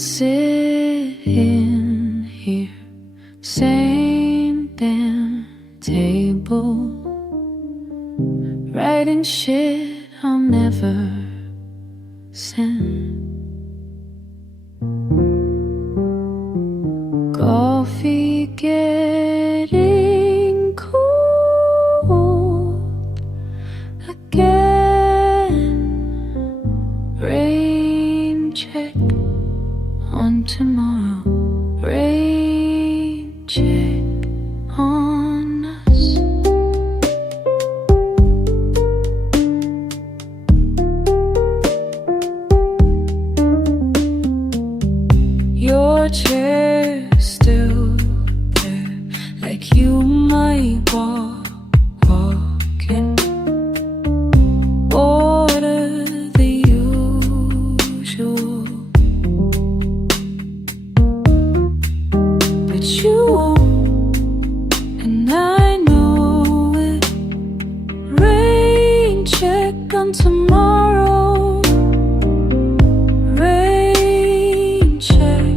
sitting here, same damn table, writing shit I'll never send. Coffee getting cold again. Rain check on tomorrow. Rain check on us. Your chair still there, like you might walk in. Order the usual, but you won't, and I know it. Rain check on tomorrow. Rain check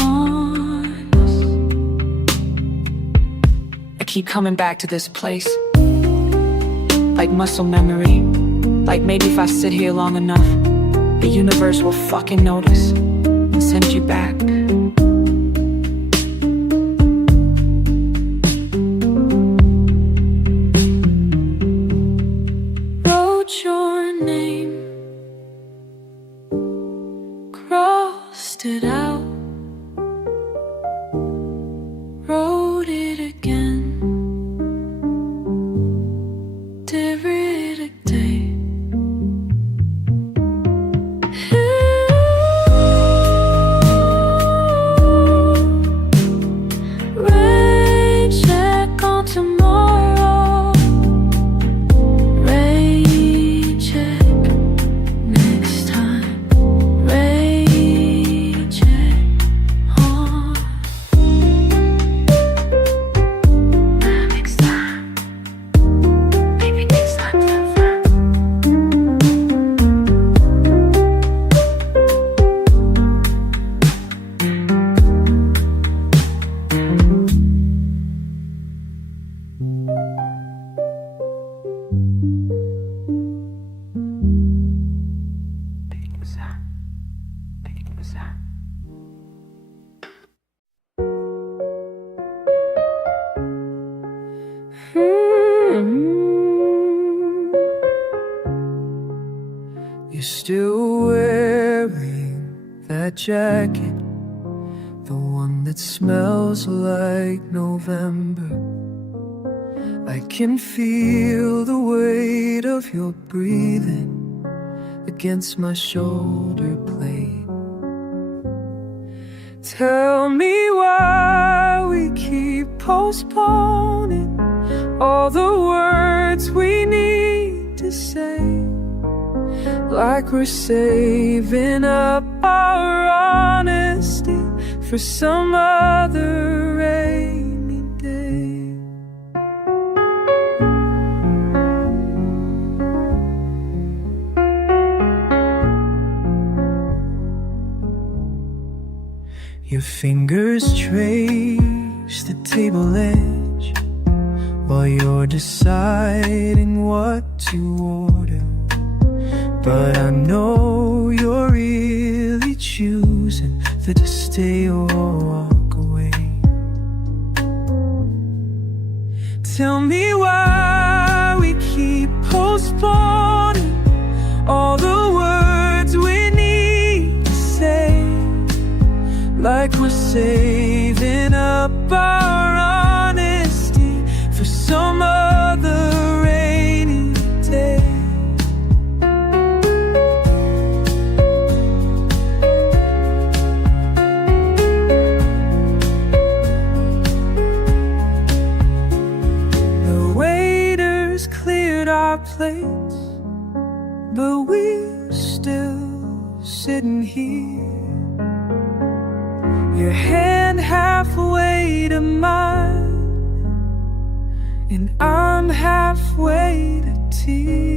on us. I keep coming back to this place, like muscle memory. Like maybe if I sit here long enough, the universe will fucking notice and send you back. Wrote your name, crossed it out, wrote it again. Every day. Rain check on tomorrow. Rain check next time. Rain check on next time. Maybe next time. You're still wearing that jacket, the one that smells like November. I can feel the weight of your breathing against my shoulder blade. Tell me why we keep postponing all the words we need to say, like we're saving up our honesty for some other rainy day. Your fingers trace the table edge while you're deciding what to order. But I know you're really choosing to stay or walk away. Tell me why we keep postponing all the words we need to say, like we're saving up our honesty for some other rainy day. Our plates, but we're still sitting here. Your hand halfway to mine, and I'm halfway to tears.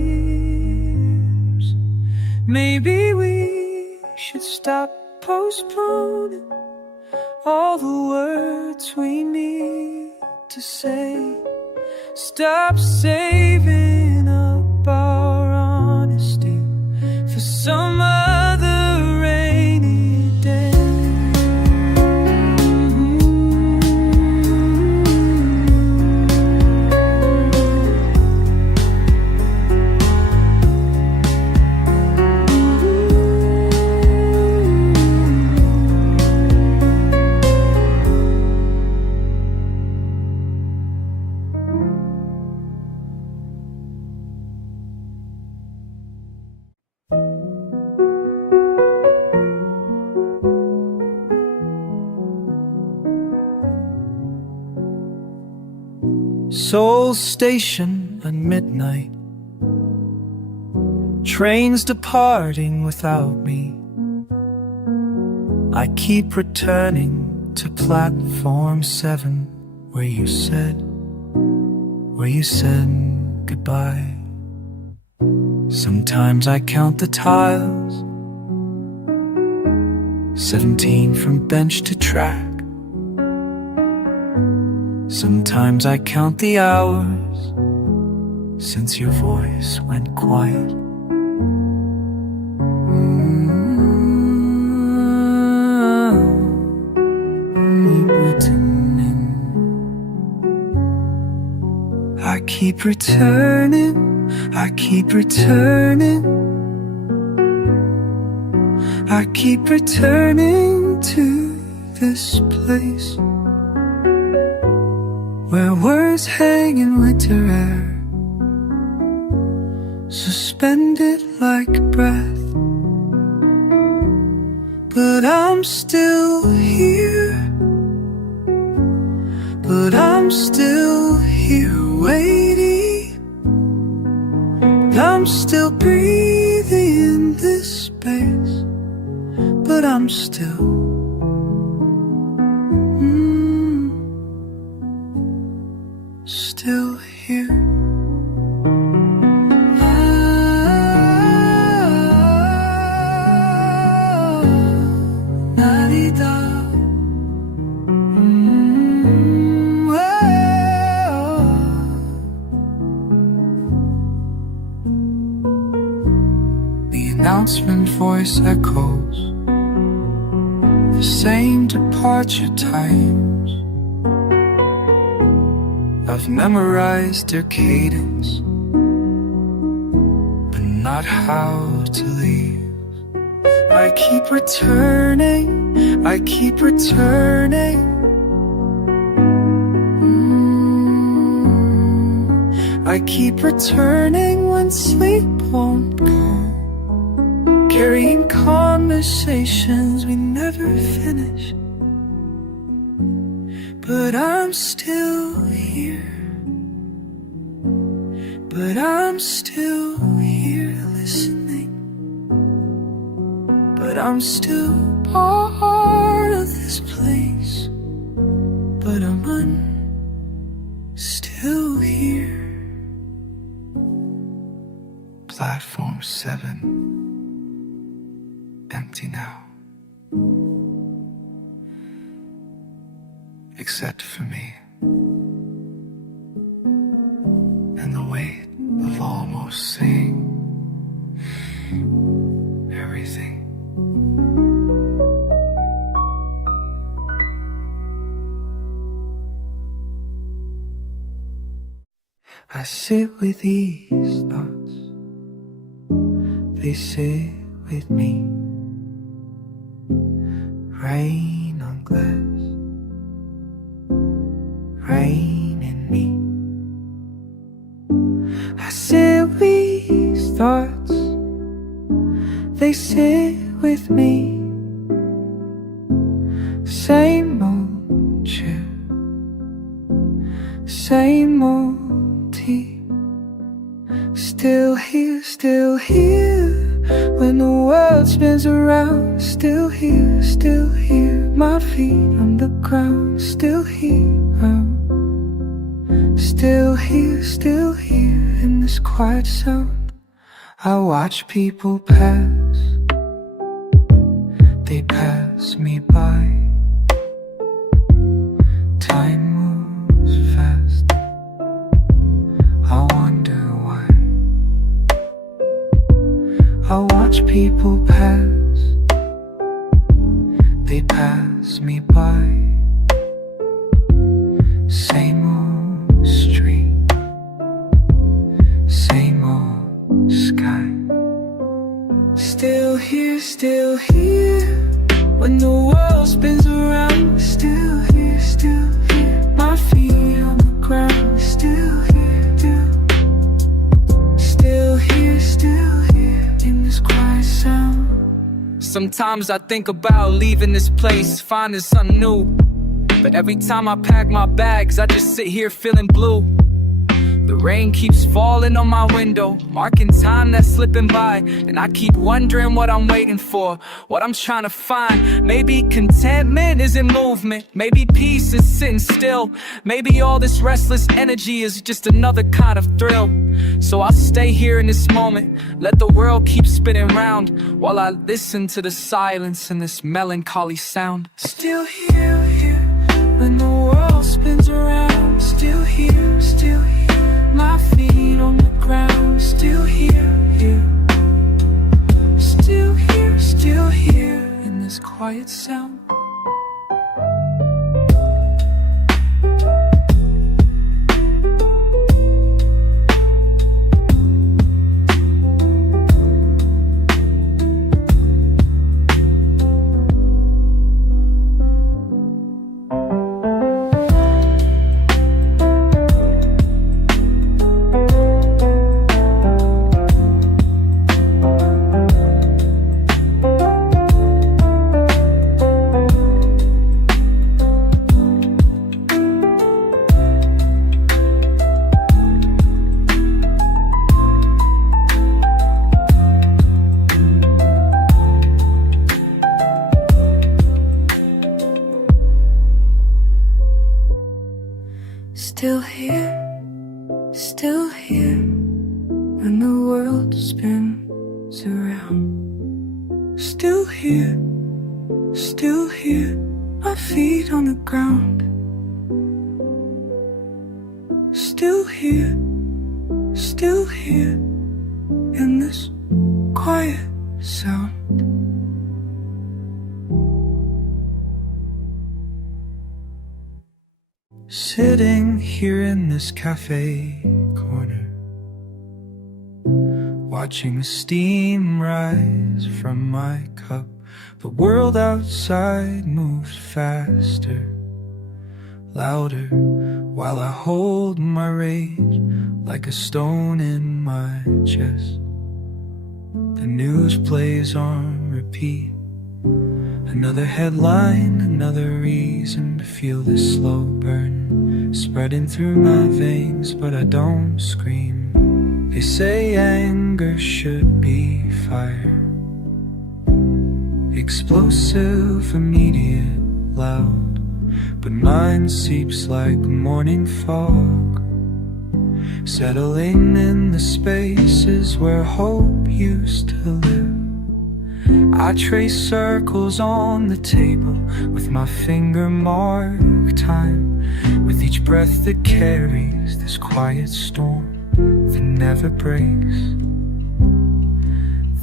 Maybe we should stop postponing all the words we need to say. Stop saving up our honesty for some other rainy day. Seoul Station at midnight. Trains departing without me. I keep returning to platform 7 where you said goodbye. Sometimes I count the tiles, 17 from bench to track. Sometimes I count the hours since your voice went quiet. I keep returning, I keep returning, I keep returning to this place where words hang in winter air, suspended like breath. But I'm still here, but I'm still here waiting. I'm still breathing in this space, but I'm still still here. The announcement voice echoes the same departure times. I've memorized their cadence, but not how to leave. I keep returning, I keep returning. I keep returning when sleep won't come, carrying conversations we never finish. But I'm still here, but I'm still here listening, but I'm still part of this place, but I'm still here. Platform 7, empty now. Except for me and the weight of almost saying everything. I sit with these thoughts, they sit with me. Rain on glass, rain in me. I sit with these thoughts, they sit with me. Same old chair, same old tea. Still here, when the world spins around. Still here, my feet on the ground. Still here, still here in this quiet sound. I watch people pass, they pass me by. Time moves fast, I wonder why. I watch people pass, they pass me by. Same old street, same old sky. Still here, when the world spins around. Still here, my feet on the ground. Still here, in this quiet sound. Sometimes I think about leaving this place, finding something new. But every time I pack my bags, I just sit here feeling blue. The rain keeps falling on my window, marking time that's slipping by. And I keep wondering what I'm waiting for, what I'm trying to find. Maybe contentment is in movement, maybe peace is sitting still. Maybe all this restless energy is just another kind of thrill. So I'll stay here in this moment, let the world keep spinning round, while I listen to the silence and this melancholy sound. Still here, when the world spins around. Still here, my feet on the ground. Still here, still here, in this quiet sound. Still here, when the world spins around. Still here, my feet on the ground. Still here, in this quiet sound. Sitting here in this cafe corner, watching the steam rise from my cup. The world outside moves faster, louder, while I hold my rage like a stone in my chest. The news plays on repeat, another headline, another reason to feel this slow burn spreading through my veins, but I don't scream. They say anger should be fire, explosive, immediate, loud, but mine seeps like morning fog, settling in the spaces where hope used to live. I trace circles on the table with my finger mark time, with each breath that carries this quiet storm that never breaks.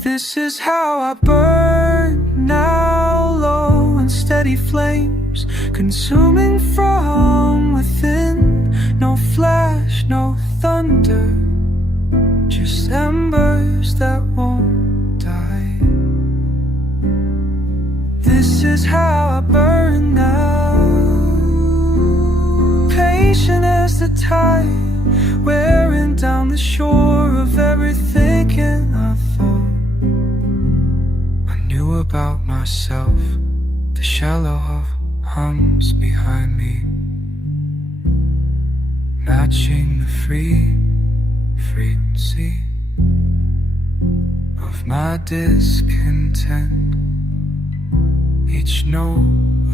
This is how I burn now, low and steady flames consuming from within. No flash, no thunder, just embers that won't die. This is how I burn now, patient as the tide, wearing down the shore of every thinking I thought I knew about myself. The shallow hums behind me, matching the frequency of my discontent. Each note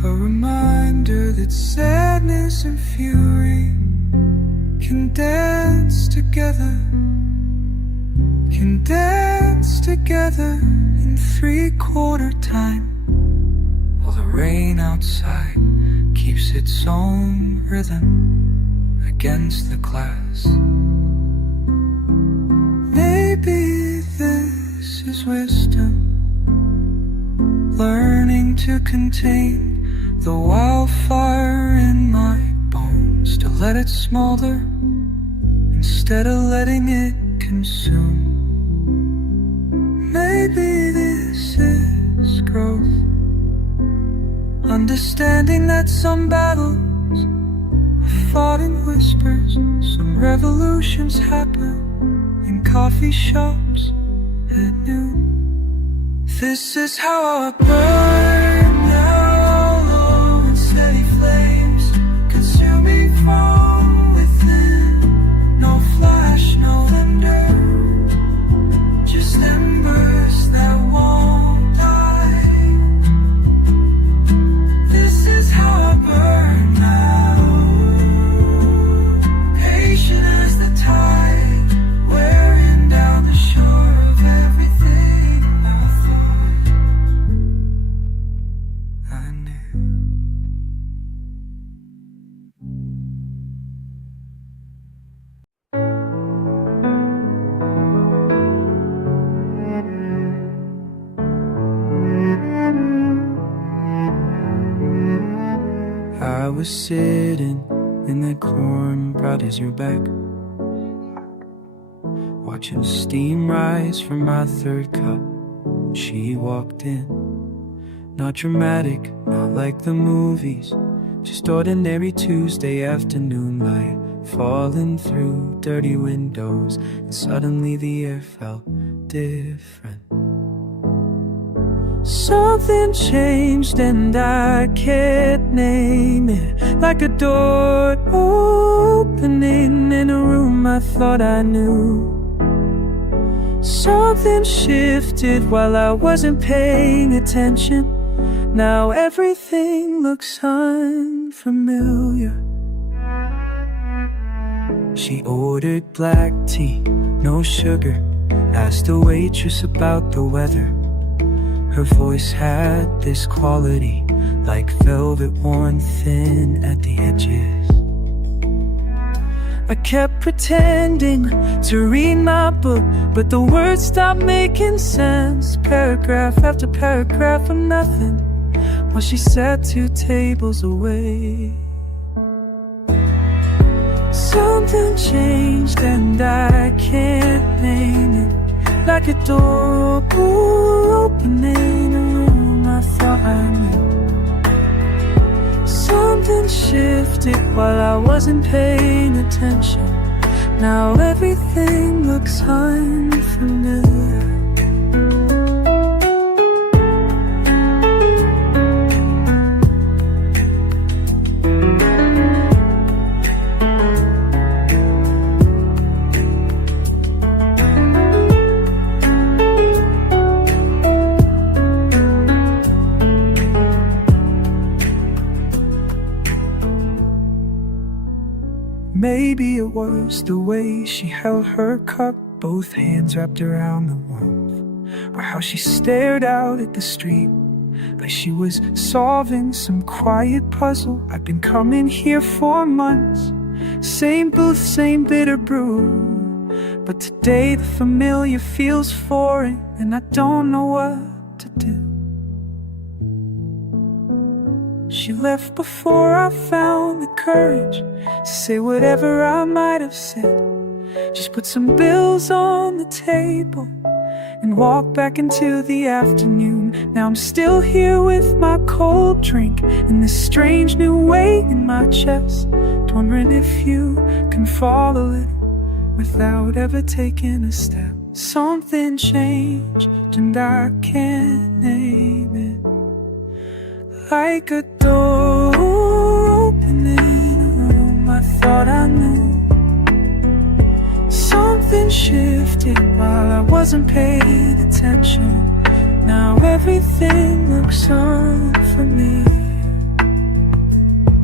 a reminder that sadness and fury can dance together, in 3/4 time. rain outside keeps its own rhythm against the glass. Maybe this is wisdom, learning to contain the wildfire in my bones, to let it smolder instead of letting it consume. Maybe this is growth, understanding that some battles are fought in whispers, some revolutions happen in coffee shops at noon. This is how I burn now, low and steady flames consuming from within. No flash, no thunder, just embers that won't die. This is how I burn now, patient as the tide, wearing down the shore of everything I thought I knew. I was sitting in that corn, proud as your back, watching steam rise from my third cup. She walked in, not dramatic, not like the movies, just ordinary Tuesday afternoon light falling through dirty windows, and suddenly the air felt different. Something changed and I can't name it, like a door opening in a room I thought I knew. Something shifted while I wasn't paying attention. Now everything looks unfamiliar. She ordered black tea, no sugar, asked the waitress about the weather. Her voice had this quality, like velvet worn thin at the edges. I kept pretending to read my book, but the words stopped making sense. Paragraph after paragraph of nothing, while she sat 2 tables away. Something changed and I can't name it, like a door opening in a room I thought I knew. Something shifted while I wasn't paying attention. Now everything looks unfamiliar. Maybe it was the way she held her cup, both hands wrapped around the warmth, or how she stared out at the street like she was solving some quiet puzzle. I've been coming here for months, same booth, same bitter brew, but today the familiar feels foreign and I don't know what to do. She left before I found the courage to say whatever I might have said. Just put some bills on the table and walk back into the afternoon. Now I'm still here with my cold drink and this strange new weight in my chest, wondering if you can fall a little without ever taking a step. Something changed and I can't name it, like a door opening in a room I thought I knew. Something shifted while I wasn't paying attention. Now everything looks unfamiliar.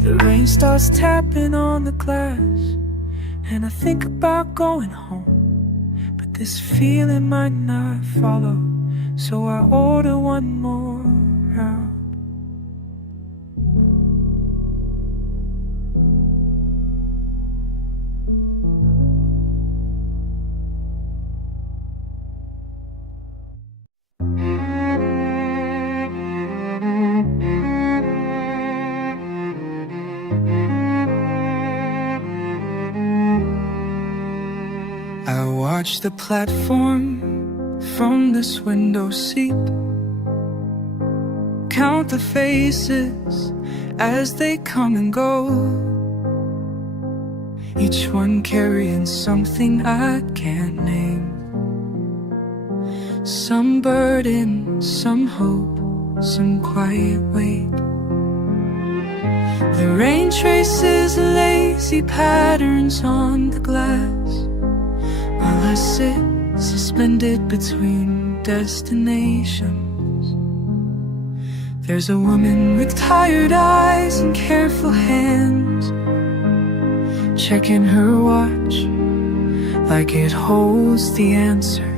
The rain starts tapping on the glass and I think about going home, but this feeling might not follow, so I order one more round. I watch the platform from this window seat, count the faces as they come and go, each one carrying something I can't name. Some burden, some hope, some quiet weight. The rain traces lazy patterns on the glass, while I sit suspended between destinations. There's a woman with tired eyes and careful hands, checking her watch like it holds the answer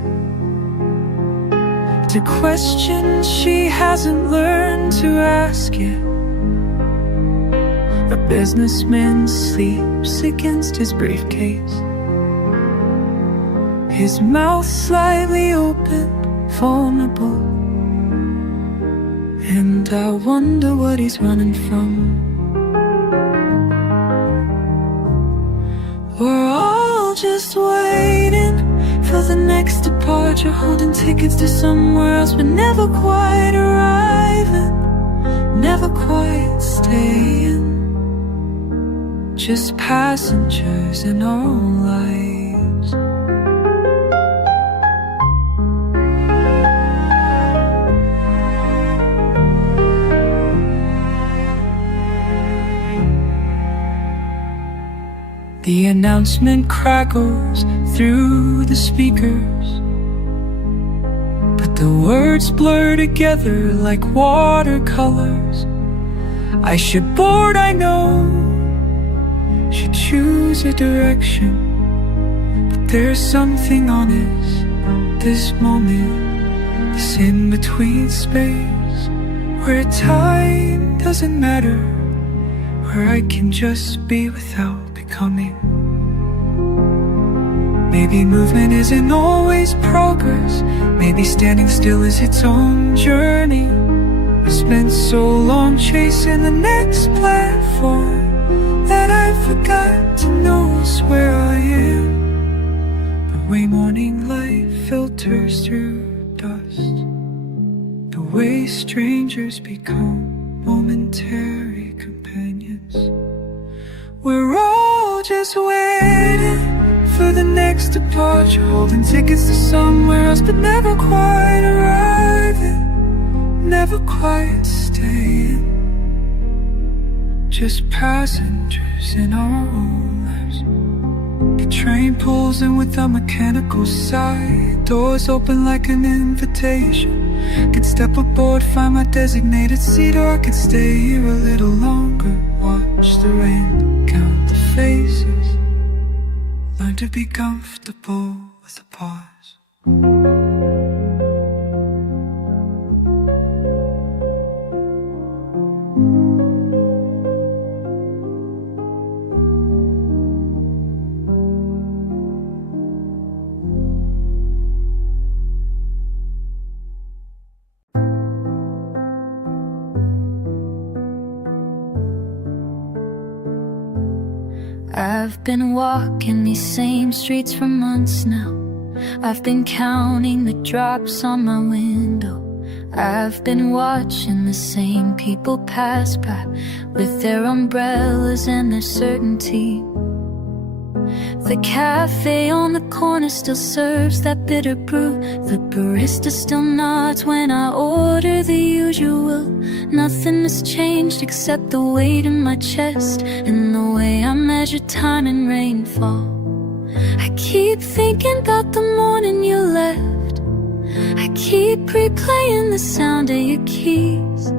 to questions she hasn't learned to ask yet. A businessman sleeps against his briefcase, his mouth slightly open, vulnerable, and I wonder what he's running from. We're all just waiting for the next departure, holding tickets to somewhere else, but never quite arriving, never quite staying. Just passengers in our lives. The announcement crackles through the speakers, but the words blur together like watercolors. I should board, I know, should choose a direction, but there's something honest, this moment, this in-between space, where time doesn't matter, where I can just be without becoming. Maybe movement isn't always progress, maybe standing still is its own journey. I spent so long chasing the next platform that I forgot to notice where I am. The way morning light filters through dust, the way strangers become momentary companions. We're all just waiting for the next departure, holding tickets to somewhere else, but never quite arriving, never quite staying. Just passengers in our own lives. The train pulls in with a mechanical sigh, doors open like an invitation. Could step aboard, find my designated seat, or I could stay here a little longer, watch the rain, count the faces, learn to be comfortable with a pause. I've been walking these same streets for months now. I've been counting the drops on my window. I've been watching the same people pass by with their umbrellas and their certainty. The cafe on the corner still serves that bitter brew. The barista still nods when I order the usual. Nothing has changed except the weight in my chest and the way I measure time and rainfall. I keep thinking about the morning you left. I keep replaying the sound of your keys.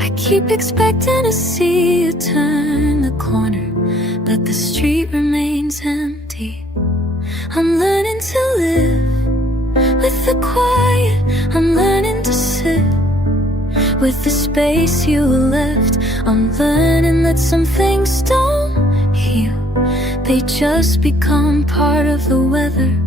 I keep expecting to see you turn the corner, but the street remains empty. I'm learning to live with the quiet. I'm learning to sit with the space you left. I'm learning that some things don't heal, they just become part of the weather.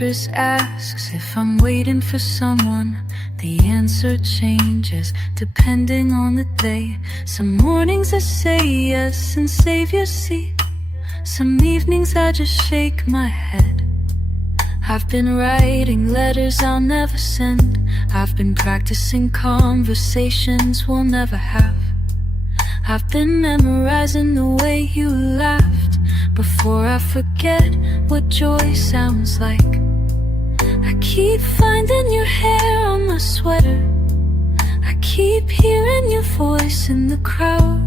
waitress asks if I'm waiting for someone, the answer changes depending on the day. Some mornings I say yes and save your seat. Some evenings I just shake my head. I've been writing letters I'll never send. I've been practicing conversations we'll never have. I've been memorizing the way you laughed before I forget what joy sounds like. I keep finding your hair on my sweater. I keep hearing your voice in the crowd.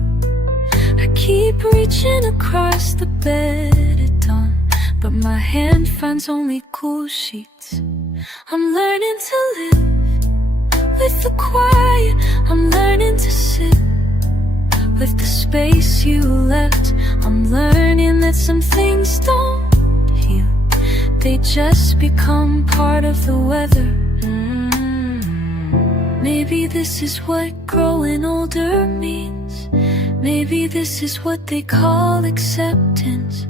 I keep reaching across the bed at dawn, but my hand finds only cool sheets. I'm learning to live with the quiet. I'm learning to sit with the space you left. I'm learning that some things don't heal, they just become part of the weather. Maybe this is what growing older means. Maybe this is what they call acceptance.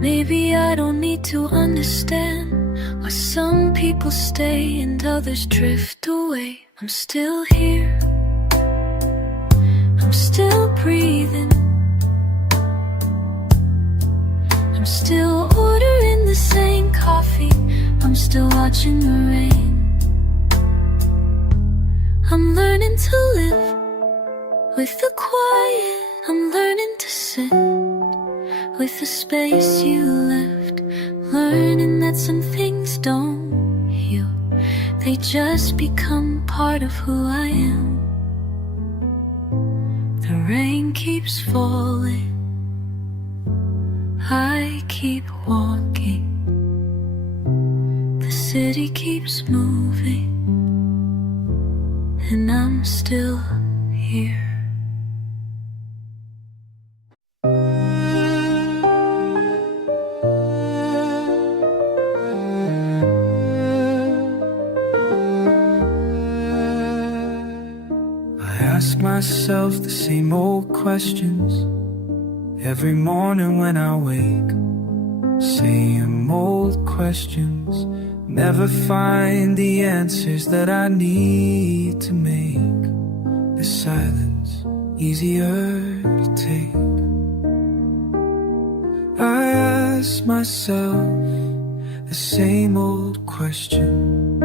Maybe I don't need to understand why some people stay and others drift away. I'm still here, I'm still breathing, I'm still ordering the same coffee, I'm still watching the rain. I'm learning to live with the quiet. I'm learning to sit with the space you left. Learning that some things don't heal, they just become part of who I am. The rain keeps falling, I keep walking, the city keeps moving, and I'm still here. Ask myself the same old questions every morning when I wake. Same old questions, never find the answers that I need to make the silence easier to take. I ask myself the same old question.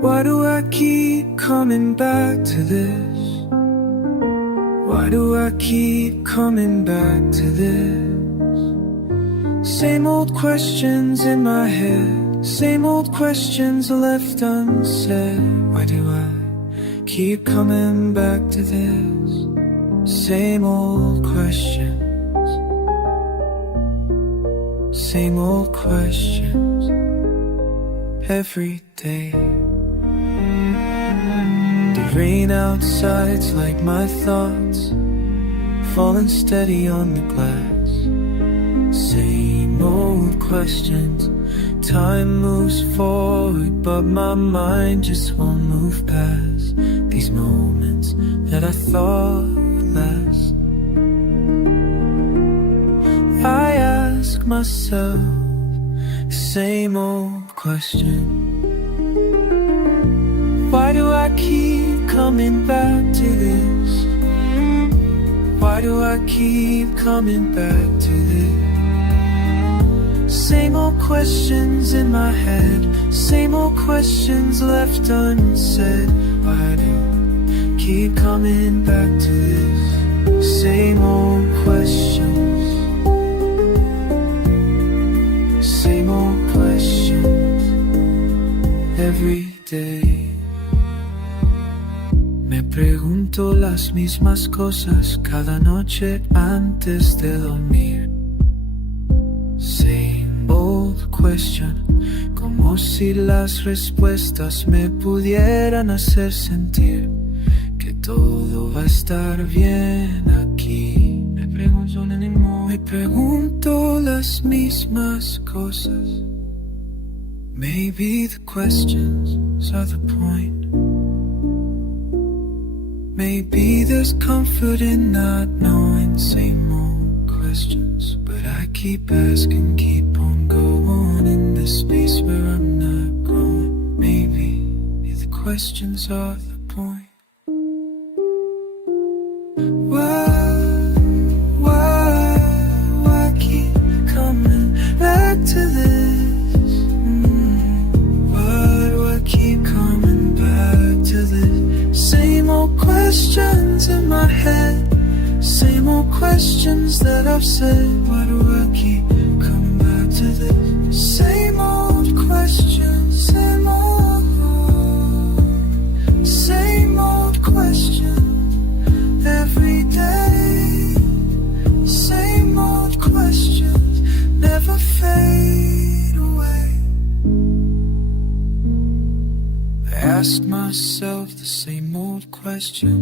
Why do I keep coming back to this? Why do I keep coming back to this? Same old questions in my head, same old questions left unsaid. Why do I keep coming back to this? Same old questions, same old questions every day. The rain outside's like my thoughts falling steady on the glass. Same old questions, time moves forward, but my mind just won't move past these moments that I thought would last. I ask myself the same old question. Why do I keep coming back to this? Why do I keep coming back to this? Same old questions in my head, same old questions left unsaid. Why do I keep coming back to this? Same old questions, same old questions every day. Me pregunto las mismas cosas cada noche antes de dormir. Same old question, como si las respuestas me pudieran hacer sentir que todo va a estar bien aquí. Me pregunto las mismas cosas. Maybe the questions are the point. Maybe there's comfort in not knowing. Same old questions, but I keep asking, keep on going. a space where I'm not growing. Maybe the questions are the point. Why keep coming back to this? Why keep coming back to this? Same old questions in my head, same old questions that I've said. Why do I keep coming back to this? Same old questions, same old questions. Every day, same old questions never fade away. I ask myself the same old question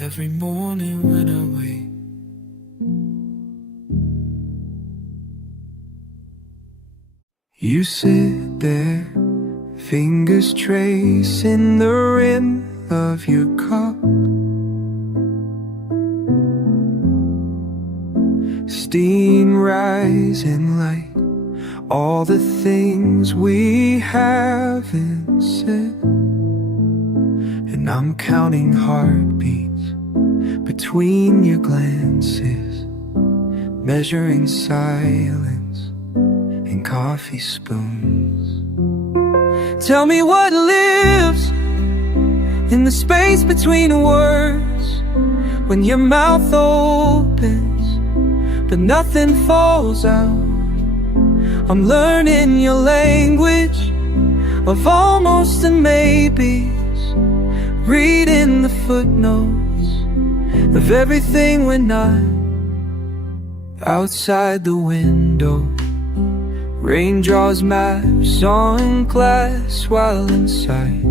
every morning when I wake. You sit there, fingers tracing the rim of your cup. Steam rising like all the things we haven't said. And I'm counting heartbeats between your glances, measuring silence in coffee spoons. Tell me what lives in the space between words when your mouth opens but nothing falls out. I'm learning your language of almost and maybes, reading the footnotes of everything we're not. Outside the window, rain draws maps on glass while inside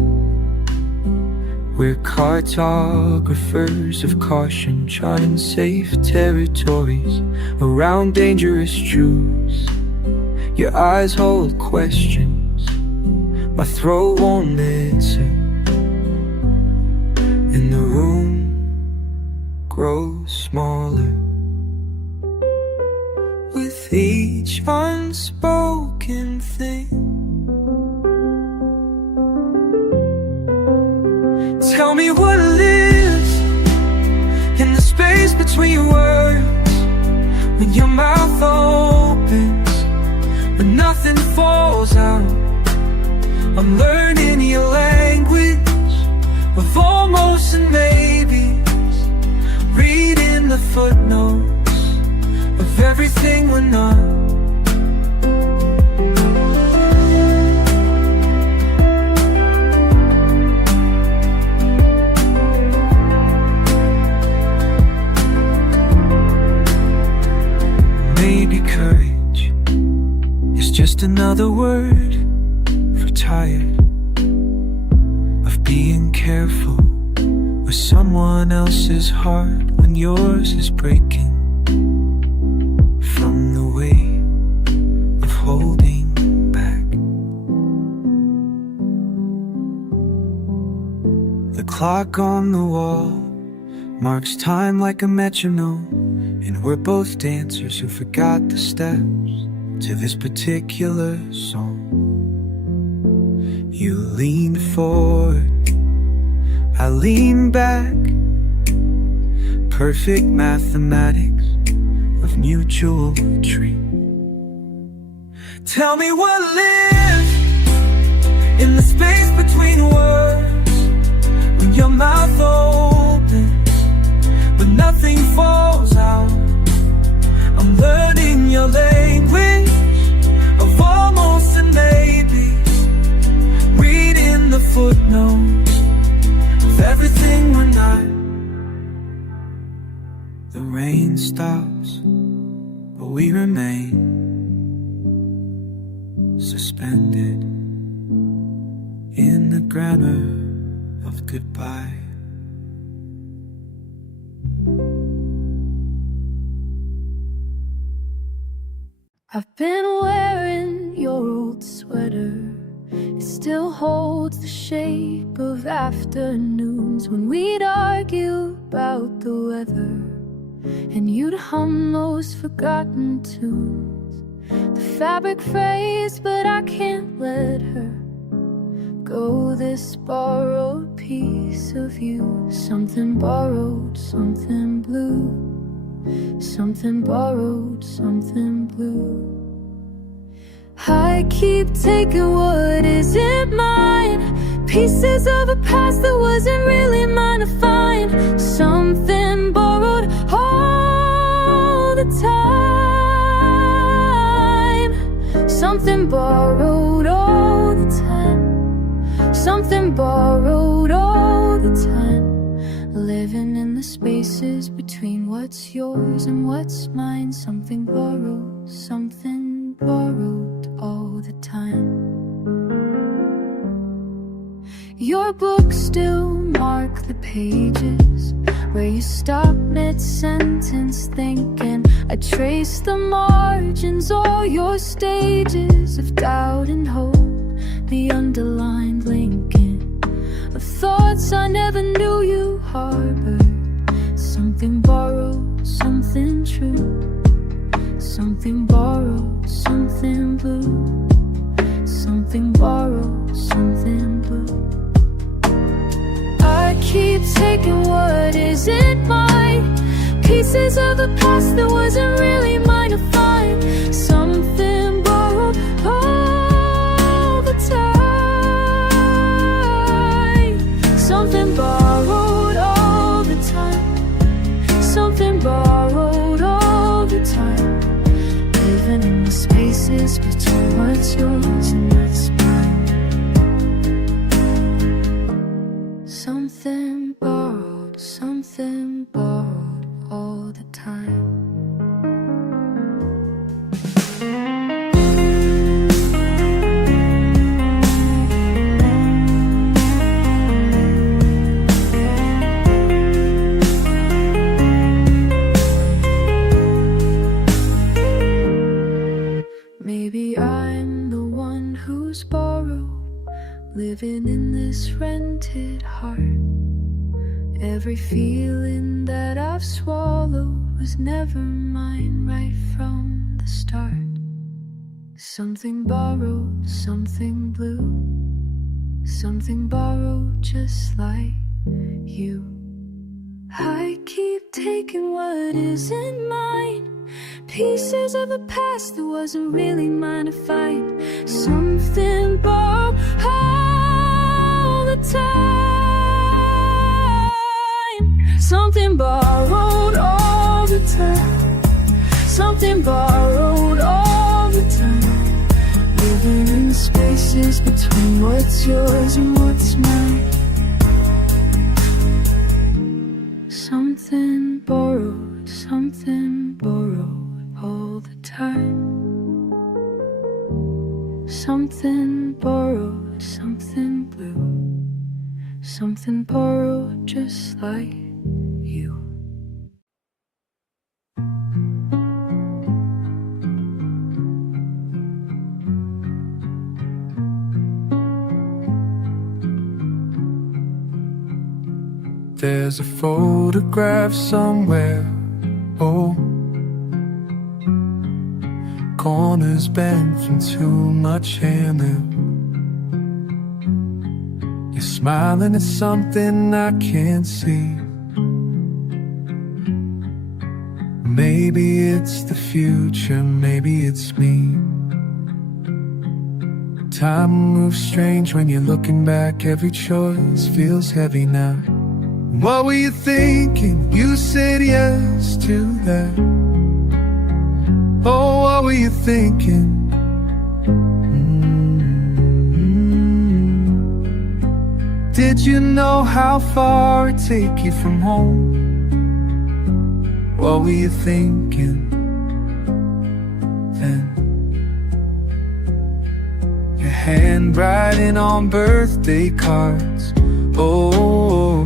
we're cartographers of caution, charting safe territories around dangerous truths. Your eyes hold questions my throat won't answer, and the room grows smaller with each unspoken thing. Tell me what lives in the space between words when your mouth opens but nothing falls out. I'm learning your language of almost and maybes, reading the footnotes of everything we're not. Maybe courage is just another word for tired of being careful with someone else's heart when yours is breaking from the weight of holding back. The clock on the wall marks time like a metronome, and we're both dancers who forgot the steps to this particular song. You leaned forward, I leaned back. Perfect mathematics of mutual retreat. Tell me what lives in the space between words when your mouth opens but nothing falls out. I'm learning your language of almost and maybes, reading the footnotes of everything we're not. The rain stops, but we remain suspended in the grammar of goodbye. I've been wearing your old sweater. It still holds the shape of afternoons when we'd argue about the weather, and you'd hum those forgotten tunes The fabric phrase, but I can't let her go. This borrowed piece of you, something borrowed, something blue, something borrowed, something blue. I keep taking what isn't mine, pieces of a past that wasn't really mine to find. Something borrowed all the time, something borrowed all the time, something borrowed all the time. Living in the spaces between what's yours and what's mine. Something borrowed, something borrowed all the time. Your books still mark the pages where you stop mid-sentence thinking. I trace the margins, all your stages of doubt and hope, the underlined linking of thoughts I never knew you harbored. Something borrowed, something true, something borrowed, something blue, something borrowed, something blue. I keep taking what isn't mine, pieces of the past that wasn't really mine to find. Something borrowed all the time, something borrowed all the time, something borrowed all the time. Living in the spaces between what's yours and what's mine. Something borrowed, something borrowed all the time. Maybe I'm the one who's borrowed, living in this rented heart. Every feeling that I've swallowed was never mine right from the start. Something borrowed, something blue, something borrowed just like you. I keep taking what isn't mine, pieces of a past that wasn't really mine to find. Something borrowed all the time, something borrowed all the time, something borrowed all the time. Living in the spaces between what's yours and what's mine. Something borrowed, something borrowed all the time. Something borrowed, something blue, something borrowed just like you. There's a photograph somewhere, oh, corners bent from too much hairnet. You're smiling at something I can't see. Maybe it's the future, maybe it's me. Time moves strange when you're looking back. Every choice feels heavy now. What were you thinking? You said yes to that. Oh, what were you thinking? Did you know how far it'd take you from home? What were you thinking then? Your handwriting on birthday cards, oh,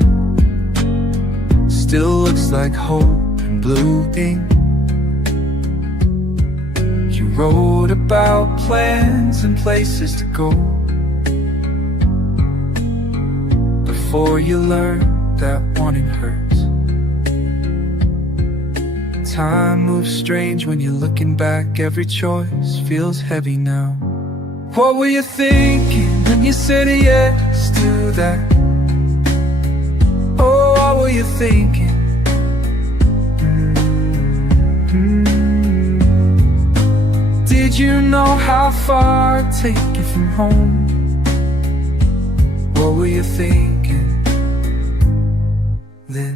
still looks like hope in blue ink. You wrote about plans and places to go before you learned that wanting hurts. Time moves strange when you're looking back. Every choice feels heavy now. What were you thinking when you said yes to that? Oh, what were you thinking? Did you know how far it'd take you from home? What were you thinking then?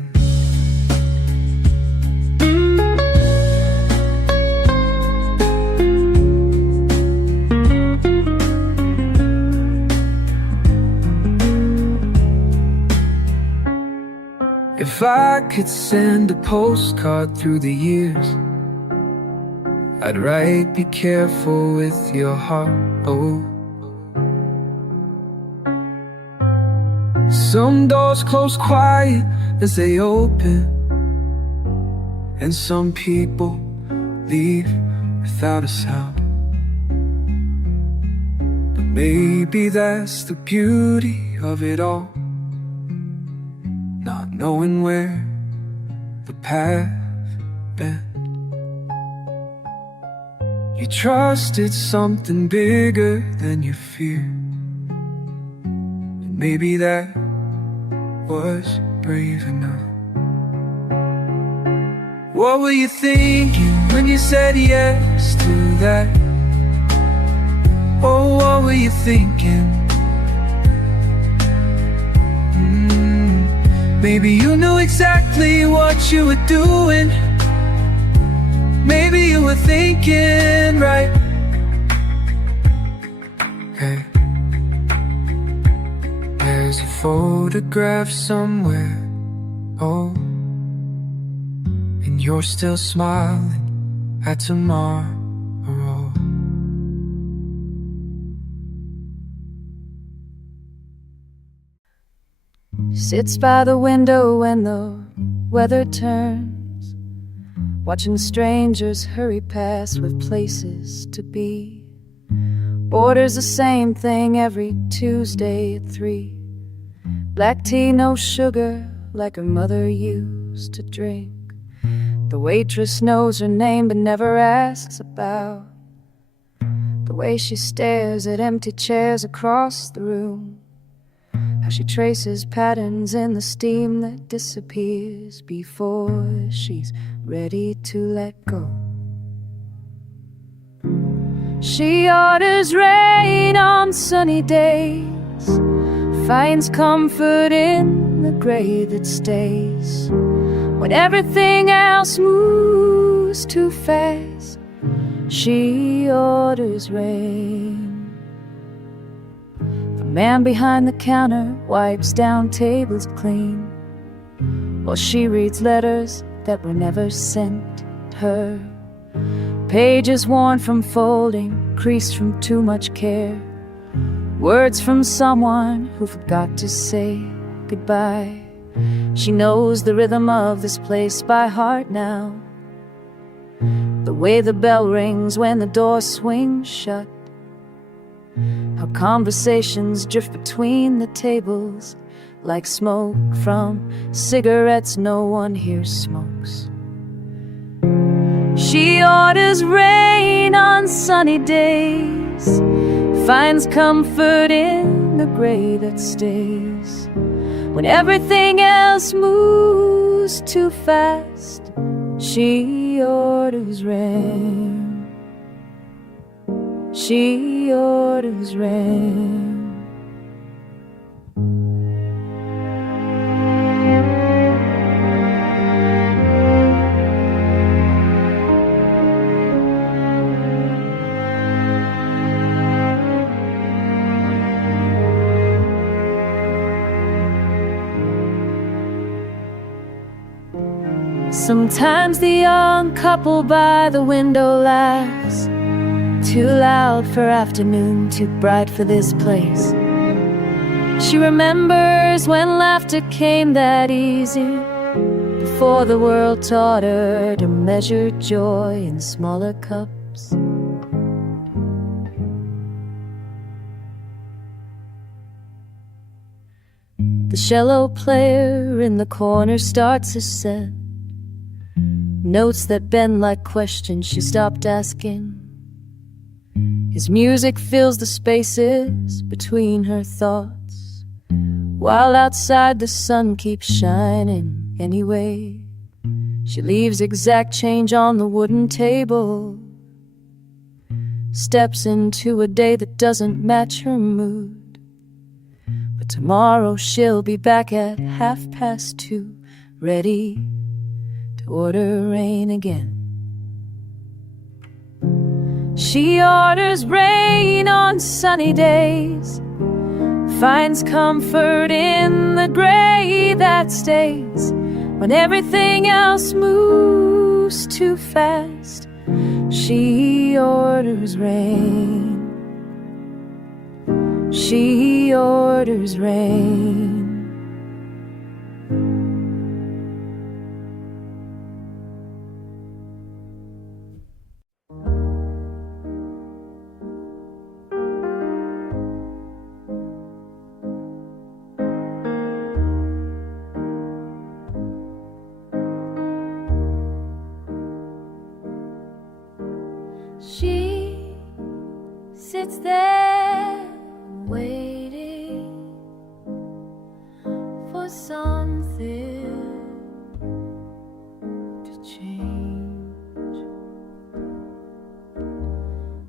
If I could send a postcard through the years, I'd write, be careful with your heart, oh. Some doors close quiet as they open, and some people leave without a sound. But maybe that's the beauty of it all, not knowing where the path bent. You trusted something bigger than your fear, and maybe that was brave enough. What were you thinking when you said yes to that? Oh, what were you thinking? Maybe you knew exactly what you were doing. Maybe you were thinking right. Hey, there's a photograph somewhere, oh, and you're still smiling at tomorrow. Sits by the window when the weather turns, watching strangers hurry past with places to be. Orders the same thing every Tuesday at 3. Black tea, no sugar, like her mother used to drink. The waitress knows her name but never asks about the way she stares at empty chairs across the room, how she traces patterns in the steam that disappears before she's ready to let go. She orders rain on sunny days, finds comfort in the gray that stays. When everything else moves too fast, she orders rain. The man behind the counter wipes down tables clean, while she reads letters that were never sent her. Pages worn from folding, creased from too much care, words from someone who forgot to say goodbye. She knows the rhythm of this place by heart now, the way the bell rings when the door swings shut, how conversations drift between the tables like smoke from cigarettes no one here smokes. She orders rain on sunny days, finds comfort in the gray that stays. When everything else moves too fast, she orders rain. She orders rain. Sometimes the young couple by the window laughs, too loud for afternoon, too bright for this place. She remembers when laughter came that easy, before the world taught her to measure joy in smaller cups. The cello player in the corner starts a set. Notes that bend like questions she stopped asking. His music fills the spaces between her thoughts, while outside the sun keeps shining anyway. She leaves exact change on the wooden table, steps into a day that doesn't match her mood. But tomorrow she'll be back at 2:30, ready to order rain again. She orders rain on sunny days, finds comfort in the gray that stays when everything else moves too fast. She orders rain. She orders rain. She sits there waiting for something to change.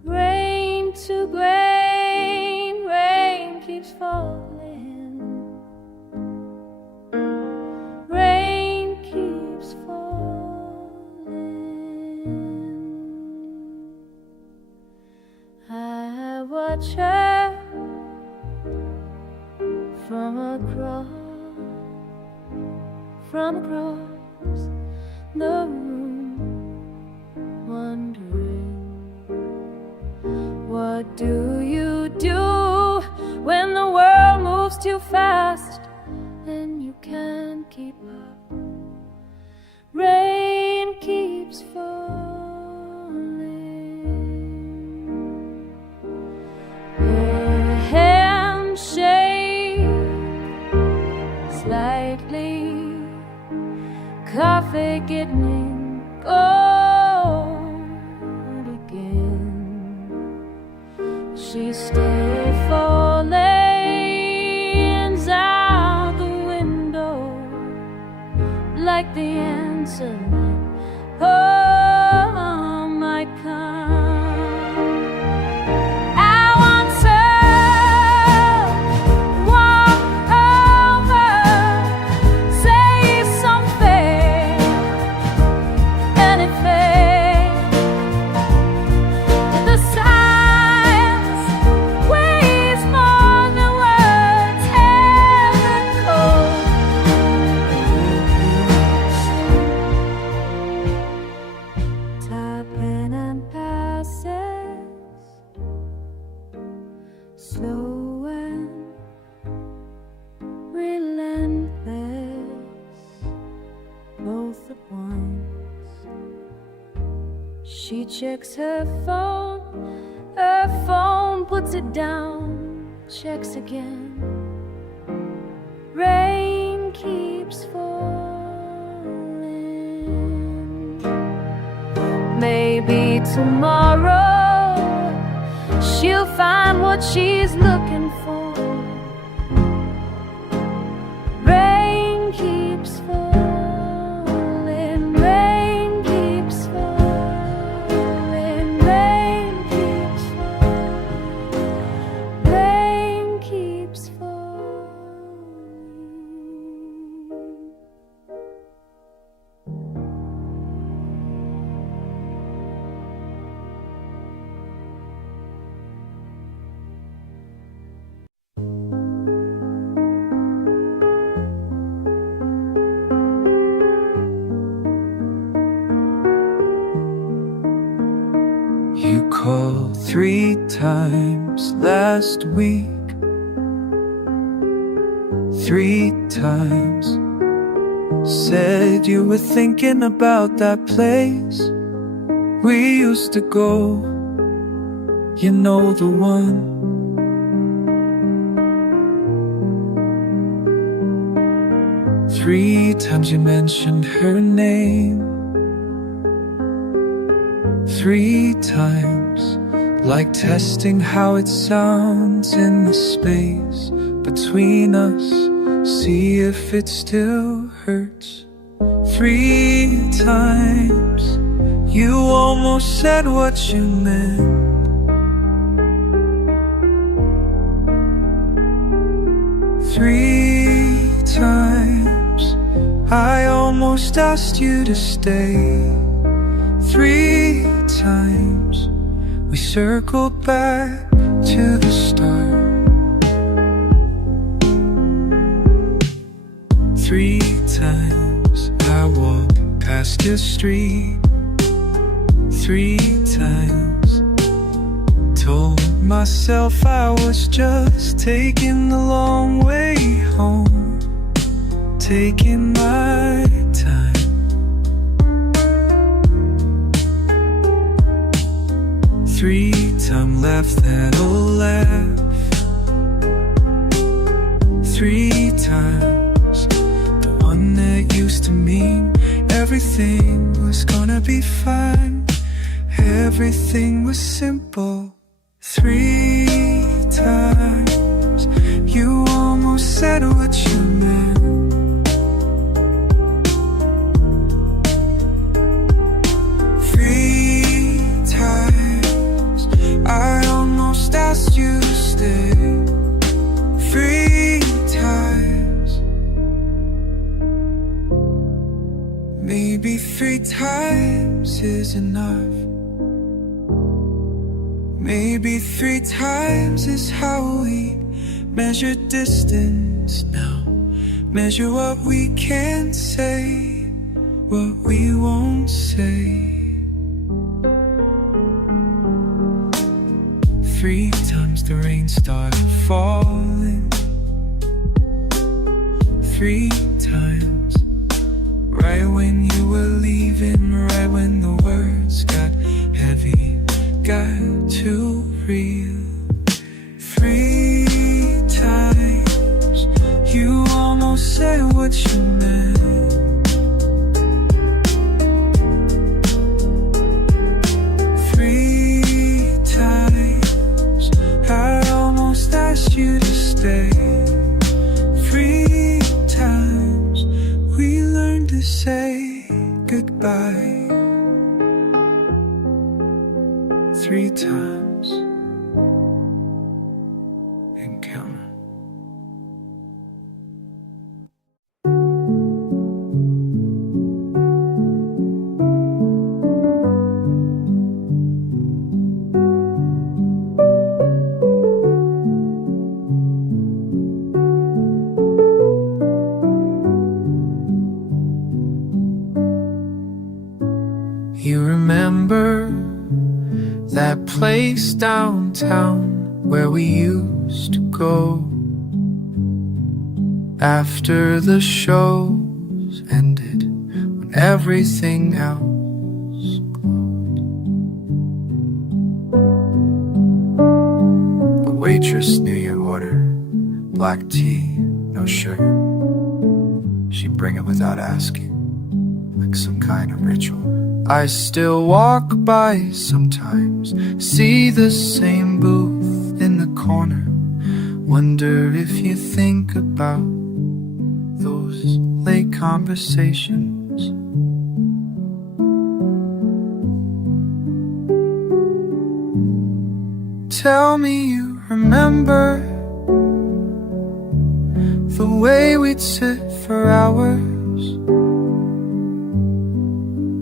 Rain to grain, rain keeps falling. Rain keeps falling. I watch her from across the room, wondering, what do you do when the world moves too fast and you can't keep up? Rain keeps falling. Her hands shake slightly, coffee getting cold again. She stares for lanes out the window, like the answer oh might come. I want to walk over, say something, anything. The silence weighs more than words ever could. Time and passes, slow and relentless, both at once. She checks her phone, puts it down, checks again. Rain keeps falling. Maybe tomorrow she'll find what she's looking for. Rain keeps falling. Rain keeps falling. Rain keeps falling. Rain keeps falling. You called 3 times last week, 3 times. Said you were thinking about that place we used to go. You know the one. Three times you mentioned her name, 3 times, like testing how it sounds in the space between us. See if it still hurts. 3 times, you almost said what you meant. 3 times, I almost asked you to stay. 3 times, we circled back to the start. 3 times, I walked past your street. 3 times, told myself I was just taking the long way home, taking my time. 3 times left that old laugh. 3 times, the one that used to mean everything was gonna be fine, everything was simple. 3 times, you almost said what you meant. 3 times, I almost asked you to stay. 3 times, maybe 3 times is enough. Maybe 3 times is how we measure distance now. Measure what we can say, what we won't say. 3 times the rain started falling. 3 times, right when you were leaving, right when the words got heavy, got too real. 3 times, you almost said what you meant. 3 times, I almost asked you to stay. 3 times, we learned to say goodbye. 3 times and counting. You remember that place downtown where we used to go after the shows ended, when everything else glowed. The waitress knew your order, black tea, no sugar. She'd bring it without asking, like some kind of ritual. I still walk by sometimes, see the same booth in the corner. Wonder if you think about those late conversations. Tell me you remember the way we'd sit for hours,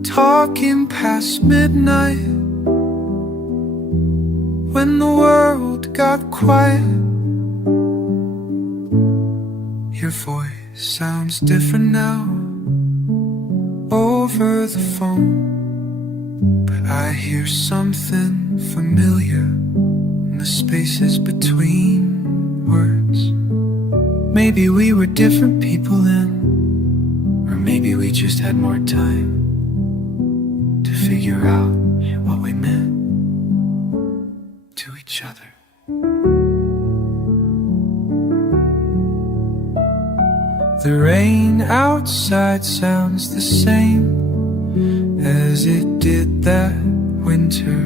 talking past midnight when the world got quiet. Your voice sounds different now over the phone, but I hear something familiar in the spaces between words. Maybe we were different people then, or maybe we just had more time to figure out what we meant to each other. The rain outside sounds the same as it did that winter.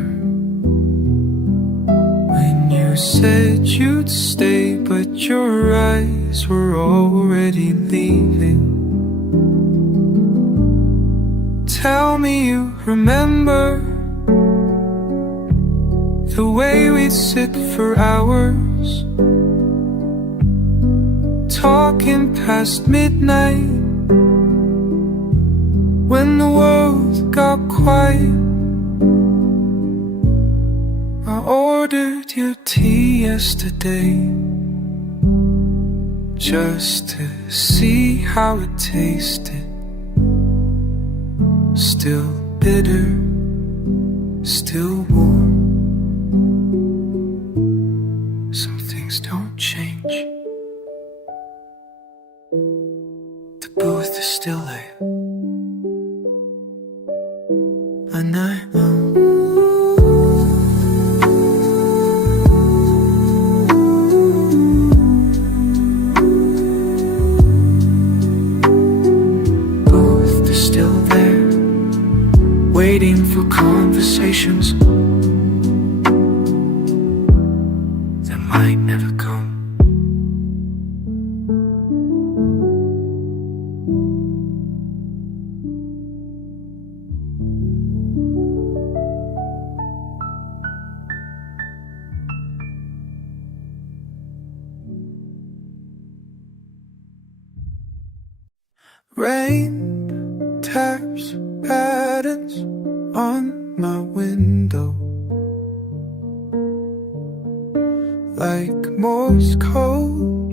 When you said you'd stay, but your eyes were already leaving. Tell me you remember the way we'd sit for hours, talking past midnight. When the world got quiet, I ordered your tea yesterday, just to see how it tasted. Still bitter, still warm. Some things don't change. The booth is still there, and I booth is still there, waiting for conversations that might never come. Rain taps patterns on my window, like Morse code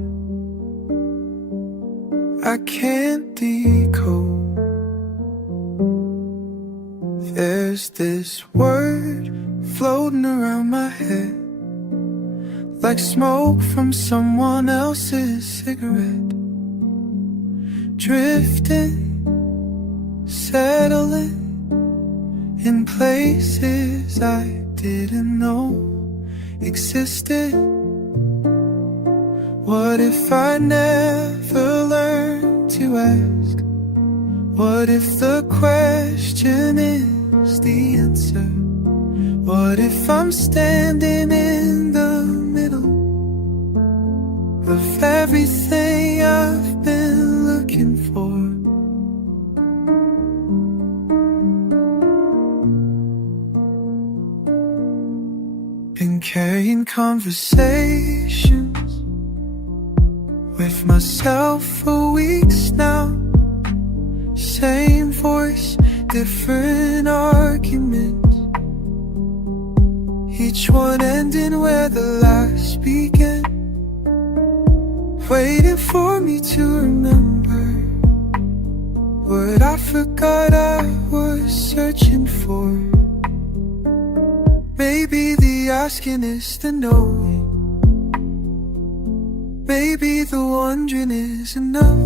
I can't decode. There's this word floating around my head, like smoke from someone else's cigarette. Drifting, settling in places I didn't know existed. What if I never learned to ask? What if the question is the answer? What if I'm standing in the middle of everything I've been looking for? Been carrying conversations with myself for weeks now. Same voice, different arguments, each one ending where the last began. Waiting for me to remember what I forgot I was searching for. Maybe the asking is the knowing, maybe the wondering is enough.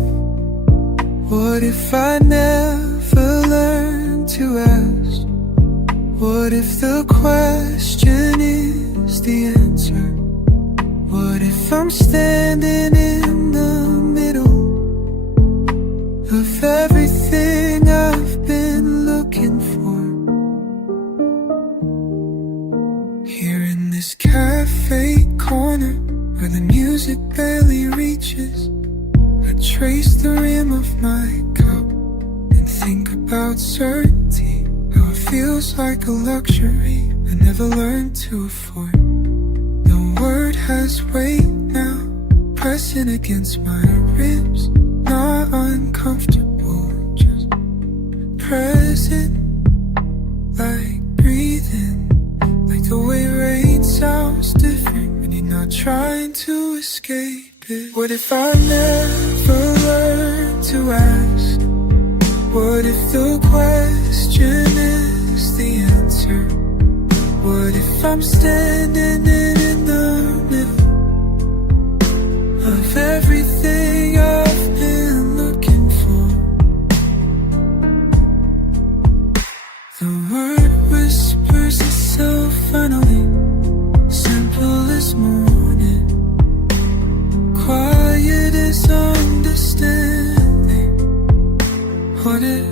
What if I never learned to ask? What if the question is the answer? What if I'm standing in the middle of everything I've been looking for? Here in this cafe corner where the music barely reaches, I trace the rim of my cup and think about certainty, how it feels like a luxury I never learned to afford. The word has weight now, pressing against my ribs, not uncomfortable, just present, like breathing, like the way rain sounds different when you're not trying to escape it. What if I never learned to ask? What if the question is the answer? What if I'm standing in the middle of everything I've been looking for? The word whispers itself finally, simple as morning, quiet as understanding. What if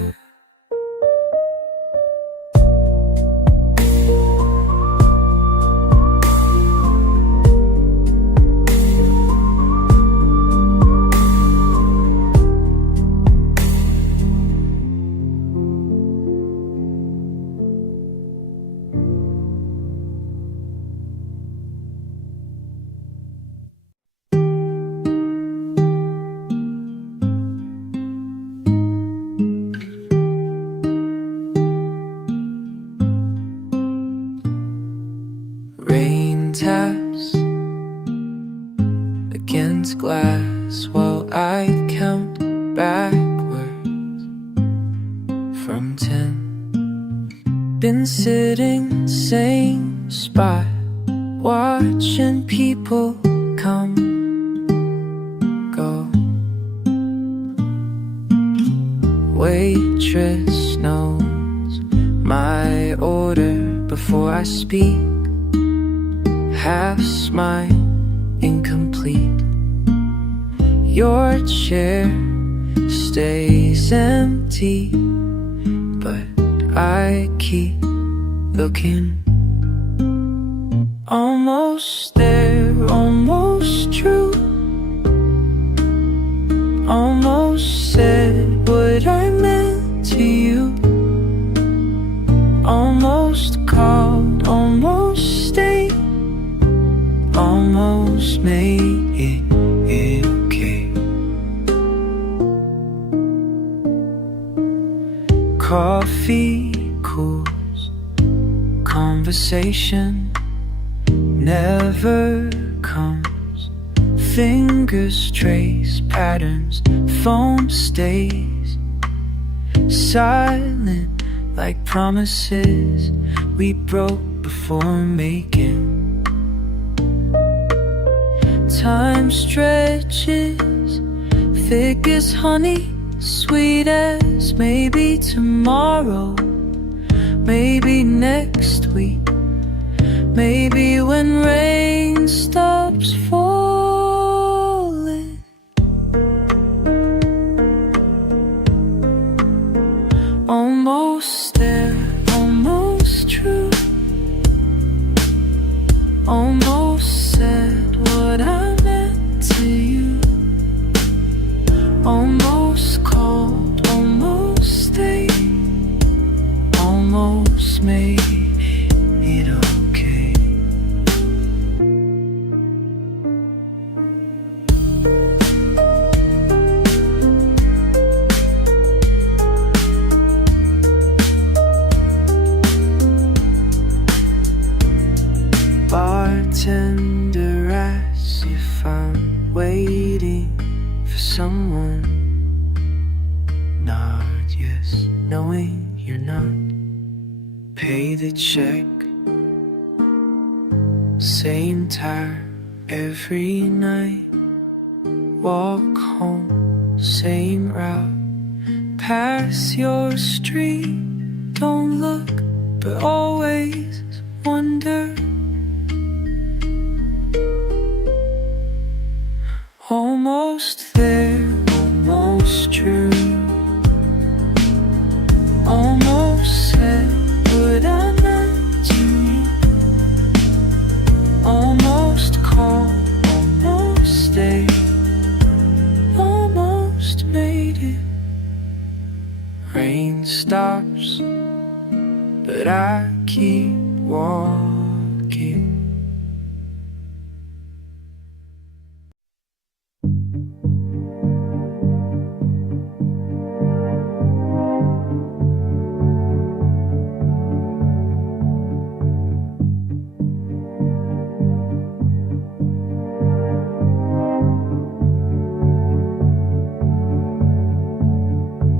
Been sitting same spot, watching people come, go. Waitress knows my order before I speak. Half smile, incomplete. Your chair stays empty, but I keep looking. Almost there, almost true. Almost said what I meant to you. Almost called, almost stayed. Almost made it okay. Coffee cools, conversation never comes. Fingers trace patterns, phone stays silent like promises we broke before making. Time stretches, thick as honey, sweet as maybe tomorrow, maybe next week, maybe when rain stops falling. Almost there, almost true. Almost said what I meant to you. Almost called, almost stayed. Almost made it okay. Bartender asks if I'm waiting for someone. Nod yes, knowing you're not. Pay the check, same time every night. Walk home, same route. Pass your street, don't look, but always wonder. Almost there, almost true. Almost said what I meant to you. Almost called, almost stayed. Almost made it. Rain stops, but I keep walking.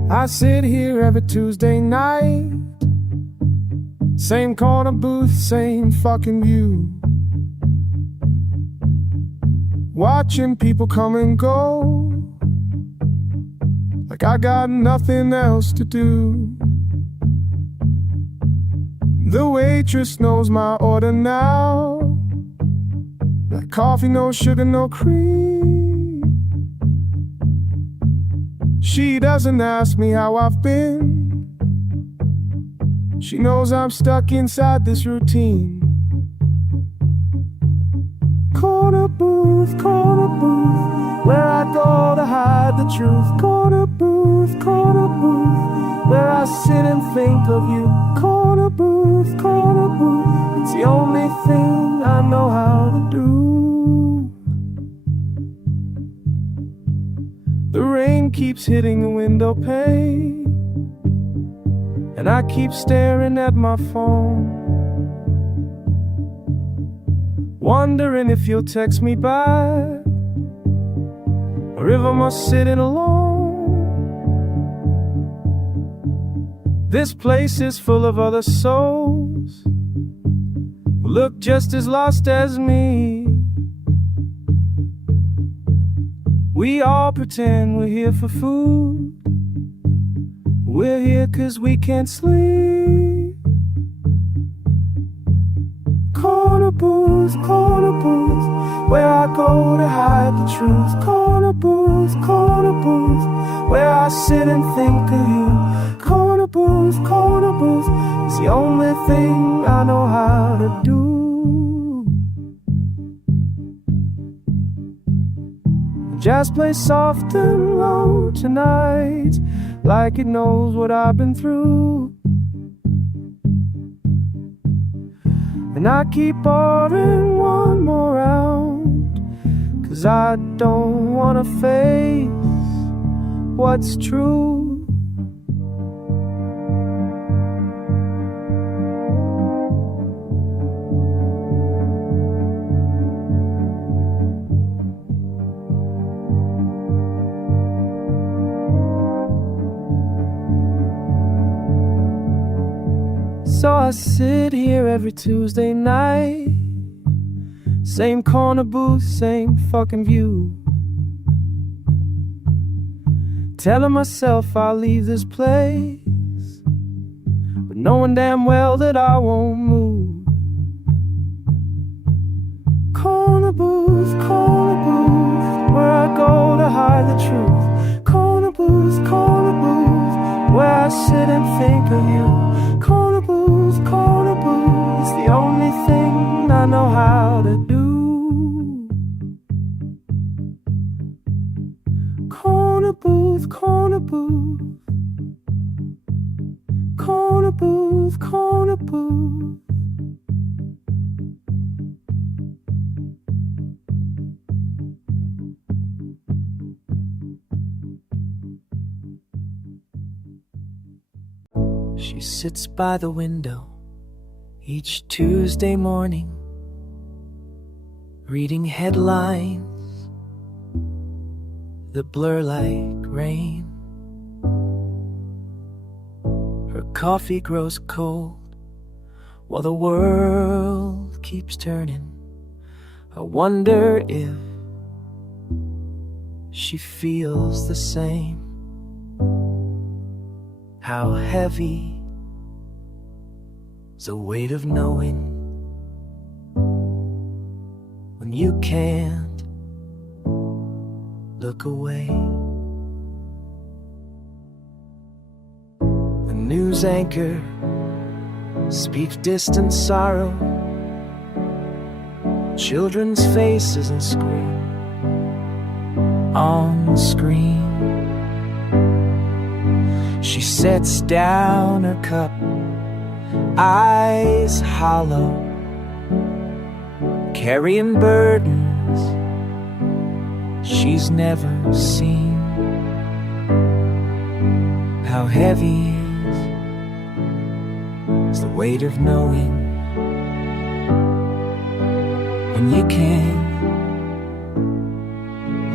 I sit here every Tuesday night, same corner booth, same fucking view, watching people come and go, like I got nothing else to do. The waitress knows my order now, like coffee, no sugar, no cream. She doesn't ask me how I've been. She knows I'm stuck inside this routine. Corner booth, where I go to hide the truth. Corner booth, where I sit and think of you. Corner booth, it's the only thing I know how to do. The rain keeps hitting the window pane, and I keep staring at my phone, wondering if you'll text me back, or if I'm sitting alone. This place is full of other souls who look just as lost as me. We all pretend we're here for food. We're here 'cause we can't sleep. Corner booth, where I go to hide the truth. Corner booth, where I sit and think of you. Corner booth, is the only thing I know how to do. Jazz plays soft and low tonight, like it knows what I've been through. And I keep ordering one more round, 'cause I don't wanna face what's true. So I sit here every Tuesday night, same corner booth, same fucking view, telling myself I'll leave this place, but knowing damn well that I won't move. Corner booth, where I go to hide the truth. Corner booth, where I sit and think of you. Corner booth, is the only thing I know how to do. Corner booth, corner booth. She sits by the window each Tuesday morning, reading headlines that blur like rain. Her coffee grows cold while the world keeps turning. I wonder if she feels the same. How heavy is the weight of knowing when you can't look away. The news anchor speaks distant sorrow, children's faces and scream on the screen. She sets down her cup, eyes hollow, carrying burdens she's never seen. How heavy is the weight of knowing when you can't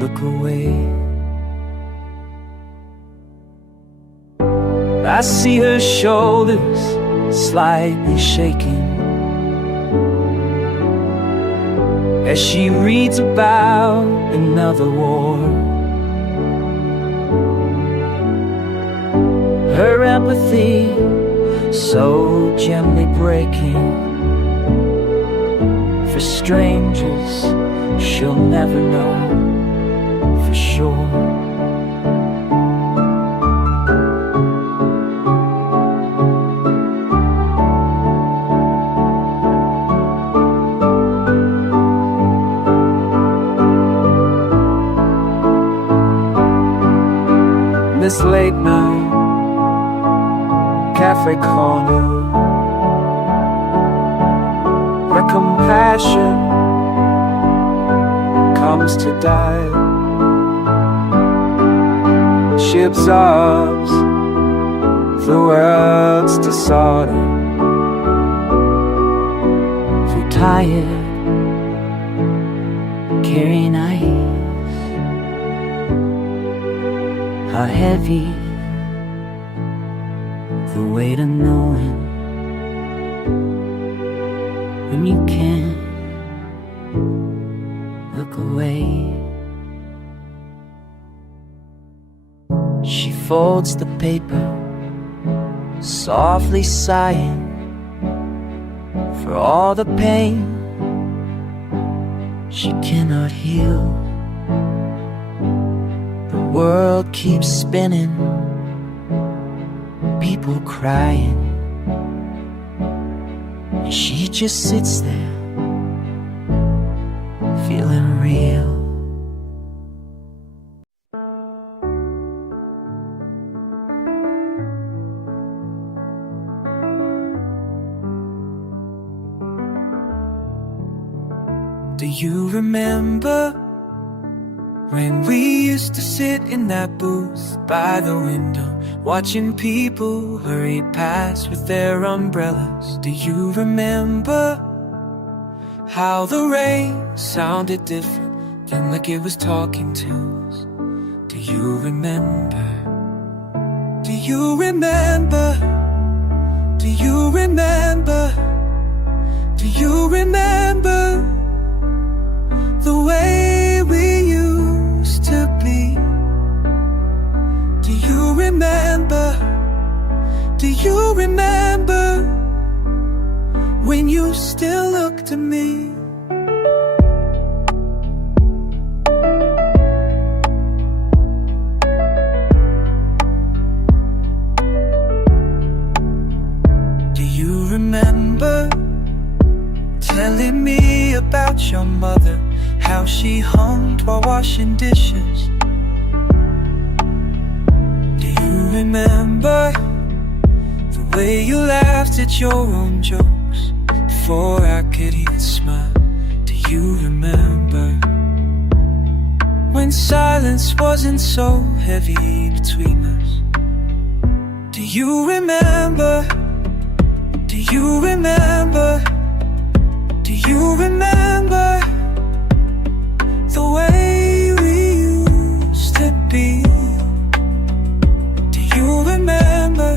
look away. I see her shoulders slightly shaking as she reads about another war. Her empathy so gently breaking for strangers she'll never know for sure. This late night cafe corner where compassion comes to die, she absorbs the world's disorder. Too tired carrying ice. How heavy the the way to knowing when you can't look away. She folds the paper, softly sighing for all the pain she cannot heal. The world keeps spinning, people crying, and she just sits there, feeling real. Do you remember when we used to sit in that booth by the window, watching people hurry past with their umbrellas? Do you remember how the rain sounded different than like it was talking to us? Do you remember? Do you remember? Do you remember? Do you remember the way we used to be? Do you remember? Do you remember when you still looked at me? Do you remember telling me about your mother, how she hummed while washing dishes? Do you remember the way you laughed at your own jokes before I could even smile? Do you remember when silence wasn't so heavy between us? Do you remember? Do you remember? Do you remember the way we used to be? Do you remember?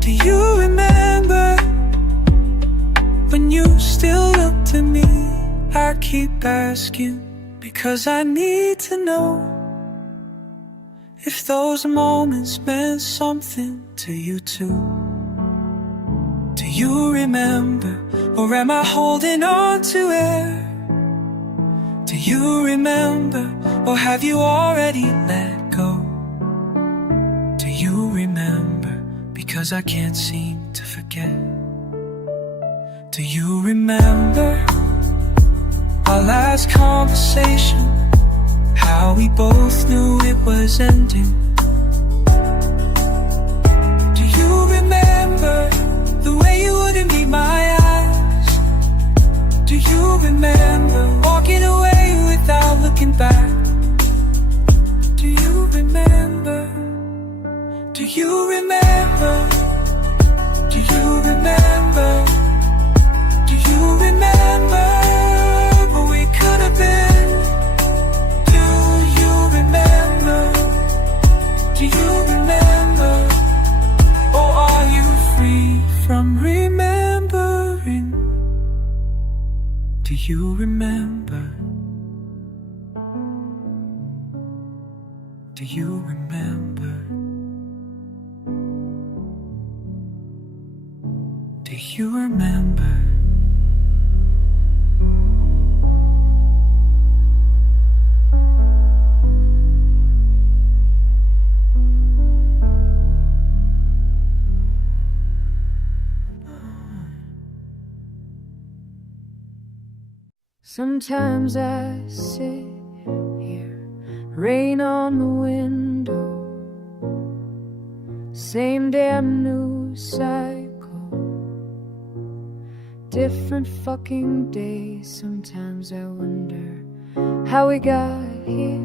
Do you remember when you still looked at me? I keep asking because I need to know if those moments meant something to you too. Do you remember, or am I holding on to air? Do you remember, or have you already let go? Do you remember, because I can't seem to forget? Do you remember our last conversation, how we both knew it was ending? Do you remember the way you wouldn't meet my eyes? Do you remember walking away without looking back? Do you remember? Do you remember? Do you remember? Do you remember what we could have been? Do you remember? Do you remember? Or are you free from remembering? Do you remember? Do you remember? Do you remember? Sometimes I sit here, rain on the window, same damn news cycle, different fucking days. Sometimes I wonder how we got here.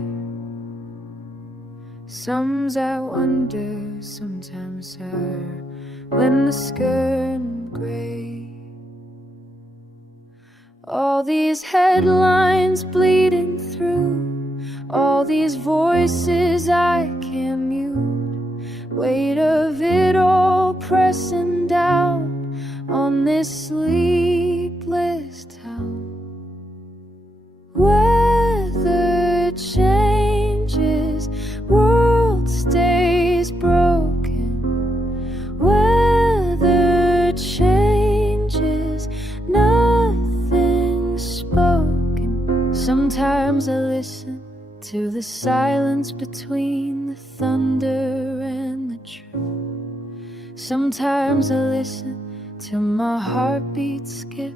Sometimes I wonder, sometimes I when the skirting gray. All these headlines bleeding through, all these voices I can't mute, weight of it all pressing down on this sleepless town. Weather changes, world stays broken. Weather changes, nothing's spoken. Sometimes I listen to the silence between the thunder and the truth. Sometimes I listen till my heartbeat skip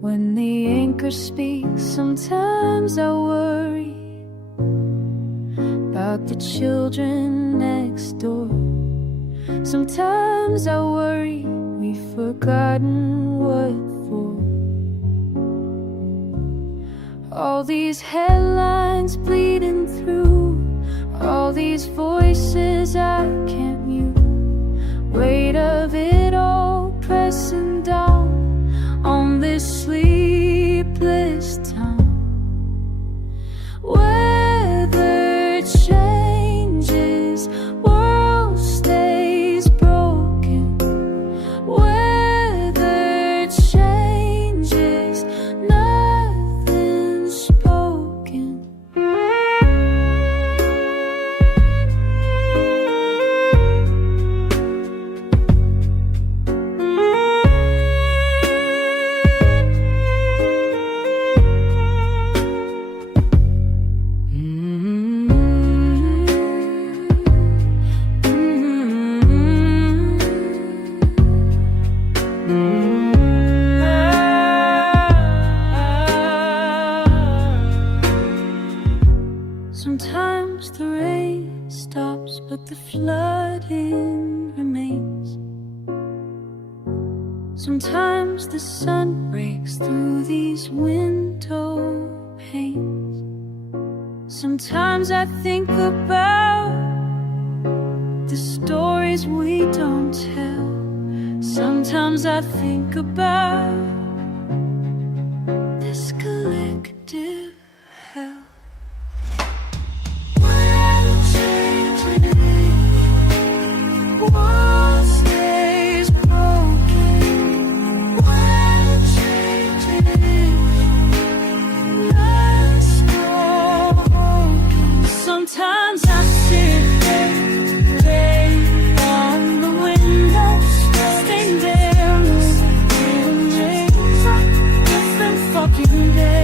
when the anchor speaks. Sometimes I worry about the children next door. Sometimes I worry we've forgotten what for. All these headlines bleeding through, all these voices I can't mute. Weight of it all pressing down on this sleepless town. Weather changes, world stays broken. Weather changes, nothing's spoken. Sometimes the rain stops, but the flooding remains. Sometimes the sun breaks through these window panes. Sometimes I think about the stories we don't tell. Sometimes I think about this collective hell. World stays broken. Weather changes, let's spoken. Sometimes I sit there on the window, staying there on the rains like different fucking day.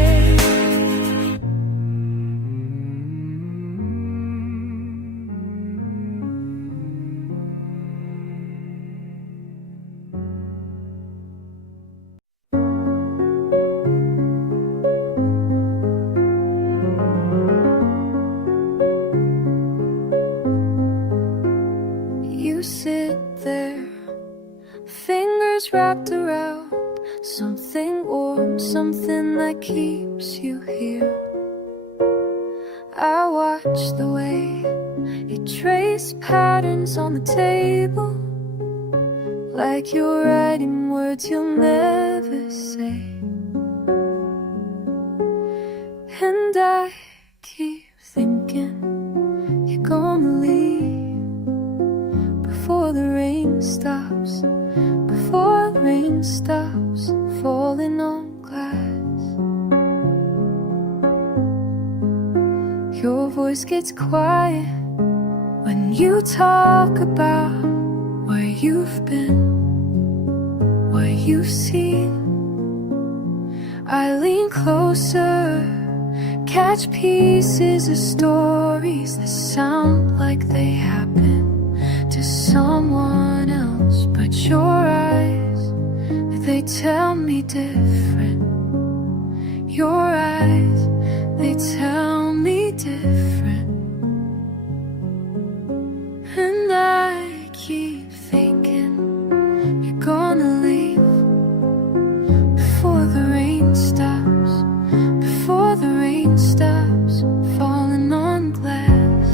You sit there, fingers wrapped around something warm, something that keeps you here. I watch the way you trace patterns on the table, like you're writing words you'll never say. And I keep thinking you're gonna leave before the rain stops, before the rain stops falling on glass. Your voice gets quiet when you talk about where you've been, what you've seen. I lean closer, catch pieces of stories that sound like they happen to someone else, but your eyes, they tell me different. Your eyes, they tell me different. And I keep thinking you're gonna leave before the rain stops, before the rain stops falling on glass.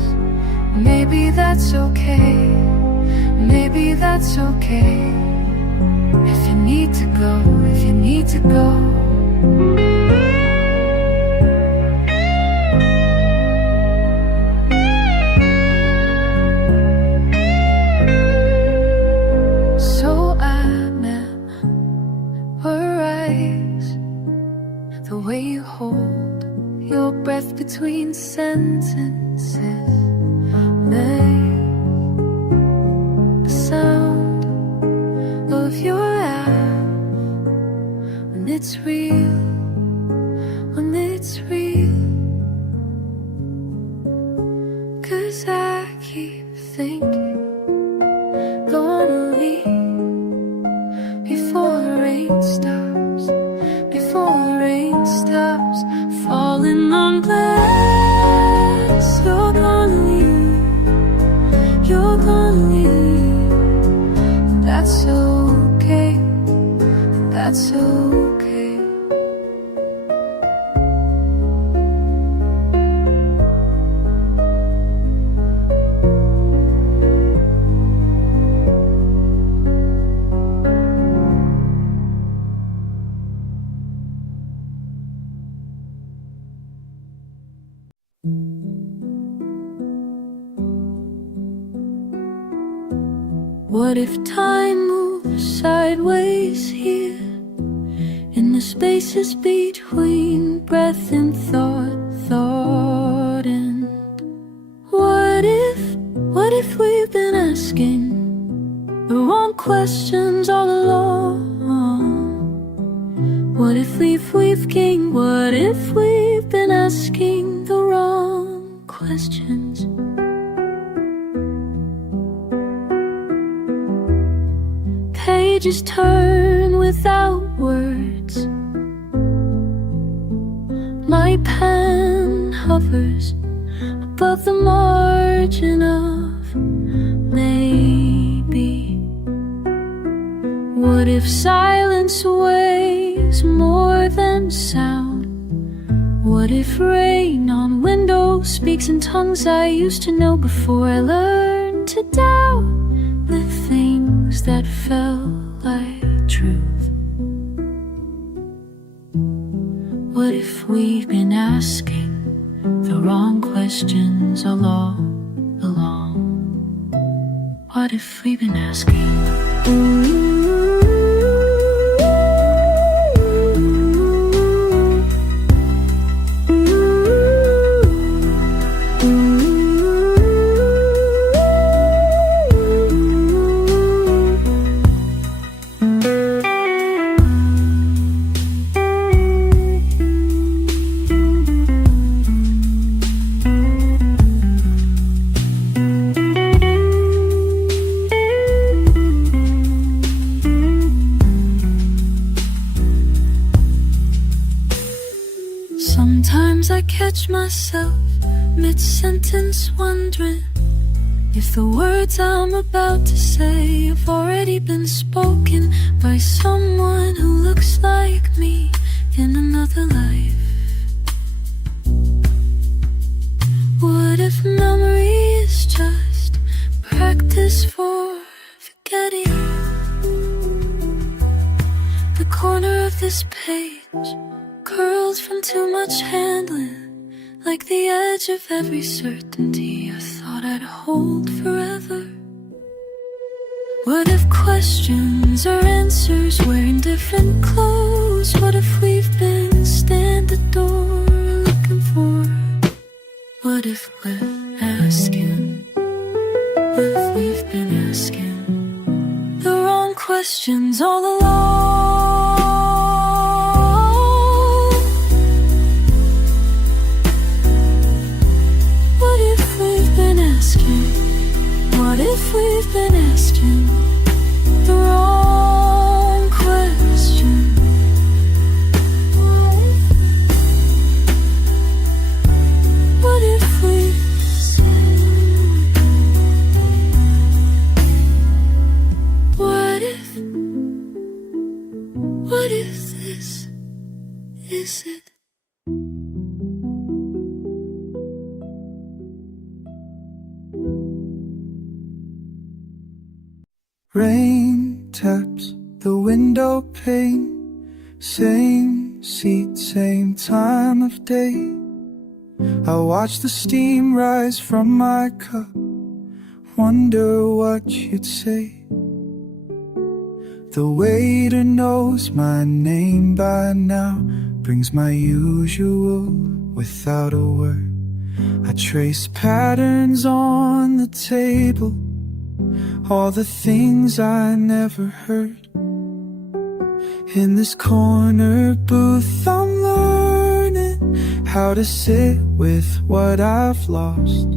Maybe that's okay, maybe that's okay. If you need to go, if you need to go. between sentences. Make the sound of your laugh when it's real, when it's real. 'Cause I keep thinking, gonna leave before the rain stops, before the rain stops falling on glass. You're gonna leave, you're gonna leave. That's okay, that's okay. What if time moves sideways here, in the spaces between breath and thought, thought and what if we've been asking the wrong questions all along? What if we've gained? What if we've been asking the wrong questions? Pages turn without words. My pen hovers above the margin of maybe. What if silence weighs more than sound? What if rain on windows speaks in tongues I used to know before I learned to doubt the things that felt like truth? What if we've been asking the wrong questions along? What if we've been asking? Sometimes I catch myself mid-sentence wondering if the words I'm about to say have already been spoken by someone who looks like me in another life. What if memory is just practice for forgetting? The corner of this page curls from too much handling, like the edge of every certainty I thought I'd hold forever. What if questions are answers wearing different clothes? What if we've been stand at the door looking for? What if we're asking? What if we've been asking the wrong questions all along? What if we've been asking the wrong question? What if we said, what if this is it? Rain taps the window pane, same seat, same time of day. I watch the steam rise from my cup, wonder what you'd say. The waiter knows my name by now, brings my usual without a word. I trace patterns on the table, all the things I never heard. In this corner booth I'm learning how to sit with what I've lost.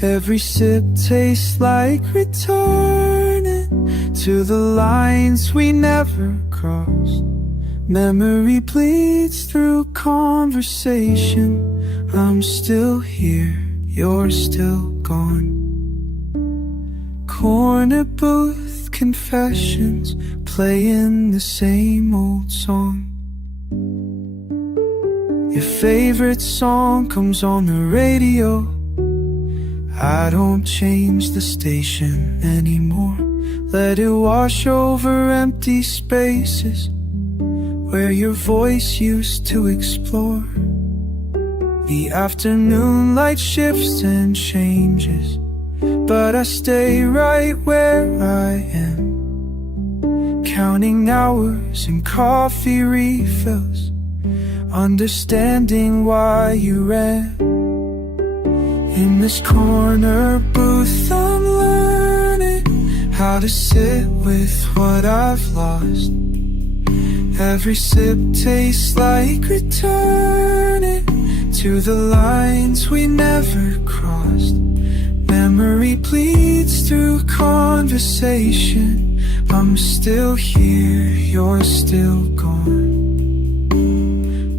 Every sip tastes like returning to the lines we never crossed. Memory bleeds through conversation. I'm still here, you're still gone. Corner booth confessions, playing the same old song. Your favorite song comes on the radio. I don't change the station anymore. Let it wash over empty spaces where your voice used to explore. The afternoon light shifts and changes, but I stay right where I am, counting hours and coffee refills, understanding why you ran. In this corner booth I'm learning how to sit with what I've lost. Every sip tastes like returning to the lines we never crossed. Memory bleeds through conversation. I'm still here, you're still gone.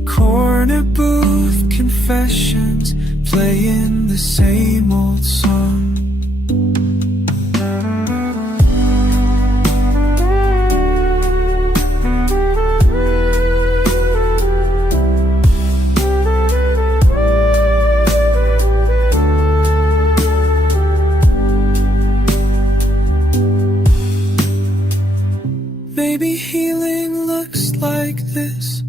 Corner booth confessions, playing the same old song. Maybe healing looks like this,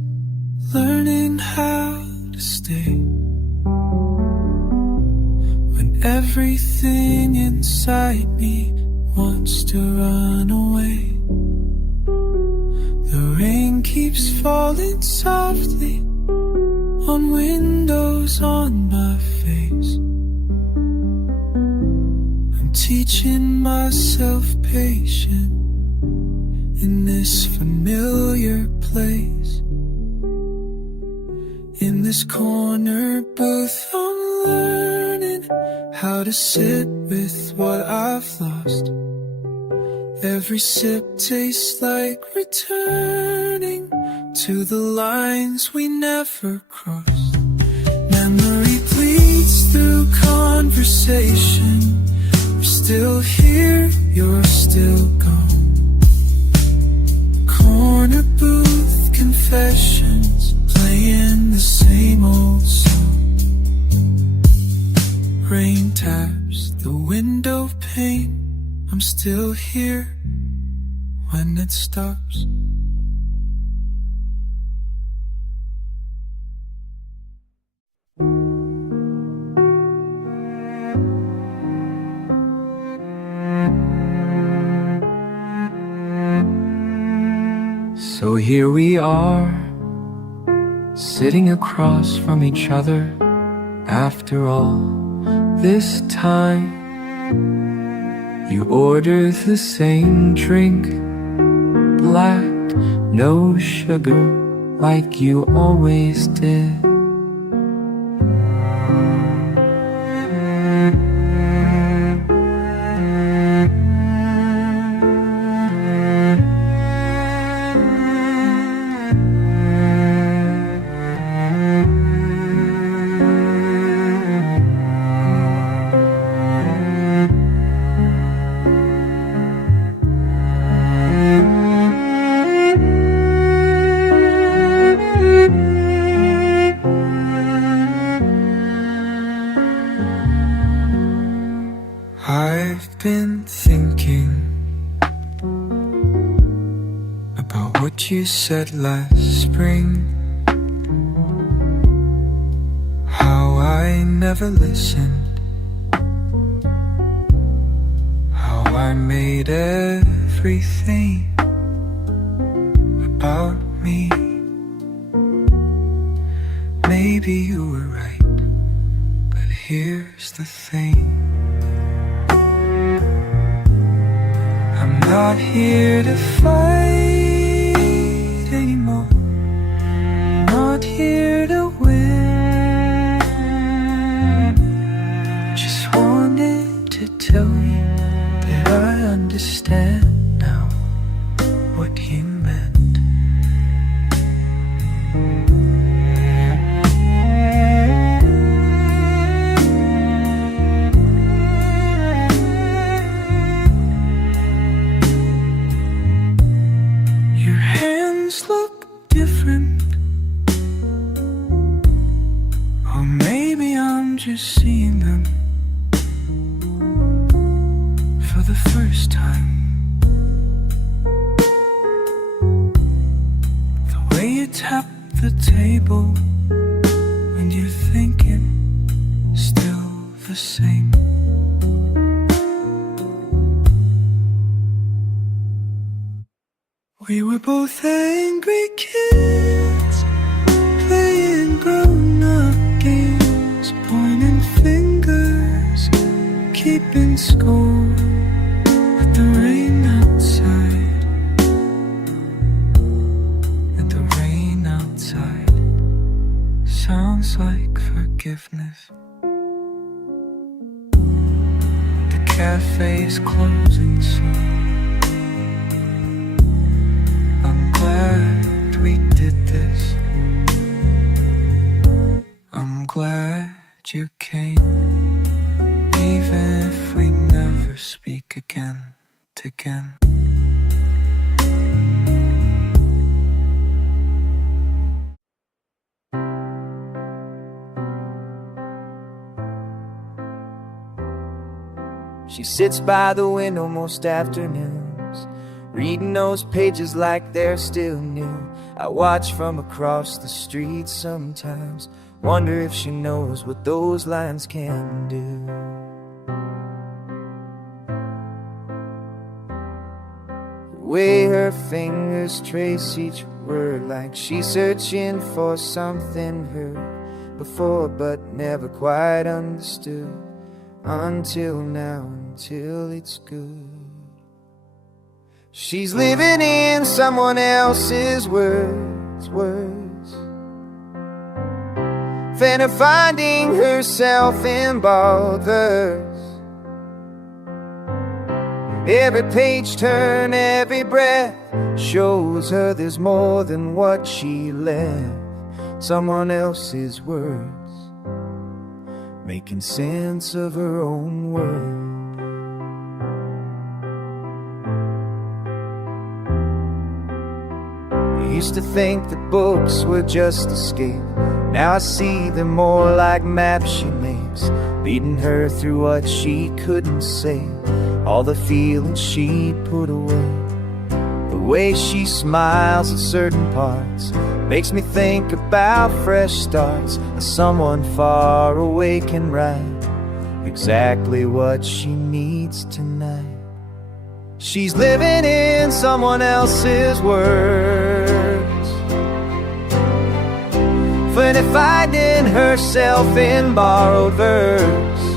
learning how to stay when everything inside me wants to run away. The rain keeps falling softly on windows on my face. I'm teaching myself patience in this familiar place. In this corner booth I'm learning how to sit with what I've lost. Every sip tastes like returning to the lines we never crossed. Memory bleeds through conversation. We're still here, you're still gone. Corner booth confessions, playing the same old song. Rain taps the window pane. I'm still here when it stops. So here we are, sitting across from each other after all this time. You ordered the same drink, black, no sugar, like you always did. I've been thinking about what you said last spring, how I never listened, how I made everything about me. Maybe you were right, but Here's the thing, I'm not here to fight anymore, not here to win. Just wanted to tell you that I understand now what you meant. Your hands look different, or maybe I'm just seeing them for the first time. The way you tap the table and you're thinking still the same. We were both angry kids playing grown-up games, pointing fingers, keeping score at the rain outside, at the rain outside. Sounds like forgiveness. The cafe's closing soon. I'm glad we did this. I'm glad you came, even if we never speak again. She sits by the window most afternoons, reading those pages like they're still new. I watch from across the street sometimes, wonder if she knows what those lines can do. The way her fingers trace each word, like she's searching for something heard before but never quite understood. Until now, until it's good. She's living in someone else's words, then her finding herself in borrowed verse. Every page turn, every breath shows her there's more than what she left. Someone else's words, making sense of her own world. I used to think that books were just escape. Now I see them more like maps she makes, leading her through what she couldn't say, all the feelings she put away. The way she smiles at certain parts makes me think about fresh starts, and someone far away can write exactly what she needs tonight. She's living in someone else's words, when finding herself in borrowed verse.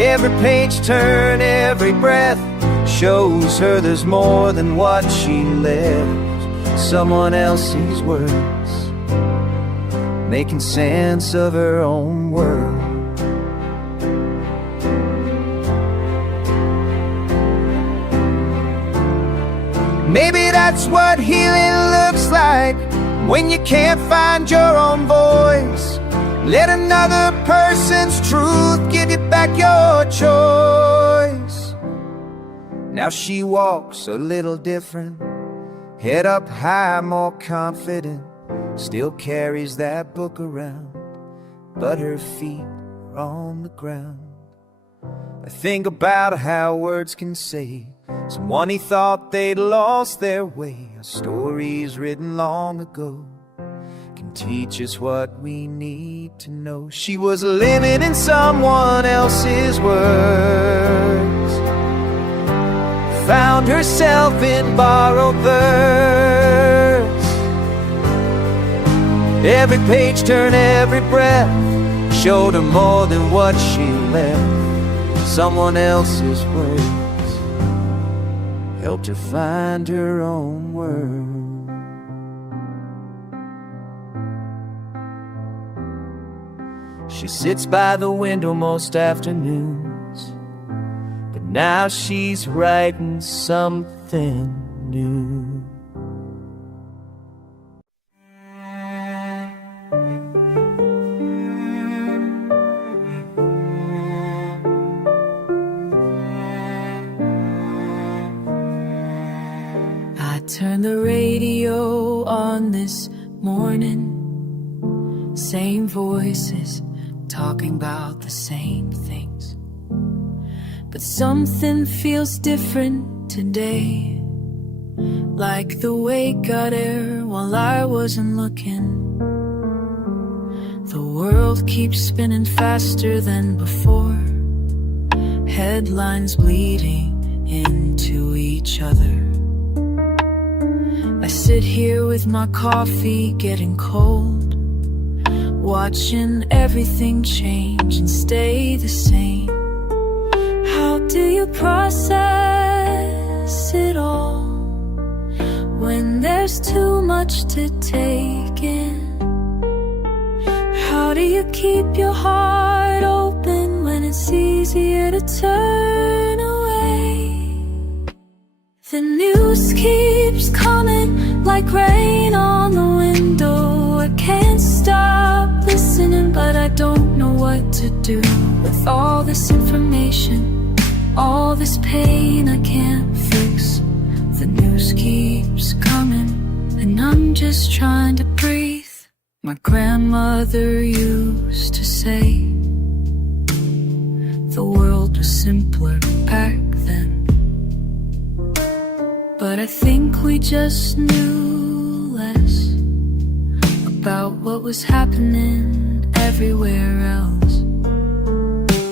Every page turn, every breath shows her there's more than what she left. Someone else's words, making sense of her own world. Maybe that's what healing looks like, when you can't find your own voice. Let another person's truth give you back your choice. Now she walks a little different, head up high, more confident, still carries that book around, but her feet are on the ground. I think about how words can save someone he thought they'd lost their way. A stories written long ago can teach us what we need to know. She was living in someone else's words, found herself in borrowed verse. Every page turn, every breath showed her more than what she left. Someone else's words helped her find her own words. She sits by the window most afternoons, but now she's writing something new. I turned the radio on this morning. Same voices talking about the same things, but something feels different today. Like the way it got air while I wasn't looking. The world keeps spinning faster than before. Headlines bleeding into each other. I sit here with my coffee getting cold, watching everything change and stay the same. How do you process it all when there's too much to take in? How do you keep your heart open when it's easier to turn away? The news keeps coming like rain on the window. I can't stop listening, but I don't know what to do with all this information, all this pain I can't fix. The news keeps coming, and I'm just trying to breathe. My grandmother used to say the world was simpler back then, but I think we just knew less about what was happening everywhere else.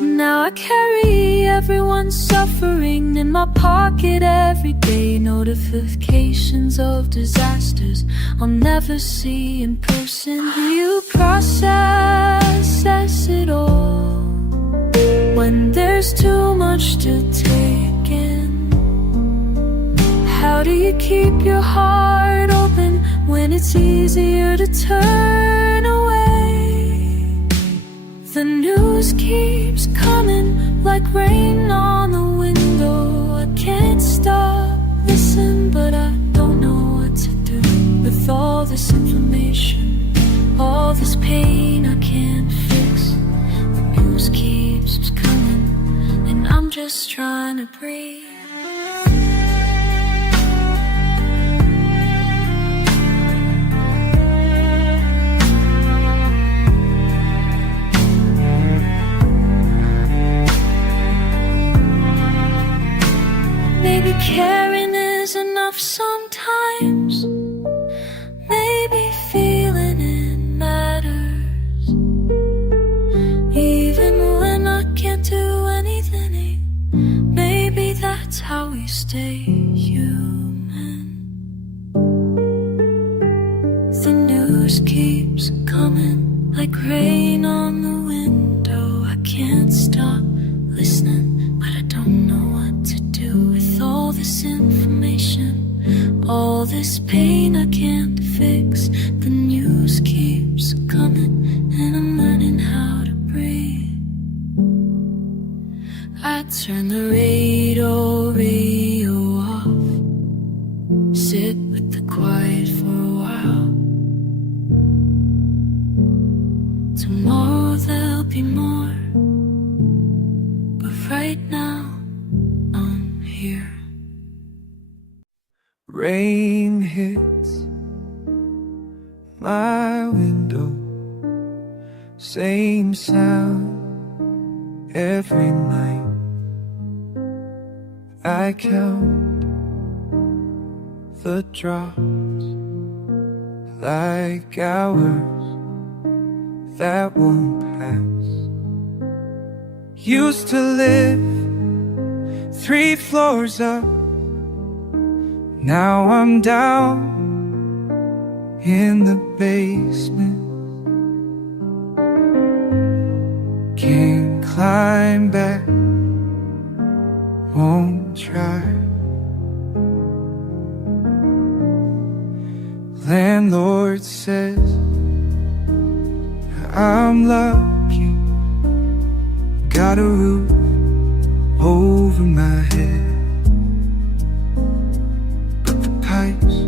Now I carry everyone's suffering in my pocket every day. Notifications of disasters I'll never see in person. Do you process it all when there's too much to take in? How do you keep your heart open when it's easier to turn away? The news keeps coming like rain on the window. I can't stop listening, but I don't know what to do with all this information, all this pain I can't fix. The news keeps coming, and I'm just trying to breathe. Maybe caring is enough sometimes. Maybe feeling it matters, even when I can't do anything. Maybe that's how we stay human. The news keeps coming like rain on the window. I can't stop listening, but I don't know what to do with all this information, all this pain I can't fix. The news keeps coming, and I'm learning how to breathe. I turn the radio off, sit with the quiet for a while. Tomorrow there'll be more, but right now I'm here. Rain hits my window, same sound every night. I count the drops like hours that won't pass. Used to live 3 floors up, now I'm down in the basement. climb back, won't try. Landlord says I'm lucky, got a roof over my head, but the pipes,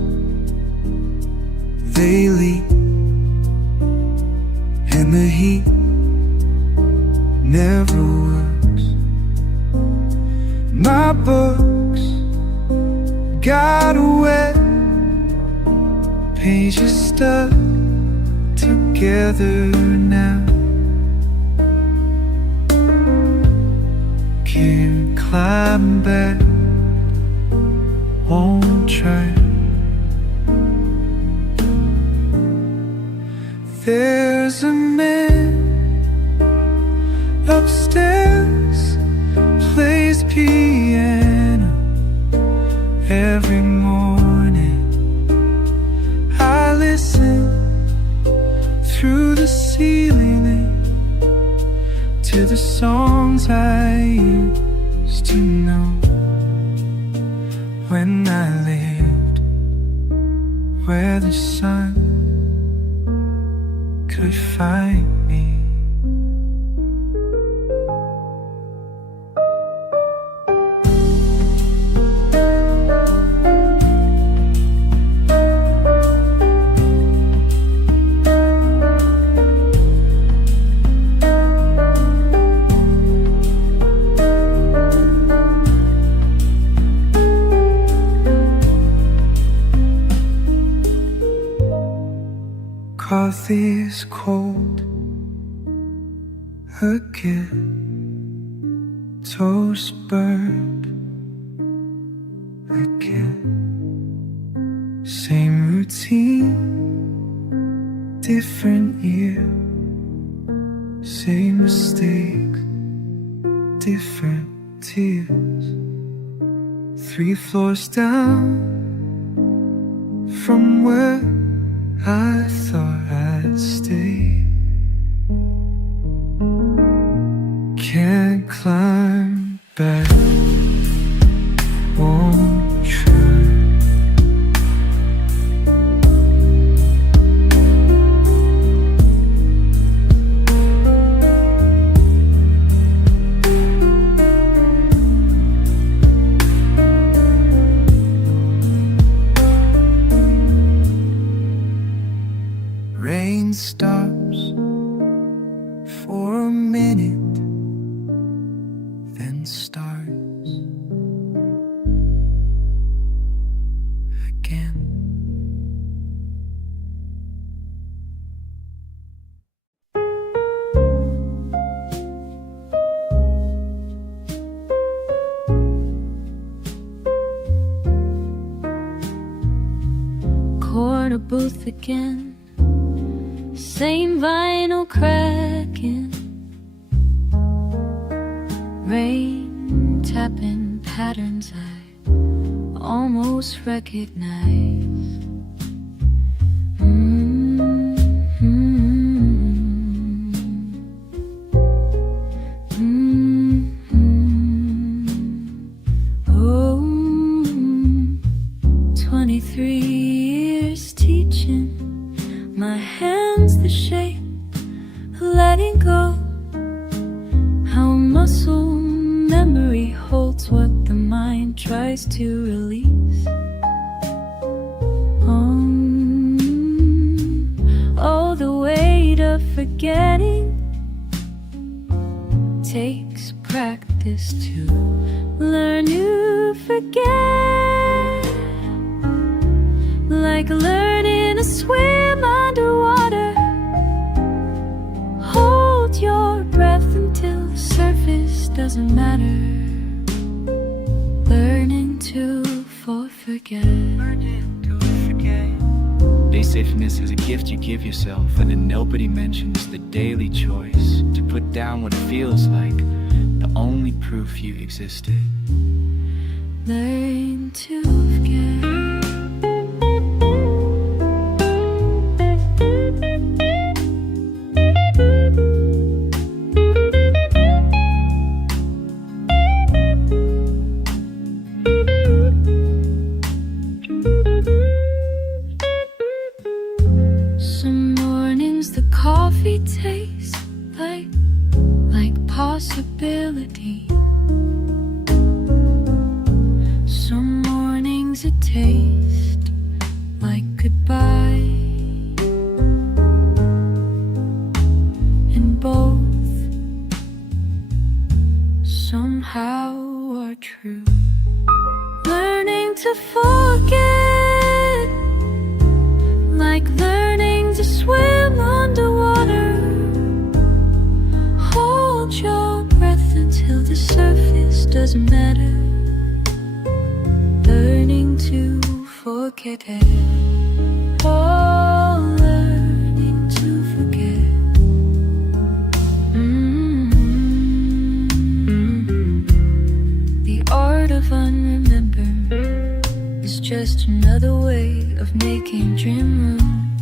they leak, and the heat never works. My books got wet, pages stuck together now. Can't climb back, won't try. There's a man upstairs, plays piano every morning. I listen through the ceiling to the songs I used to know when I lived where the sun could find me. Coffee's cold again, toast burnt again. Same routine, different year. Same mistakes, different tears. 3 floors down from where I thought I'd stay. Can't climb back, won't try. Rain stops for a minute, then starts again. Corner booth again, same vinyl cracking, rain tapping patterns I almost recognize. Oh, 23 years teaching, my hands the shape, letting go. How muscle memory holds what the mind tries to release. Oh, the weight of forgetting takes practice to learn to forget. Like learning to swim underwater. Hold your breath until the surface doesn't matter. Learning to forget. Evasiveness is a gift you give yourself, and then nobody mentions the daily choice to put down what it feels like, the only proof you existed. Learn to forget. things that taste like goodbye, and both somehow are true. Learning to forget, like learning to swim underwater. Hold your breath until the surface doesn't matter. Learning to forget it. Oh, learning to forget. The art of unremembering is just another way of making dream room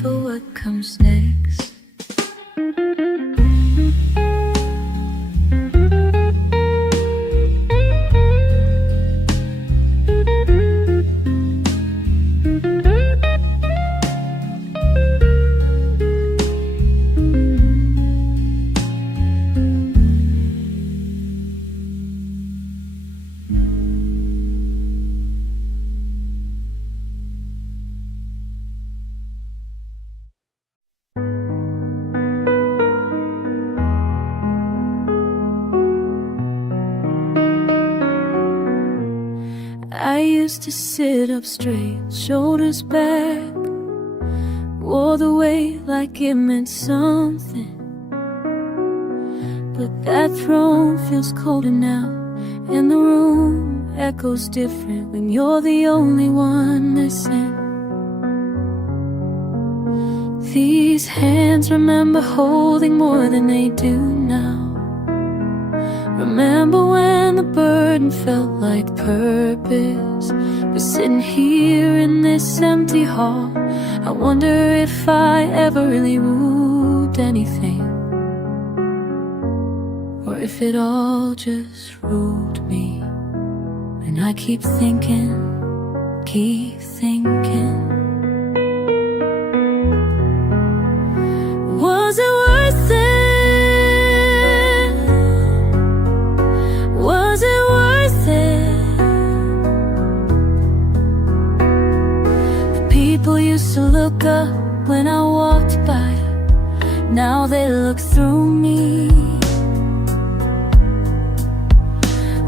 for what comes next. I used to sit up straight, shoulders back, wore the weight like it meant something. But that throne feels colder now, and the room echoes different when you're the only one listening. These hands remember holding more than they do now. Remember when the burden felt like purpose. But sitting here in this empty hall, I wonder if I ever really ruled anything, or if it all just ruled me. And I keep thinking, was it worth it? Was it worth it? The people used to look up when I walked by, now they look through me,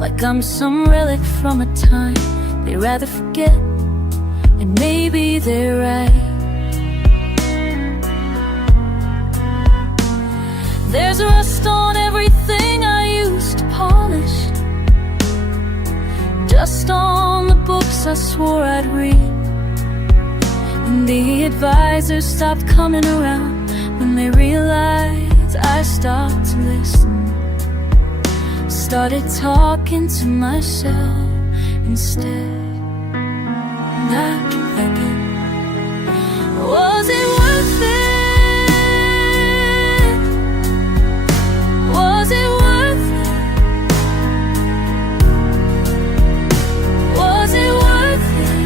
like I'm some relic from a time they'd rather forget. And maybe they're right. There's rust on everything I used to polish, dust on the books I swore I'd read. And the advisors stopped coming around when they realized I stopped to listen. Started talking to myself instead. And I keep thinking, was it worth it? Was it worth it? Was it worth it?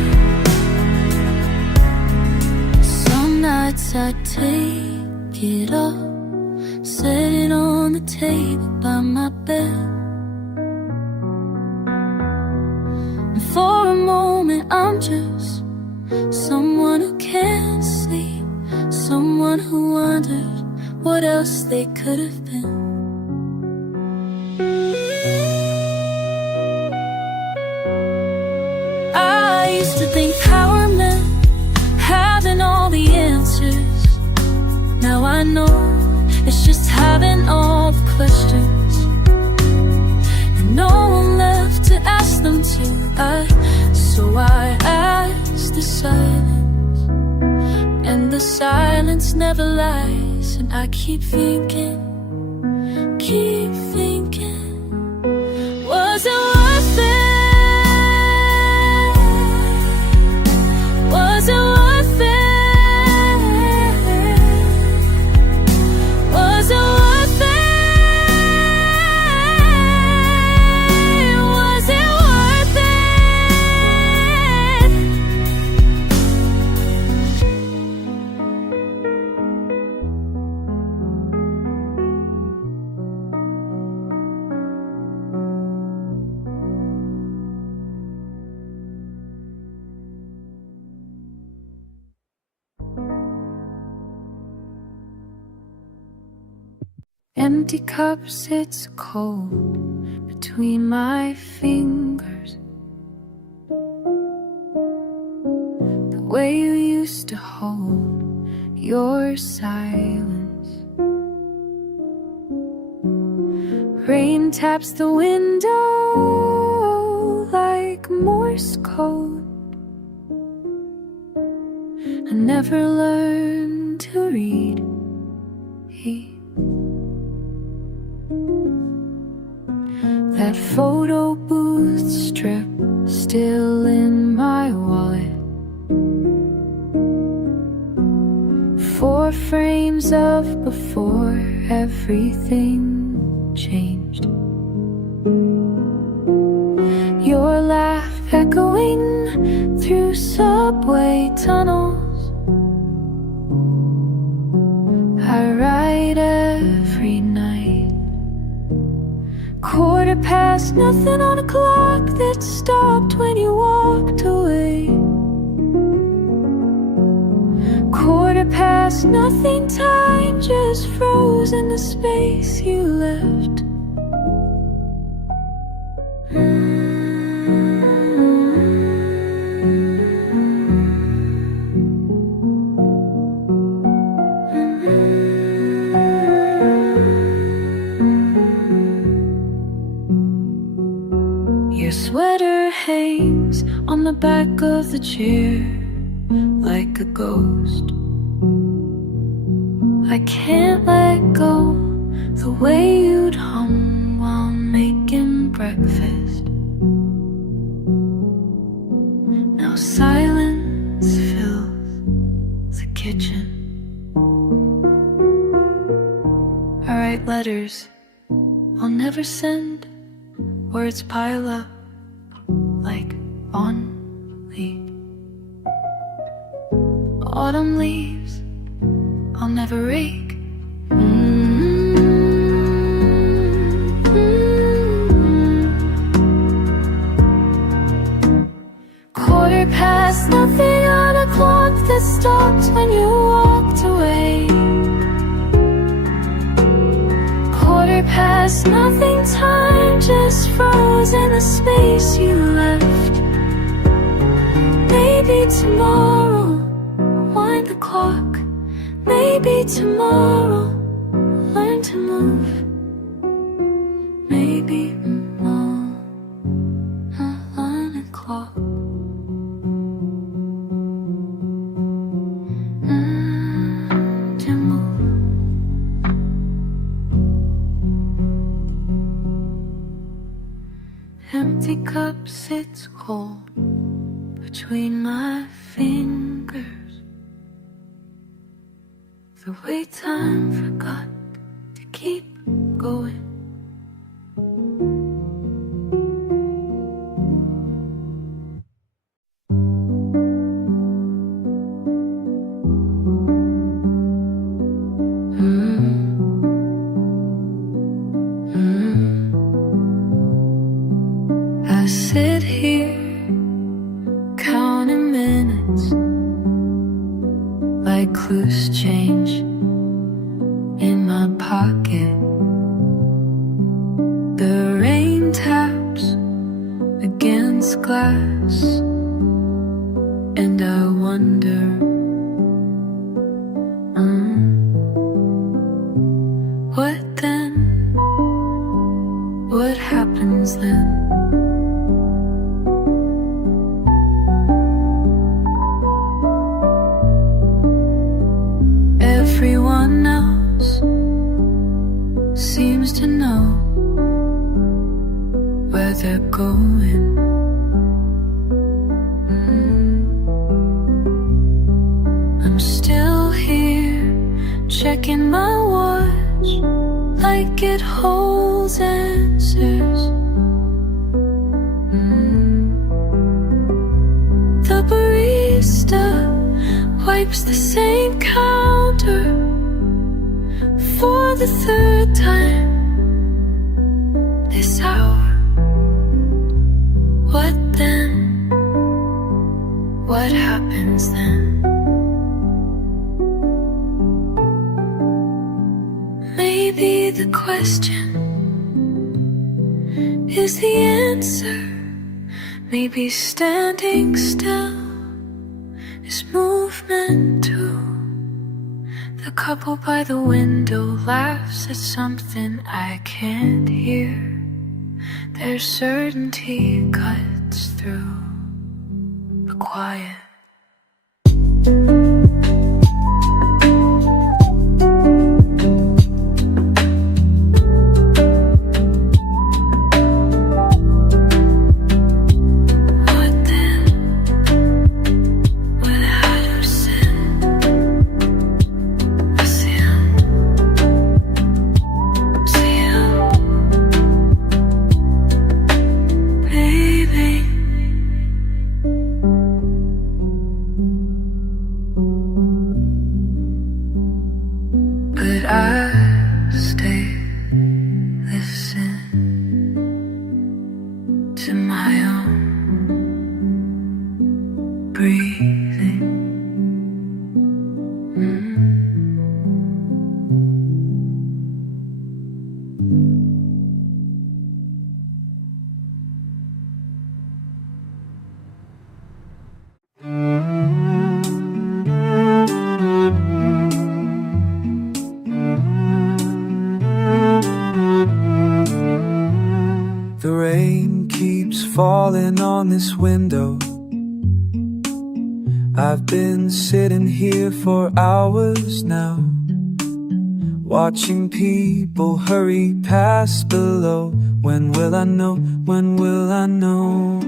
Some nights I take it up, set it on the table by my bed. And for a moment I'm just someone who can't sleep, someone who wondered what else they could have been. I used to think power meant having all the answers. Now I know it's just having all the questions, and no one left to ask them to. So I asked the silence, and the silence never lies. And I keep thinking, was it worth it? Was it worth it? Was it worth it? Was it worth it? Empty cup sits cold between my fingers. The way you used to hold your silence. Rain taps the window like Morse code. I never learned to read. That photo booth strip still in my wallet. 4 frames of before everything changed. Your laugh echoing through subway tunnels. I write every night. 1:15, nothing on a clock that stopped when you walked away. 1:15, nothing, time just froze in the space you left. Your sweater hangs on the back of the chair like a ghost. I can't let go the way you'd hum while making breakfast. Now silence fills the kitchen. I write letters I'll never send. Words pile up like only. Autumn leaves I'll never rake. 1:15, nothing on a clock that stopped when you walked away. 1:15, nothing, time just froze in the space you left. Maybe tomorrow, wind the clock. Maybe tomorrow, learn to move. Maybe tomorrow, learn the clock. To move. Empty cup sits cold between my fingers. The way time forgot to keep going. I sit here counting minutes like loose change in my pocket. The rain taps against glass, and I wonder, what then? What happens then? Everyone else seems to know where they're going. I'm still here checking my watch like it holds answers. The barista wipes the same counter for the 3rd time this hour. What then? What happens then? Maybe Maybe the question is the answer. Maybe standing still is movement too. The couple by the window laughs at something I can't hear. Their certainty cuts through the quiet. The rain keeps falling on this window. I've been sitting here for hours now, watching people hurry past below. When will I know? When will I know?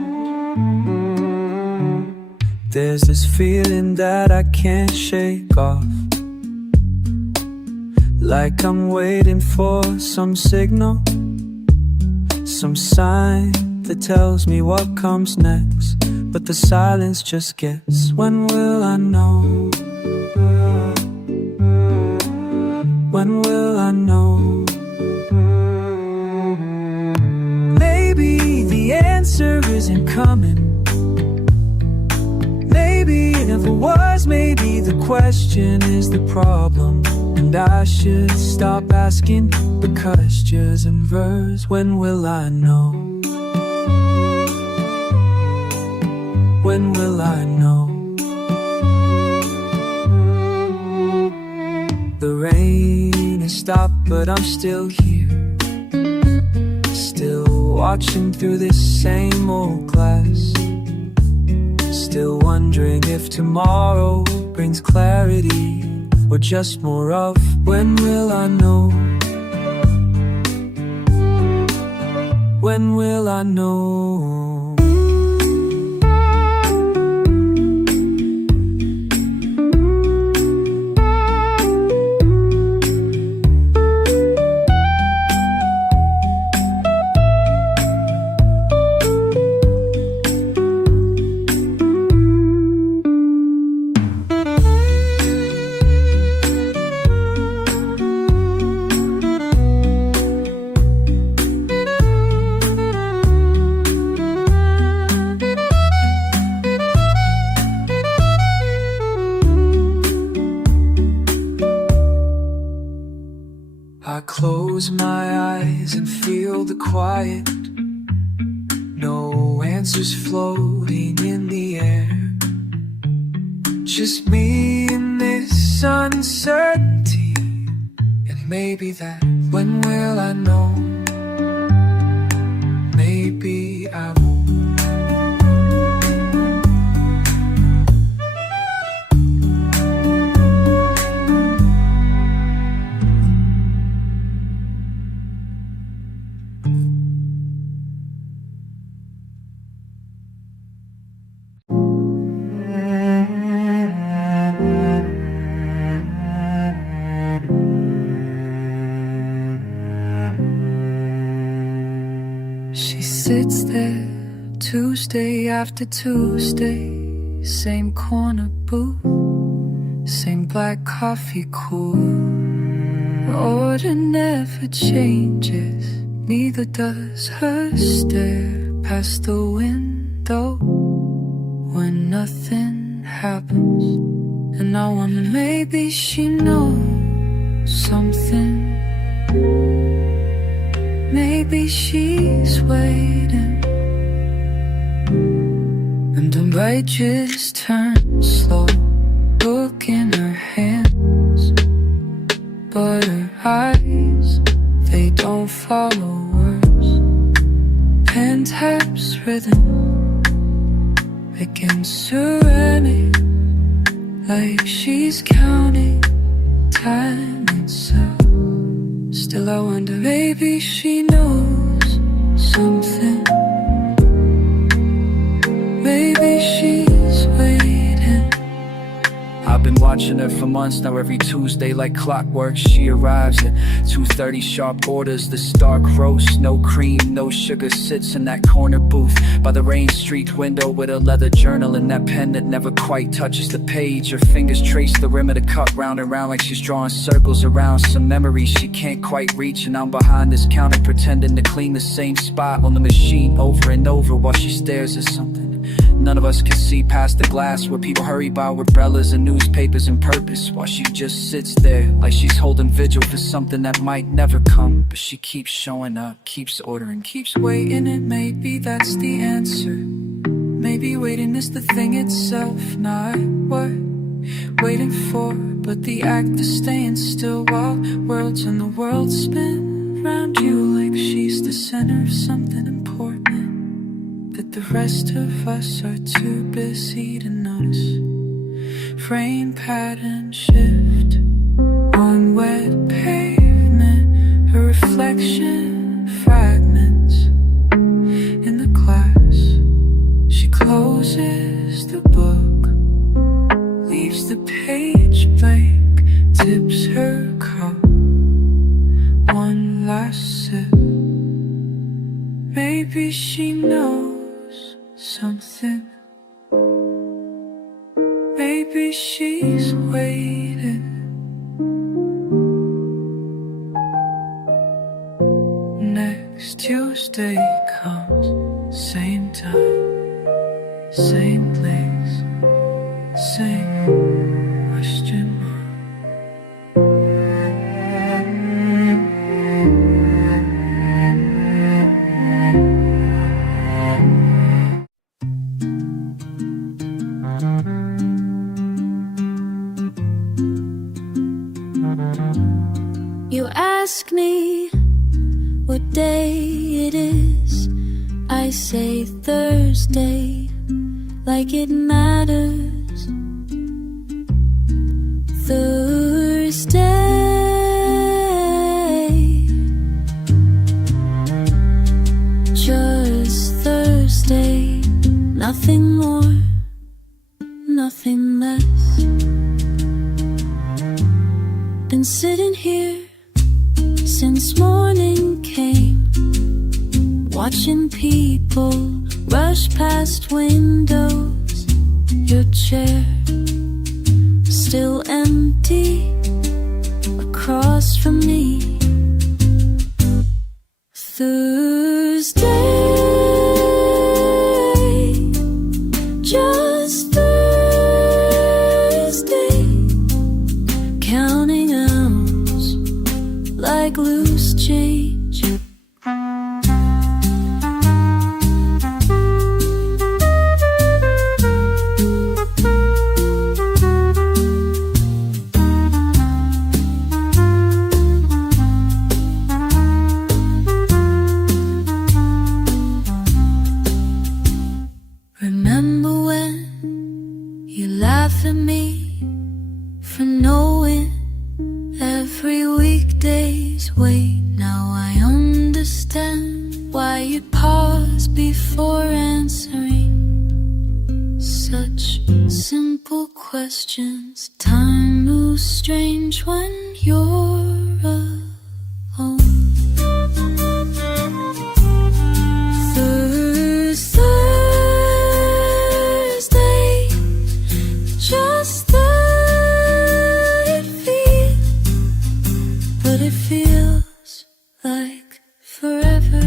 There's this feeling that I can't shake off, like I'm waiting for some signal, some sign that tells me what comes next. But the silence just gets. When will I know? When will I know? Maybe the answer isn't coming. Maybe it never was. Maybe the question is the problem, and I should stop asking, because just in verse. When will I know? When will I know? The rain has stopped, but I'm still here, still watching through this same old glass, still wondering if tomorrow brings clarity or just more of. When will I know? When will I know? I close my eyes and feel the quiet, no answers floating in the air, just me in this uncertainty. And maybe that, when will I know? Maybe I won't. She sits there Tuesday after Tuesday, same corner booth, same black coffee cool. Order never changes, neither does her stare past the window when nothing happens. And I wonder, maybe she knows something Maybe she's waiting, and the light just turns slow. Book in her hands, but her eyes, they don't follow words. Pen taps rhythm against her running, like she's counting time itself. Still I wonder, maybe she knows something. Maybe she's waiting. I've been watching her for months now. Every Tuesday like clockwork she arrives at 2:30 sharp, orders the stark roast. No cream, no sugar, sits in that corner booth by the Rain Street window with a leather journal and that pen that never quite touches the page. Her fingers trace the rim of the cup round and round like she's drawing circles around some memory she can't quite reach. And I'm behind this counter pretending to clean the same spot on the machine over and over while she stares at something none of us can see past the glass, where people hurry by with umbrellas and newspapers and purpose, while she just sits there like she's holding vigil for something that might never come. But she keeps showing up, keeps ordering, keeps waiting, and maybe that's the answer. Maybe waiting is the thing itself, not what waiting for, but the act of staying still while worlds and the world spin around you, like she's the center of something important that the rest of us are too busy to notice. Frame pattern shift on wet pavement, her reflection fragments in the glass. She closes the book, leaves the page blank, tips her cup, one last sip. Maybe she knows something. Maybe she's waiting. Next Tuesday comes, same time, same place, same question mark. You ask me what day it is, I say Thursday, like it matters. Thursday, just Thursday, nothing more, nothing less. Been sitting here since morning came, watching people rush past windows. Your chair still empty across from me. Thursday, just Thursday, counting hours like loose change. Remember when you laugh at me for knowing every weekday's wait? Now I understand why you pause before answering such simple questions. Time moves strange when you're alone. Thursday, just the it feels, but it feels like forever.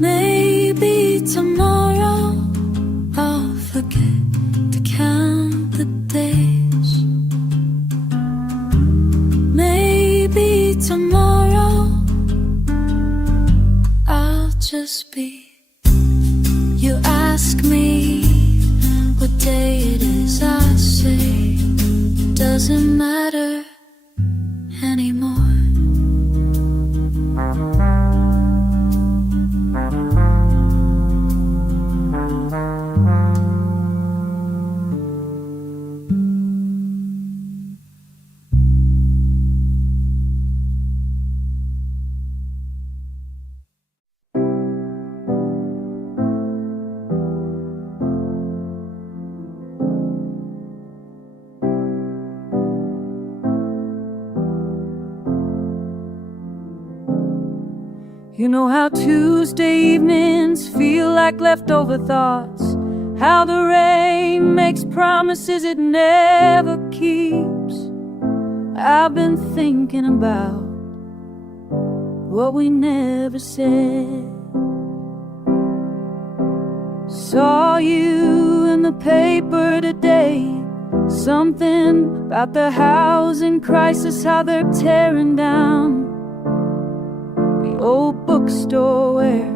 Maybe tomorrow I'll forget to count the days. doesn't matter anymore. You know how Tuesday evenings feel like leftover thoughts, how the rain makes promises it never keeps. I've been thinking about what we never said. Saw you in the paper today, something about the housing crisis, how they're tearing down old bookstore where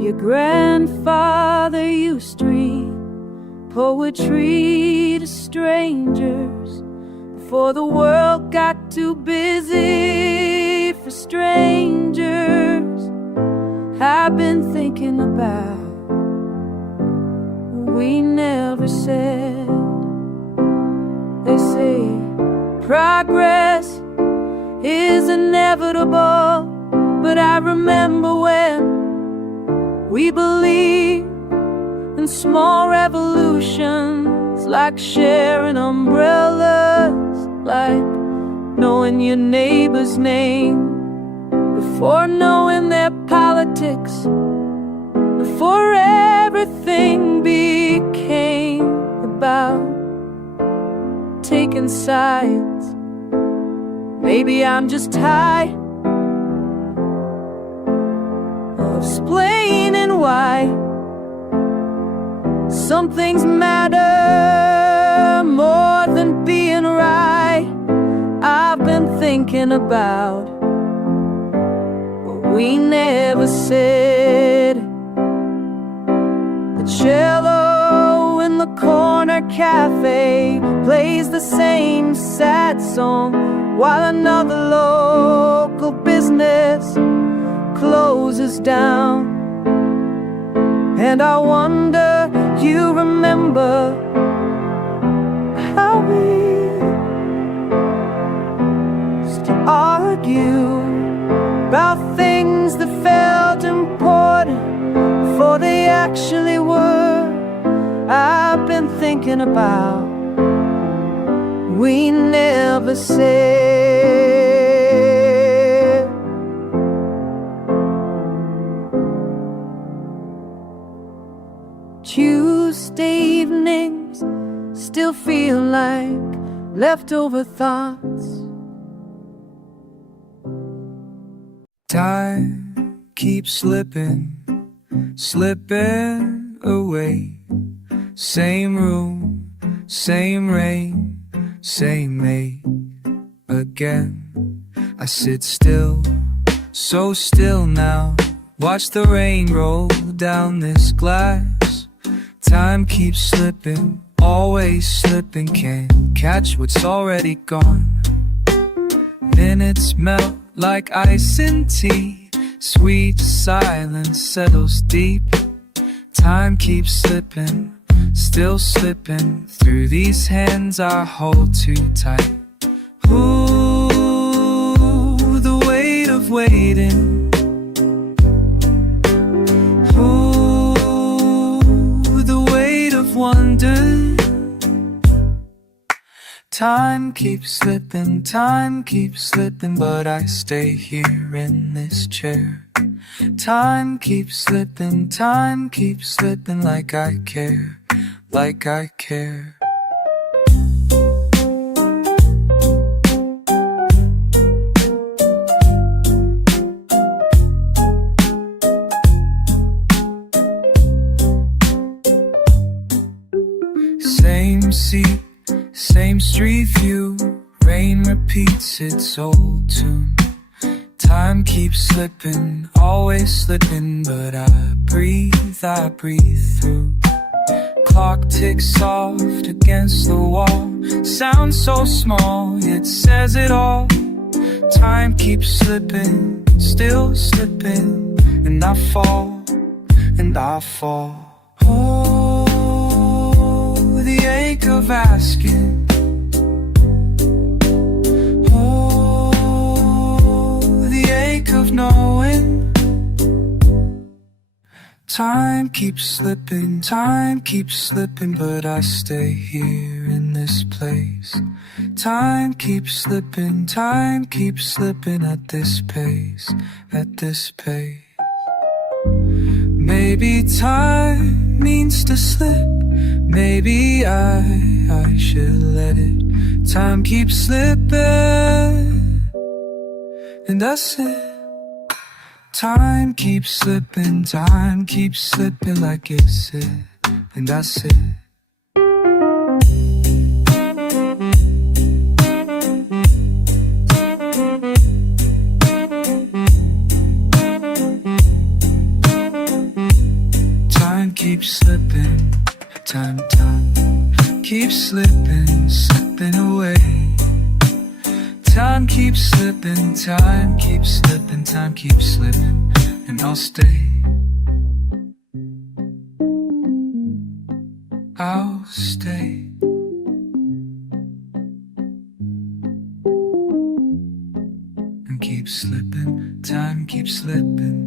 your grandfather used to read poetry to strangers before the world got too busy for strangers. I've been thinking about what we never said. They say progress is inevitable, but I remember when we believed in small revolutions, like sharing umbrellas, like knowing your neighbor's name before knowing their politics, before everything became about taking sides. Maybe I'm just tired of explaining why some things matter more than being right. I've been thinking about what we never said. The cello in the corner cafe plays the same sad song while another local business closes down. And I wonder, you remember how we used to argue about things that felt important before they actually were. I've been thinking about we never said. Tuesday evenings still feel like leftover thoughts. Time keeps slipping, slipping away. Same room, same rain, same ache again. I sit still, so still now. Watch the rain roll down this glass. Time keeps slipping, always slipping. Can't catch what's already gone. Minutes melt like ice in tea. Sweet silence settles deep. Time keeps slipping, still slipping through these hands I hold too tight. Ooh, the weight of waiting. Ooh, the weight of wonder. Time keeps slipping, but I stay here in this chair. Time keeps slipping like I care, like I care. Same seat, same street view. Rain repeats its old tune. Time keeps slipping, always slipping, but I breathe through. clock ticks soft against the wall. Sounds so small, it says it all. Time keeps slipping, still slipping, and I fall, and I fall. Oh, the ache of asking. Oh, the ache of knowing. Time keeps slipping, but I stay here in this place. Time keeps slipping at this pace, at this pace. Maybe time means to slip, maybe I should let it. Time keeps slipping, and that's it. Time keeps slipping like it's it, and that's it. Time keeps slipping, time keeps slipping away. Time keeps slipping, time keeps slipping, and I'll stay. I'll stay. And keep slipping, time keeps slipping.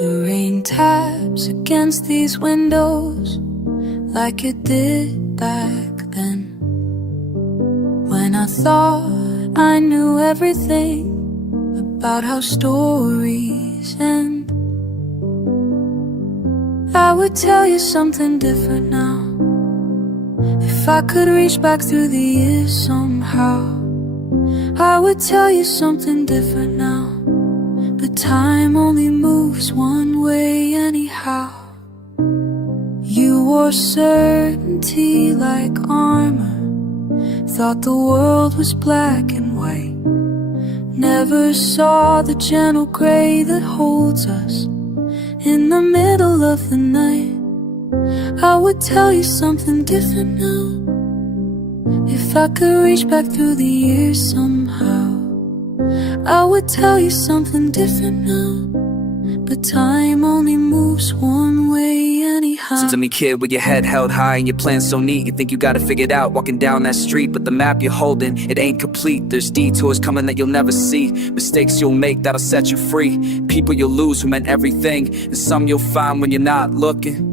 The rain taps against these windows like it did back then, when I thought I knew everything about how stories end. I would tell you something different now, if I could reach back through the years somehow. I would tell you something different now, but time only moves one way anyhow. You wore certainty like armor, thought the world was black and white, never saw the gentle gray that holds us in the middle of the night. I would tell you something different now, if I could reach back through the years somehow. I would tell you something different now, but time only moves one way anyhow. So tell me, kid, with your head held high and your plan so neat, you think you got it figured out walking down that street, but the map you're holding, it ain't complete. There's detours coming that you'll never see, mistakes you'll make that'll set you free, people you'll lose who meant everything, and some you'll find when you're not looking.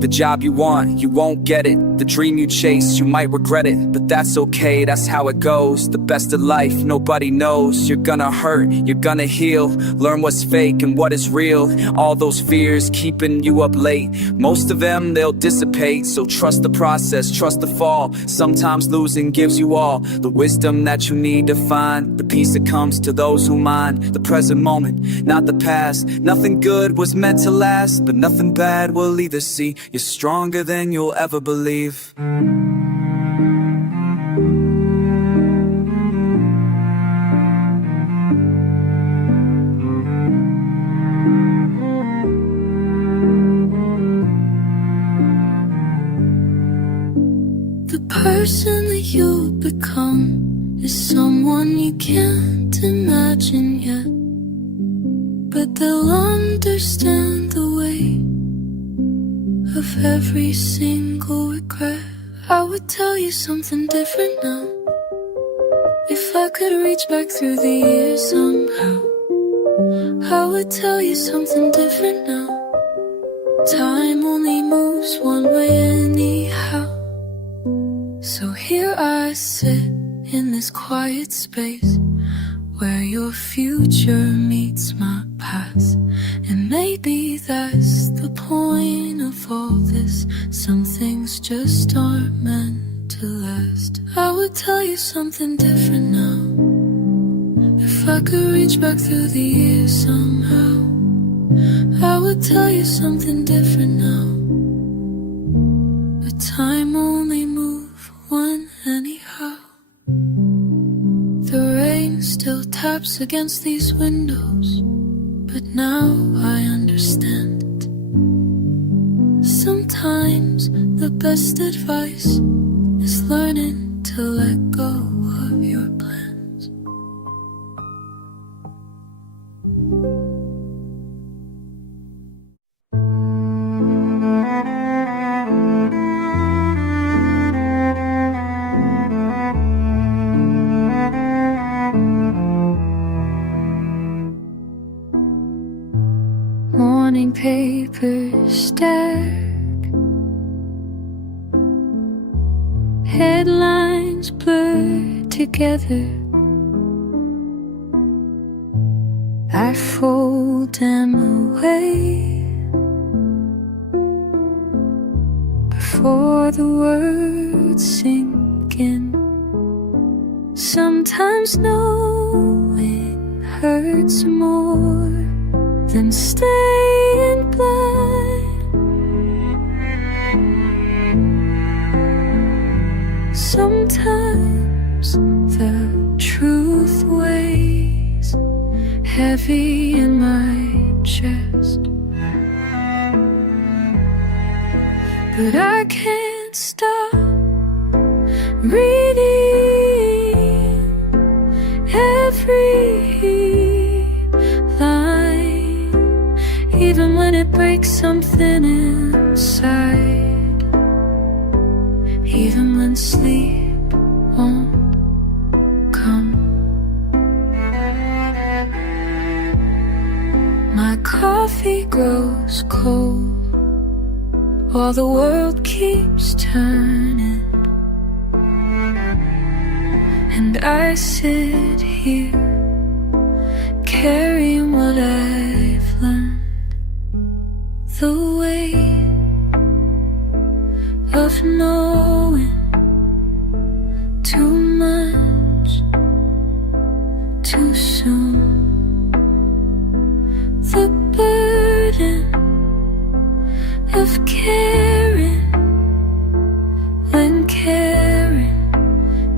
The job you want, you won't get it. The dream you chase, you might regret it, but that's okay, that's how it goes. The best of life, nobody knows. You're gonna hurt, you're gonna heal, learn what's fake and what is real. All those fears keeping you up late, most of them, they'll dissipate. So trust the process, trust the fall. Sometimes losing gives you all the wisdom that you need to find, the peace that comes to those who mind the present moment, not the past. Nothing good was meant to last, but nothing bad will either. See, you're stronger than you'll ever believe. The person that you'll become is someone you can't imagine yet, but they'll understand the weight of every single regret. I would tell you something different now, if I could reach back through the years somehow. I would tell you something different now, time only moves one way anyhow. So here I sit in this quiet space, where your future meets my past. And maybe that's the point of all this, some things just aren't meant to last. I would tell you something different now, if I could reach back through the years somehow. I would tell you something different now, but time only moves one anyhow. still taps against these windows, but now I understand it. Sometimes the best advice is learning to let go of your plans. Morning papers stack, headlines blur together. I fold them away before the words sink in. Sometimes knowing hurts more than staying blind. Sometimes the truth weighs heavy in my chest, but I can't stop reading every line, even when it breaks something inside, even when sleep won't come. My coffee grows cold while the world keeps turning, and I sit here carrying what I've learned, the weight of knowing too much too soon, the burden of caring when caring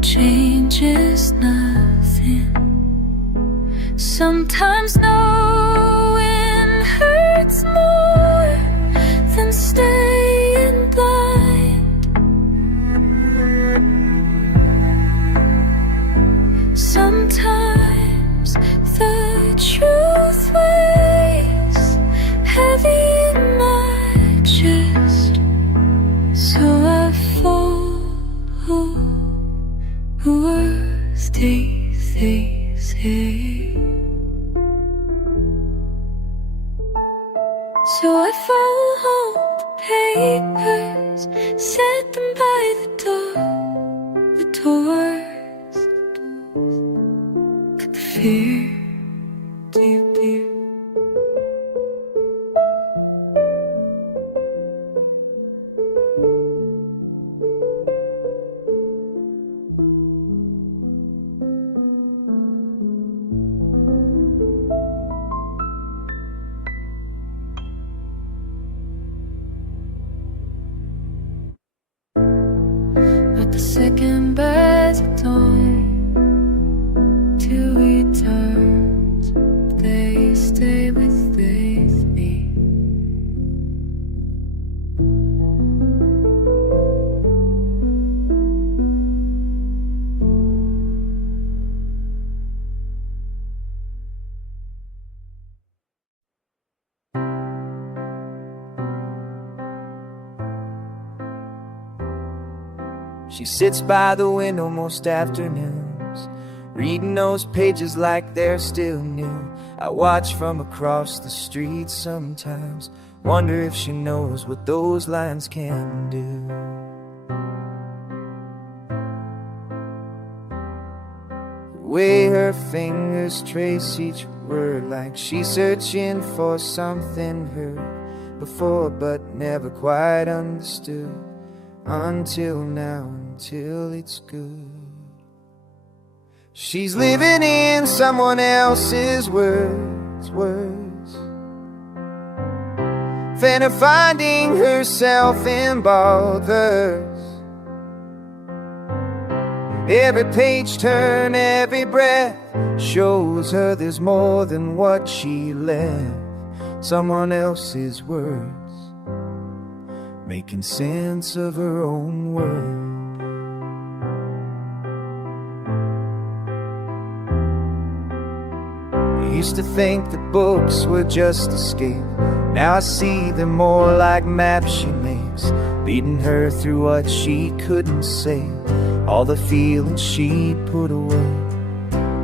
changes nothing. Sometimes knowing hurts more than staying blind. Sometimes the truth weighs heavy in my chest, so I follow the words they say. So I fold the papers, set them by the doors, cut the fear deep, deep. But the second best dawn till we turn, they stay with me. She sits by the window most afternoons, reading those pages like they're still new. I watch from across the street sometimes, wonder if she knows what those lines can do. The way her fingers trace each word, like she's searching for something heard before but never quite understood. Until now, until it's good. She's living in someone else's words, then finding herself in bothers. Every page turn, every breath shows her there's more than what she left. Someone else's words, making sense of her own world. I used to think that books were just escape. Now I see them more like maps she makes, leading her through what she couldn't say, all the feelings she put away.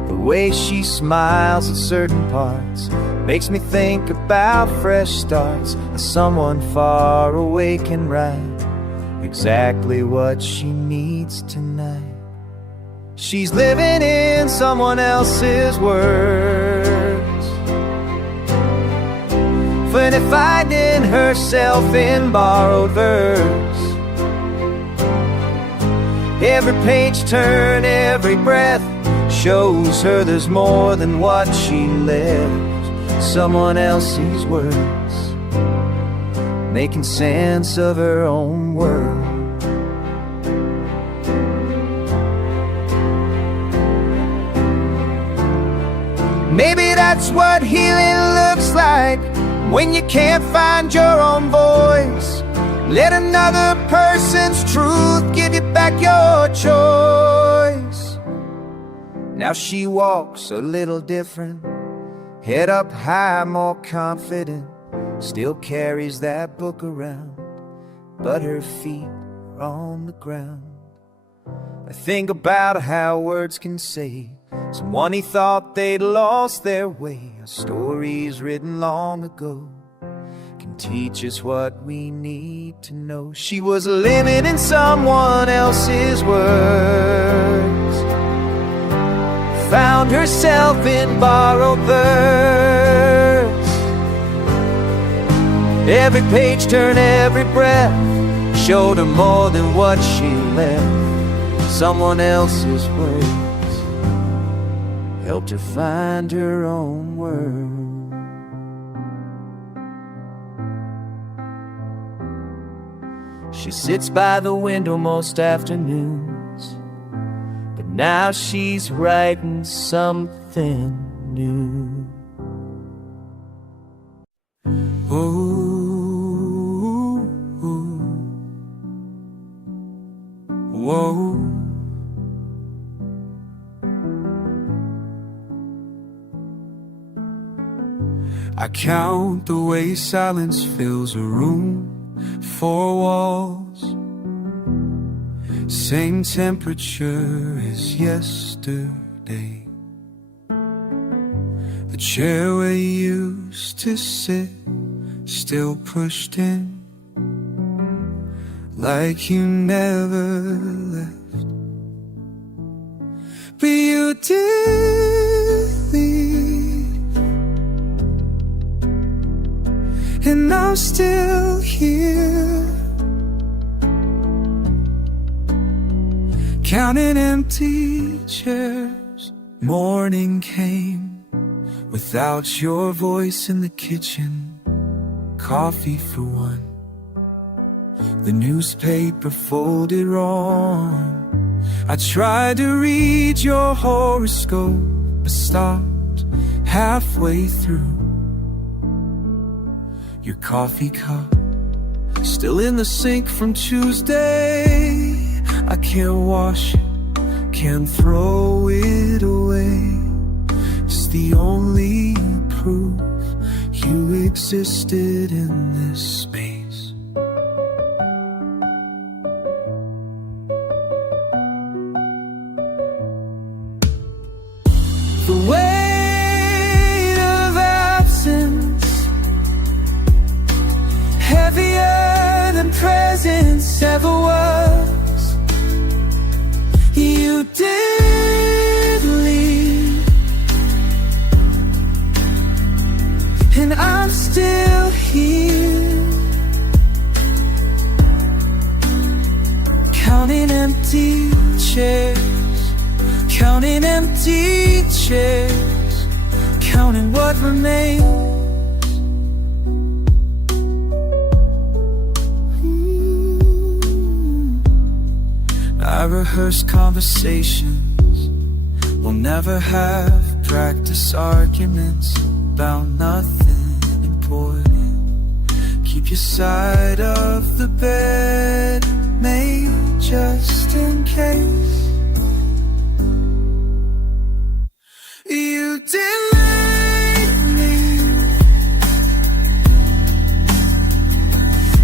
The way she smiles at certain parts makes me think about fresh starts, and someone far away can write exactly what she needs tonight. She's living in someone else's words, finding herself in borrowed verse. Every page turn, every breath shows her there's more than what she left. Someone else's words, making sense of her own world. Maybe that's what healing looks like, when you can't find your own voice. Let another person's truth give you back your choice. Now she walks a little different, head up high, more confident. Still carries that book around, but her feet are on the ground. I think about how words can save someone he thought they'd lost their way. Stories written long ago can teach us what we need to know. She was living in someone else's words, found herself in borrowed verse. Every page turn, every breath showed her more than what she left. Someone else's words helped her find her own world. She sits by the window most afternoons, but now she's writing something new. Oh, whoa. I count the way silence fills a room, 4 walls, same temperature as yesterday. The chair where you used to sit, still pushed in, like you never left. But you did leave, and I'm still here, counting empty chairs. Morning came without your voice in the kitchen, coffee for one, the newspaper folded wrong. I tried to read your horoscope, but stopped halfway through. Your coffee cup still in the sink from Tuesday. I can't wash it, can't throw it away. It's the only proof you existed in this space. The weight of absence, heavier than presence ever was. You did leave, and I'm still here, counting empty chairs, counting empty chairs, counting what remains. I rehearse conversations. We'll never have practice arguments about nothing important. Keep your side of the bed made just in case. You delayed me,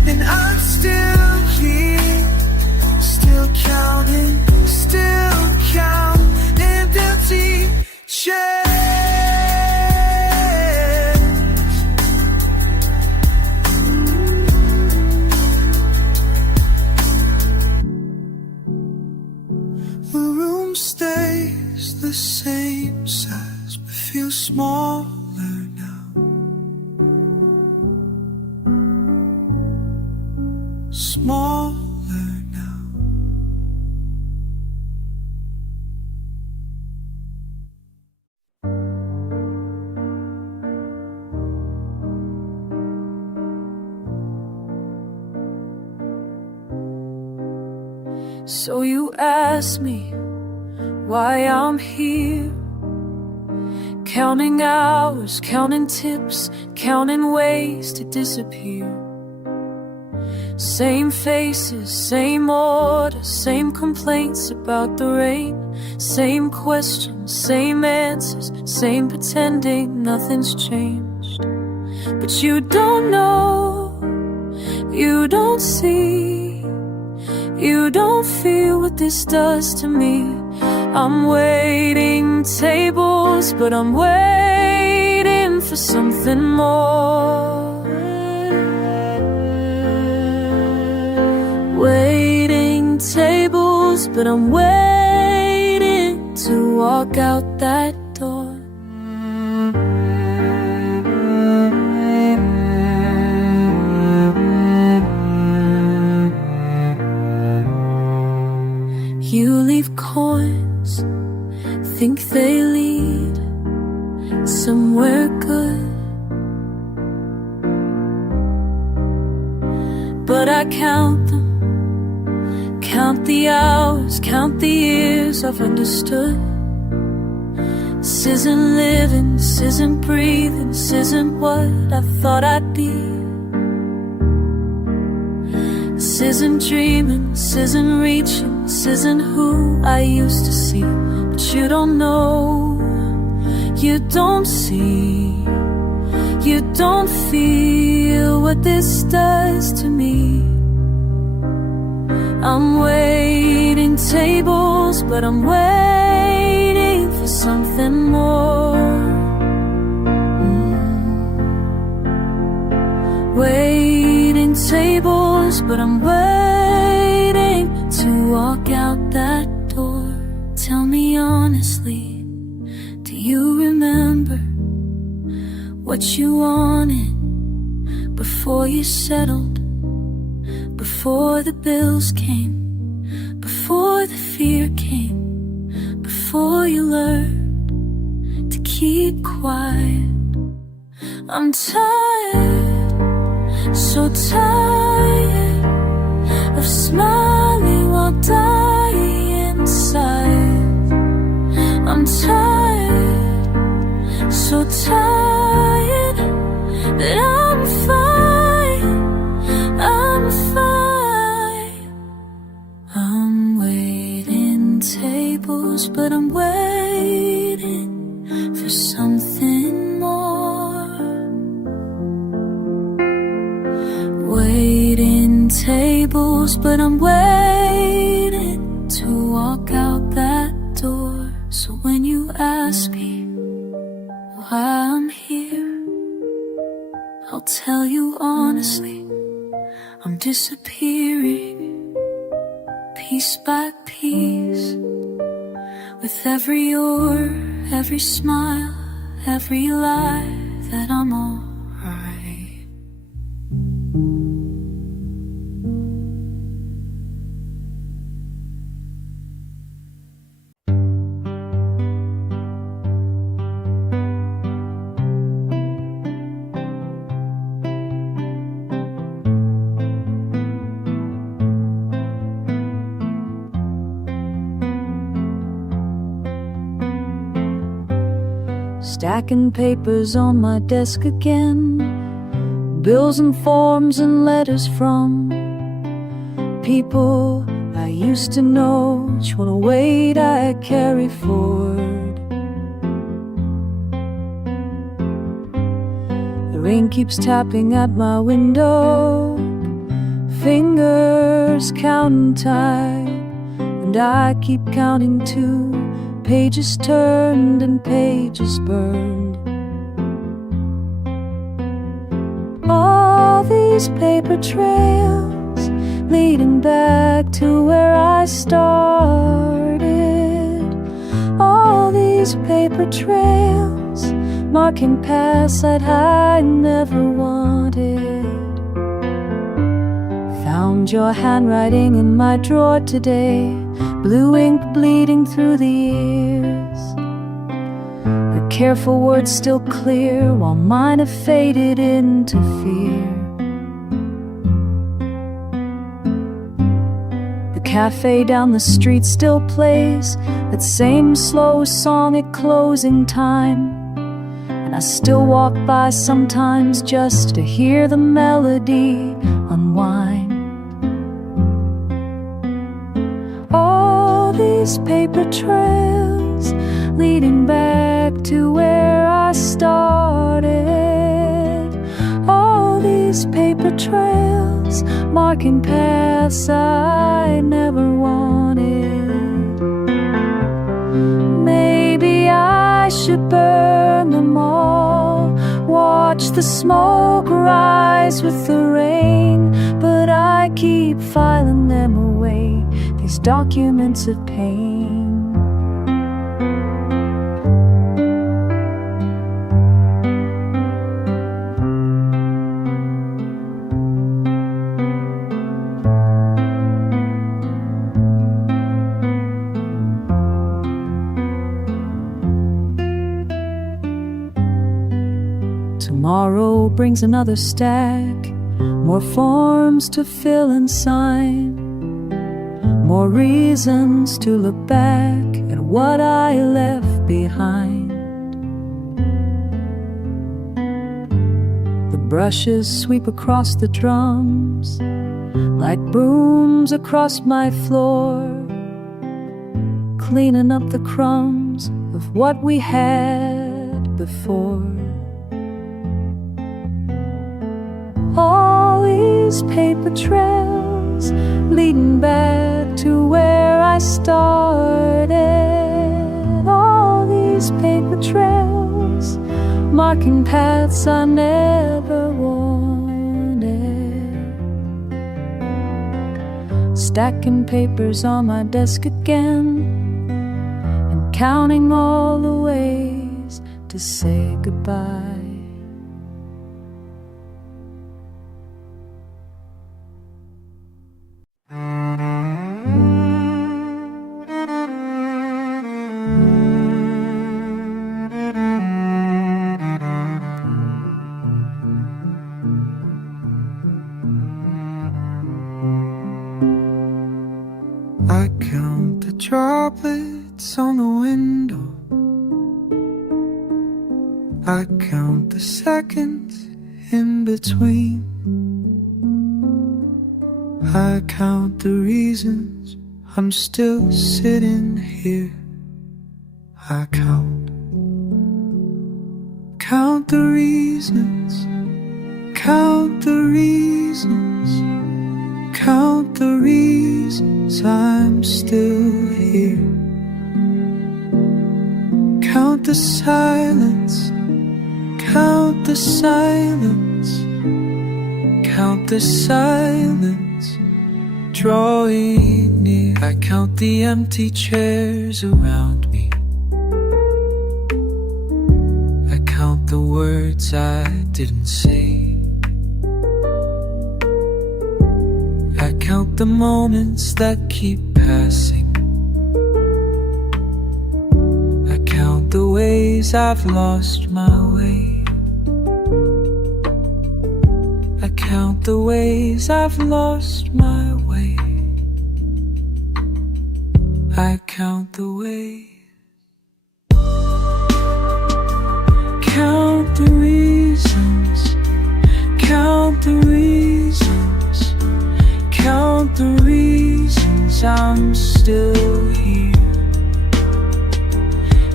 and I'm still here, still counting empty chairs. The room stays the same size, but feels smaller now. Smaller now. So you ask me why I'm here, counting hours, counting tips, counting ways to disappear. Same faces, same orders, same complaints about the rain, same questions, same answers, same pretending nothing's changed. But you don't know, you don't see, you don't feel what this does to me. I'm waiting tables, but I'm waiting for something more. Waiting tables, but I'm waiting to walk out that door. You leave coins, think they lead somewhere good, but I count them, count the hours, count the years I've understood. This isn't living, this isn't breathing, this isn't what I thought I'd be. This isn't dreaming, this isn't reaching, this isn't who I used to see. But you don't know, you don't see, you don't feel what this does to me. I'm waiting tables, but I'm waiting for something more. Waiting tables, but I'm waiting to walk out that door. Tell me honestly, do you remember what you wanted before you settled? Before the bills came, before the fear came, before you learned to keep quiet. I'm tired, so tired of smiling while dying inside. I'm tired, so tired that I'm fine, I'm fine. I'm waiting tables, but I'm waiting for something more. Waiting tables, but I'm waiting to walk out that door. So when you ask me why I'm here, I'll tell you honestly, I'm disappearing, piece by piece, with every hour, every smile, every lie that I'm alright. Stacking papers on my desk again, bills and forms and letters from people I used to know. Each one a weight I carry forward. The rain keeps tapping at my window, fingers counting time, and I keep counting too. Pages turned and pages burned. All these paper trails leading back to where I started. All these paper trails marking paths that I never wanted. Found your handwriting in my drawer today, blue ink bleeding through the years. Your careful words still clear, while mine have faded into fear. The cafe down the street still plays that same slow song at closing time, and I still walk by sometimes just to hear the melody unwind. These paper trails leading back to where I started. All these paper trails marking paths I never wanted. Maybe I should burn them all, watch the smoke rise with the rain, but I keep filing them away, these documents of pain. Tomorrow brings another stack, more forms to fill and sign, more reasons to look back at what I left behind. The brushes sweep across the drums like brooms across my floor, cleaning up the crumbs of what we had before. All these paper trails leading back to where I started. All these paper trails marking paths I never wanted. Stacking papers on my desk again and counting all the ways to say goodbye. I count the droplets on the window, I count the seconds in between, I count the reasons I'm still sitting here. I count the reasons, count the reasons, count the reasons I'm still here. Count the silence, count the silence, count the silence drawing near. I count the empty chairs around me, I count the words I didn't say, I count the moments that keep passing, I count the ways I've lost my way, I count the ways I've lost my way, I count the ways. Count the reasons, count the reasons, count the reasons I'm still here.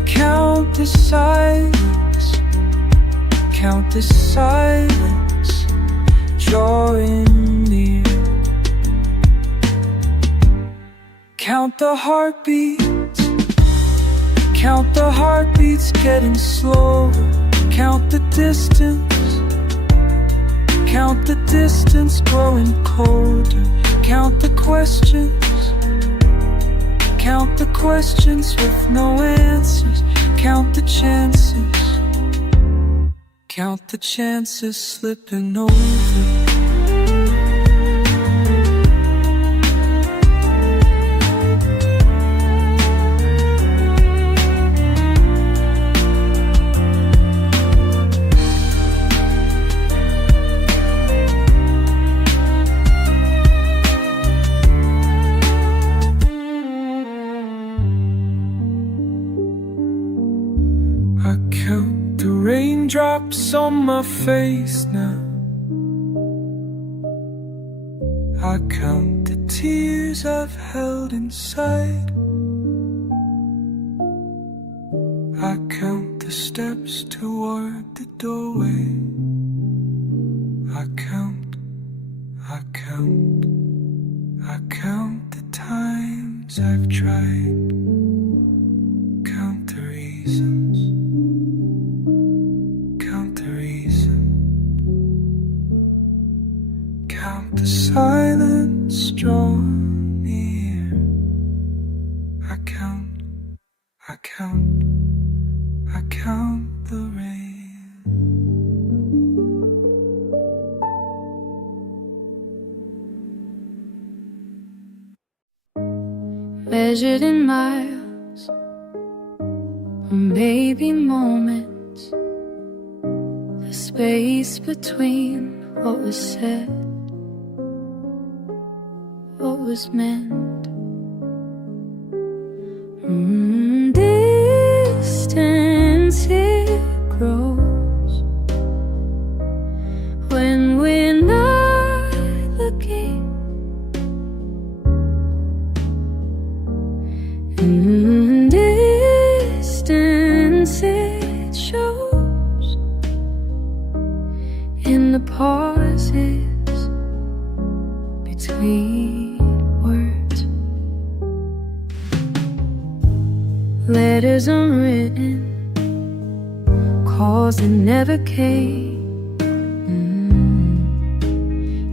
Count the silence, count the silence drawing near. Count the heartbeats, count the heartbeats getting slower. Count the distance, count the distance growing colder. Count the questions, count the questions with no answers. Count the chances, count the chances slipping over. I count the raindrops on my face now. I count the tears I've held inside. I count the steps toward the doorway. I count, I count, I count the times I've tried. Count the reasons, count the reason. Count the silence draw near. I count, I count, I count the rain. Measured in miles, or maybe moments, the space between what was said, what was meant. Distance it grows when we're not looking. Distance it shows in the pauses between words. Letters unwritten, calls that never came.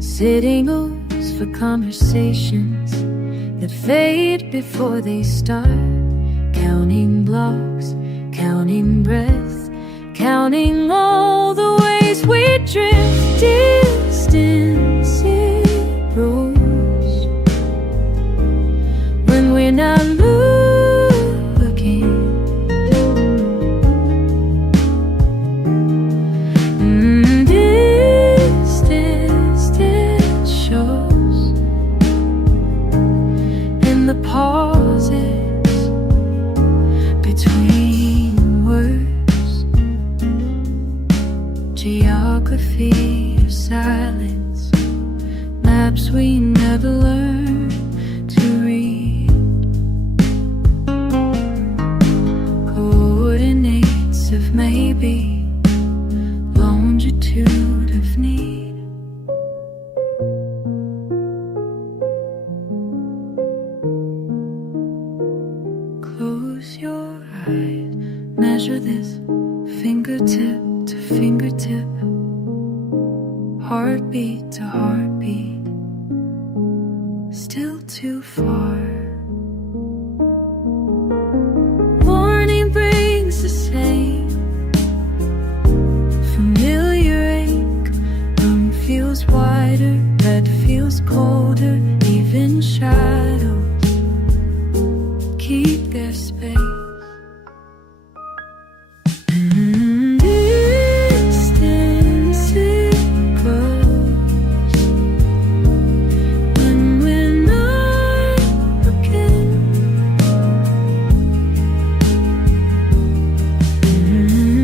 Signals for conversations that fade before they start. Counting blocks, counting breath, counting all the ways we drift. Distance it grows when we're not looking. Distance it shows in the pauses between words. Geography of silence, maps we never learned to read. Coordinates of maybe, longitude of need. Close your eyes, measure this fingertip to fingertip, heartbeat to heartbeat, still too far. Morning brings the same familiar ache. Room feels wider, red feels colder, even shadows keep their space. Distance it grows when we're not looking.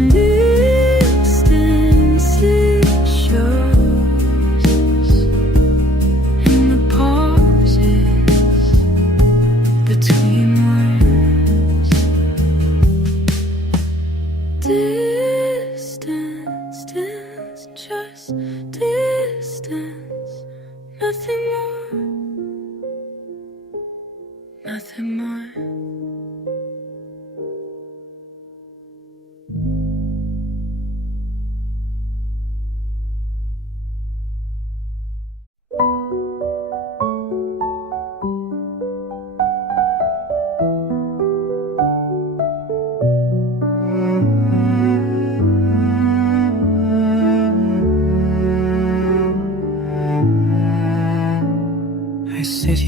Distance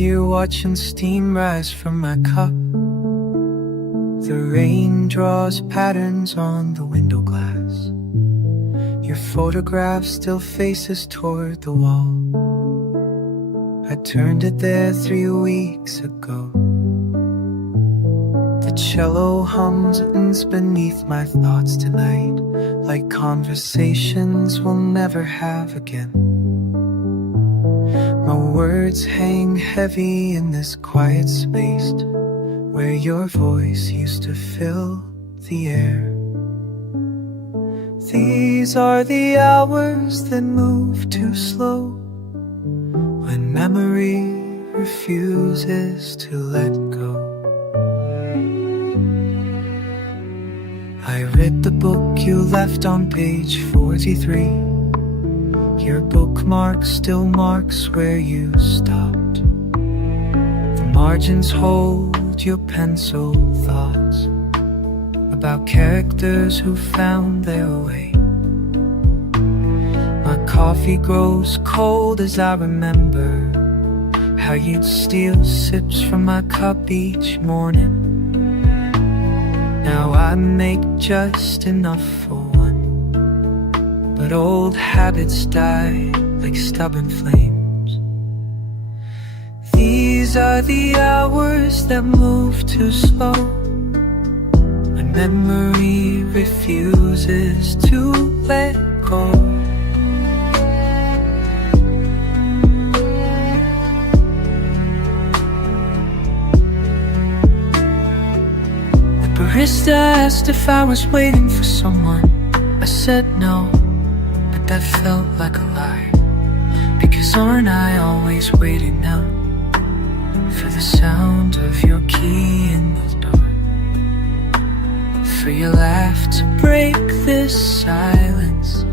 here watching steam rise from my cup. The rain draws patterns on the window glass. Your photograph still faces toward the wall. I turned it there 3 weeks ago. The cello hums beneath my thoughts tonight, like conversations we'll never have again. My words hang heavy in this quiet space where your voice used to fill the air. These are the hours that move too slow, when memory refuses to let go. I read the book you left on page 43. Your bookmark still marks where you stopped. The margins hold your pencil thoughts about characters who found their way. My coffee grows cold as I remember how you'd steal sips from my cup each morning. Now I make just enough for one, but old habits die like stubborn flames. These are the hours that move too slow, when memory refuses to let go. Barista asked if I was waiting for someone. I said no, but that felt like a lie. Because aren't I always waiting now for the sound of your key in the door, for your laugh to break this silence,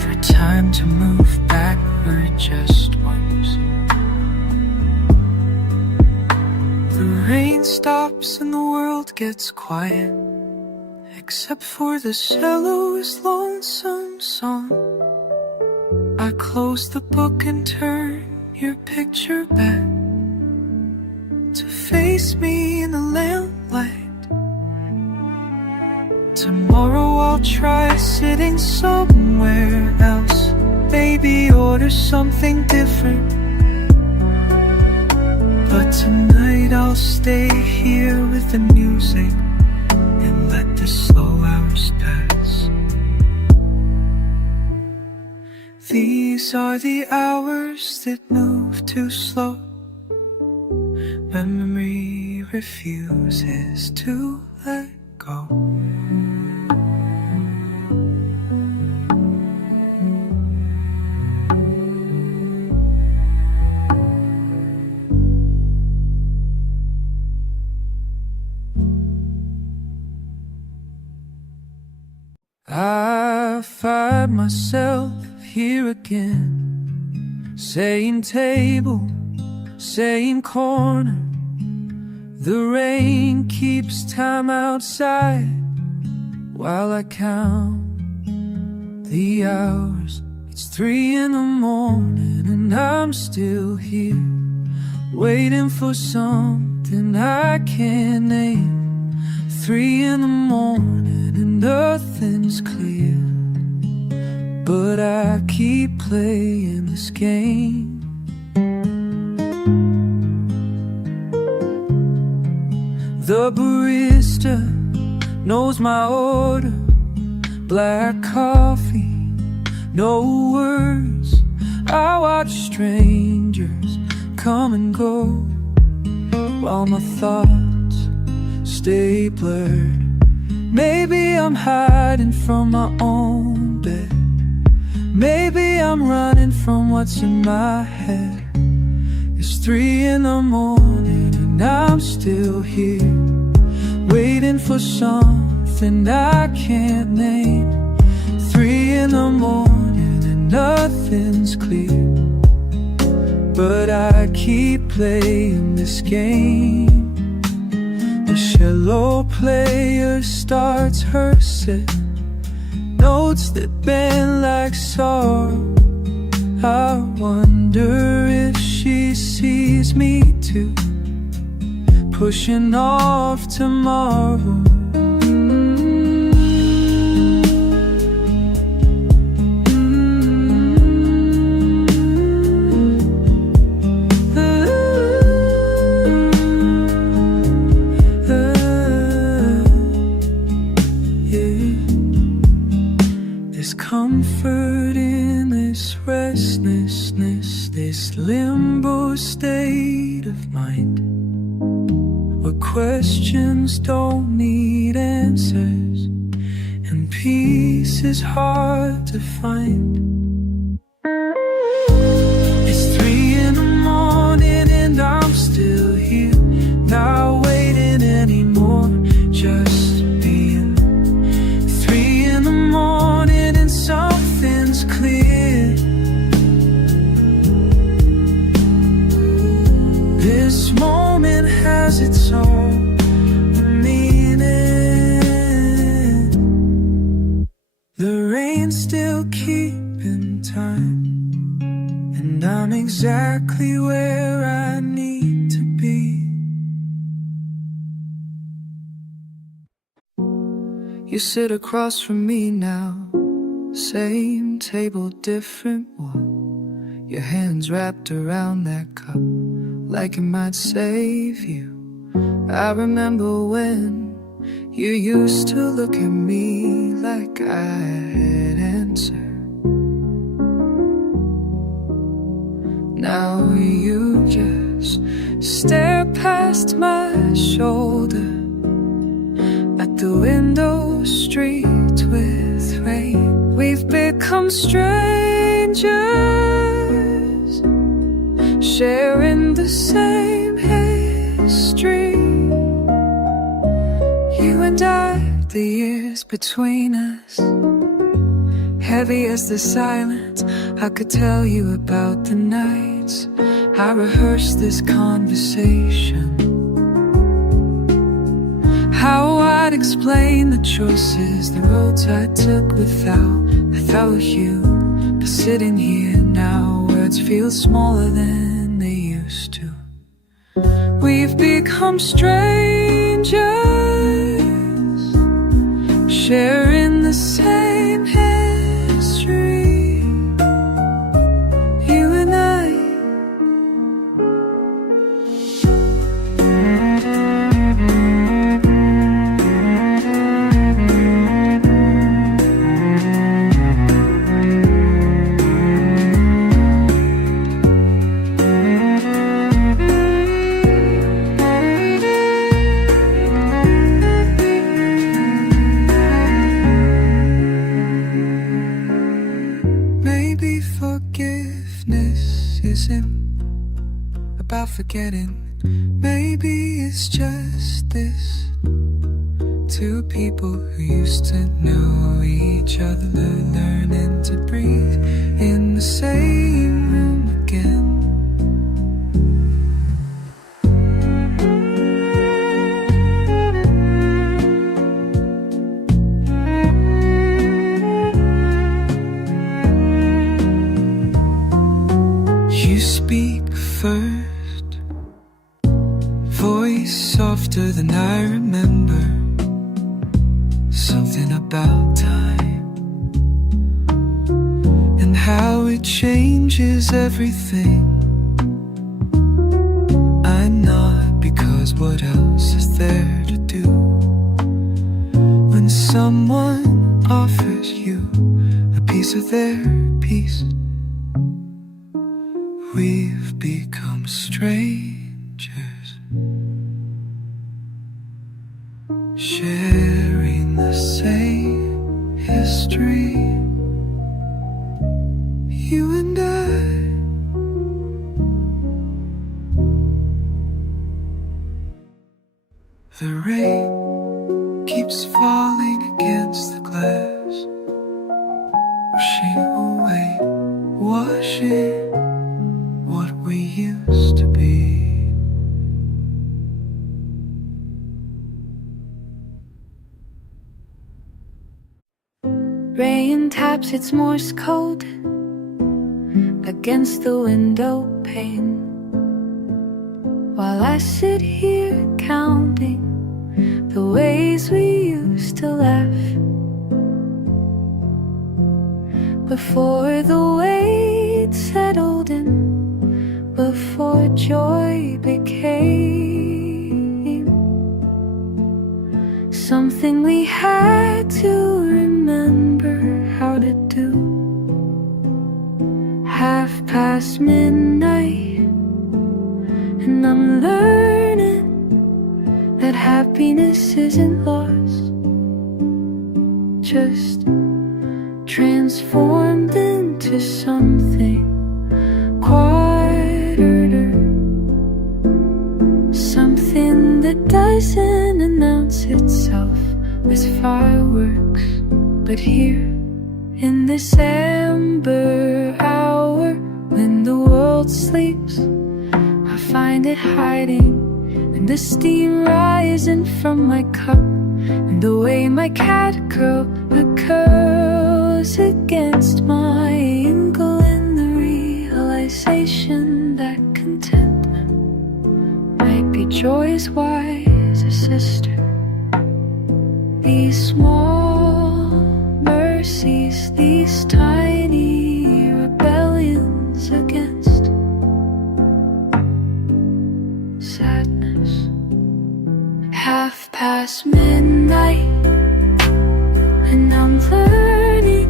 for time to move backward just once. The rain stops and the world gets quiet, except for the cello's lonesome song. I close the book and turn your picture back to face me in the lamplight. Tomorrow I'll try sitting somewhere else, maybe order something different. But tonight I'll stay here with the music and let the slow hours pass. These are the hours that move too slow, memory refuses to let go. I find myself here again, same table, same corner. The rain keeps time outside while I count the hours. It's 3 in the morning and I'm still here, waiting for something I can't name. 3 in the morning and nothing's clear, but I keep playing this game. The barista knows my order, black coffee, no words. I watch strangers come and go while my thoughts stay blurred. Maybe I'm hiding from my own bed, maybe I'm running from what's in my head. It's 3 in the morning and I'm still here, waiting for something I can't name. 3 in the morning and nothing's clear, but I keep playing this game. The cello player starts her set, notes that bend like sorrow I wonder if she sees me too, pushing off tomorrow. There's comfort in this restlessness, this limbo state of mind, where questions don't need answers and peace is hard to find. It's 3 in the morning and I'm still here, not waiting anymore, just being. 3 in the morning and something's clear. This moment has its own meaning. The rain's still keeping time, and I'm exactly where I need to be. You sit across from me now, same table, different wall. Your hands wrapped around that cup, like it might save you. I remember when you used to look at me like I had answered. Now you just stare past my shoulder at the window streaked with rain. We've become strangers, sharing the same history. You and I, the years between us, heavy as the silence. I could tell you about the nights I rehearsed this conversation, how I'd explain the choices, the roads I took without you. But sitting here now, words feel smaller than they used to. We've become strangers, sharing the same history. You and I. About forgetting, maybe it's just this. 2 people who used to know each other, learning to breathe in the same room again. You speak first, voice softer than I remember. Something about time and how it changes everything. I'm not, because what else is there to do when someone offers you a piece of their peace? We've become strangers, sharing the same history. You and I. The rain keeps falling against the glass, washing away, washing what we used to be. Rain taps its Morse code, against the window pane, while I sit here counting the ways we used to laugh before the weight settled in, before joy became something we had to remember how to do. midnight, and I'm learning that happiness isn't lost, just transformed into something quieter, something that doesn't announce itself as fireworks, but here in this amber hour, when the world sleeps, I find it hiding in the steam rising from my cup, and the way my cat curls against my ankle, and the realization that contentment might be joy's wiser sister. These small mercies, these tiny rebellions against sadness. 5:30 midnight, and I'm learning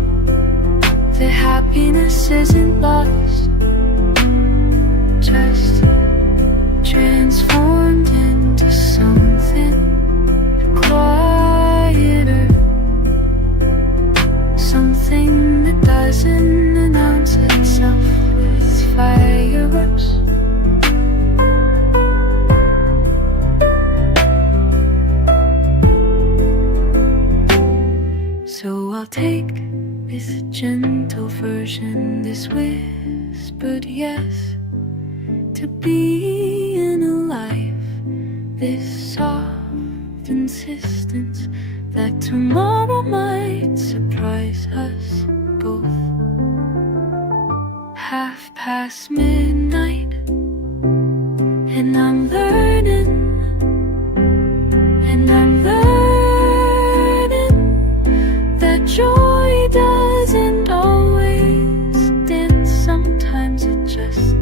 that happiness isn't lost, just transformed into something quieter, something that doesn't announce itself as fireworks. So I'll take this gentle version, this whispered yes to being alive, this soft insistence that tomorrow might surprise us both. 5:30 midnight, and I'm learning, that joy doesn't always dance. Sometimes it just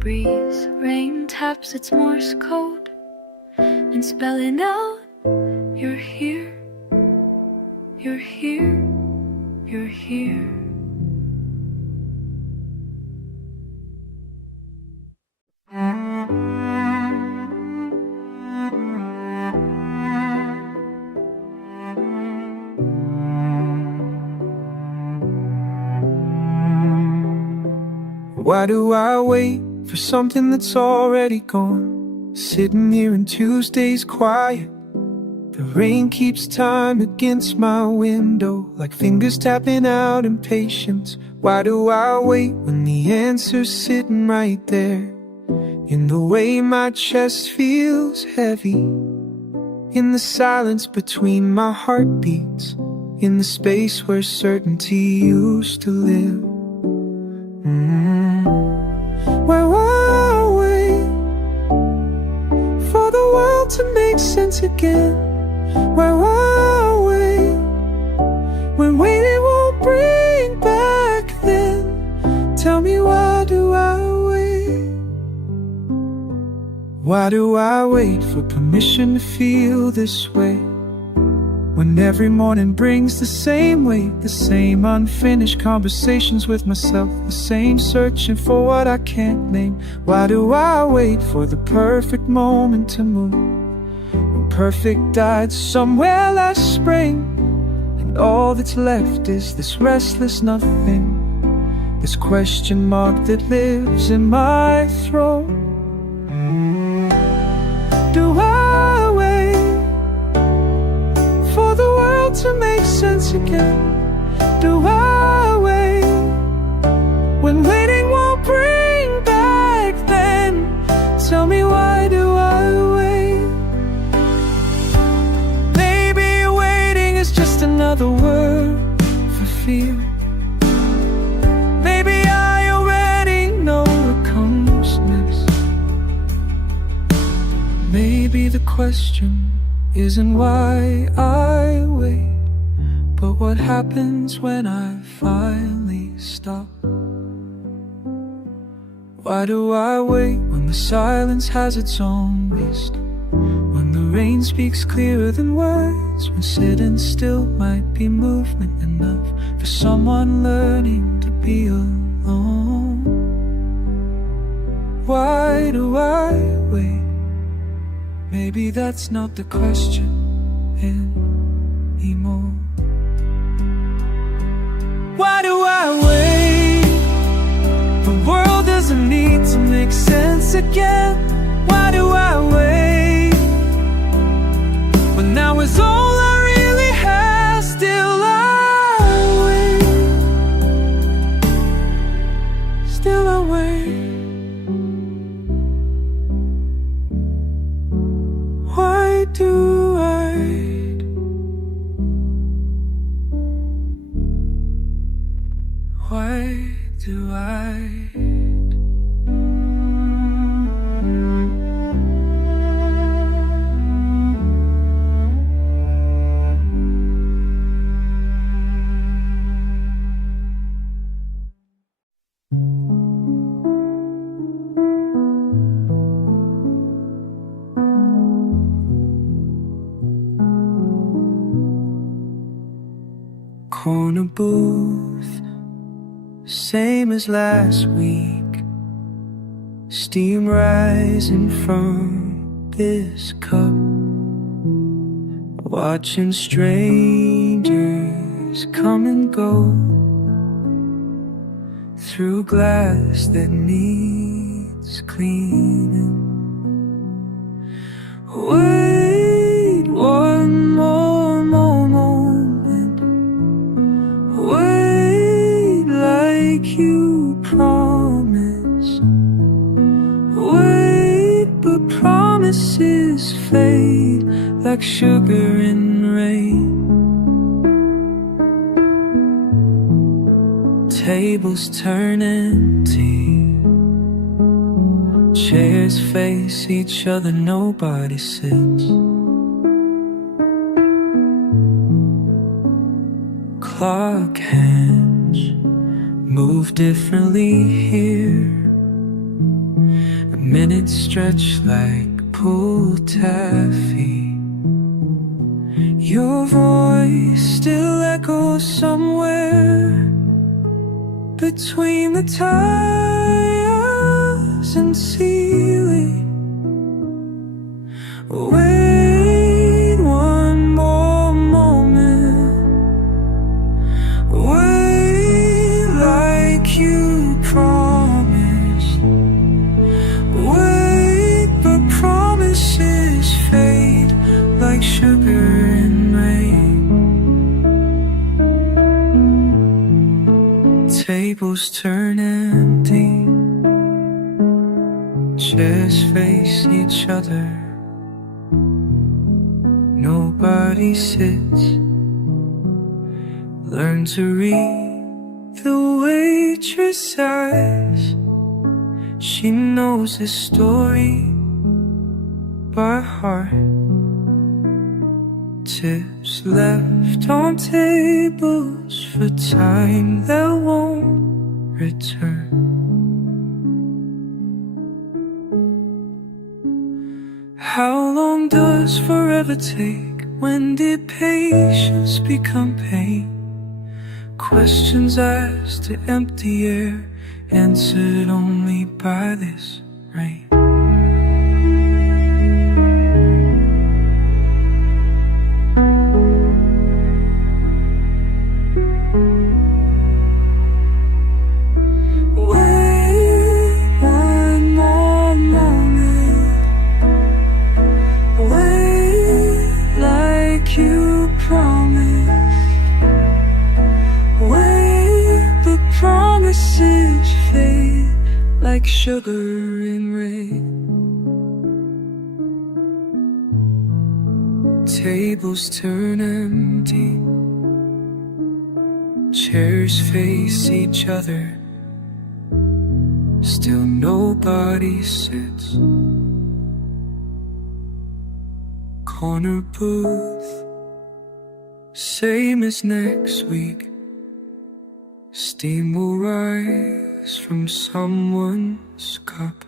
breathes. Rain taps its Morse code and spelling out, you're here, you're here, you're here. Why do I wait for something that's already gone? Sitting here in Tuesday's quiet, the rain keeps time against my window, like fingers tapping out impatience. Why do I wait when the answer's sitting right there? In the way my chest feels heavy, in the silence between my heartbeats, in the space where certainty used to live. Where I wait for the world to make sense again. Where I wait when waiting won't bring back then. Tell me, why do I wait? Why do I wait for permission to feel this way? When every morning brings the same weight, the same unfinished conversations with myself, the same searching for what I can't name. Why do I wait for the perfect moment to move, when perfect died somewhere last spring, and all that's left is this restless nothing, this question mark that lives in my throat? Do I wait for the world to make sense again? Do I wait when waiting won't bring back then? Tell me, why do I wait? Maybe waiting is just another word for fear. Maybe question isn't why I wait, but what happens when I finally stop. Why do I wait when the silence has its own beast? When the rain speaks clearer than words, when sitting still might be movement enough for someone learning to be alone. Why do I wait? Maybe that's not the question anymore. Why do I wait? The world doesn't need to make sense again. Why do I wait? But now is all I really have. Still I wait. Still I wait. Why do I? Why do I? Corner booth, same as last week. Steam rising from this cup. Watching strangers come and go through glass that needs cleaning. Wait one more moment. Wait like you promised. Wait, but promises fade like sugar in rain. Tables turn empty. Chairs face each other, nobody sits. Clock hands move differently here. Minutes stretch like pull taffy. Your voice still echoes somewhere between the tires and ceiling. Wait one more moment. Wait like you promised. Wait, but promises fade like sugar in rain. Tables turn empty. Chairs face each other. Nobody sits. Learn to read the waitress' eyes. She knows the story by heart. Tips left on tables for time that won't return. How long does forever take? When did patience become pain? Questions asked to empty air, answered only by this rain. Like sugar in rain. Tables turn empty. Chairs face each other. Still nobody sits. corner booth. Same as next week. Steam will rise from someone's cup.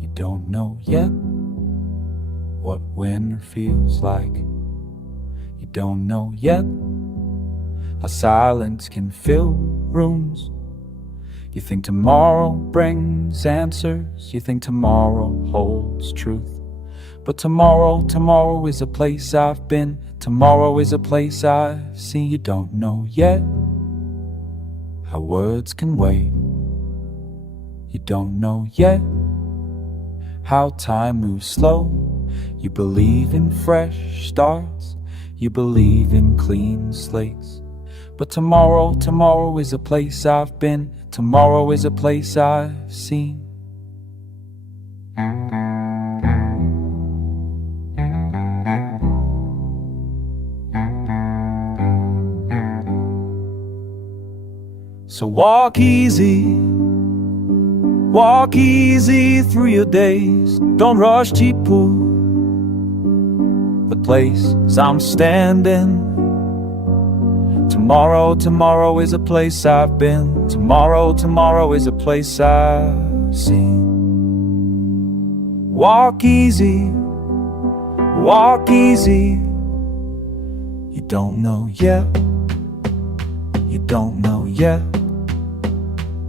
You don't know yet what winter feels like. You don't know yet how silence can fill rooms. You think tomorrow brings answers. You think tomorrow holds truth. But tomorrow is a place I've been. Tomorrow is a place I've seen. You don't know yet how words can wait. You don't know yet how time moves slow. You believe in fresh starts. You believe in clean slates. But tomorrow is a place I've been. Tomorrow is a place I've seen. So walk easy through your days. Don't rush Chipu, the place I'm standing. Tomorrow is a place I've been. Tomorrow is a place I've seen. Walk easy. You don't know yet. You don't know yet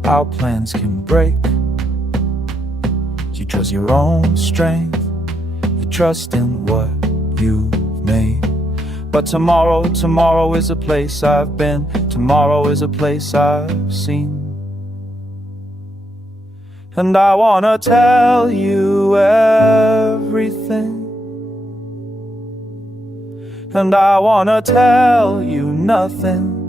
how plans can break. You trust your own strength. You trust in what you've made. But tomorrow is a place I've been. Tomorrow is a place I've seen. And I wanna tell you everything. And I wanna tell you nothing.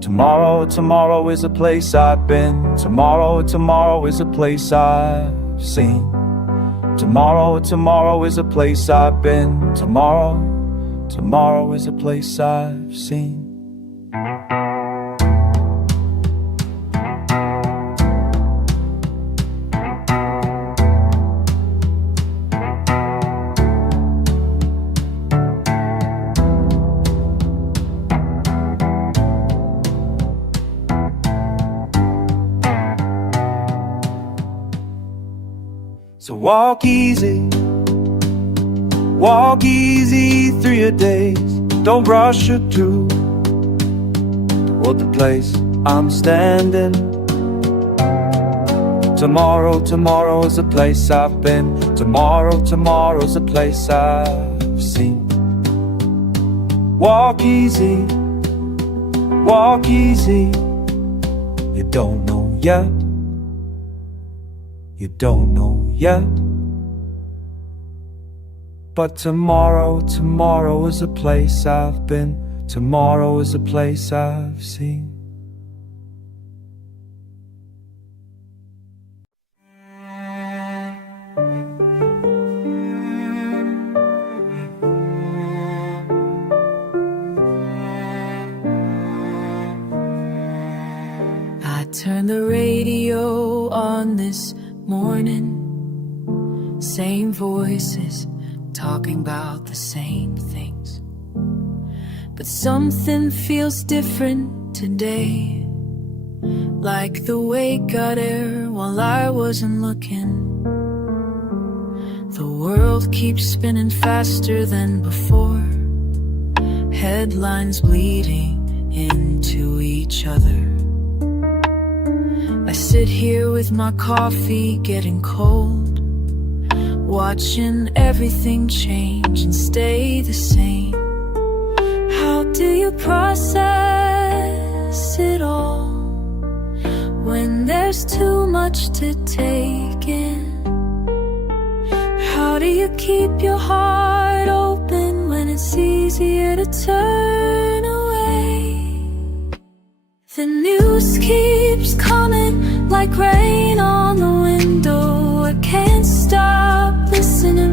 Tomorrow is a place I've been. Tomorrow is a place I've seen. Tomorrow is a place I've been. Tomorrow is a place I've seen. So walk easy through your days. Don't rush it through toward the place I'm standing. Tomorrow is a place I've been. Tomorrow's a place I've seen. Walk easy. You don't know yet. You don't know yet. But tomorrow is a place I've been. Tomorrow is a place I've seen. I turned the radio on this morning. Same voices talking about the same things. But something feels different today. Like the way it got air while I wasn't looking. The world keeps spinning faster than before. Headlines bleeding into each other. I sit here with my coffee getting cold, watching everything change and stay the same. How do you process it all when there's too much to take in? How do you keep your heart open when it's easier to turn away? The news keeps coming like rain on the window. I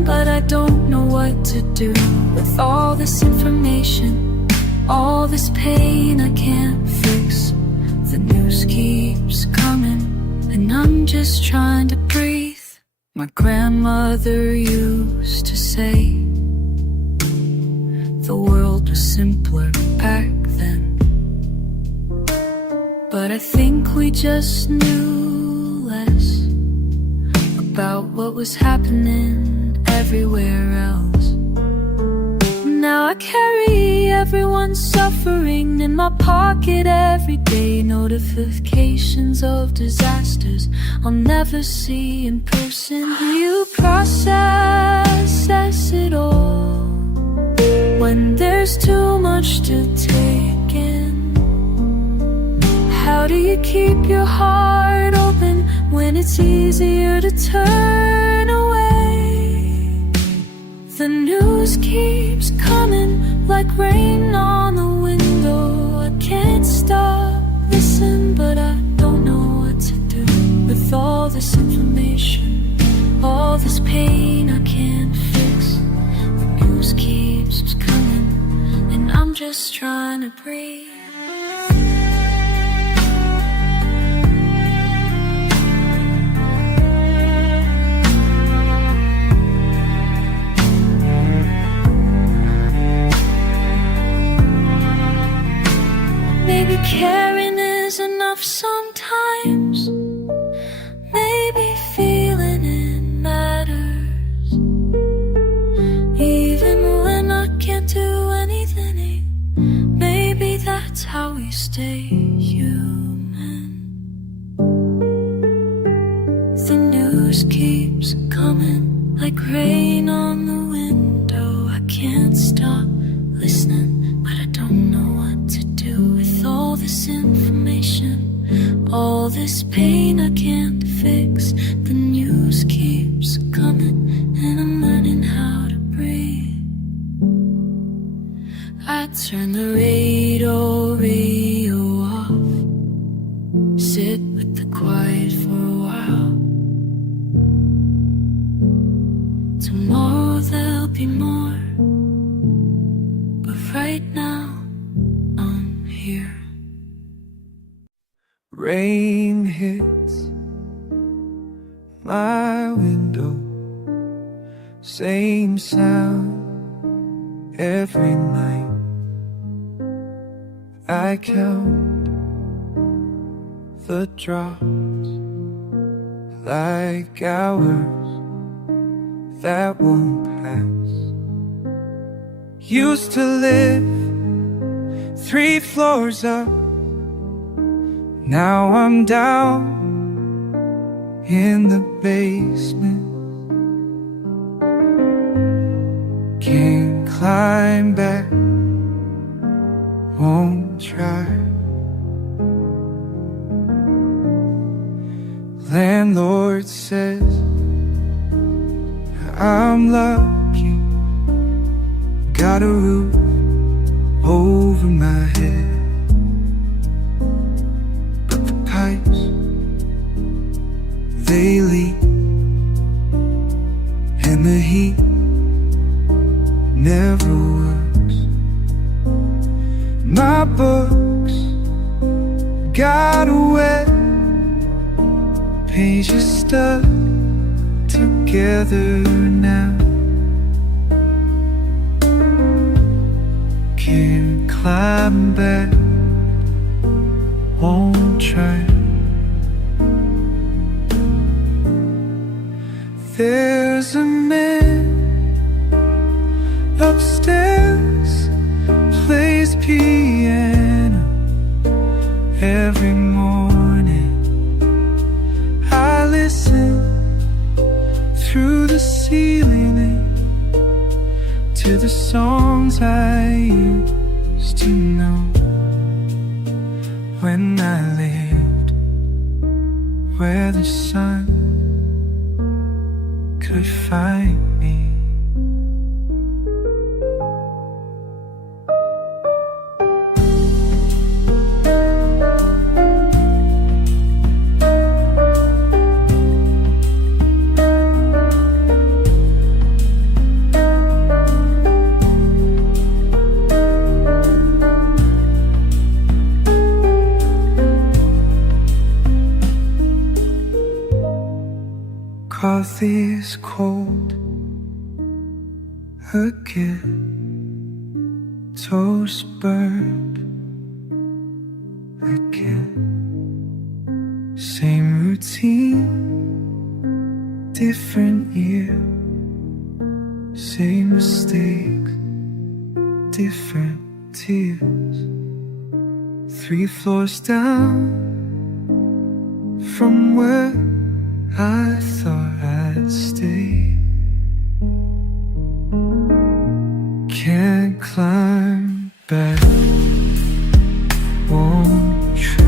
but I don't know what to do with all this information, all this pain I can't fix. The news keeps coming, and I'm just trying to breathe. My grandmother used to say the world was simpler back then, but I think we just knew less about what was happening everywhere else. Now I carry everyone's suffering in my pocket every day. Notifications of disasters I'll never see in person. You process it all when there's too much to take in. How do you keep your heart open when it's easier to turn away? The news keeps coming like rain on the window. I can't stop, listen, but I don't know what to do with all this information, all this pain I can't fix. The news keeps coming, and I'm just trying to breathe. Maybe caring is enough sometimes. Maybe feeling it matters, even when I can't do anything. Maybe that's how we stay human. The news keeps coming like rain on the window. I can't stop listening, but I don't know what to do with all this information, all this pain I can't fix. The news keeps coming, and I'm learning how to breathe. I turn the radio off, sit with the quiet for a while. Tomorrow there'll be more, but right now I'm here. Rain hits my window, same sound every night. I count the drops like hours that won't pass. Used to live 3 floors up, now I'm down in the basement. Can't climb back, won't try. Landlord says I'm lucky, got a roof over my head. But the pipes, they leak, and the heat never works. My books got wet, pages stuck together now. Can't climb back, won't try. There's a man upstairs, plays piano every morning. I listen through the ceiling to the songs I used to know when I lived where the sun could find me. mouth is cold again. Toes burnt again. Same routine, different year. Same mistakes, different tears. 3 floors down from where I thought I'd stay. Can't climb back, won't try.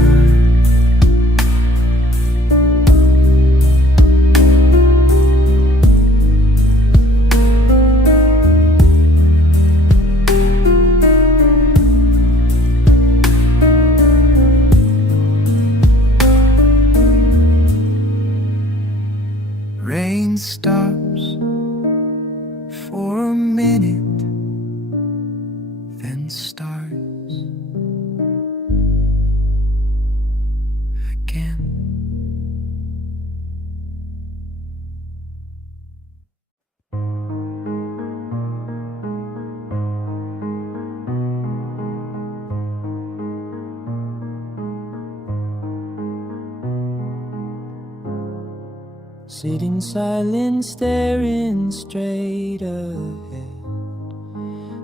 Rain stops for a minute, then starts again. Sitting silent, staring straight ahead,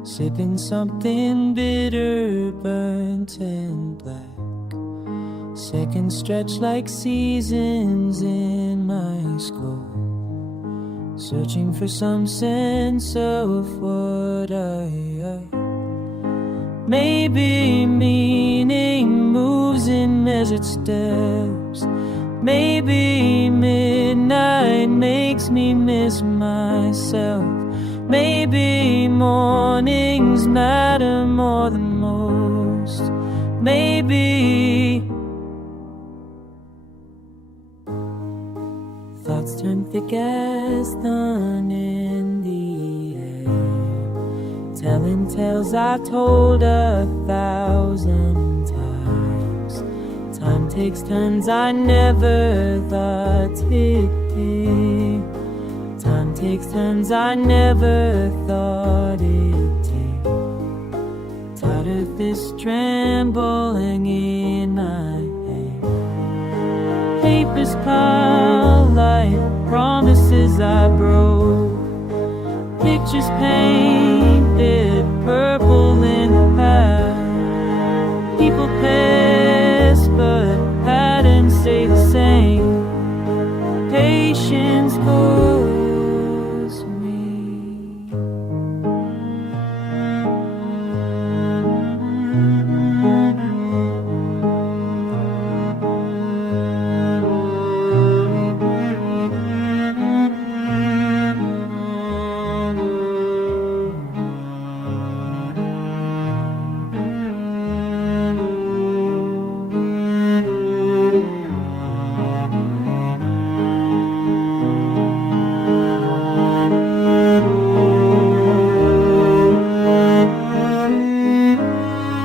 sipping something bitter, burnt and black. Seconds stretch like seasons in my skull, searching for some sense of what I maybe meaning moves in measured steps. Maybe midnight makes me miss myself. Maybe mornings matter more than most. Maybe thoughts turn thick as thunder in the air, telling tales I've told 1,000 times. Time takes turns I never thought it'd take. Time takes turns I never thought it'd take. Tired of this trembling in my head. Papers pile like promises I broke. Pictures painted purple in the past. People pass but patterns stay the same. Patience goes me.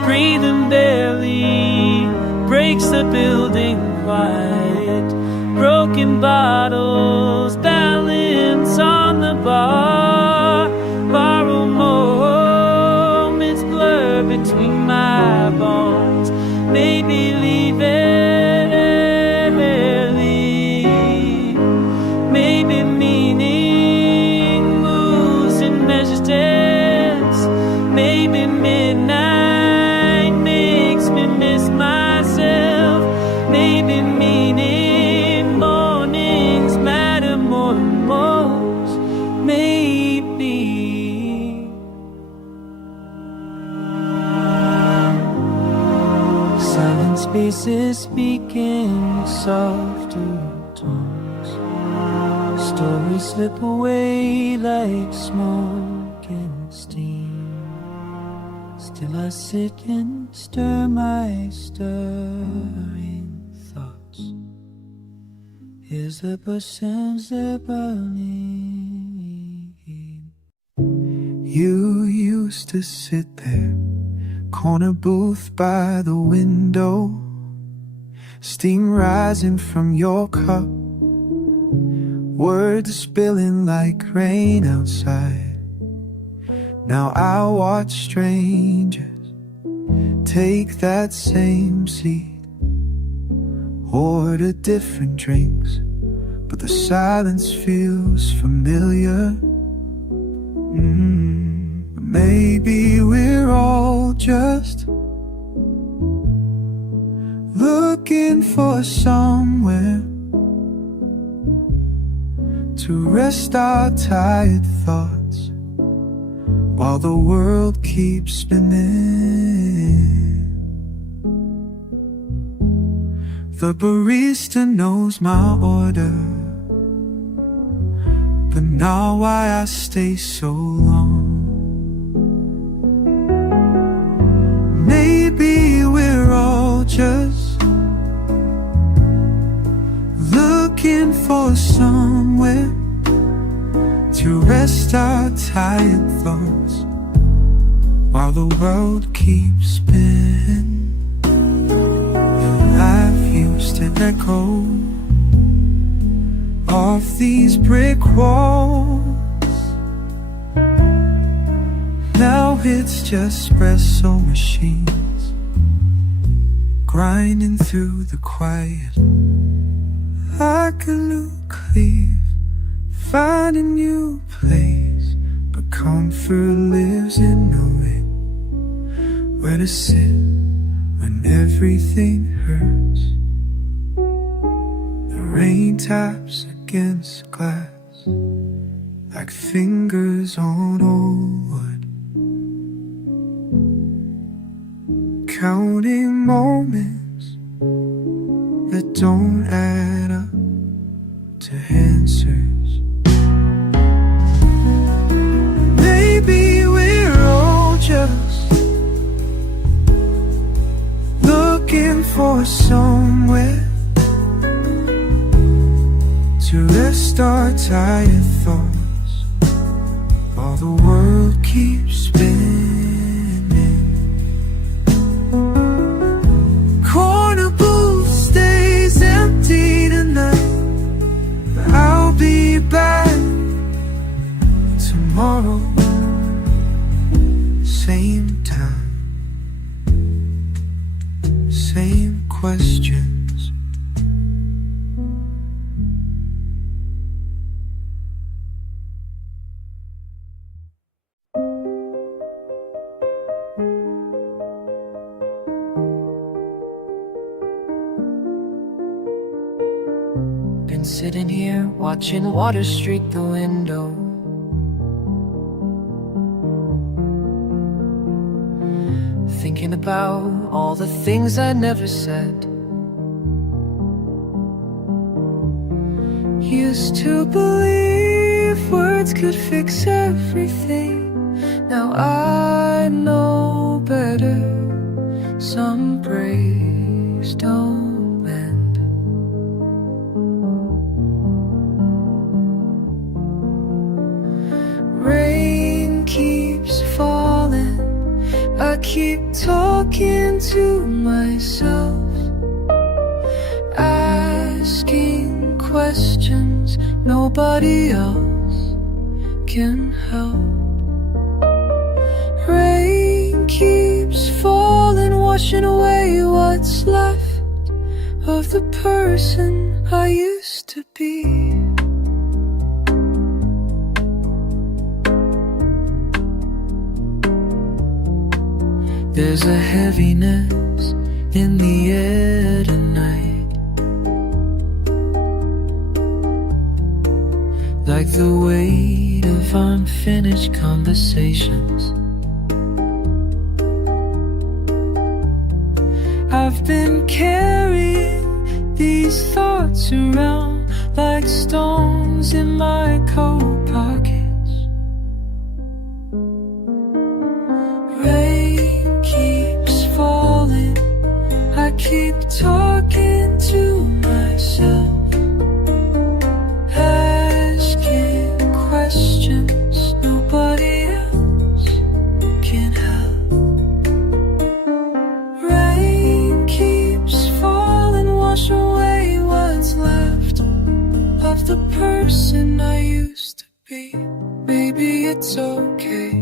Breathing barely breaks the building quiet. Broken bottles balance on the bar. Borrow moments blur between my bones. Maybe leave early. Maybe meaning moves in measured steps. Maybe midnight makes me miss myself. Maybe meaning mornings matter more than most. Maybe silent spaces speaking softer tones. Stories slip away like smoke and steam. Still I sit and stir my stirring thoughts. Here's the persons they're burning. You used to sit there, corner booth by the window, steam rising from your cup, Words spilling like rain outside. Now I watch strangers take that same seat, order different drinks, but the silence feels familiar. Maybe we're all just looking for somewhere to rest our tired thoughts while the world keeps spinning. The barista knows my order, but now why I stay so long? Maybe we're all just looking for somewhere to rest our tired thoughts while the world keeps spinning. Life used to echo off these brick walls. Now it's just espresso machines grinding through the quiet like a new cleave. Find a new place, but comfort lives in knowing where to sit when everything hurts. The rain taps against glass like fingers on old wood, counting moments that don't add up to answers. Maybe we're all just looking for somewhere to rest our tired thoughts while the world keeps spinning. Corner booth stays empty tonight, but I'll be back tomorrow. Same time, same questions. Been sitting here watching water streak the window, thinking about all the things I never said. Used to believe words could fix everything. Now I know better. Some breaks don't mend. Rain keeps falling, I keep talking to myself, asking questions nobody else can help. Rain keeps falling, washing away what's left of the person I used to be. There's a heaviness in the air tonight, like the weight of unfinished conversations. I've been carrying these thoughts around like stones in my coat pockets. Rain keeps falling, I keep talking to myself, asking questions nobody else can help. Rain keeps falling, wash away what's left of the person be. Maybe it's okay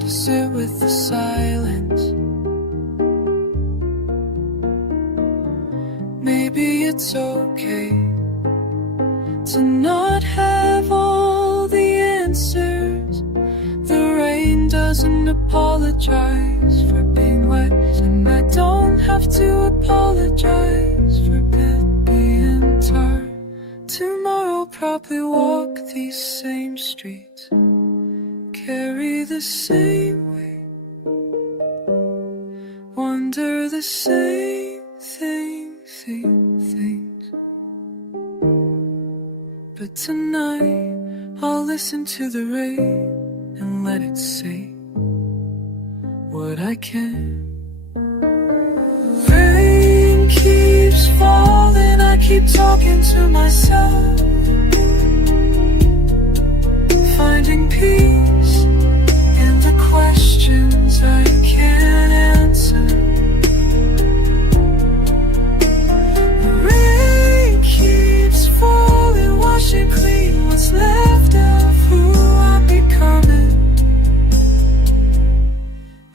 to sit with the silence. Maybe it's okay to not have all the answers. The rain doesn't apologize for being wet, and I don't have to apologize for being tired. Tomorrow I'll probably walk these same streets, carry the same weight, wonder the same things. But tonight I'll listen to the rain and let it say what I can. Rain keeps falling, I keep talking to myself, finding peace in the questions I can't answer. The rain keeps falling, washing clean what's left of who I'm becoming,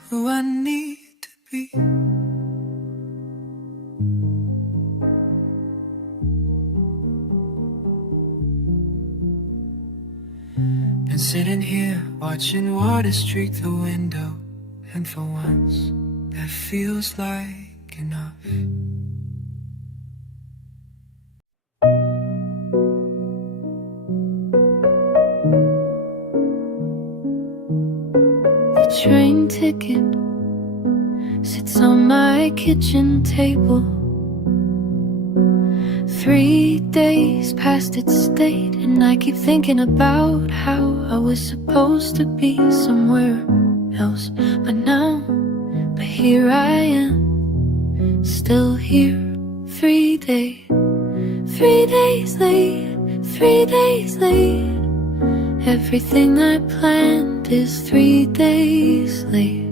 who I need to be. And sitting here watching water streak the window, and for once that feels like enough. The train ticket sits on my kitchen table. 3 days past its date, and I keep thinking about how I was supposed to be somewhere else. But here I am, still here. 3 days late, 3 days late. Everything I planned is 3 days late.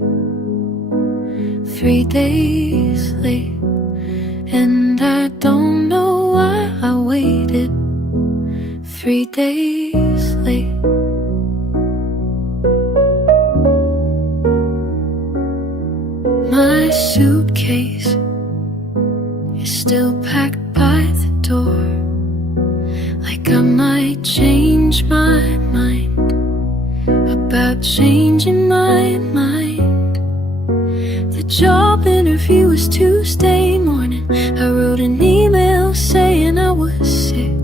3 days late. And I don't know why I waited 3 days late. My suitcase is still packed by the door, like I might change my mind about changing my mind. The job interview was Tuesday morning. I wrote an email saying I was sick,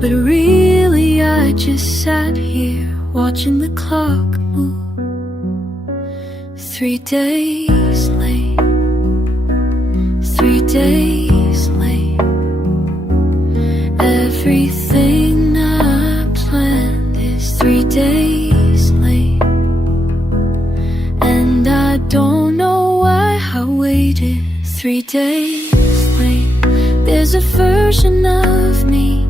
but really I just sat here watching the clock move. 3 days late, 3 days late. Everything I planned is 3 days late, and I don't know why I waited 3 days late. There's a version of me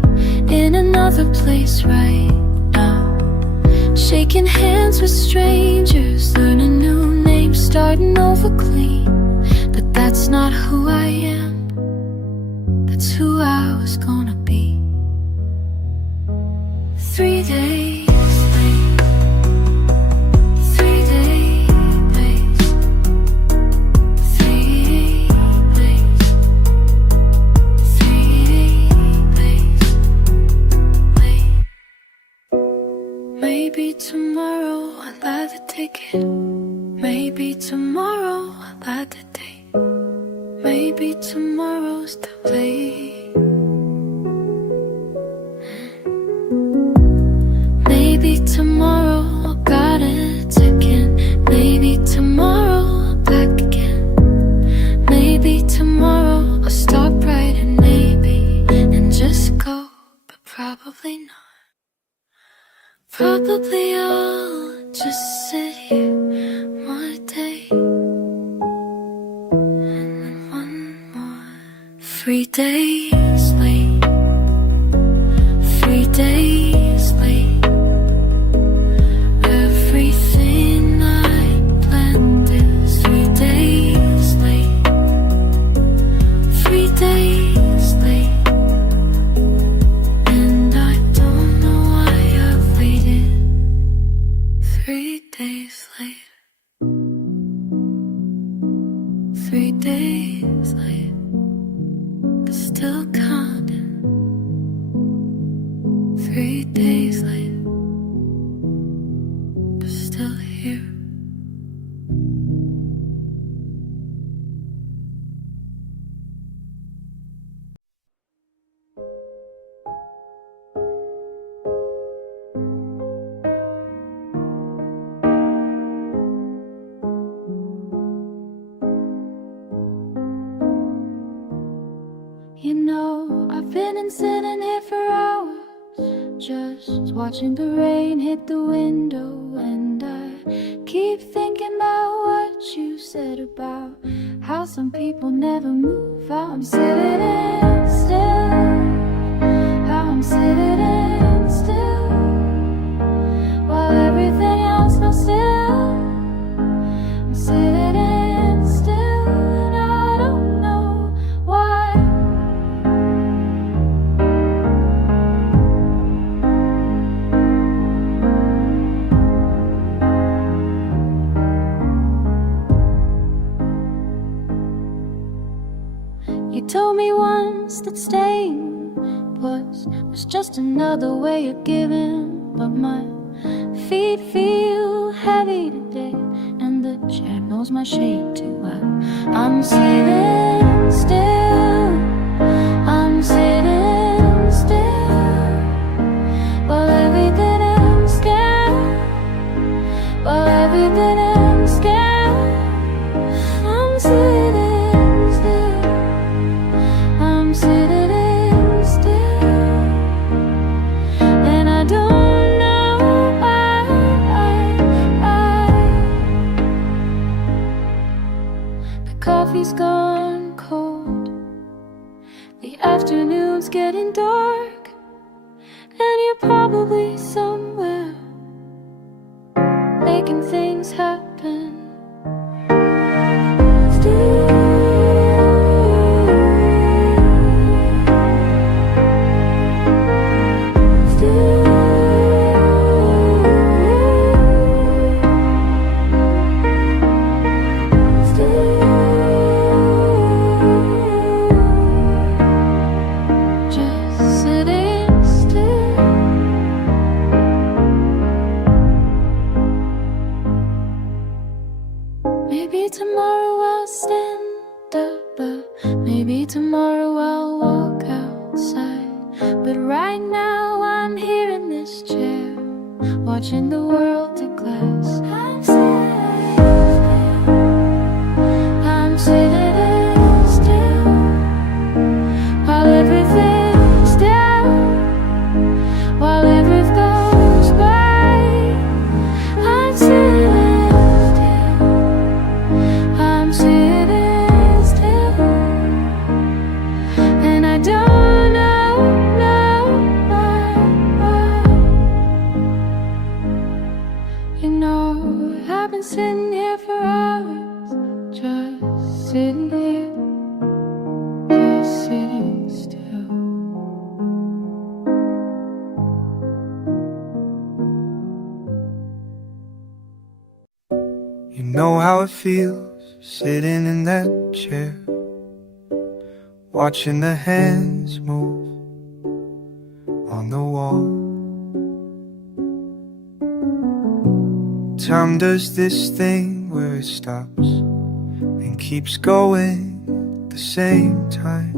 in another place right now, shaking hands with strangers, learning new names, starting over clean. But that's not who I am, that's who I was gonna be. 3 days late, 3 days late, 3 days, 3 days late. Maybe tomorrow I'll buy the ticket, maybe tomorrow I'll buy the date, maybe tomorrow's too late. Maybe tomorrow I'll got a ticket, maybe tomorrow I'll back again, maybe tomorrow I'll stop writing maybe and just go, but probably not. Probably I'll just sit here more day, and then one more. 3 days late, 3 days late. Everything I planned is 3 days late, 3 days late. And I don't know why I waited been sitting here for hours, just watching the rain hit the window. And I keep thinking about what you said about how some people never move. How I'm sitting still, how I'm sitting still, while everything else goes still. I'm sitting still and I don't know why. You told me once that staying was just another way of giving, but my feet feel heavy today, and the chair knows my shape too well. I'm sitting still, I'm sitting still, while everything else scared, while everything else scared. I'm sitting still, I'm sitting still, and I don't know why. The coffee's gone cold, the afternoon's getting dark, and you're probably somewhere making things happen. Just sitting still. Maybe tomorrow I'll stand up, but maybe tomorrow I'll walk outside. But right now I'm here in this chair, watching the world to glass. I'm sitting still, while everything's down, while everything goes by. I'm sitting still, I'm sitting still, and I don't know why. You know, I've been sitting here for hours, just sitting here, just sitting still. You know how it feels sitting in that chair, watching the hands move on the wall. Time does this thing where it stops and keeps going at the same time.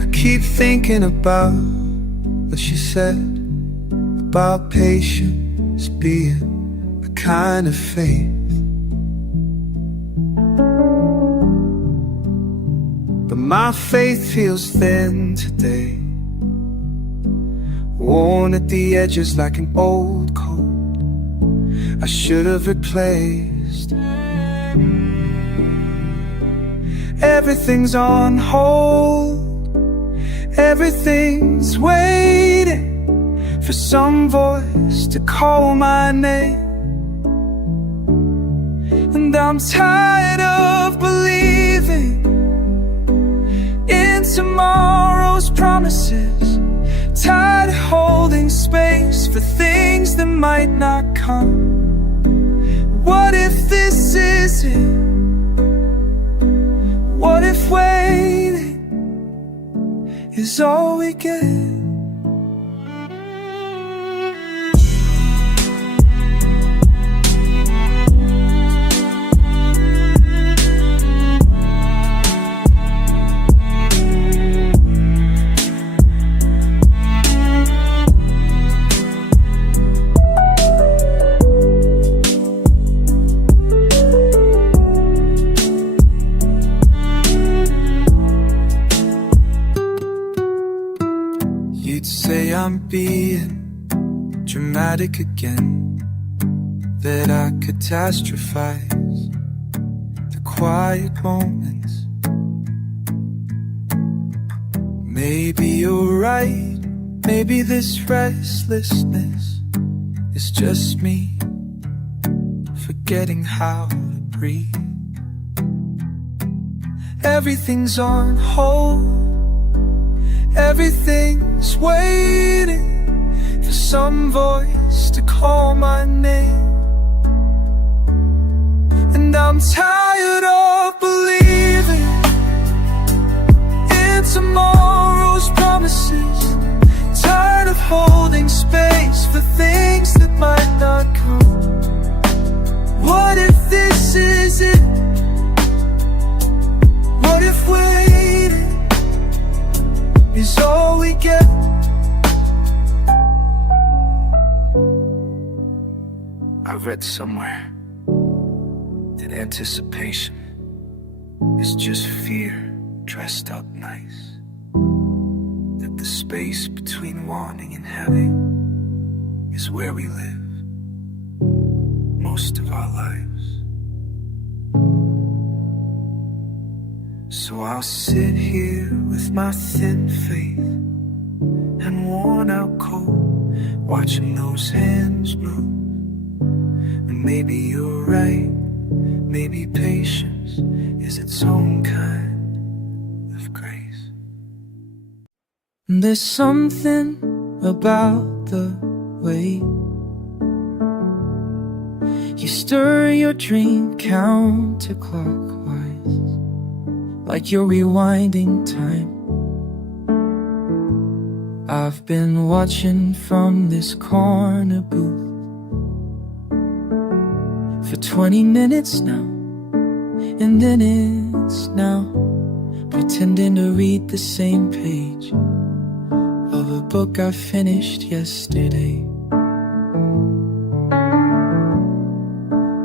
I keep thinking about what she said about patience being a kind of faith. But my faith feels thin today, worn at the edges like an old coat I should have replaced. Everything's on hold, everything's waiting for some voice to call my name. And I'm tired of believing in tomorrow's promises, tired of holding space for things that might not come. What if this is it? What if waiting is all we get? being dramatic again, that I catastrophize the quiet moments. Maybe you're right, maybe this restlessness is just me forgetting how to breathe. Everything's on hold, everything's waiting for some voice to call my name. And I'm tired of believing in tomorrow's promises, tired of holding space for things that might not come. What if this is it? What if waiting is all we get? I read somewhere that anticipation is just fear dressed up nice, that the space between wanting and having is where we live most of our lives. So I'll sit here with my thin faith and worn out coat, watching those hands move. And maybe you're right, maybe patience is its own kind of grace. There's something about the way you stir your drink counterclockwise, like you're rewinding time. I've been watching from this corner booth for 20 minutes now, and then it's now, pretending to read the same page of a book I finished yesterday.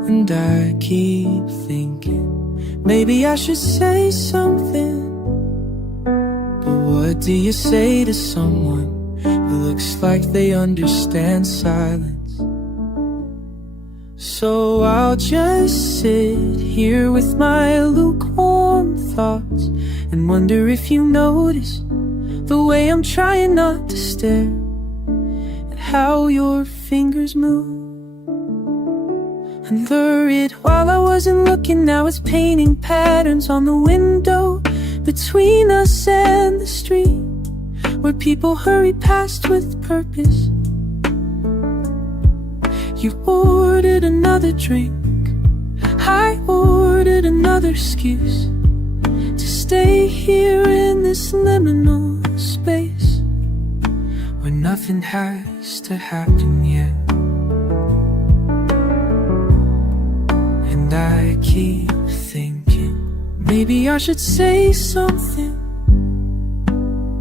And I keep thinking, maybe I should say something. But what do you say to someone who looks like they understand silence? So I'll just sit here with my lukewarm thoughts and wonder if you notice the way I'm trying not to stare at how your fingers move. And lurid while I wasn't looking, I was painting patterns on the window between us and the street, where people hurry past with purpose. You ordered another drink, I ordered another excuse to stay here in this liminal space where nothing has to happen yet. And I keep thinking, maybe I should say something.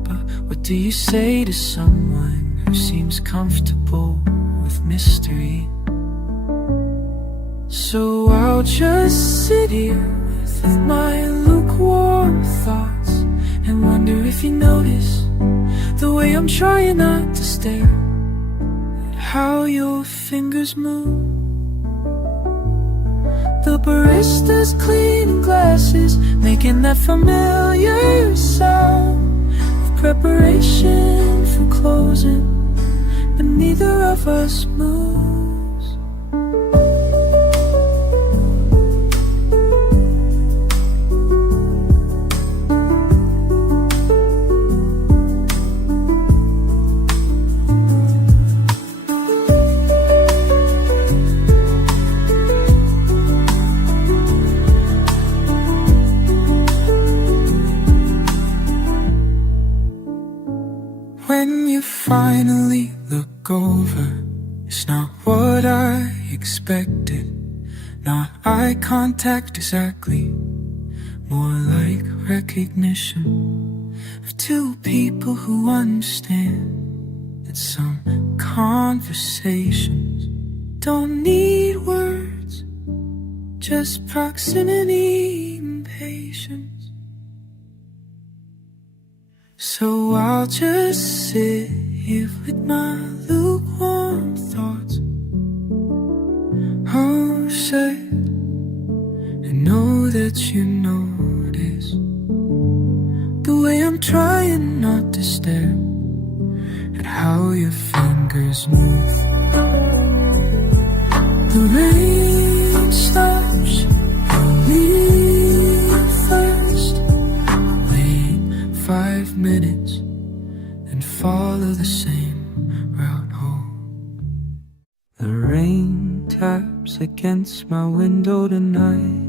But what do you say to someone who seems comfortable with mystery? So I'll just sit here with my lukewarm thoughts and wonder if you notice the way I'm trying not to stare at how your fingers move. The barista's cleaning glasses, making that familiar sound of preparation for closing, but neither of us moves. When you finally look over, it's not what I expected. Not eye contact exactly, more like recognition of two people who understand that some conversations don't need words, just proximity and patience. So I'll just sit If with my lukewarm thoughts are sad, and know that you notice the way I'm trying not to stare at how your fingers move. The rain stops me first. Wait 5 minutes and follow the same route home. The rain taps against my window tonight,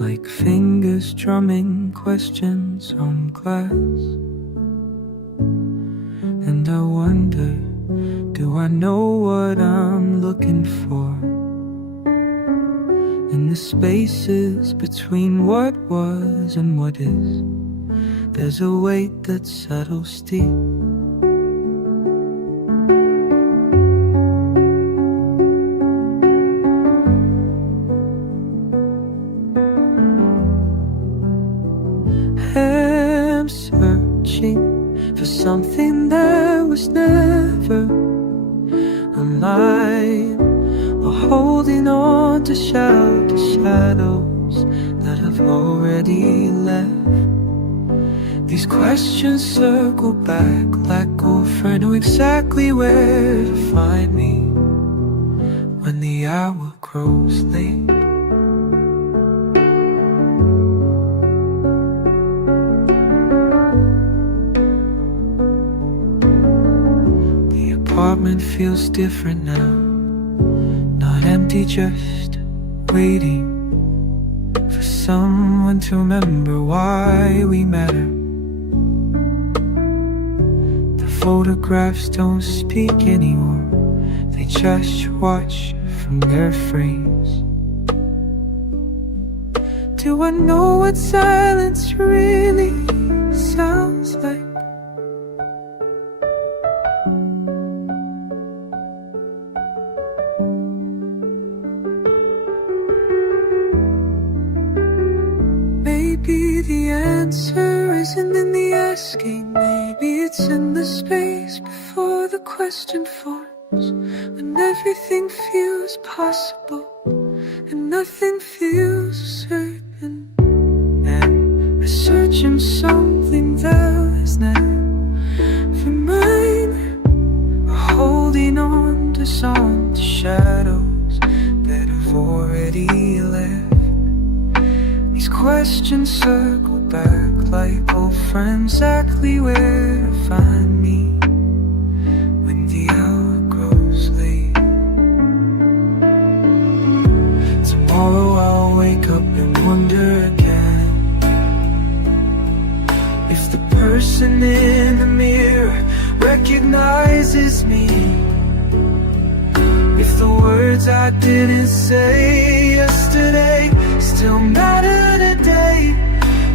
like fingers drumming questions on glass. And I wonder, do I know what I'm looking for? In the spaces between what was and what is, there's a weight that settles deep. I'm searching for something that was never mine, or holding on to shadows that have already left. These questions circle back like old friends know exactly where to find me when the hour grows late. Apartment feels different now, not empty, just waiting for someone to remember why we matter. The photographs don't speak anymore, they just watch from their frames. Do I know what silence really sounds like? Maybe the answer isn't in the asking. Maybe it's in the space before the question forms, when everything feels possible and nothing feels certain. And researching something that is never mine, or holding on to some shadows that have already left. These questions circle back like old friends, exactly where to find me when the hour grows late. Tomorrow I'll wake up and wonder again if the person in the mirror recognizes me, if the words I didn't say yesterday still matter today.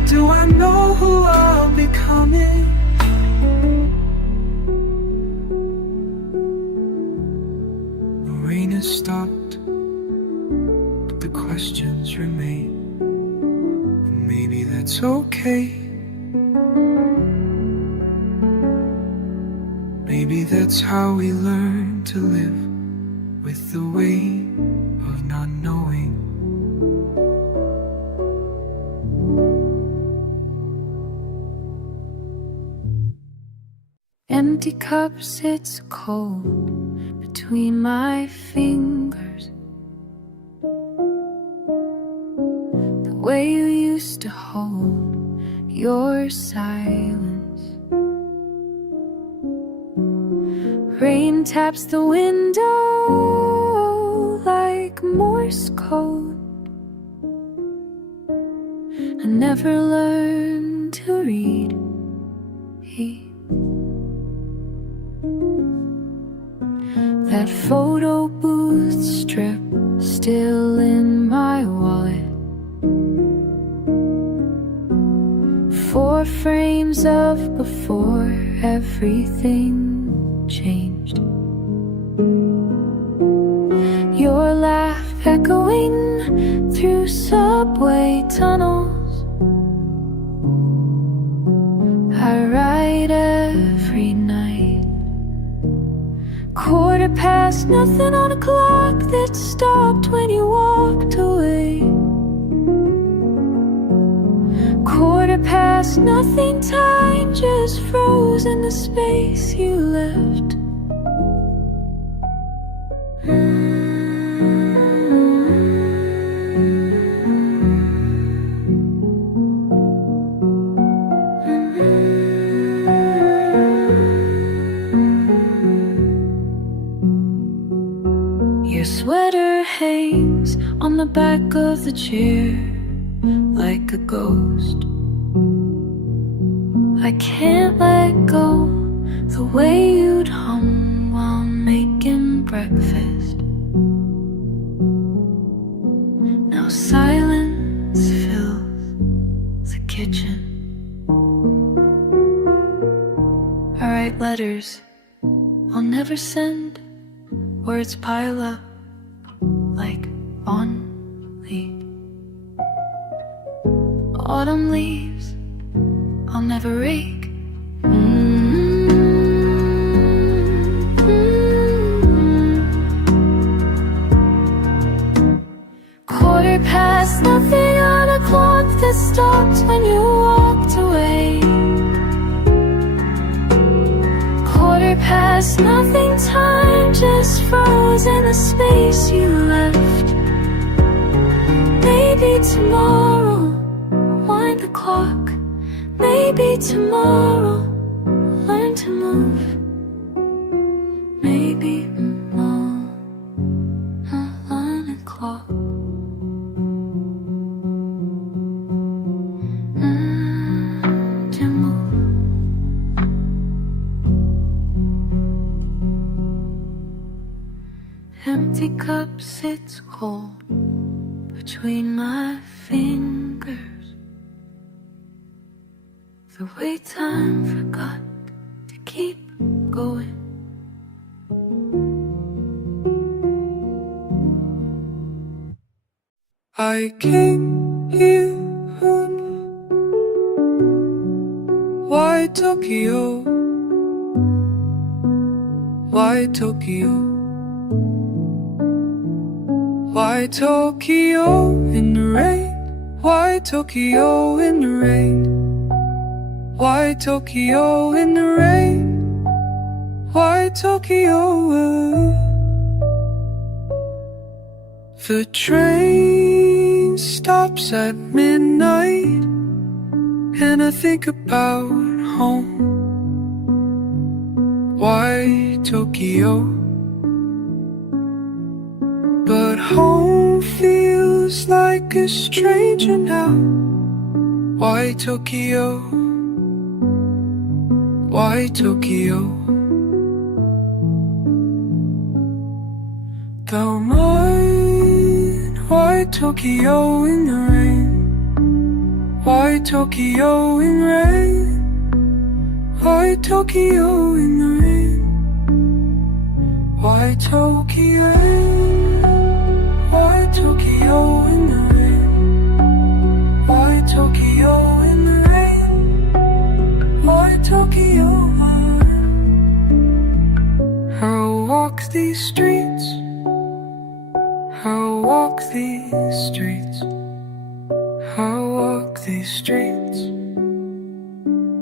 Do I know who I'll be becoming? The rain has stopped, but the questions remain. And maybe that's okay. Maybe that's how we learn to live with the weight of not knowing. Empty cups, it's cold between my fingers. The way you used to hold your silence. Rain taps the window like Morse code. I never learned to read. That photo booth strip still in my wallet. 4 frames of before everything changed. Your laugh echoing through subway tunnels. I write Quarter past, nothing on a clock that stopped when you walked away. Quarter past, nothing, time just froze in the space you left. Your sweater hangs on the back of the chair like a ghost. I can't let go the way you'd hum while making breakfast. Now silence fills the kitchen. I write letters I'll never send. Words pile up like on leaf. Autumn leaves I'll never rake. Quarter past, nothing on a clock that stopped when you walked away. Quarter past, nothing, time just froze in the space you left. Maybe tomorrow, wind the clock. Maybe tomorrow, learn to move. Maybe tomorrow, learn a clock. To move. Empty cup sits cold between my fingers. The way time forgot to keep going. I came here from why Tokyo? Why Tokyo? Why Tokyo in the rain? Why Tokyo in the rain? Why Tokyo in the rain? Why Tokyo? The train stops at midnight, and I think about home. Why Tokyo? But home feels like a stranger now. Why Tokyo? Why Tokyo? Don't mind. Why Tokyo in the rain? Why Tokyo in rain? Why Tokyo in the rain? Why Tokyo? Why Tokyo in the rain? Why Tokyo in the rain? Why Tokyo? I'll walk these streets. I'll walk these streets. I'll walk these streets.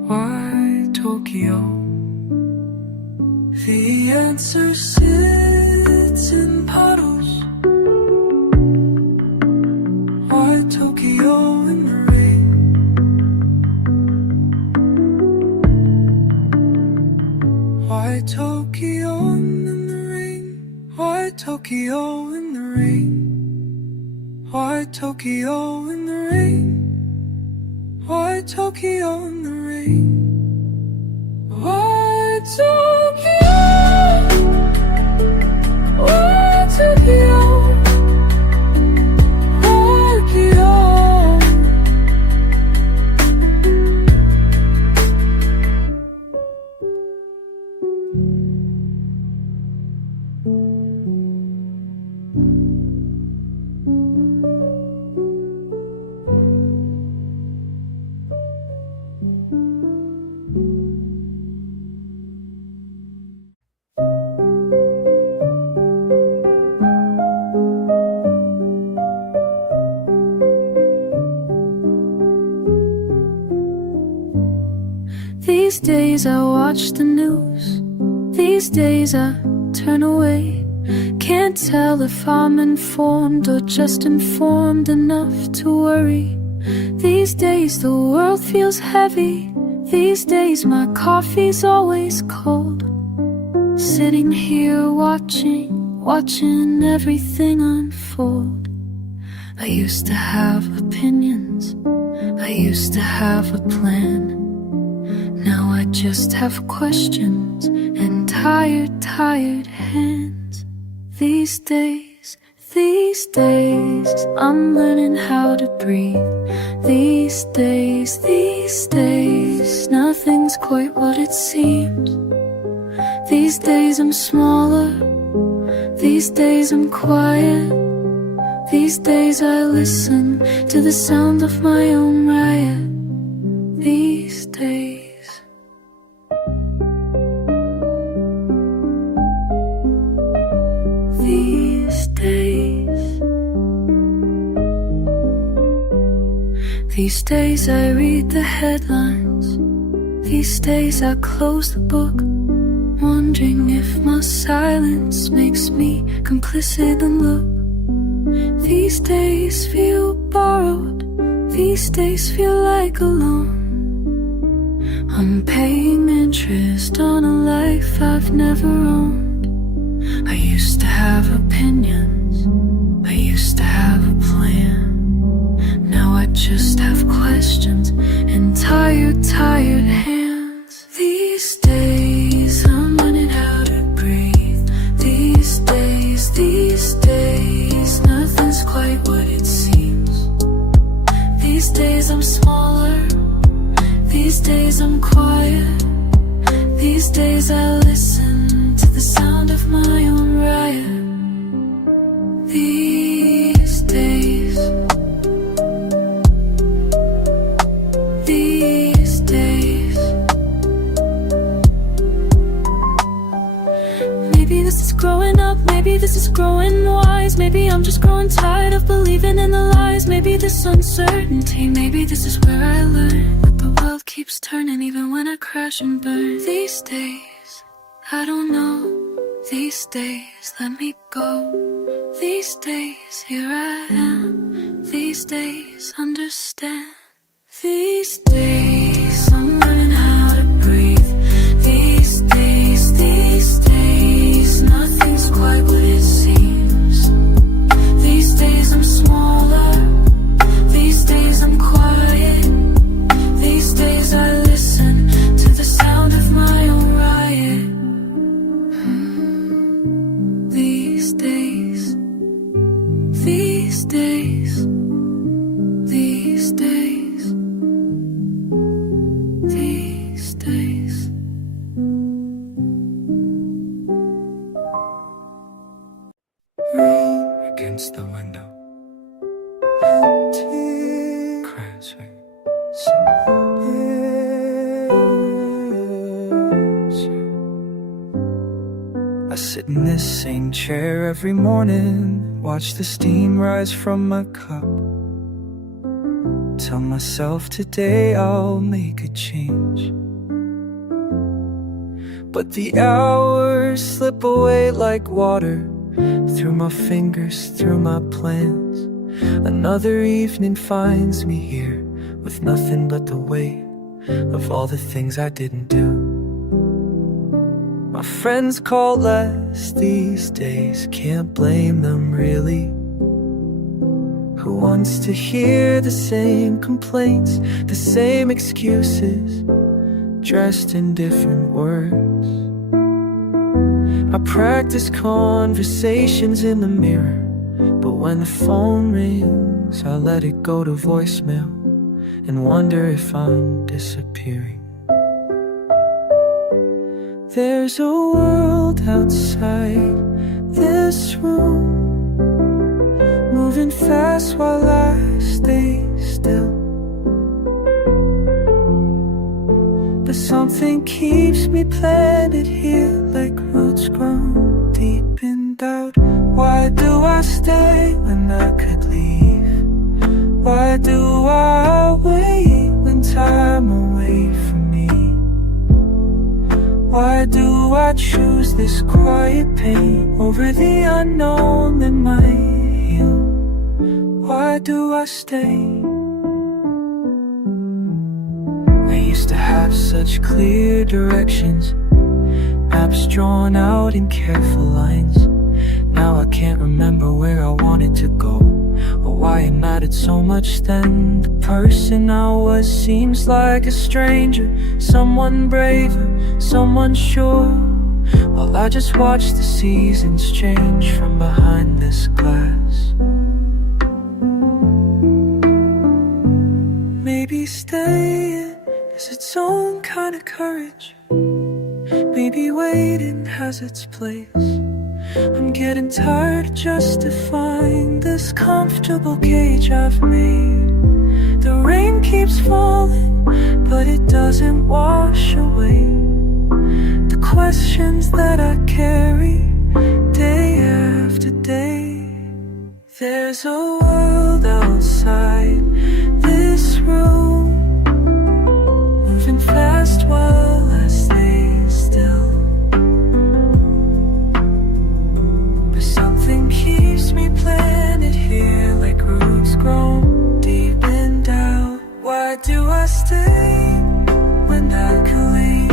Why Tokyo? The answer sits in puddles. Why Tokyo in the rain? Why Tokyo in the rain? Why Tokyo in the rain? Why Tokyo in the rain? Why Tokyo in the rain? Why Tokyo? Why Tokyo? days I watch the news. These days I turn away. Can't tell if I'm informed or just informed enough to worry. These days the world feels heavy. These days my coffee's always cold. Sitting here watching everything unfold. I used to have opinions, I used to have a plan. Now I just have questions and tired hands. These days, I'm learning how to breathe. These days, nothing's quite what it seems. These days I'm smaller, these days I'm quiet. These days I listen to the sound of my own riot. These days. These days I read the headlines. These days I close the book, wondering if my silence makes me complicit and look. These days feel borrowed. These days feel like a loan. I'm paying interest on a life I've never owned. I used to have opinions, I used to have a plan. Now I just have questions and tired hands. These days I'm learning how to breathe. These days nothing's quite what it seems. These days I'm smaller, these days I'm quiet. These days I listen to the sound of my own riot. These days. Maybe this is growing up, maybe this is growing wise. Maybe I'm just growing tired of believing in the lies. Maybe this uncertainty, maybe this is where I learn that the world keeps turning even when I crash and burn. These days, I don't know. These days, let me go. These days, here I am. These days, understand. These days, I'm learning how to breathe. These days, nothing's quite what it seems. These days I'm smaller, these days I'm quiet. These days I listen to the sound of my own riot. These days, these days, these days, these days. Rain against the window, tears I sit in this same chair every morning, watch the steam rise from my cup. Tell myself today I'll make a change. But the hours slip away like water, through my fingers, through my plans. Another evening finds me here, with nothing but the weight of all the things I didn't do. My friends call less these days, can't blame them really. Who wants to hear the same complaints, the same excuses, dressed in different words? I practice conversations in the mirror, but when the phone rings, I let it go to voicemail and wonder if I'm disappearing. There's a world outside this room, moving fast while I stay still. But something keeps me planted here, like roots grown deep in doubt. Why do I stay when I could leave? Why do I wait when time away from me choose this quiet pain over the unknown that might heal? Why do I stay? I used to have such clear directions, maps drawn out in careful lines. Now I can't remember where I wanted to go, or why it mattered so much then. The person I was seems like a stranger, someone braver, someone sure, while I just watch the seasons change from behind this glass. Maybe staying is its own kind of courage. Maybe waiting has its place. I'm getting tired of justifying this comfortable cage I've made. The rain keeps falling, but it doesn't wash away the questions that I carry day after day. There's a world outside this room, moving fast while I stay still. Something keeps me planted here, like roots grown deep in doubt. Why do I stay when I can leave?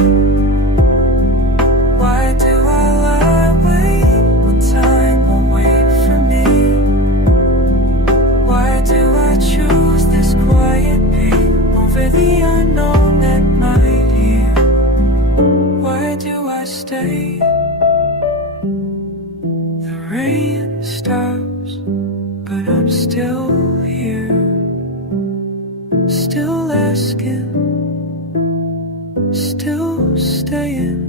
Why do I lie awake when time won't wait for me? Why do I choose this quiet pain over the unknown that might heal? Why do I stay? Rain stops, but I'm still here, still asking, still staying,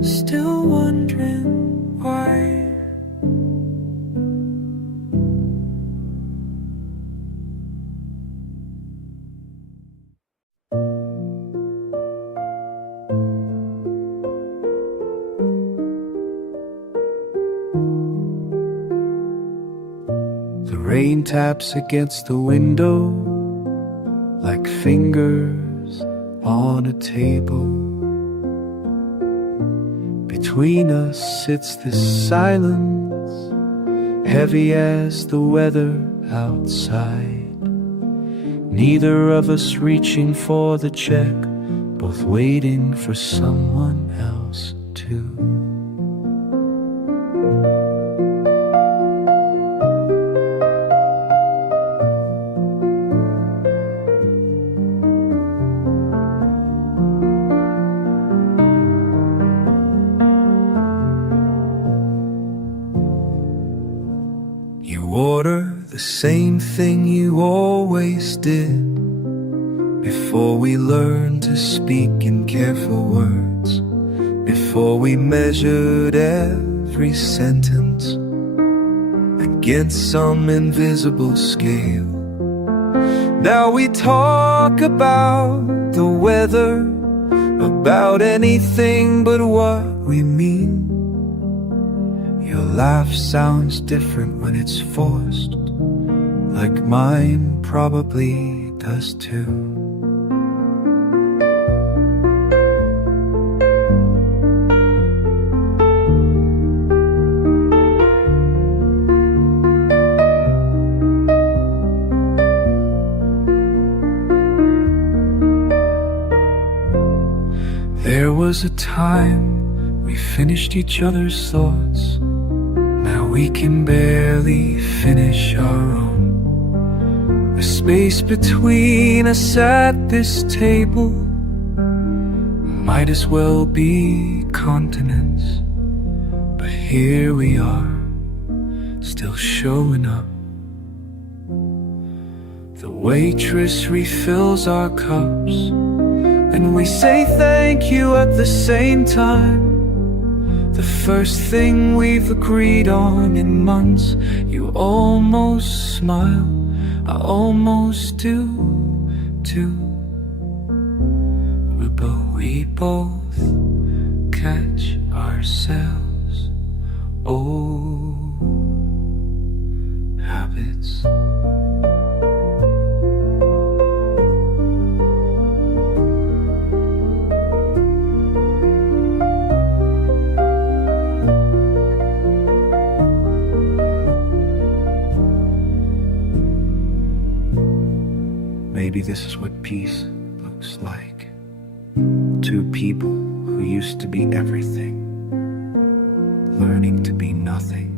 still wondering why. Rain taps against the window like fingers on a table. Between us sits this silence, heavy as the weather outside. Neither of us reaching for the check, both waiting for someone else to. Same thing you always did before we learned to speak in careful words, before we measured every sentence against some invisible scale. Now we talk about the weather, about anything but what we mean. Your laugh sounds different when it's forced, like mine probably does too. There was a time we finished each other's thoughts. Now we can barely finish our own. The space between us at this table might as well be continents, but here we are, still showing up. The waitress refills our cups, and we say thank you at the same time. The first thing we've agreed on in months. You almost smile, I almost do too. But we both catch ourselves. Old habits. Maybe this is what peace looks like. Two people who used to be everything, learning to be nothing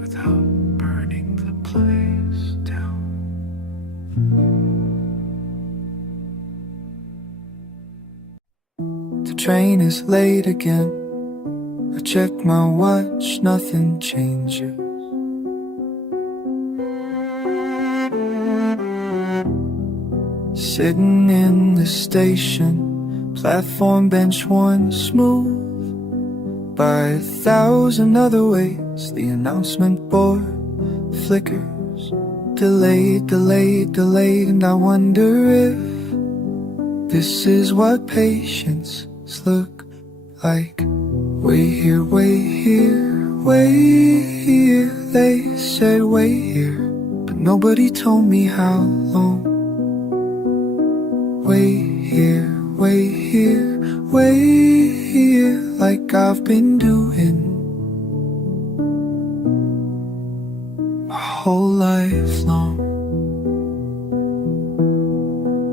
without burning the place down. The train is late again. I check my watch, nothing changes. Sitting in the station, platform bench one, smooth by 1,000 other ways. The announcement board flickers, delayed, delayed, delayed. And I wonder if this is what patience look like. Wait here, wait here, wait here. They said wait here, but nobody told me how long. Wait here, wait here, wait here, like I've been doing my whole life long.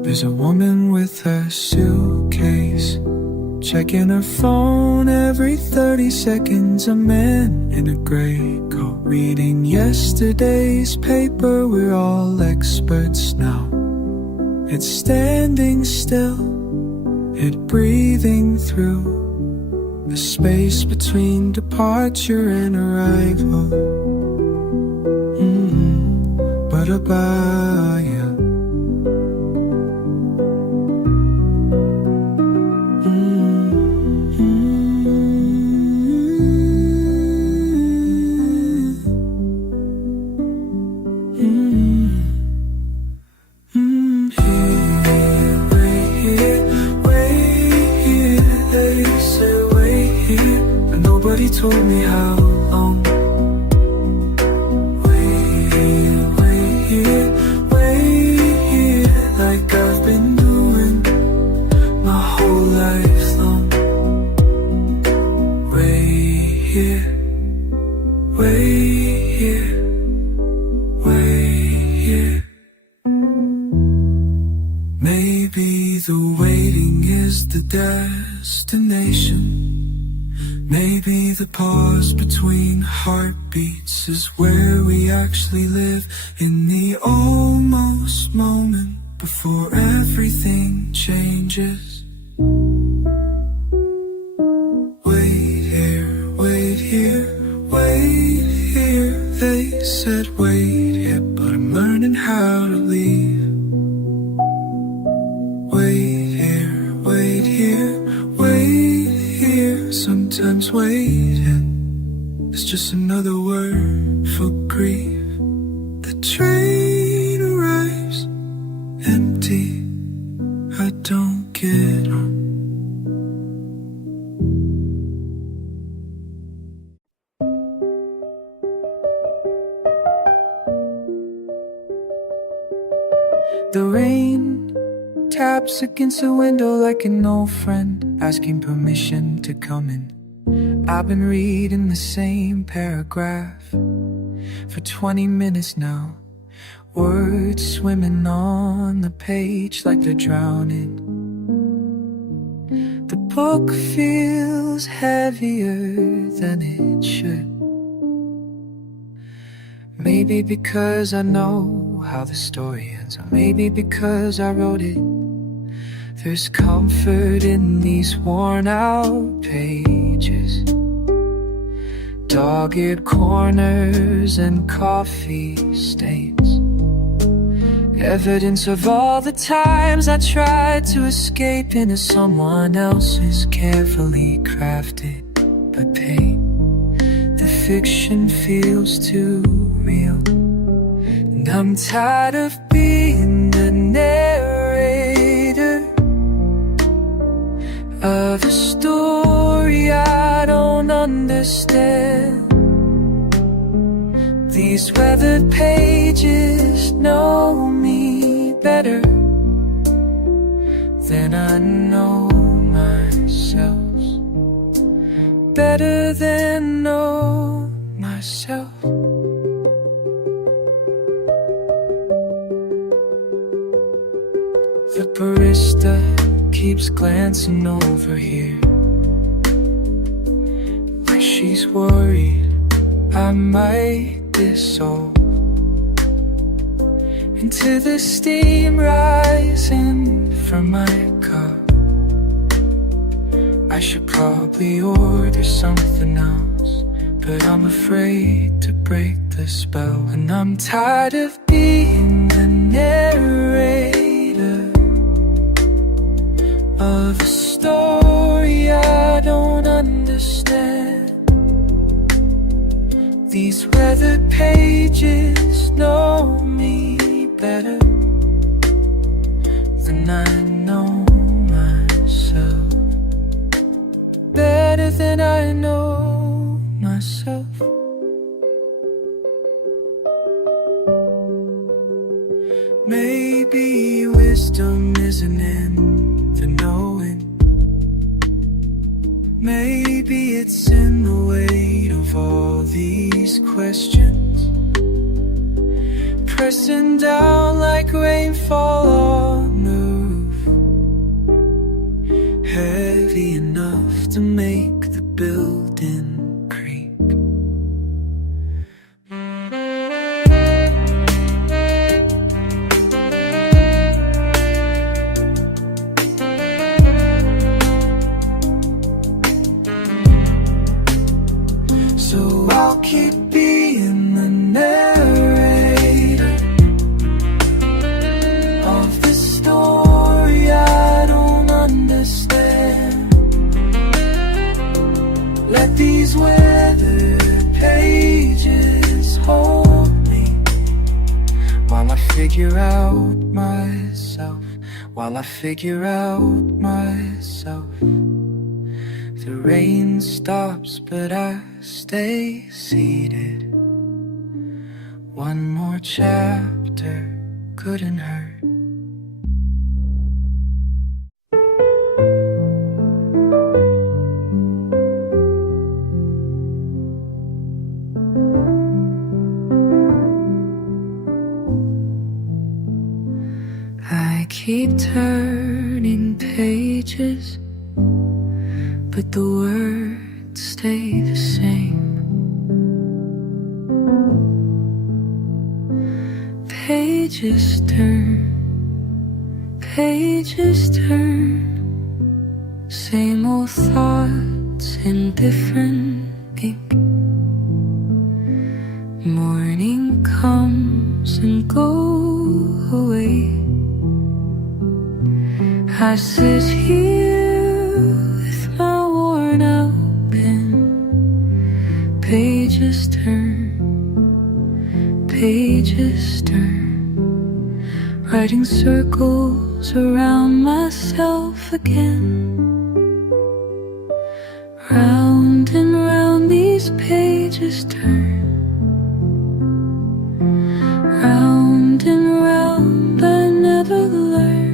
There's a woman with her suitcase, checking her phone every 30 seconds. A man in a gray coat reading yesterday's paper. We're all experts now. It's standing still, it breathing through the space between departure and arrival. But about you. Nobody told me how long. Wait here, like I've been doing my whole life long. Wait here, wait here, wait here. Maybe the waiting is the destination. Maybe the pause between heartbeats is where we actually live, in the almost moment before everything changes. Wait here, wait here, wait here. They said wait here, but I'm learning how to leave. Wait here, wait here, wait here. Sometimes waiting is just another word for grief. The train arrives empty, I don't get on. The rain taps against the window like an old friend, asking permission to come in. I've been reading the same paragraph for 20 minutes now. Words swimming on the page like they're drowning. The book feels heavier than it should. Maybe because I know how the story ends, or maybe because I wrote it. There's comfort in these worn out pages, dogged corners and coffee stains, evidence of all the times I tried to escape into someone else's carefully crafted but pain. The fiction feels too real, and I'm tired of being the narrator of a story I don't understand. These weathered pages know me better than I know myself, better than know myself. keeps glancing over here, like she's worried I might dissolve into the steam rising from my cup. I should probably order something else, but I'm afraid to break the spell. And I'm tired of being the narrator of a story I don't understand. These weathered pages know me better than I know myself, better than I know myself. Maybe wisdom isn't in the knowing. Maybe it's in the weight of all these questions, pressing down like rainfall on the roof, heavy enough to make the building creak. So I'll keep being the narrator of this story I don't understand. Let these weathered pages hold me while I figure out myself, while I figure out myself. The rain stops, but I stay seated. One more chapter couldn't hurt. I keep turning pages, but the words stay the same. Pages turn, same old thoughts in different ink. Morning comes and goes away. I sit here with my worn out pen. Pages turn, writing circles around myself again. Round and round these pages turn. Round and round I never learn.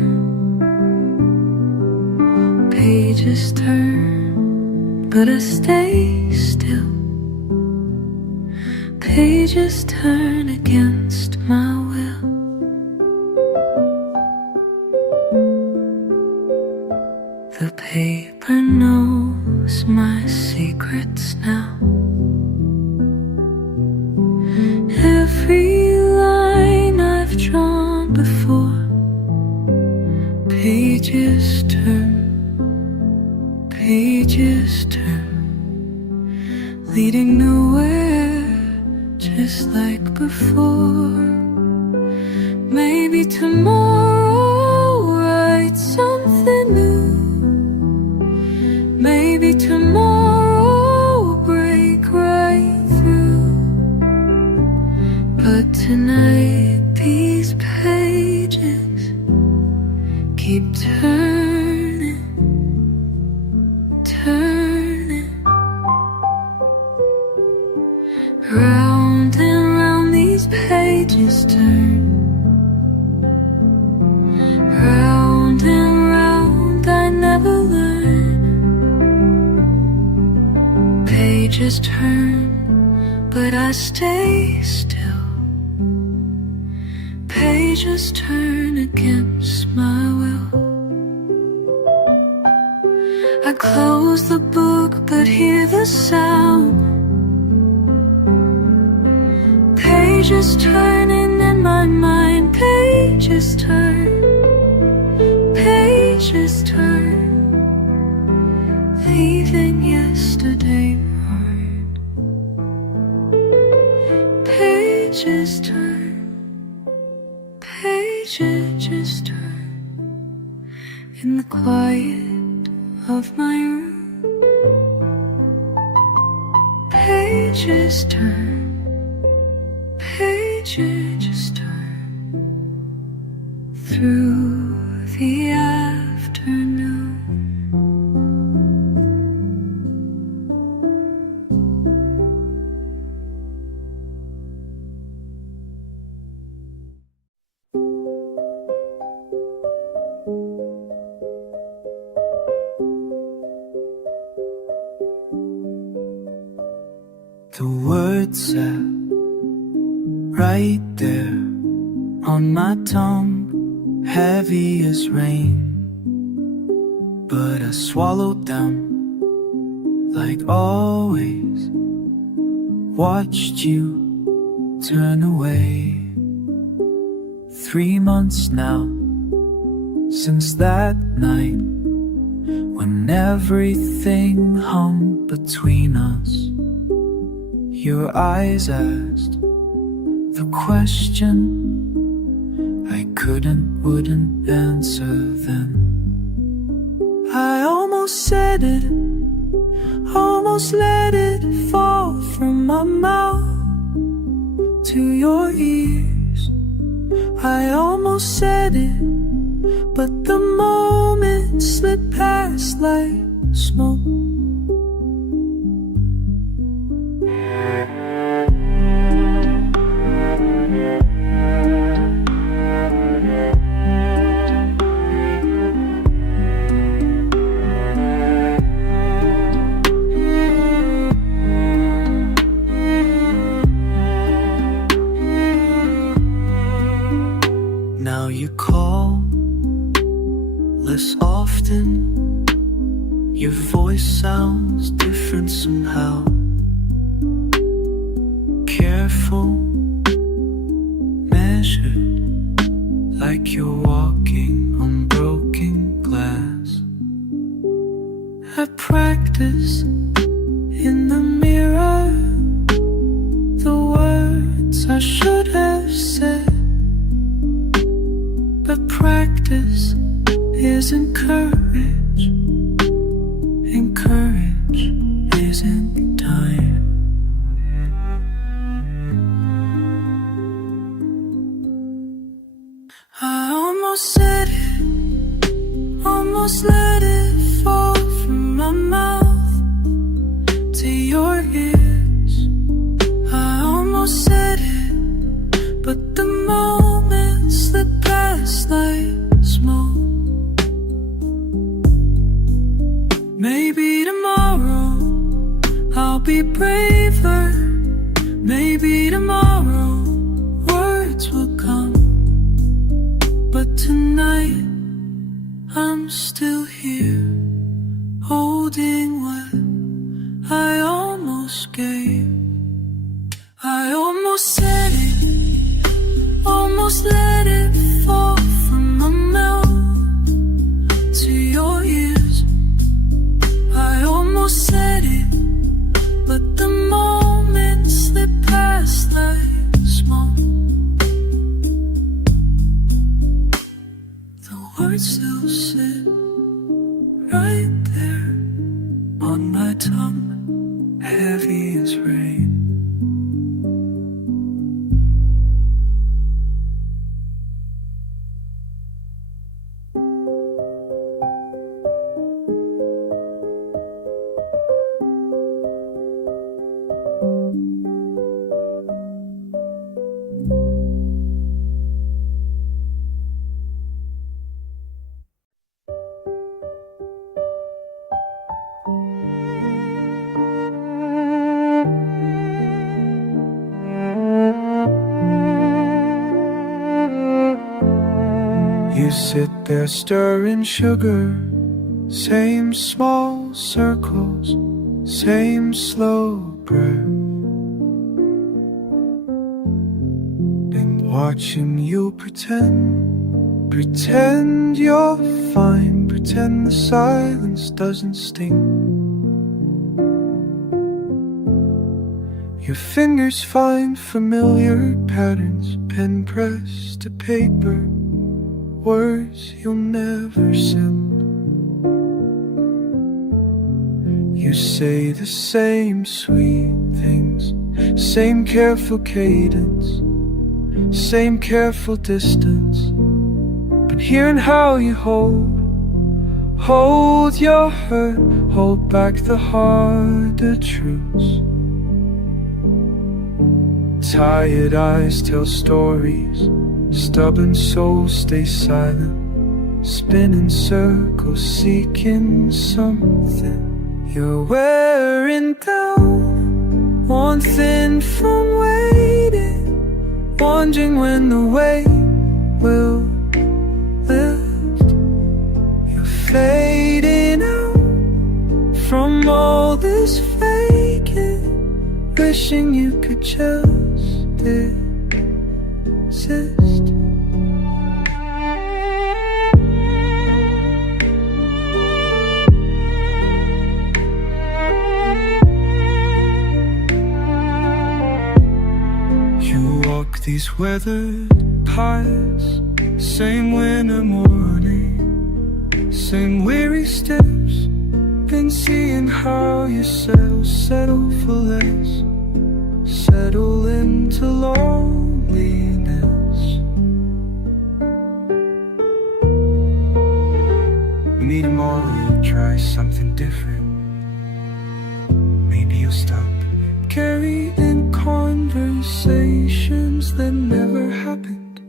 Pages turn, but I stay still. Pages turn against my will. The paper knows my secrets now. Every line I've drawn before. Pages turn, leading nowhere, just like before. Maybe tomorrow write something new. Maybe tomorrow break right through. But tonight these pages keep turning. Round and round these pages turn. Round and round I never learn. Pages turn, but I stay still. Pages turn against my will. I close the book but hear the sound. Pages turning in my mind, pages turn, pages turn, leaving yesterday behind. Pages turn, pages turn, in the quiet of my room. Pages turn, pages turn, through the afternoon. The words sat right there on my tongue, heavy as rain, but I swallowed them like always. Watched you turn away. 3 months now since that night when everything hung between us. Your eyes asked the question I wouldn't answer then. I almost said it, almost let it fall from my mouth to your ears. I almost said it, but the moment slipped past like smoke. Now you call less often. Your voice sounds different somehow. Careful, measured, like you're walking on broken glass. I practice in the mirror the words I should have said. But practice isn't courage, and courage isn't time. I almost said it, almost let it fall from my mouth to your ears. I almost said it, but the moment slipped past like smoke. Maybe tomorrow I'll be braver. Maybe tomorrow words will come. But tonight I'm still here, holding what I almost gave. I almost said it, almost let it fall from my mouth to your ears. I almost said it, but the moment slipped past like smoke. The words still sit right there on my tongue, heavy as rain. You sit there stirring sugar, same small circles, same slow breath. And watching you pretend you're fine, pretend the silence doesn't sting. Your fingers find familiar patterns, pen pressed to paper, words you'll never send. You say the same sweet things, same careful cadence, same careful distance. But hearing how you hold your hurt, hold back the harder truths. Tired eyes tell stories, stubborn souls stay silent, spin in circles seeking something. You're wearing down, worn thin from waiting, wondering when the weight will lift. You're fading out from all this faking, wishing you could just exist. You walk these weathered paths, same winter morning, same weary steps. Been seeing how you settle for less, settle into loneliness. Meet tomorrow, you'll try something different. Maybe you'll stop carrying conversations that never happened.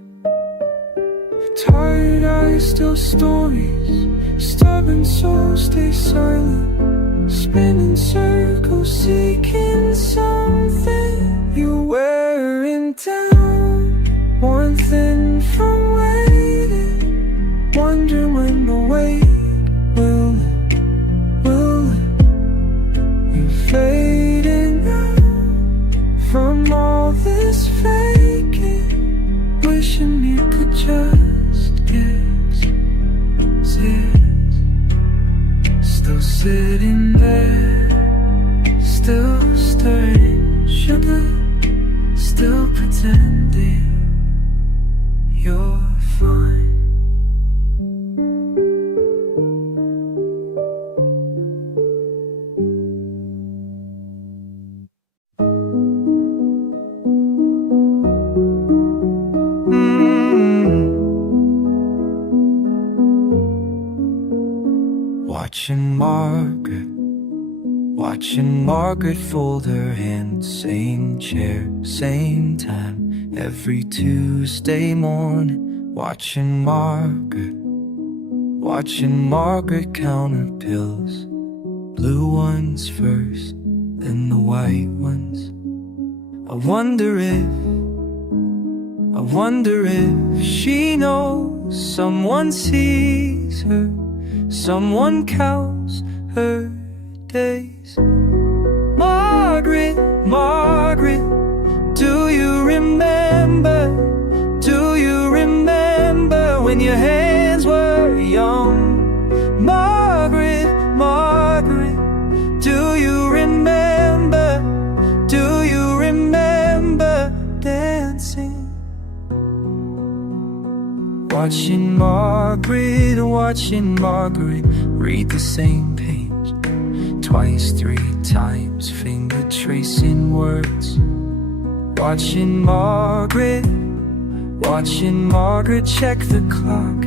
Tired eyes tell stories, stubborn souls stay silent, spinning circles seeking something. You're wearing down, worn thin from waiting, wonder when the weight will you're fading out from all this faking, wishing you could just exist. Still sitting there, still stirring sugar, still pretending you're fine. Watching Margaret fold her hands, same chair, same time, every Tuesday morning. Watching Margaret count her pills, blue ones first, then the white ones. I wonder if she knows someone sees her, someone counts her days. Margaret, do you remember when your hands were young? Margaret, do you remember dancing? Watching Margaret read the same page twice, 3 times, finger tracing words. Watching Margaret check the clock,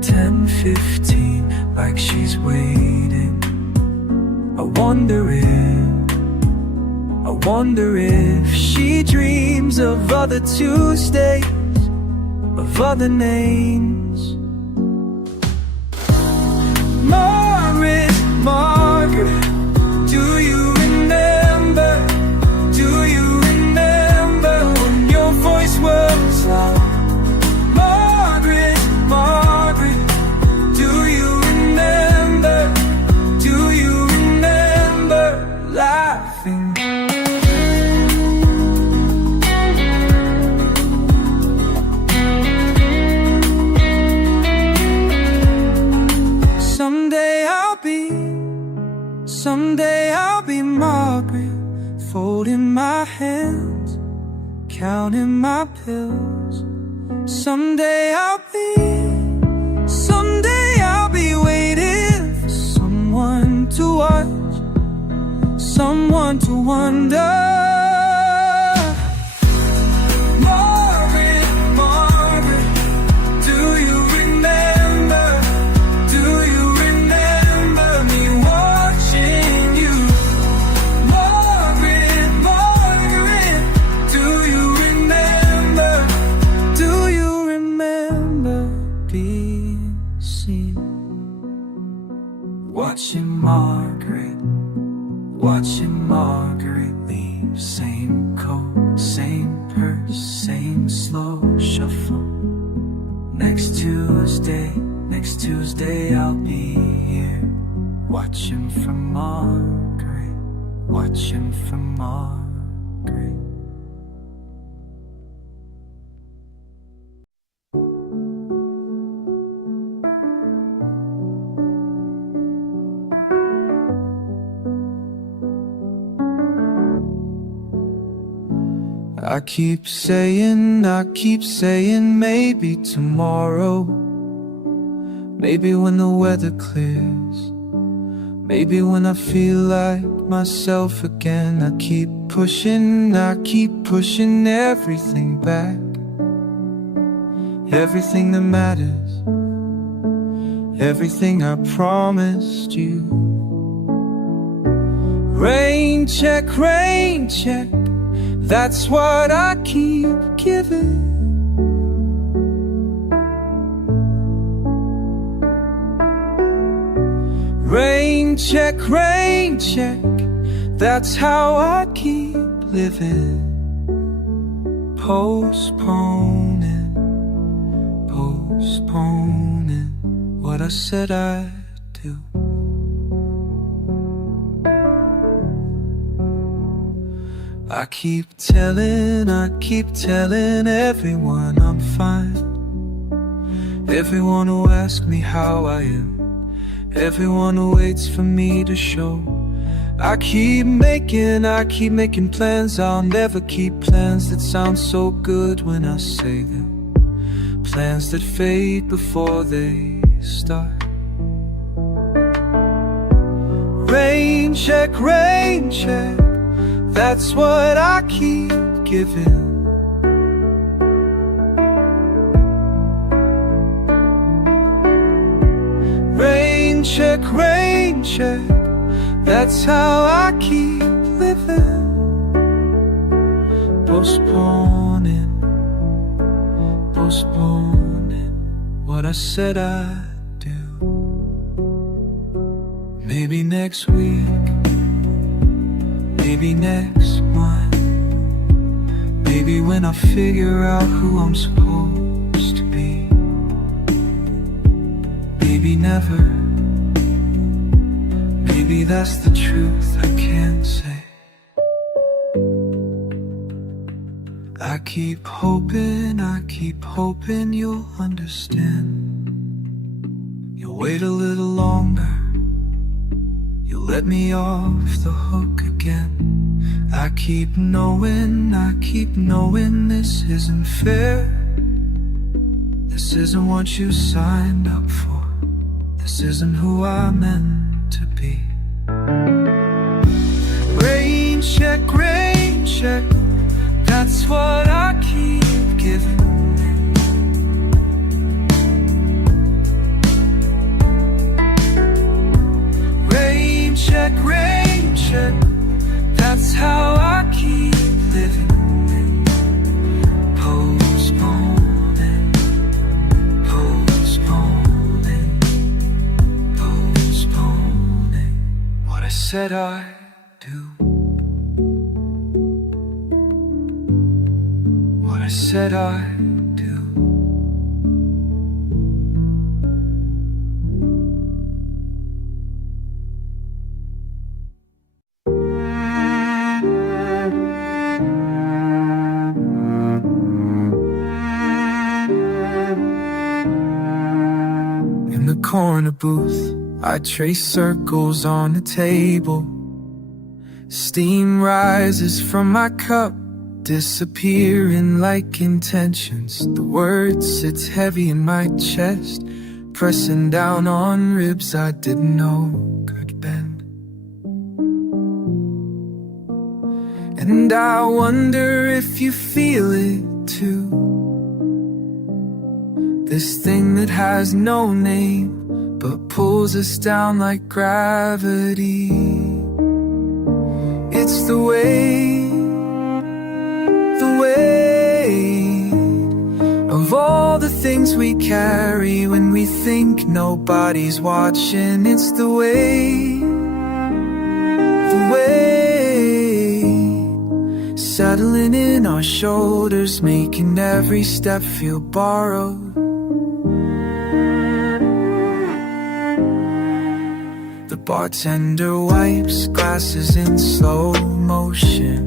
10:15, like she's waiting. I wonder if she dreams of other Tuesdays, of other names. Margaret, do you remember when your voice was loud? Margaret, do you remember everything. Someday I'll be Margaret, folding my hands, counting my pills. Someday I'll be waiting for someone to watch, someone to wonder. Watching Margaret leave. Same coat, same purse, same slow shuffle. Next Tuesday I'll be here, watching for Margaret, watching for Margaret. I keep saying, maybe tomorrow. Maybe when the weather clears. Maybe when I feel like myself again. I keep pushing everything back. Everything that matters. Everything I promised you. Rain check. That's what I keep giving. Rain check. That's how I keep living. Postponing what I said I'd do. I keep telling everyone I'm fine. Everyone who asks me how I am. Everyone who waits for me to show. I keep making plans. I'll never keep plans that sound so good when I say them. Plans that fade before they start. Rain check. That's what I keep giving. Rain check. That's how I keep living. Postponing what I said I'd do. Maybe next week. Maybe next month. Maybe when I figure out who I'm supposed to be. Maybe never. Maybe that's the truth I can't say. I keep hoping you'll understand. You'll wait a little longer. You'll let me off the hook again. I keep knowing this isn't fair. This isn't what you signed up for. This isn't who I meant to be. Rain check. That's what I keep giving. Rain check. That's how I keep living. Postponing what I said I'd do. What I said I'd do. corner booth, I trace circles on the table. Steam rises from my cup, disappearing like intentions. The word sits heavy in my chest, pressing down on ribs I didn't know could bend. And I wonder if you feel it too. This thing that has no name but pulls us down like gravity. It's the weight of all the things we carry when we think nobody's watching. It's the weight settling in our shoulders, making every step feel borrowed. The bartender wipes glasses in slow motion.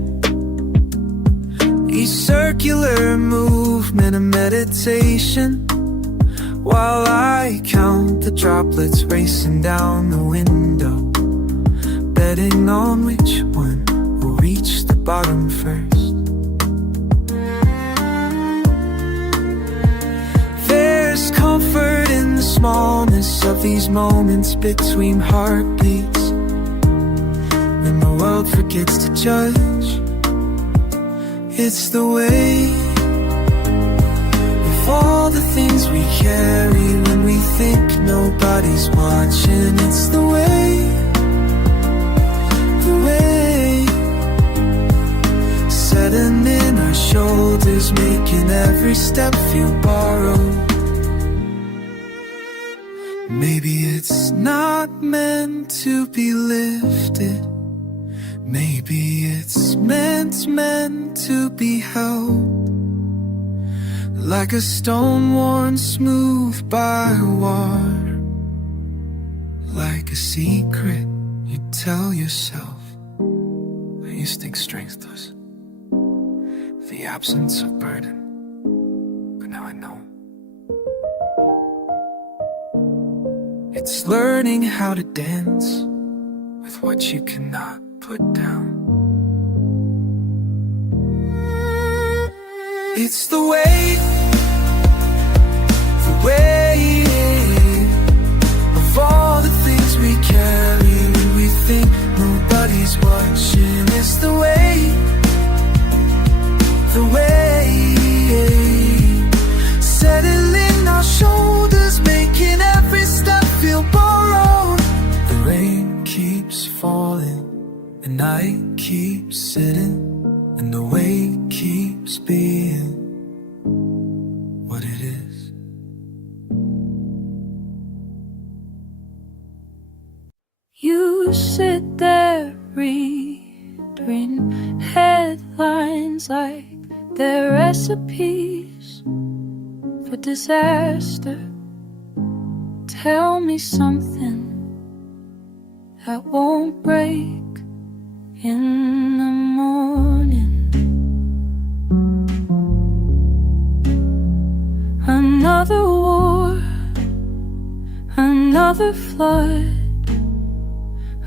Each circular movement a meditation, while I count the droplets racing down the window, betting on which one will reach the bottom first. There's comfort in the smallness of these moments between heartbeats, when the world forgets to judge. It's the weight of all the things we carry when we think nobody's watching. It's the weight setting in our shoulders, making every step feel borrowed. Maybe it's not meant to be lifted. Maybe it's meant to be held, like a stone worn smooth by water, like a secret you tell yourself. I used to think strength was the absence of burden, but now I know. It's learning how to dance with what you cannot put down. It's the weight of all the things we carry when we think nobody's watching. It's the weight settling our shoulders, making every step feel borrowed. The rain keeps falling, the night keeps sitting, and the weight keeps being what it is. You sit there reading headlines like they're recipes for disaster. Tell me something that won't break in the morning. Another war, another flood,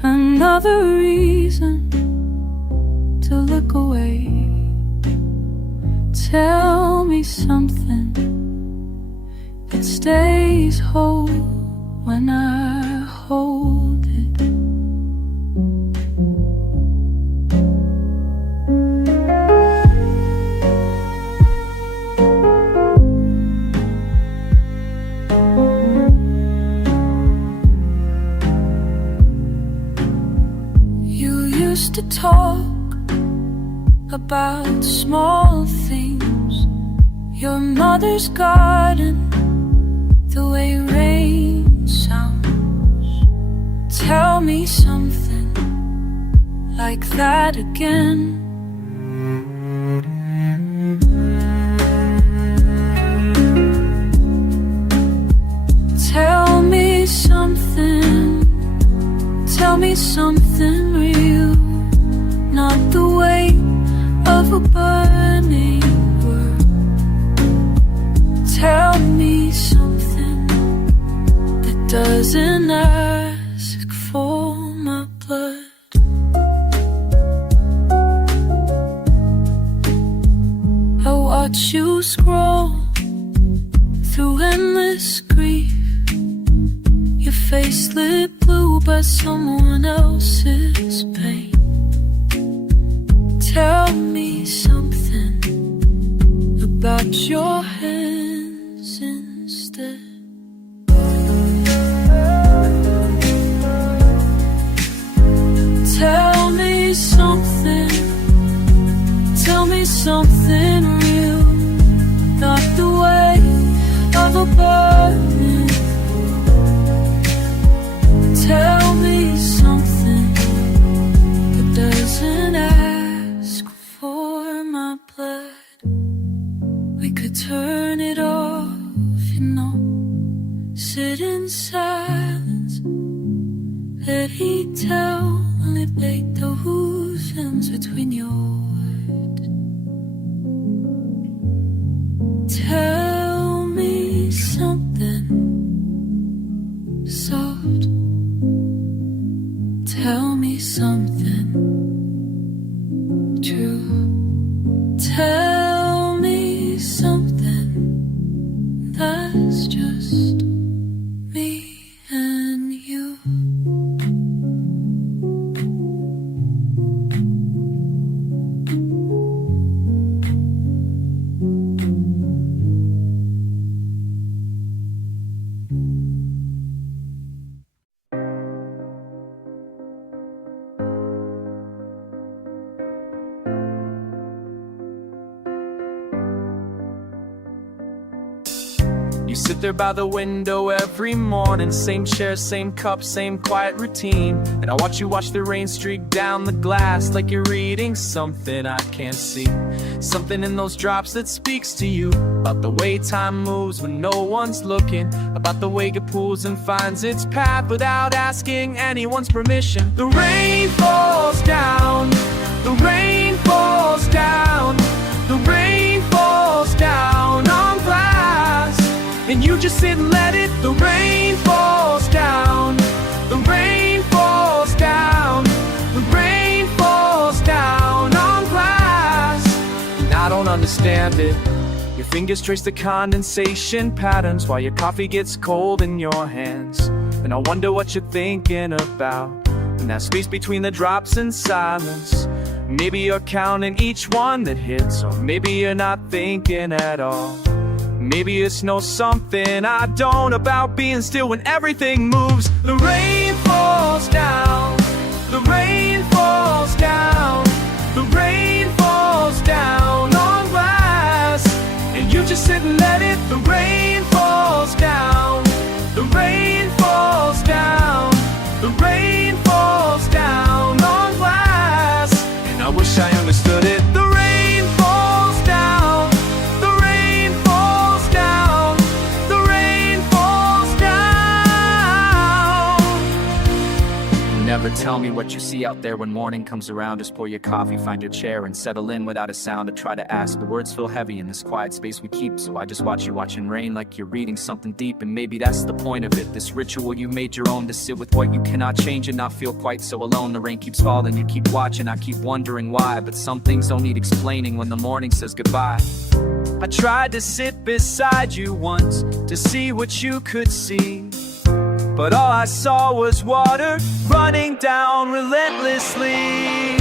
another reason to look away. Tell me something that stays whole when I hold it. You used to talk about small things, your mother's garden, the way rain sounds. Tell me something like that again. Tell me something real, not the weight of a burning word. Tell me something that does doesn't ask for my blood. I watch you scroll through endless grief, your face lit blue by someone else's pain. Tell me something about your hands instead. Tell me something, tell me something real, not the weight of a burden. Tell me something that doesn't ask for my blood. We could turn it off, you know, sit in silence, let he tell, elevate those ends between your words. Tell me something soft, tell me something true, tell me something that's just me and you. You sit there by the window every morning, same chair, same cup, same quiet routine. And I watch you watch the rain streak down the glass like you're reading something I can't see. Something in those drops that speaks to you, about the way time moves when no one's looking, about the way it pulls and finds its path without asking anyone's permission. The rain falls down, the rain falls down, the rain falls down on glass, and you just sit and let it. The rain falls down, the rain falls down, the rain falls down on glass, and I don't understand it. Your fingers trace the condensation patterns while your coffee gets cold in your hands, and I wonder what you're thinking about in that space between the drops and silence. Maybe you're counting each one that hits, or maybe you're not thinking at all. Maybe you just know something I don't about being still when everything moves. The rain falls down, the rain falls down, the rain falls down on glass, and you just sit and let it. The rain falls down, the rain falls down, the rain falls down on glass, and I wish I understood it. The rain falls down, the rain falls down, the rain falls down. Never tell me what you see out there when morning comes around. Just pour your coffee, find your chair, and settle in without a sound to try to ask. The words feel heavy in this quiet space we keep, so I just watch you watching rain like you're reading something deep. And maybe that's the point of it, this ritual you made your own, to sit with what you cannot change and not feel quite so alone. The rain keeps falling, you keep watching, I keep wondering why, but some things don't need explaining when the morning says goodbye. I tried to sit beside you once to see what you could see, but all I saw was water running down relentlessly.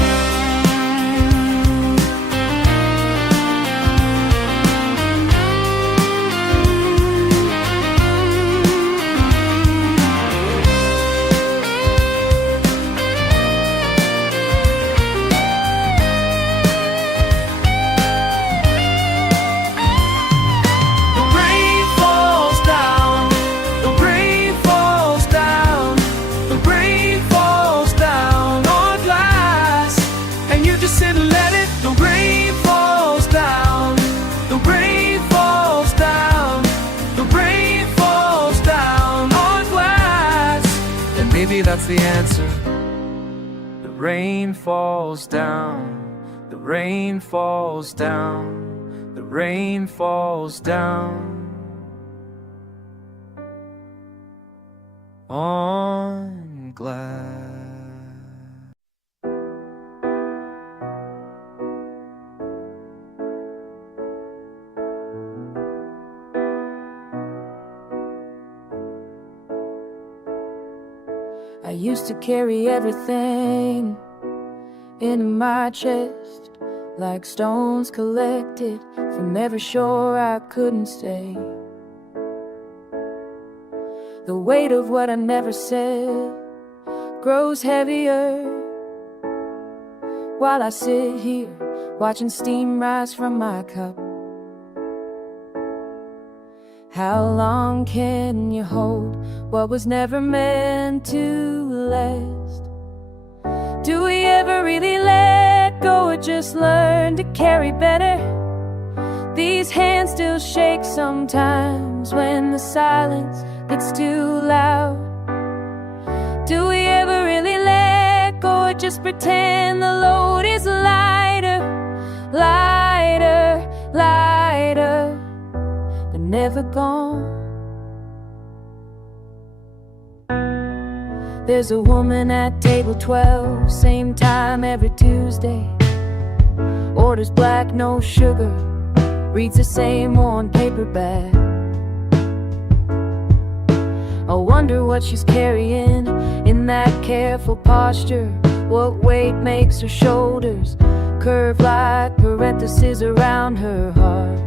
Maybe that's the answer. The rain falls down, the rain falls down, the rain falls down on glass. I used to carry everything in my chest, like stones collected from every shore I couldn't stay. The weight of what I never said grows heavier while I sit here watching steam rise from my cup. How long can you hold what was never meant to last? Do we ever really let go or just learn to carry better? These hands still shake sometimes when the silence gets too loud. Do we ever really let go or just pretend the load is lighter, lighter, lighter, but never gone? There's a woman at table 12, same time every Tuesday. Orders black, no sugar, reads the same on paperback. I wonder what she's carrying in that careful posture. What weight makes her shoulders curve like parentheses around her heart?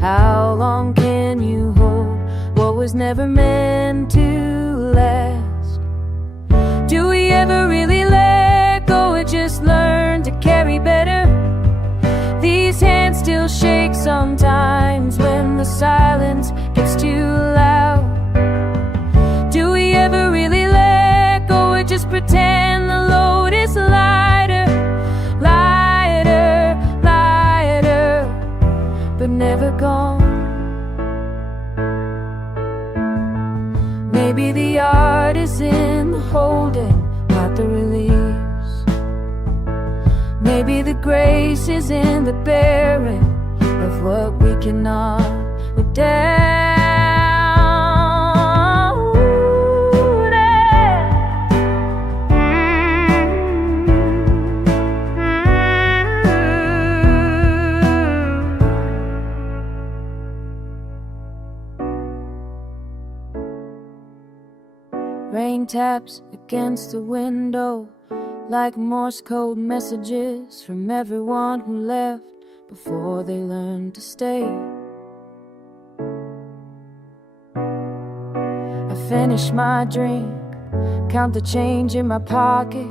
How long can you hold what was never meant to last? Do we ever really let go or just learn to carry better? These hands still shake sometimes when the silence gets too loud. Do we ever really let go or just pretend the load is lighter, lighter, lighter, but never gone? Maybe the art is in the holding, not the release. Maybe the grace is in the bearing of what we cannot put down. Rain taps against the window like Morse code messages from everyone who left before they learned to stay. I finish my drink, count the change in my pocket,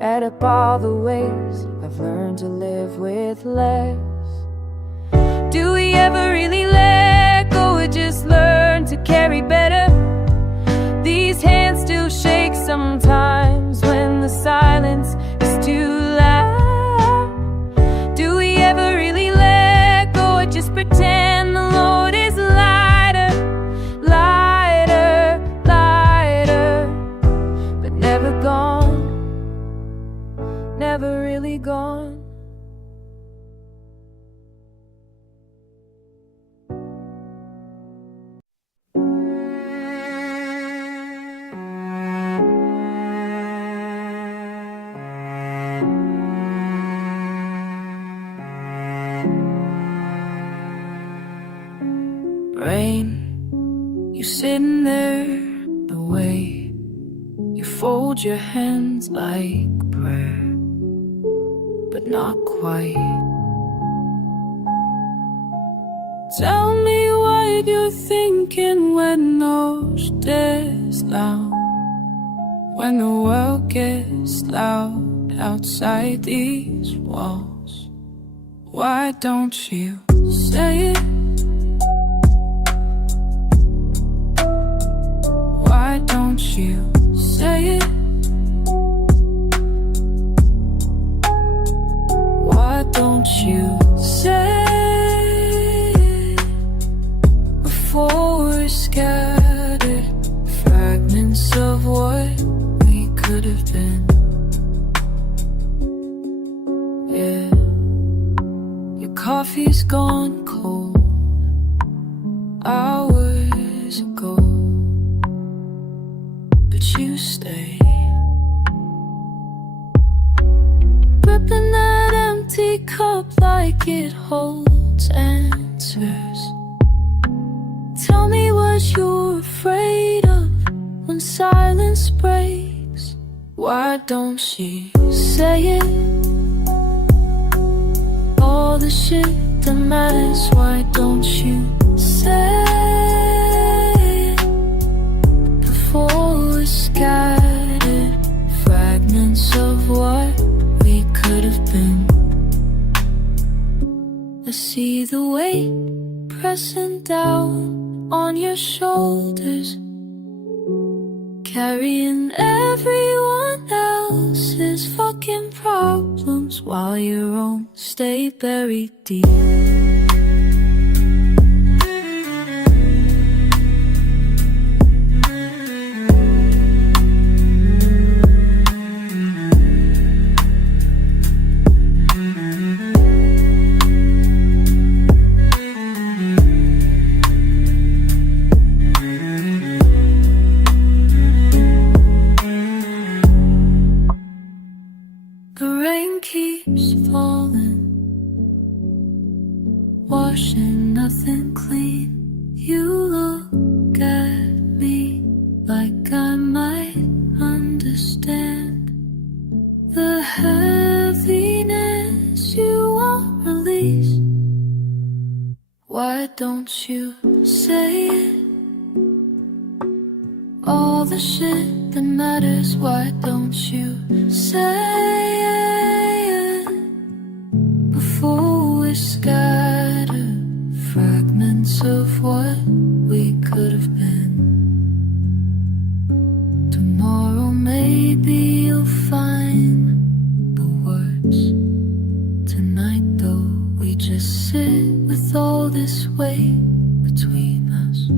add up all the ways I've learned to live with less. Do we ever really let go or just learn to carry better? These hands still shake sometimes when the silence is too loud. Do we ever really let go or just pretend the load is lighter, lighter, lighter, but never gone, never really gone? Rain, you sitting there, the way you fold your hands like prayer, but not quite. Tell me what you're thinking when those days loud, when the world gets loud outside these walls. Why don't you say it? Why don't you say it? Why don't you say it before we're scattered, fragments of what we could have been? Yeah, your coffee's gone cold hours ago. wake up like it holds answers. Tell me what you're afraid of when silence breaks. Why don't you say it? All the shit that matters, why don't you say it? Before we're scattered, fragments of what we could have been. I see the weight pressing down on your shoulders, carrying everyone else's fucking problems while your own stay buried deep. The rain keeps falling, washing nothing clean. You look at me like I might understand the heaviness you won't release. Why don't you say it? All the shit that matters, why don't you say it? Before we're scattered, fragments of what we could have been. Tomorrow maybe you'll find the words. Tonight though, we just sit with all this weight between us.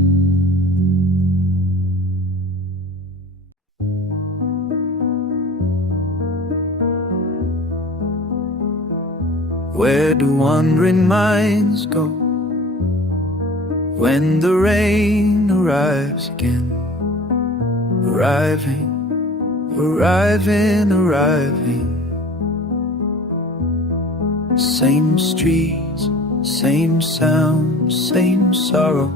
Where do wandering minds go when the rain arrives again? Arriving, arriving, arriving. Same streets, same sound, same sorrow.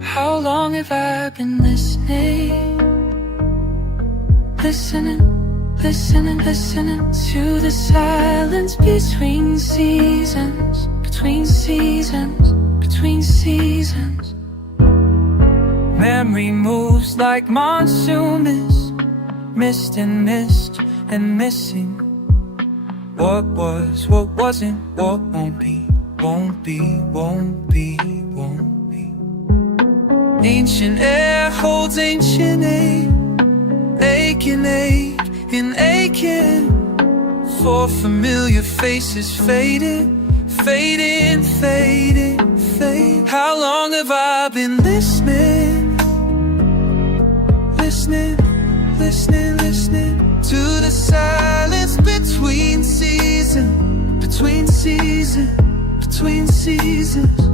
How long have I been listening? Listening to the silence between seasons, between seasons, between seasons. Memory moves like monsoon mist, mist and mist and missing. What was, what wasn't, what won't be, won't be, won't be, won't be. Ancient air holds ancient ache, aching, aching, aching. For familiar faces fading, fading, fading, fading. How long have I been listening? Listening, listening, listening to the silence between seasons, between seasons, between seasons.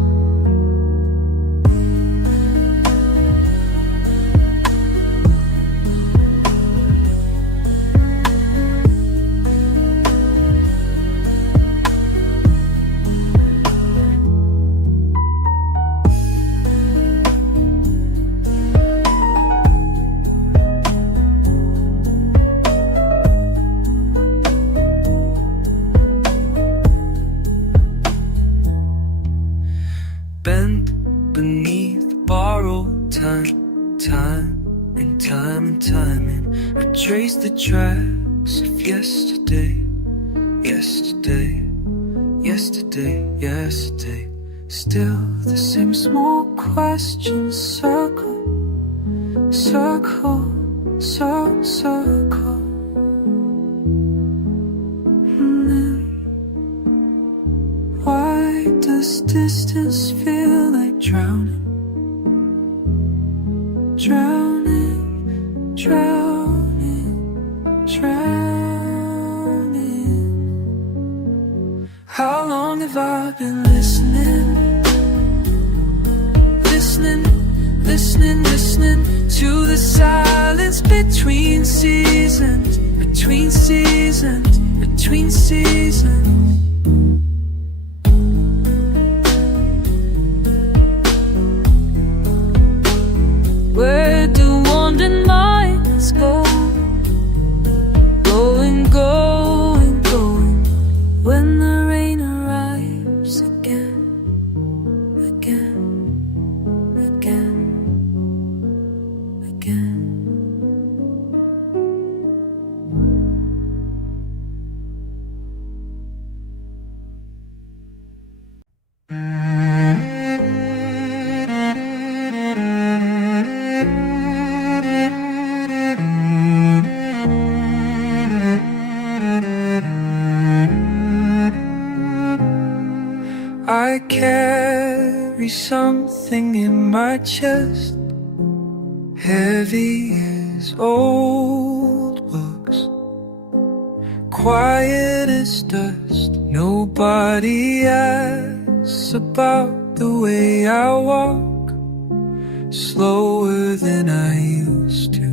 Bent beneath borrowed time, time and time and time. And I trace the tracks of yesterday, yesterday, yesterday, yesterday. Still the same small questions circle, circle, circle. Why does distance feel like drowning? Drowning, drowning, drowning. How long have I been listening? Listening, listening, listening to the silence between seasons, between seasons, between between seasons. Where do wandering minds go? Going, going, going. When the rain arrives again, again, again, again. I carry something in my chest, heavy as old books, quiet as dust. Nobody asks about the way I walk, slower than I used to.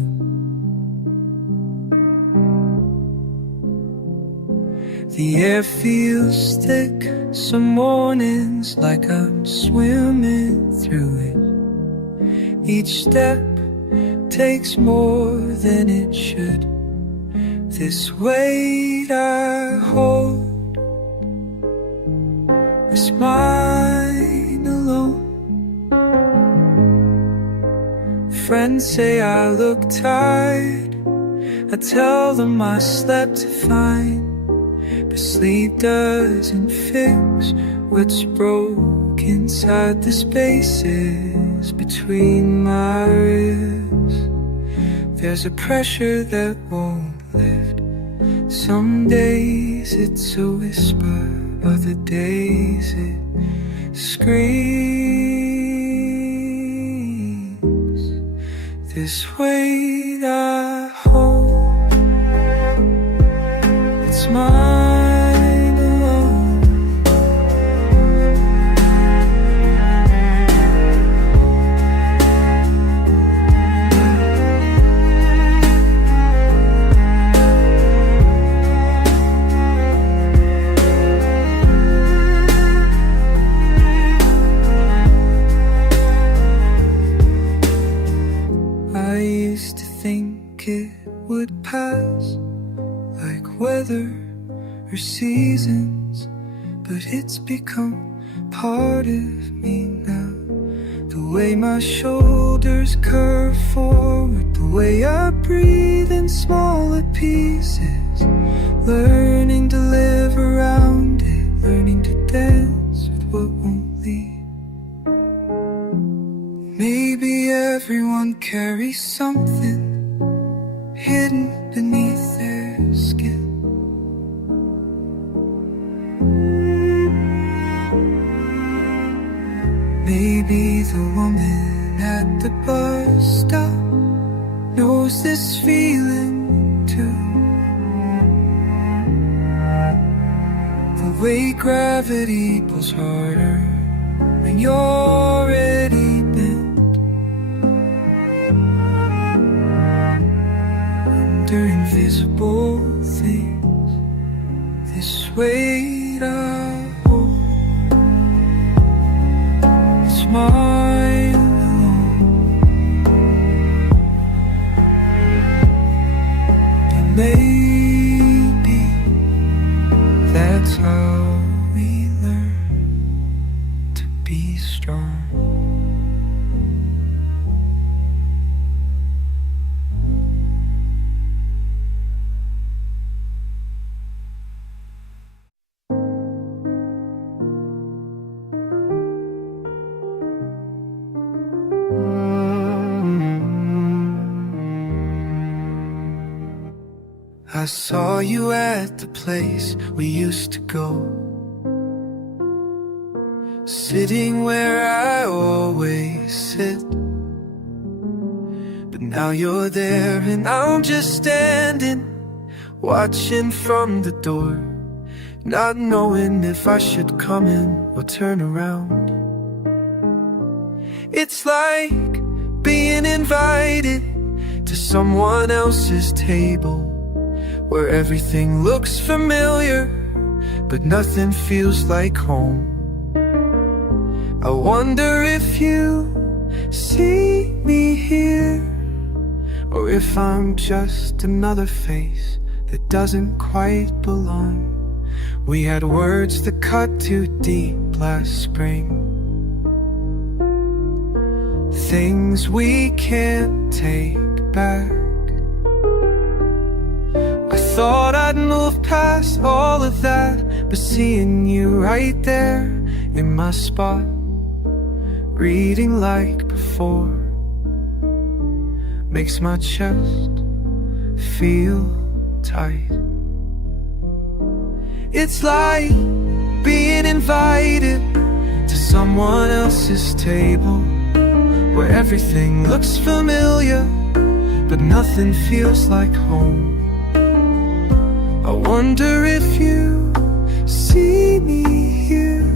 The air feels thick, some mornings like I'm swimming through it. Each step takes more than it should. This weight I hold is mine alone. Friends say I look tired, I tell them I slept fine. But sleep doesn't fix what's broke inside the spaces between my ribs. There's a pressure that won't lift. Some days it's a whisper, other days it screams. This weight I hold, it's mine. Weather or seasons, but it's become part of me now. The way my shoulders curve forward, the way I breathe in smaller pieces, learning to live around it, learning to dance with what won't leave. Maybe everyone carries something hidden beneath their skin. Maybe the woman at the bus stop knows this feeling too. The way gravity pulls harder when you're already bent under invisible things. This weight I hold, it's mine alone. And maybe that's how we learn to be strong. I saw you at the place we used to go, sitting where I always sit. But now you're there and I'm just standing, watching from the door, not knowing if I should come in or turn around. It's like being invited to someone else's table, where everything looks familiar, but nothing feels like home. I wonder if you see me here, or if I'm just another face that doesn't quite belong. We had words that cut too deep last spring, things we can't take back. I thought I'd move past all of that, but seeing you right there in my spot, reading like before, makes my chest feel tight. It's like being invited to someone else's table, where everything looks familiar, but nothing feels like home. I wonder if you see me here,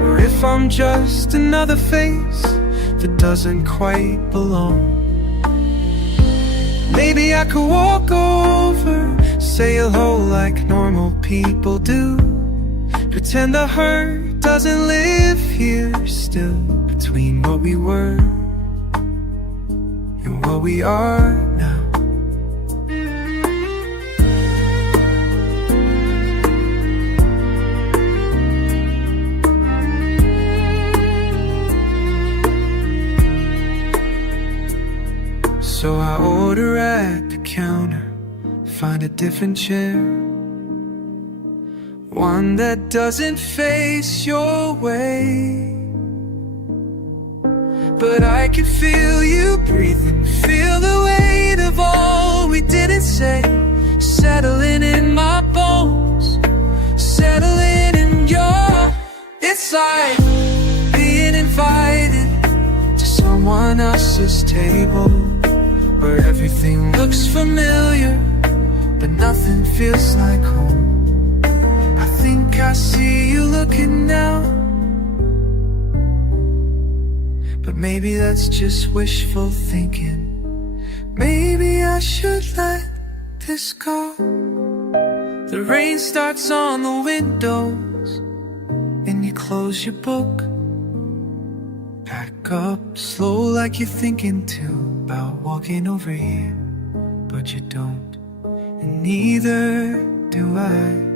or if I'm just another face that doesn't quite belong. Maybe I could walk over, say hello like normal people do, pretend the hurt doesn't live here still, between what we were and what we are now. So I order at the counter, find a different chair, one that doesn't face your way. But I can feel you breathing, feel the weight of all we didn't say, settling in my bones, settling in your. It's like being invited to someone else's table, where everything looks familiar, but nothing feels like home. I think I see you looking now, but maybe that's just wishful thinking. Maybe I should let this go. The rain starts on the windows, and you close your book. Pack up slow like you're thinking too about walking over here, but you don't, and neither do I.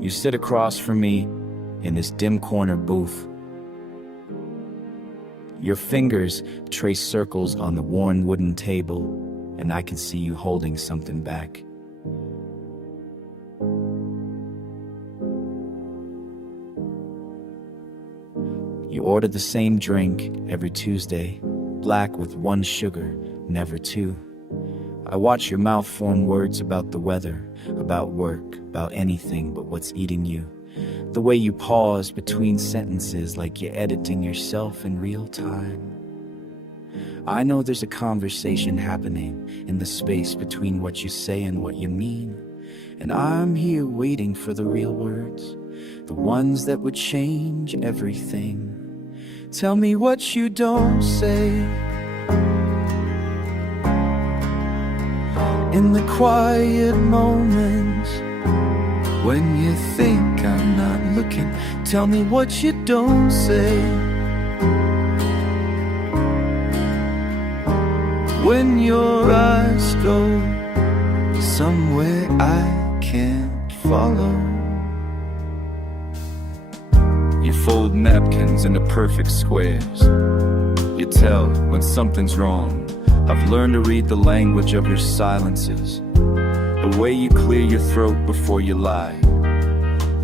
You sit across from me in this dim corner booth. Your fingers trace circles on the worn wooden table, and I can see you holding something back. You order the same drink every Tuesday, black with 1 sugar, never 2. I watch your mouth form words about the weather, about work, about anything but what's eating you. The way you pause between sentences like you're editing yourself in real time. I know there's a conversation happening in the space between what you say and what you mean. And I'm here waiting for the real words, the ones that would change everything. Tell me what you don't say. In the quiet moments when you think I'm not looking, tell me what you don't say. When your eyes go somewhere I can't follow. You fold napkins into perfect squares. You tell when something's wrong. I've learned to read the language of your silences, the way you clear your throat before you lie,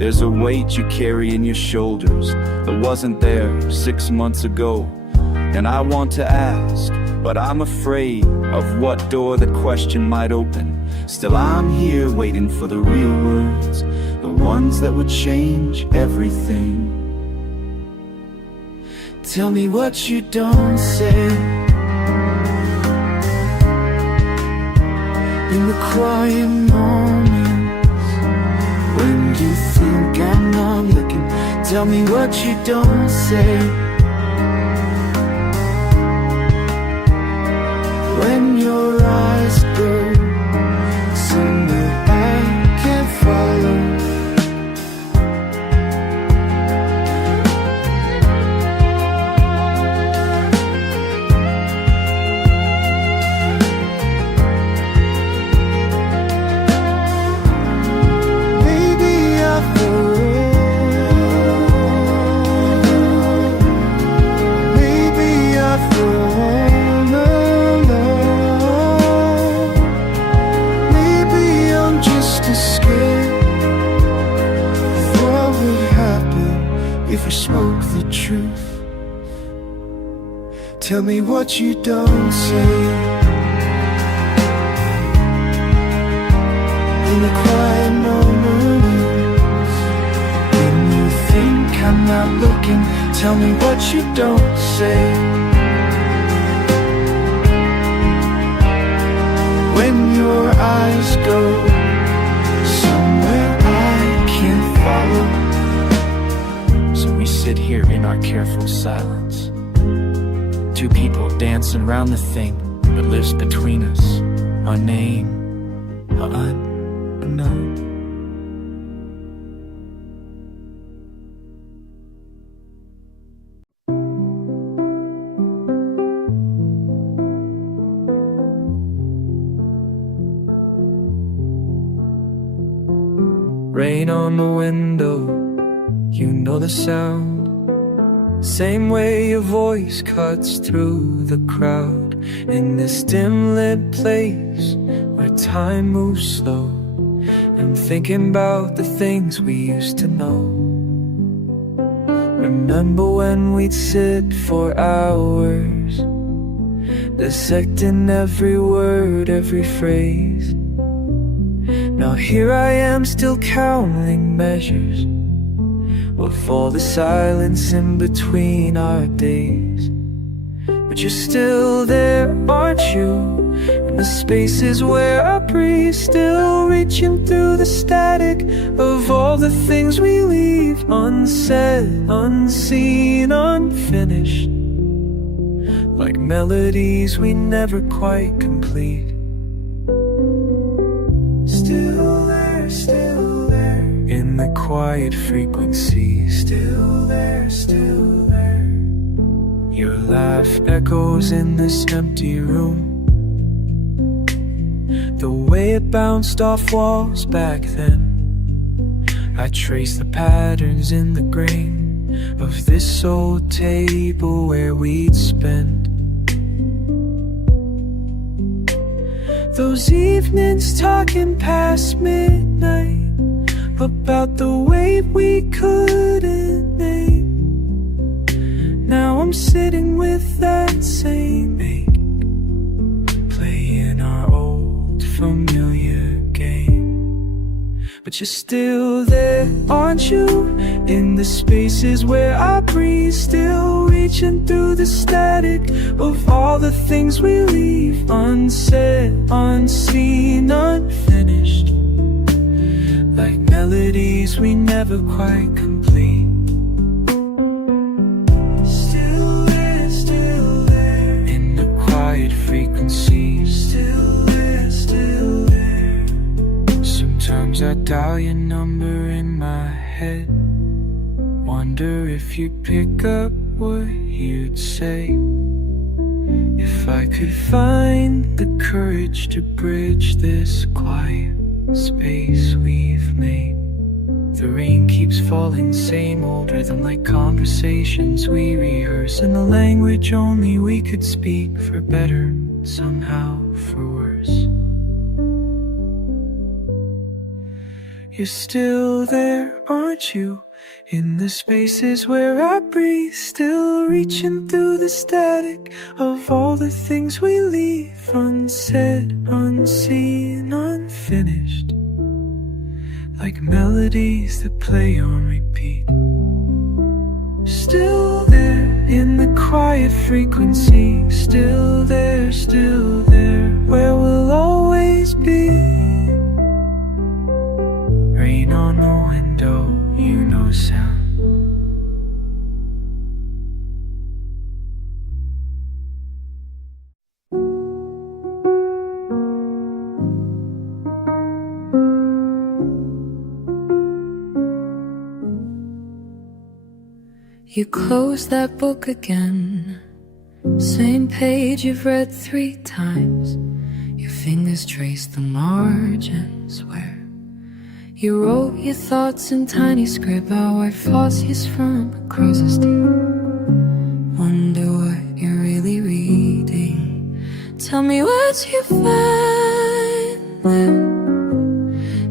There's a weight you carry in your shoulders that wasn't there 6 months ago. And I want to ask, but I'm afraid of what door the question might open. Still I'm here waiting for the real words, the ones that would change everything. Tell me what you don't say in the quiet moments when you think I'm not looking. Tell me what you don't say when your eyes go somewhere I can't follow. Spoke the truth. Tell me what you don't say in the quiet moments when you think I'm not looking. Tell me what you don't say when your eyes go somewhere I can't follow. We sit here in our careful silence, two people dancing around the thing that lives between us, our name, our unknown. Rain on the window, you know the sound. Same way your voice cuts through the crowd in this dim lit place where time moves slow. I'm thinking about the things we used to know. Remember when we'd sit for hours, dissecting every word, every phrase. Now here I am still counting measures of all the silence in between our days. But you're still there, aren't you? In the spaces where I breathe, still reaching through the static of all the things we leave unsaid, unseen, unfinished, like melodies we never quite complete. Still there, still there, in the quiet frequency. Still there, still there. Your laugh echoes in this empty room, the way it bounced off walls back then. I trace the patterns in the grain of this old table where we'd spend those evenings talking past midnight about the way we couldn't name. Now I'm sitting with that same ache, playing our old familiar game. But you're still there, aren't you? In the spaces where I breathe, still reaching through the static of all the things we leave unsaid, unseen, unfinished, like melodies we never quite complete. Still there, in the quiet frequency. Still there. Sometimes I dial your number in my head, wonder if you'd pick up what you'd say. If I could find the courage to bridge this quiet space we've made. The rain keeps falling, same old rhythm, like conversations we rehearse in the language only we could speak, for better, somehow for worse. You're still there, aren't you? In the spaces where I breathe, still reaching through the static of all the things we leave unsaid, unseen, unfinished, like melodies that play on repeat. Still there in the quiet frequency, still there, where we'll always be. Rain on the window, you know sound. You close that book again, same page you've read 3 times. Your fingers trace the margins where you wrote your thoughts in tiny script. Our white flossies from across the street. Wonder what you're really reading. Tell me what you find there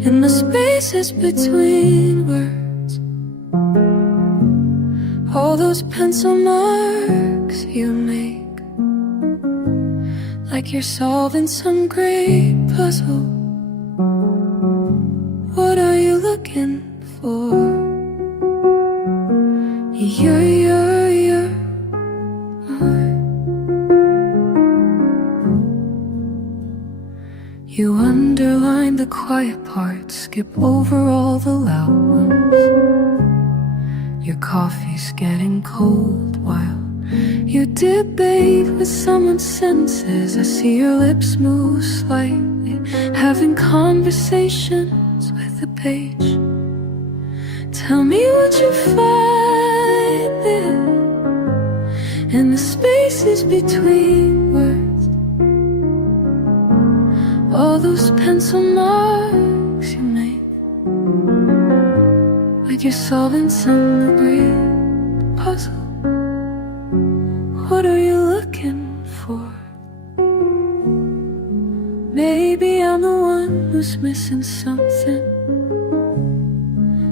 in the spaces between words. All those pencil marks you make, like you're solving some great puzzle. What are you looking for? You're You underline the quiet parts, skip over all the loud ones. Your coffee's getting cold while you debate with someone's senses. I see your lips move slightly, having conversations with the page. Tell me what you find there in the spaces between words. All those pencil marks you make, like you're solving some great puzzle. What are you looking for? Maybe I'm the one who's missing something,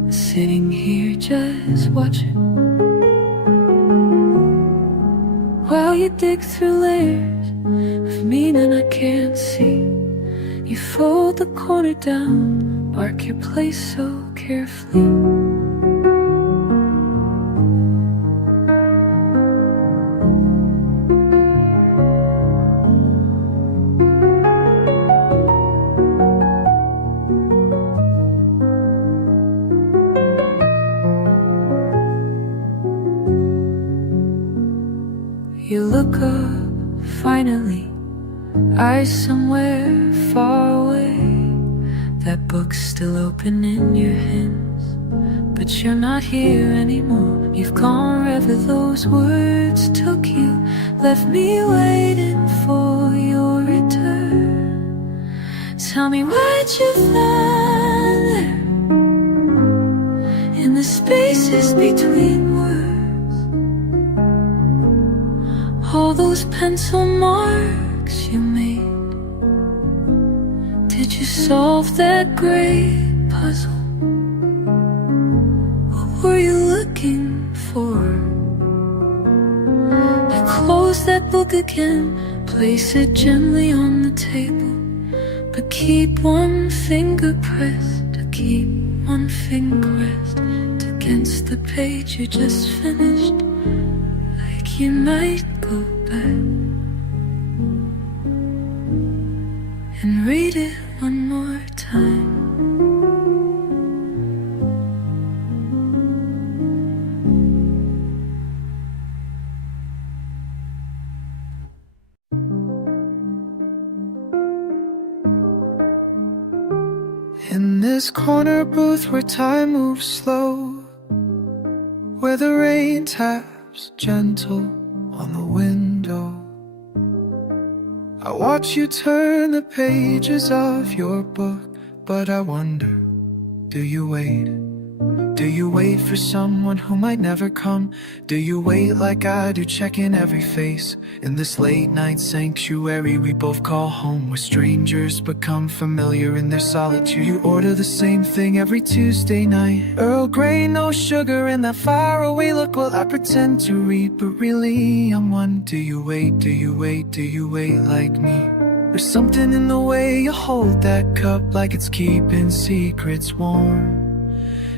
sitting here just watching while you dig through layers of meaning I can't see. You fold the corner down, mark your place so carefully. You look up, finally, eyes somewhere far away. That book's still open in your hands, but you're not here anymore. You've gone wherever those words took you, left me waiting for your return. Tell me what you find there in the spaces between words. All those pencil marks you made, did you solve that great puzzle? What were you looking for? I close that book again, place it gently on the table, but keep one finger pressed, keep one finger pressed against the page you just finished. Like you might go back and read it one more time. In this corner booth where time moves slow, where the rain taps gentle on the window, I watch you turn the pages of your book, but I wonder, do you wait Do you wait for someone who might never come? Do you wait like I do, checking every face? In this late night sanctuary we both call home, where strangers become familiar in their solitude. You order the same thing every Tuesday night, Earl Grey, no sugar, and that faraway look. Well, I pretend to read, but really I'm one. Do you wait, do you wait, do you wait like me? There's something in the way you hold that cup, like it's keeping secrets warm.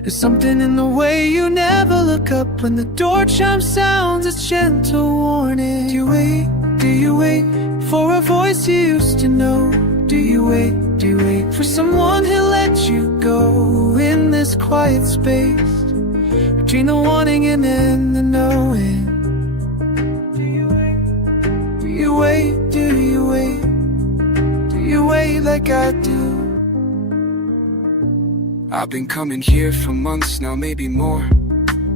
There's something in the way you never look up when the door chime sounds its gentle warning. Do you wait for a voice you used to know? Do you wait for someone who'll let you go in this quiet space between the wanting and then the knowing? Do you wait? Do you wait? Do you wait? Do you wait like I do? I've been coming here for months now, maybe more,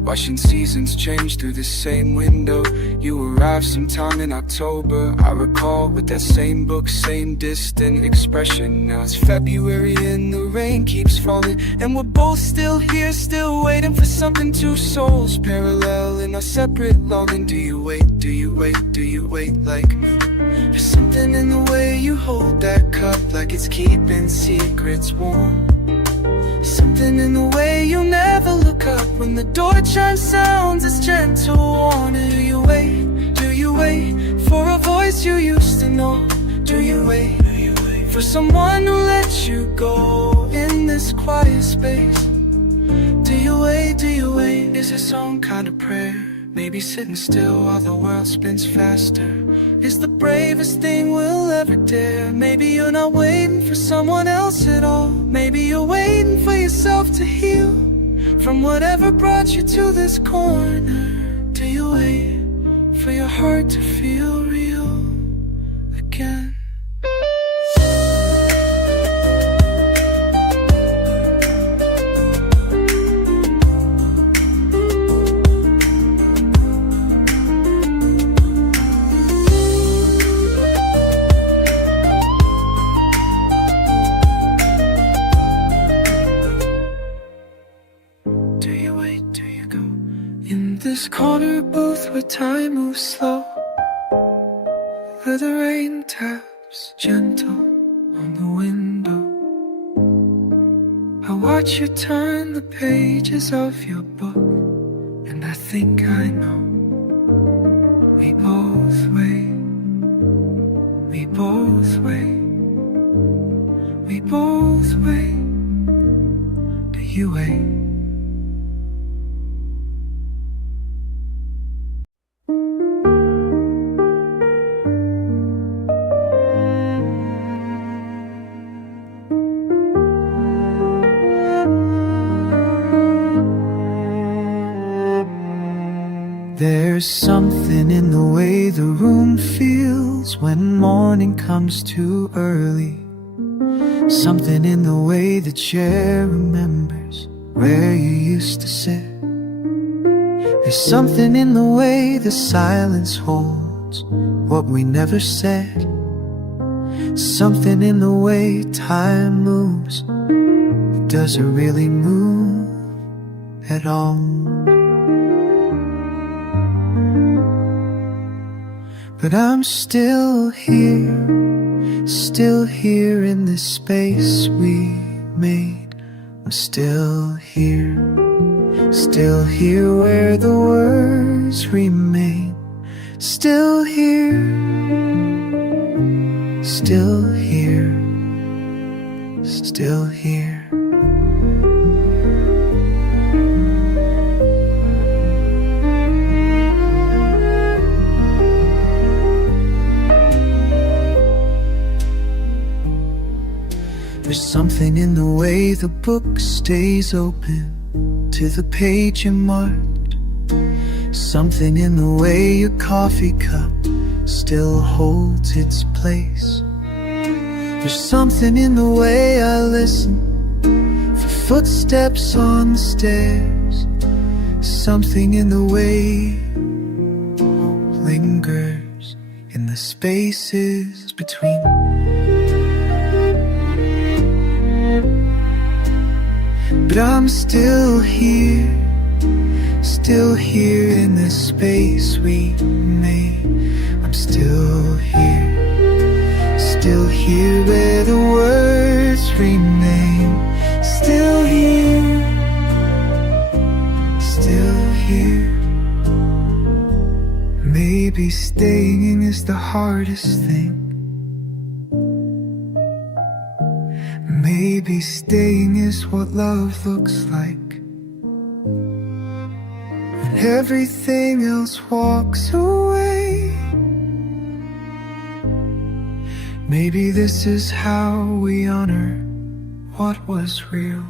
watching seasons change through the same window. You arrived sometime in October, I recall, with that same book, same distant expression. Now it's February and the rain keeps falling, and we're both still here, still waiting for something. Two souls parallel in our separate longing. Do you wait, do you wait, do you wait like me? There's something in the way you hold that cup, like it's keeping secrets warm. Something in the way you never look up when the door chime sounds its gentle warning. Do you wait for a voice you used to know? Do you wait for someone who lets you go in this quiet space? Do you wait, is it some kind of prayer? Maybe sitting still while the world spins faster is the bravest thing we'll ever dare. Maybe you're not waiting for someone else at all. Maybe you're waiting for yourself to heal from whatever brought you to this corner. Do you wait for your heart to feel real again? This corner booth where time moves slow, where the rain taps gentle on the window, I watch you turn the pages of your book, and I think I know. We both wait, we both wait, we both wait. Do you wait? There's something in the way the room feels when morning comes too early. Something in the way the chair remembers where you used to sit. There's something in the way the silence holds what we never said. Something in the way time moves. Does it really move at all? But I'm still here in this space we made. I'm still here where the words remain. Still here, still here, still here. There's something in the way the book stays open to the page you marked. Something in the way your coffee cup still holds its place. There's something in the way I listen for footsteps on the stairs. Something in the way hope lingers in the spaces But I'm still here in this space we made. I'm still here where the words remain. Still here. Maybe staying is the hardest thing. Maybe staying is what love looks like. And everything else walks away. Maybe this is how we honor what was real.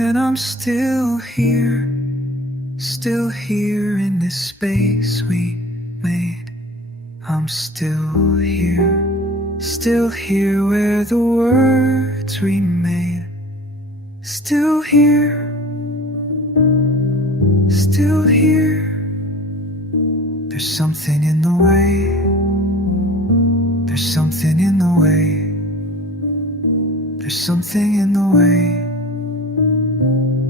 And I'm still here in this space we made. I'm still here where the words remain. Still here. There's something in the way. There's something in the way. There's something in the way.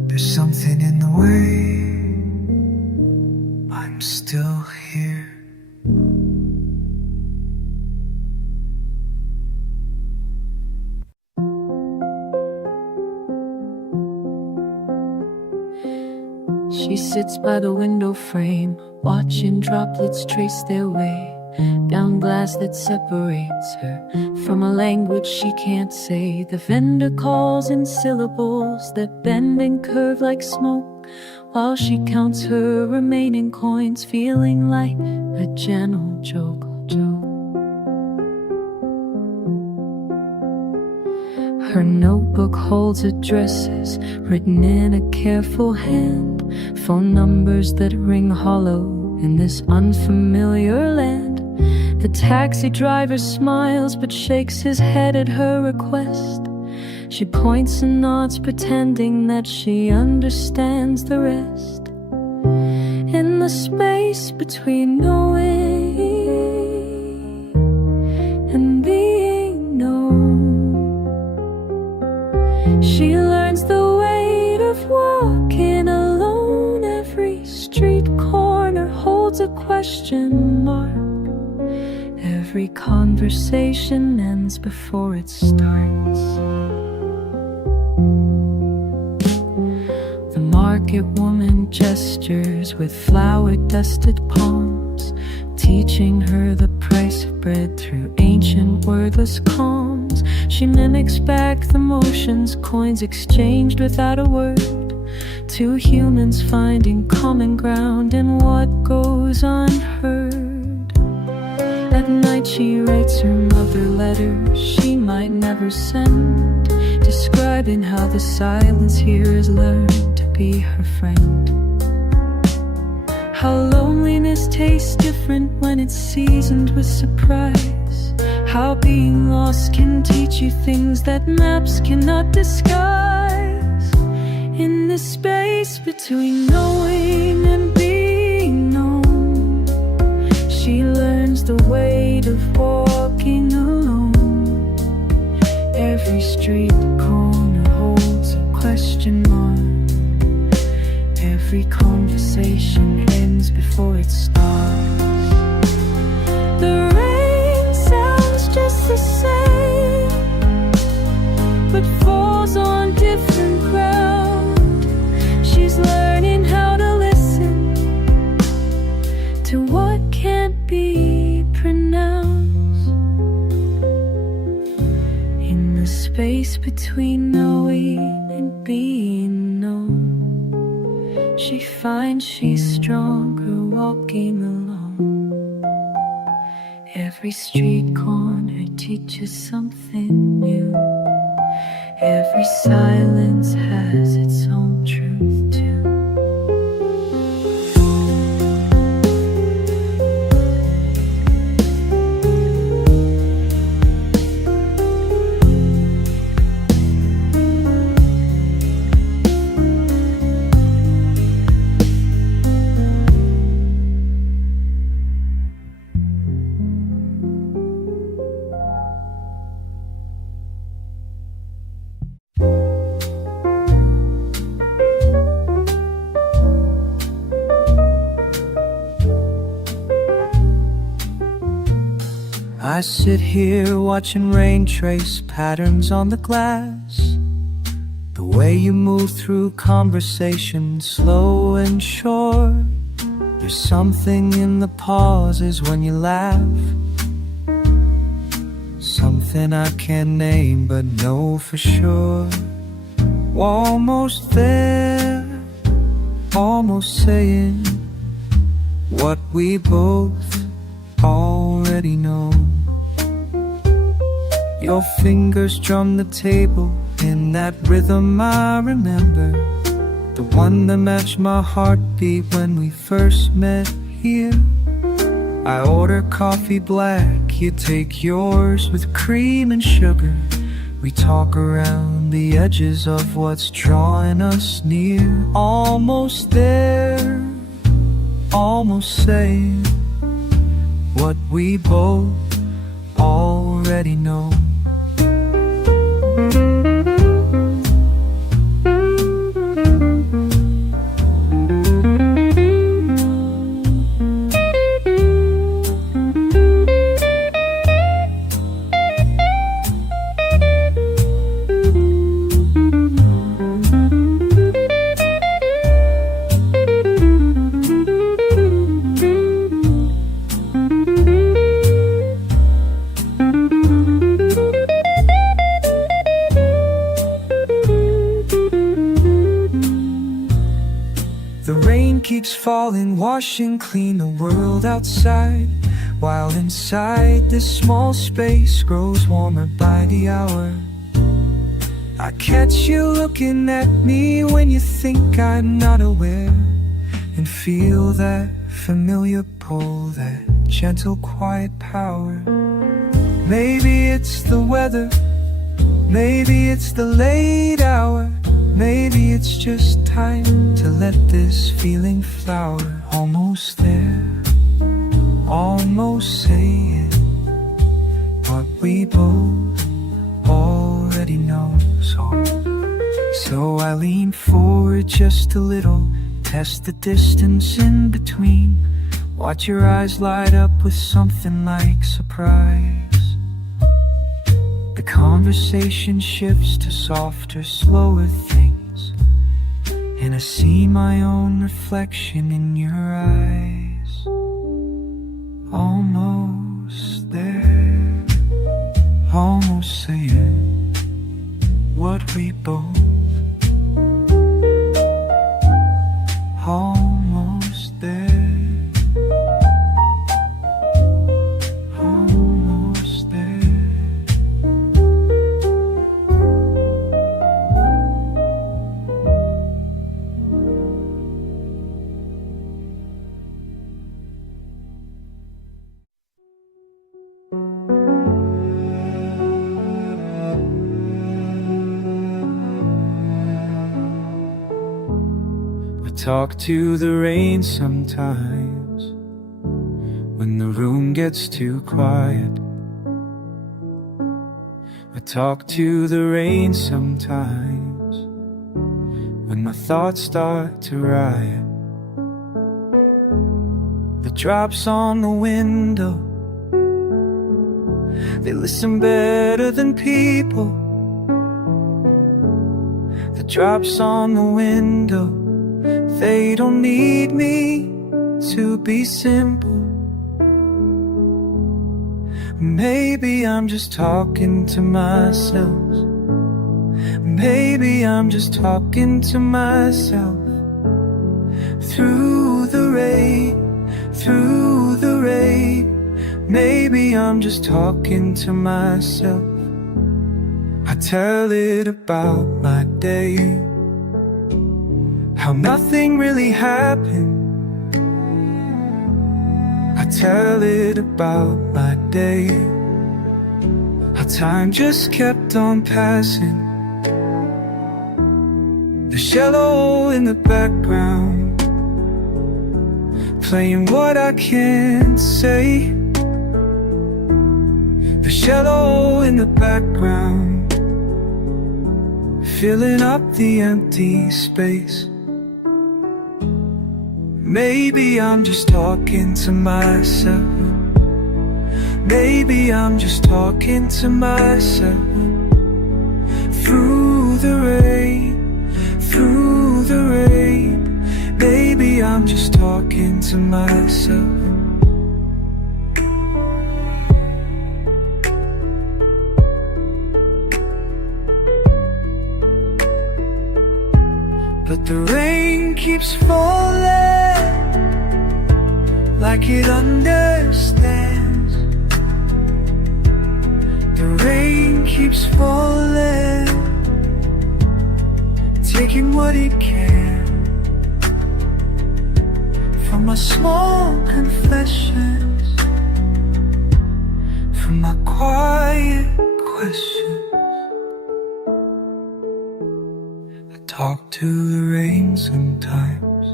There's something in the way. I'm still here. She sits by the window frame, watching droplets trace their way down glass that separates her from a language she can't say. The vendor calls in syllables that bend and curve like smoke, while she counts her remaining coins, feeling like a gentle joke. Her notebook holds addresses written in a careful hand, phone numbers that ring hollow in this unfamiliar land. The taxi driver smiles but shakes his head at her request. She points and nods, pretending that she understands the rest. In the space between knowing and being known, she learns the weight of walking alone. Every street corner holds a question mark. Every conversation ends before it starts. The market woman gestures with flower-dusted palms, teaching her the price of bread through ancient wordless calms. She mimics back the motions, coins exchanged without a word. Two humans finding common ground in what goes unheard. At night she writes her mother letters she might never send, describing how the silence here has learned to be her friend. How loneliness tastes different when it's seasoned with surprise. How being lost can teach you things that maps cannot disguise. In the space between knowing and being known, she learns the weight of walking alone. Every street corner holds a question mark. Every conversation ends before it starts. The rain sounds just the same, but falls on different ground. She's learning how to listen to what can't be pronounced. In the space between knowing and being known, she finds she's stronger walking alone. Every street corner teaches something new. Every silence has its own truth too. I sit here watching rain trace patterns on the glass. The way you move through conversation, slow and short. There's something in the pauses when you laugh. Something I can't name but know for sure. Almost there, almost saying what we both already know. Your fingers drum the table in that rhythm I remember, the one that matched my heartbeat when we first met here. I order coffee black, you take yours with cream and sugar. We talk around the edges of what's drawing us near. Almost there, almost saying what we both already know. Keeps falling, washing clean the world outside, while inside this small space grows warmer by the hour. I catch you looking at me when you think I'm not aware, and feel that familiar pull, that gentle quiet power. Maybe it's the weather, maybe it's the late hour, maybe it's just time to let this feeling flower. Almost there, almost saying what we both already know. So I lean forward just a little, test the distance in between. Watch your eyes light up with something like surprise. The conversation shifts to softer, slower things, and I see my own reflection in your eyes. Almost there, almost saying what we both almost there, almost there. Talk to the rain sometimes when the room gets too quiet. I talk to the rain sometimes when my thoughts start to riot. The drops on the window, they listen better than people. The drops on the window, they don't need me to be simple. Maybe I'm just talking to myself. Maybe I'm just talking to myself. Through the rain, through the rain. Maybe I'm just talking to myself. I tell it about my day, how nothing really happened. I tell it about my day, how time just kept on passing. The cello in the background, playing what I can't say. The cello in the background, filling up the empty space. Maybe I'm just talking to myself. Maybe I'm just talking to myself. Through the rain, through the rain. Maybe I'm just talking to myself. But the rain keeps falling like it understands. The rain keeps falling, taking what it can from my small confessions, from my quiet questions. Talk to the rain sometimes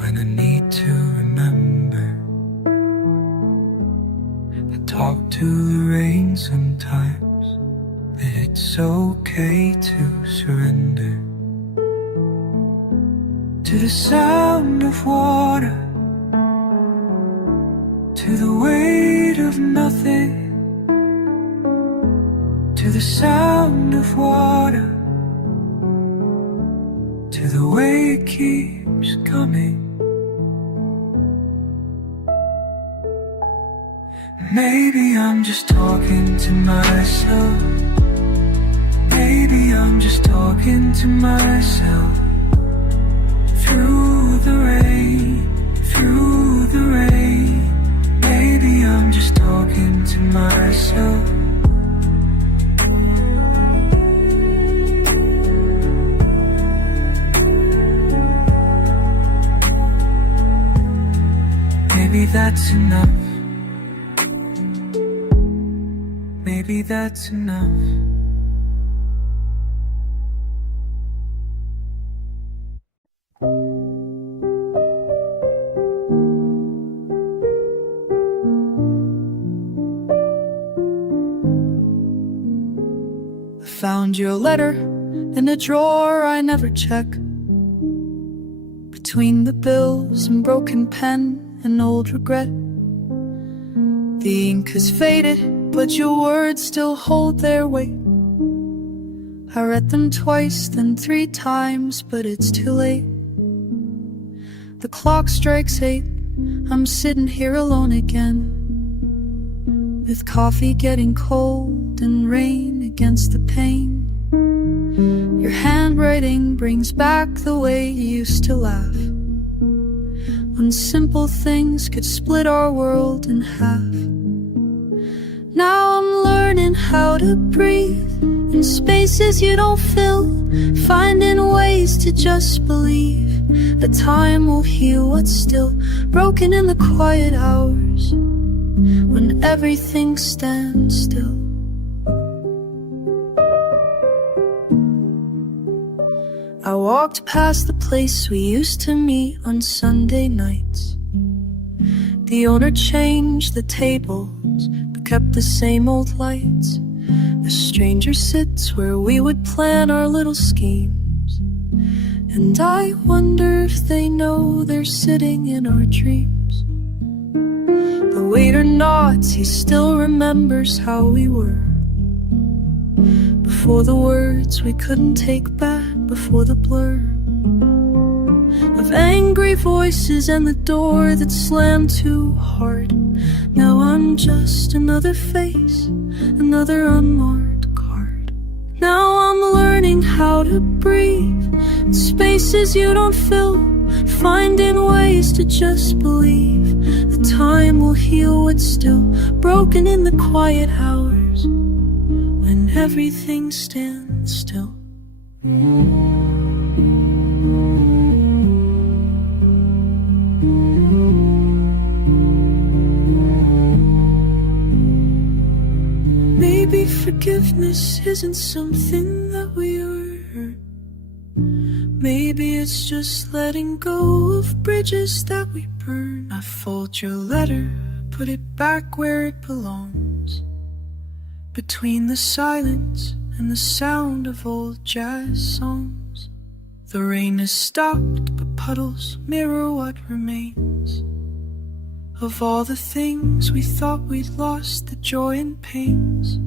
when I need to remember. I talk to the rain sometimes that it's okay to surrender to the sound of water, to the weight of nothing, to the sound of water, to the way it keeps coming. Maybe I'm just talking to myself. Maybe I'm just talking to myself. Through the rain, through the rain. Maybe I'm just talking to myself. Maybe that's enough. Maybe that's enough. I found your letter in a drawer I never check, between the bills and broken pen and old regret. The ink has faded, but your words still hold their weight. I read them twice, then 3 times, but it's too late. The clock strikes 8, I'm sitting here alone again, with coffee getting cold and rain against the pane. Your handwriting brings back the way you used to laugh, when simple things could split our world in half. Now I'm learning how to breathe in spaces you don't fill, finding ways to just believe that time will heal what's still broken in the quiet hours, when everything stands still. I walked past the place we used to meet on Sunday nights. The owner changed the tables, but kept the same old lights. A stranger sits where we would plan our little schemes, and I wonder if they know they're sitting in our dreams. But waiter nods, he still remembers how we were, before the words we couldn't take back, before the blur of angry voices and the door that slammed too hard. Now I'm just another face, another unmarked card. Now I'm learning how to breathe in spaces you don't fill, finding ways to just believe that time will heal what's still broken in the quiet hours, when everything stands still. Maybe forgiveness isn't something that we earn. Maybe it's just letting go of bridges that we burn. I fold your letter, put it back where it belongs, between the silence and the sound of old jazz songs. The rain has stopped, but puddles mirror what remains of all the things we thought we'd lost, the joy and pains.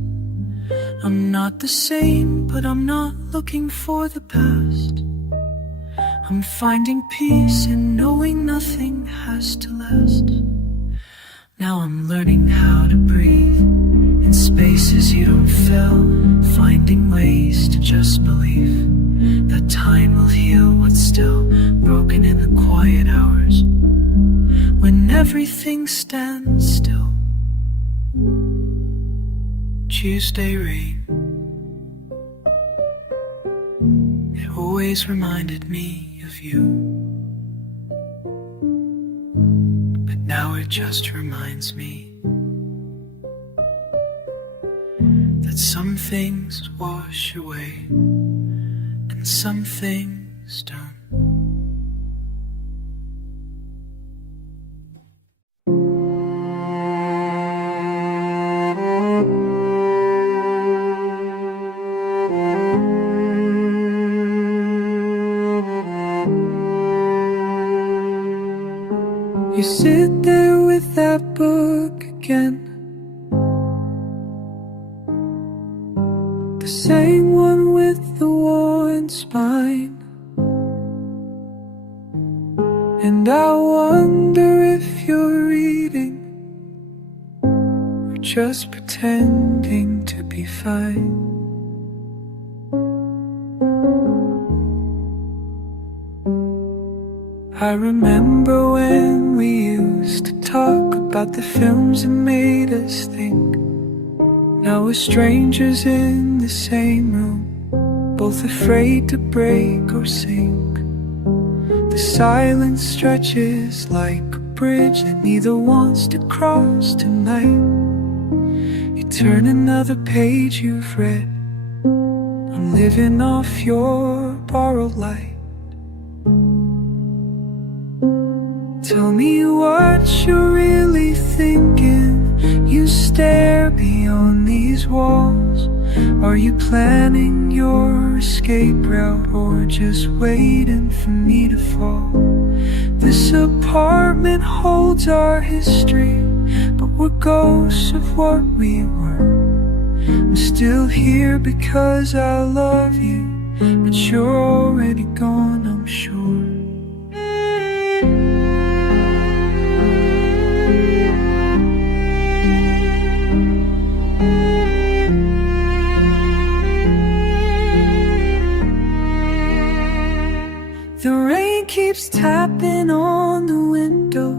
I'm not the same, but I'm not looking for the past. I'm finding peace in knowing nothing has to last. Now I'm learning how to breathe in spaces you don't fill, finding ways to just believe that time will heal what's still broken in the quiet hours, when everything stands still. Tuesday rain, it always reminded me of you, but now it just reminds me that some things wash away and some things don't. You sit there with that book again, the same one with the worn spine, and I wonder if you're reading or just pretending to be fine. I remember when we used to talk about the films that made us think. Now we're strangers in the same room, both afraid to break or sink. The silence stretches like a bridge that neither wants to cross tonight. You turn another page you've read, I'm living off your borrowed light. Tell me what you're really thinking. You stare beyond these walls. Are you planning your escape route or just waiting for me to fall? This apartment holds our history, but we're ghosts of what we were. I'm still here because I love you, but you're already gone, I'm sure. The rain keeps tapping on the window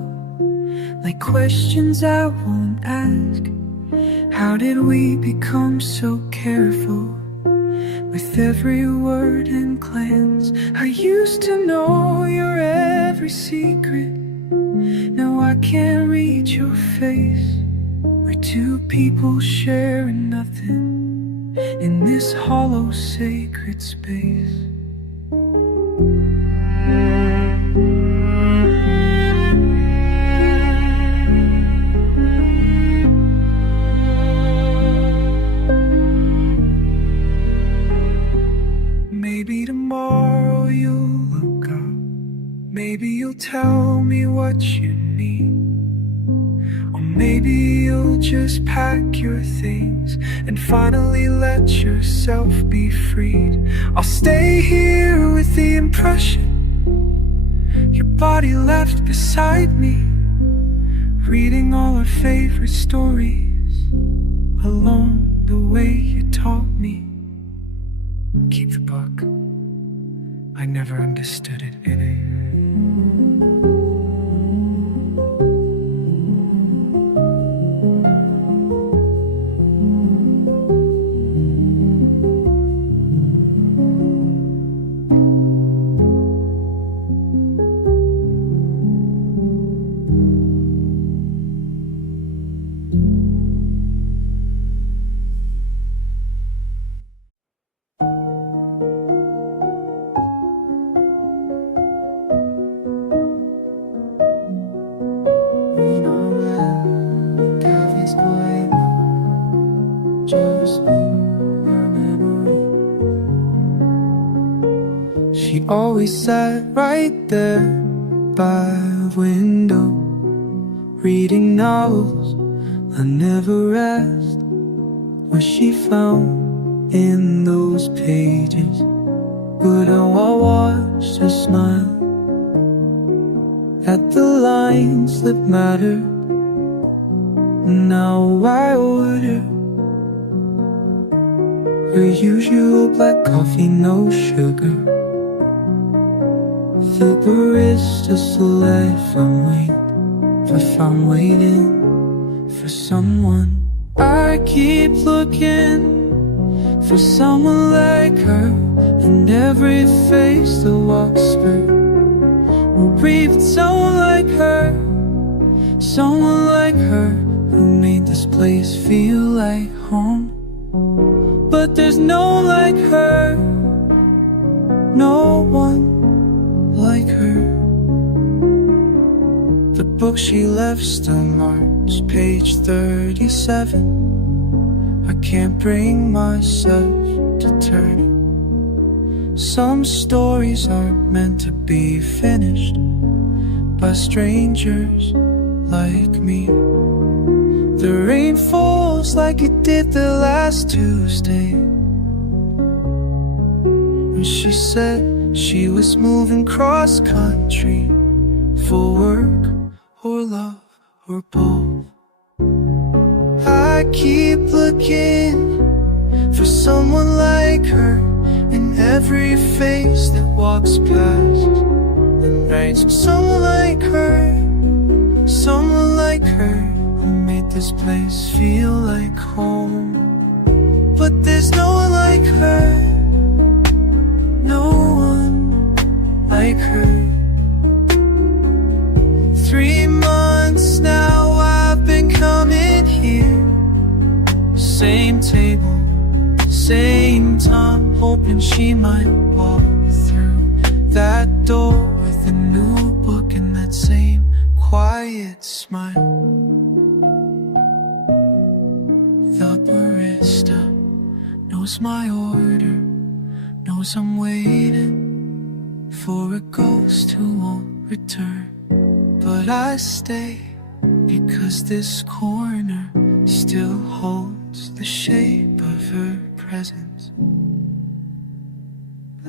like questions I won't ask. How did we become so careful with every word and glance? I used to know your every secret. Now I can't read your face. We're two people sharing nothing in this hollow sacred space. Maybe tomorrow you'll look up. Maybe you'll tell me what you need. Or maybe you'll just pack your things and finally let yourself be freed. I'll stay here with the impression your body left beside me, reading all our favorite stories along the way you taught me. Keep the book. I never understood it in it. in a wreck of his mind, just me, a memory. She always sat right there by a window, reading novels I never asked what she found in those pages. But oh, I watched her smile at the lines that mattered. Now I order her usual black coffee, no sugar. The barista select if I'm waiting for someone. I keep looking for someone like her, and every face that walks through will breathe someone like her, who made this place feel like home. But there's no like her, no one like her. The book she left still marks page 37. I can't bring myself to turn it. Some stories aren't meant to be finished by strangers like me. The rain falls like it did the last Tuesday, and she said she was moving cross country for work or love or both. I keep looking for someone like her in every face that walks past and writes. Someone like her who made this place feel like home. But there's no one like her, no one like her. 3 months now I've been coming here, same table, same time, hoping she might walk through that door with a new book and that same quiet smile. The barista knows my order, knows I'm waiting for a ghost who won't return. But I stay because this corner still holds the shape of her presence.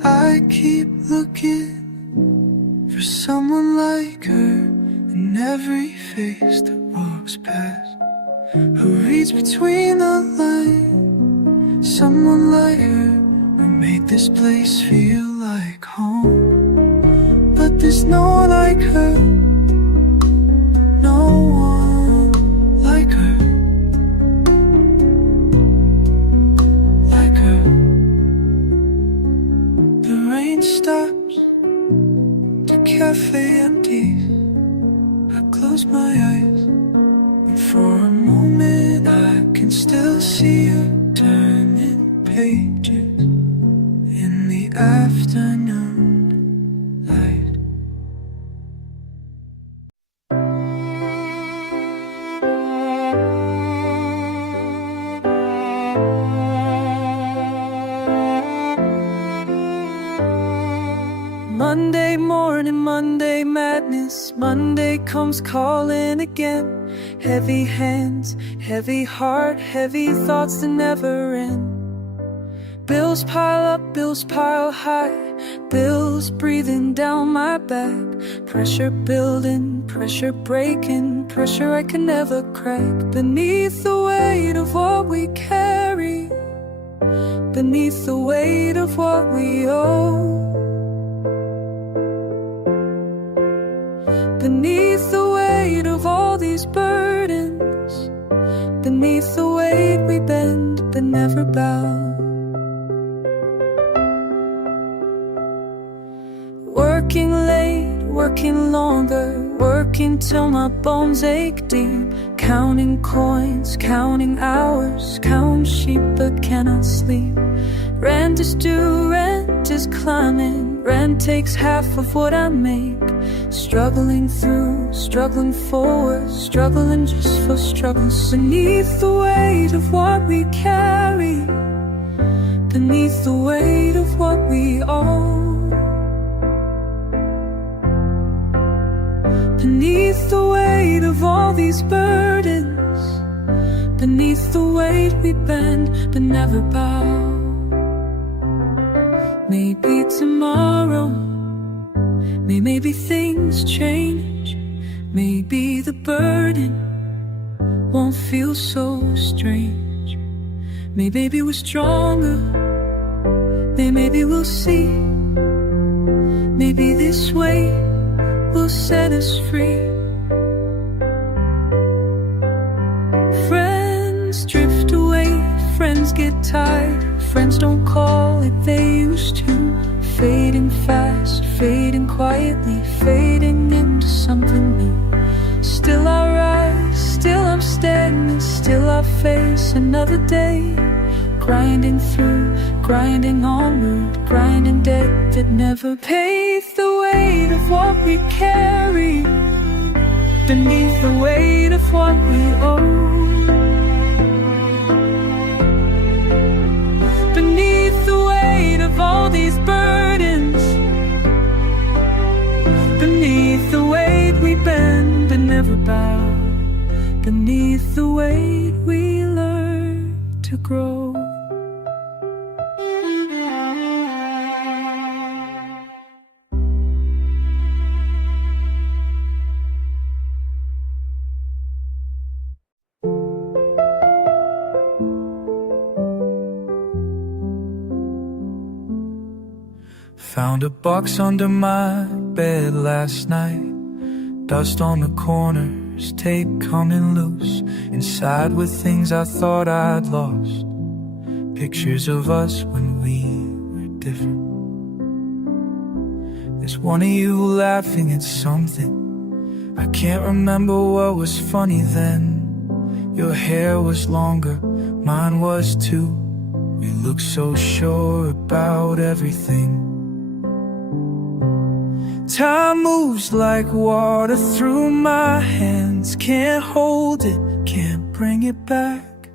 I keep looking for someone like her in every face that walks past, who reads between the lines. Someone like her who made this place feel like home. But there's no one like her, no one like her, like her. The rain stops, the cafe empties. I close my eyes, and for a moment I can still see you turning pages in the afternoon light. Monday morning, Monday madness, Monday comes calling again. Heavy hands, heavy heart, heavy thoughts that never end. Bills pile up, bills pile high, bills breathing down my back. Pressure building, pressure breaking, pressure I can never crack. Beneath the weight of what we carry, beneath the weight of what we owe, beneath the weight of all these burdens, beneath the weight we bend but never bow. Working late, working longer, working till my bones ache deep. Counting coins, counting hours, count sheep but cannot sleep. Rent is due, rent is climbing, rent takes half of what I make. Struggling through, struggling forward, struggling just for struggles. Beneath the weight of what we carry, beneath the weight of what we own, beneath the weight of all these burdens, beneath the weight we bend but never bow. Maybe tomorrow, maybe things change. Maybe the burden won't feel so strange. Maybe we're stronger, maybe we'll see. Maybe this way will set us free. Friends drift away, friends get tired, friends don't call like they used to. Fading fast, fading quietly, fading into something new. Still I rise, still I'm standing, still I face another day. Grinding through, grinding onward, grinding debt that never pays the weight of what we carry, beneath the weight of what we owe, beneath the weight of all these burdens, beneath the weight we bend but never bow, beneath the weight we learn to grow. Found a box under my bed last night. Dust on the corners, tape coming loose. Inside were things I thought I'd lost. Pictures of us when we were different. There's one of you laughing at something. I can't remember what was funny then. Your hair was longer, mine was too. We looked so sure about everything. Time moves like water through my hands. Can't hold it, can't bring it back.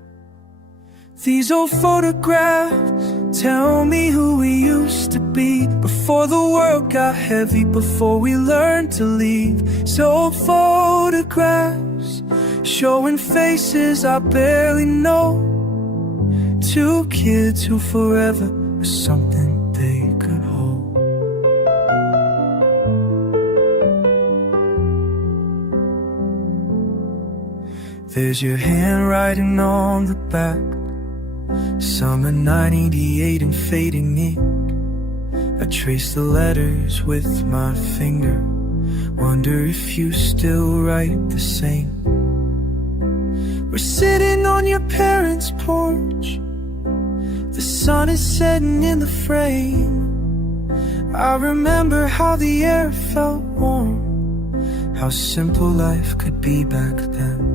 These old photographs tell me who we used to be, before the world got heavy, before we learned to leave. So photographs showing faces I barely know. Two kids who forever was something they could hold. There's your handwriting on the back. Summer 98 and fading ink. I trace the letters with my finger. Wonder if you still write the same. We're sitting on your parents' porch. The sun is setting in the frame. I remember how the air felt warm, how simple life could be back then.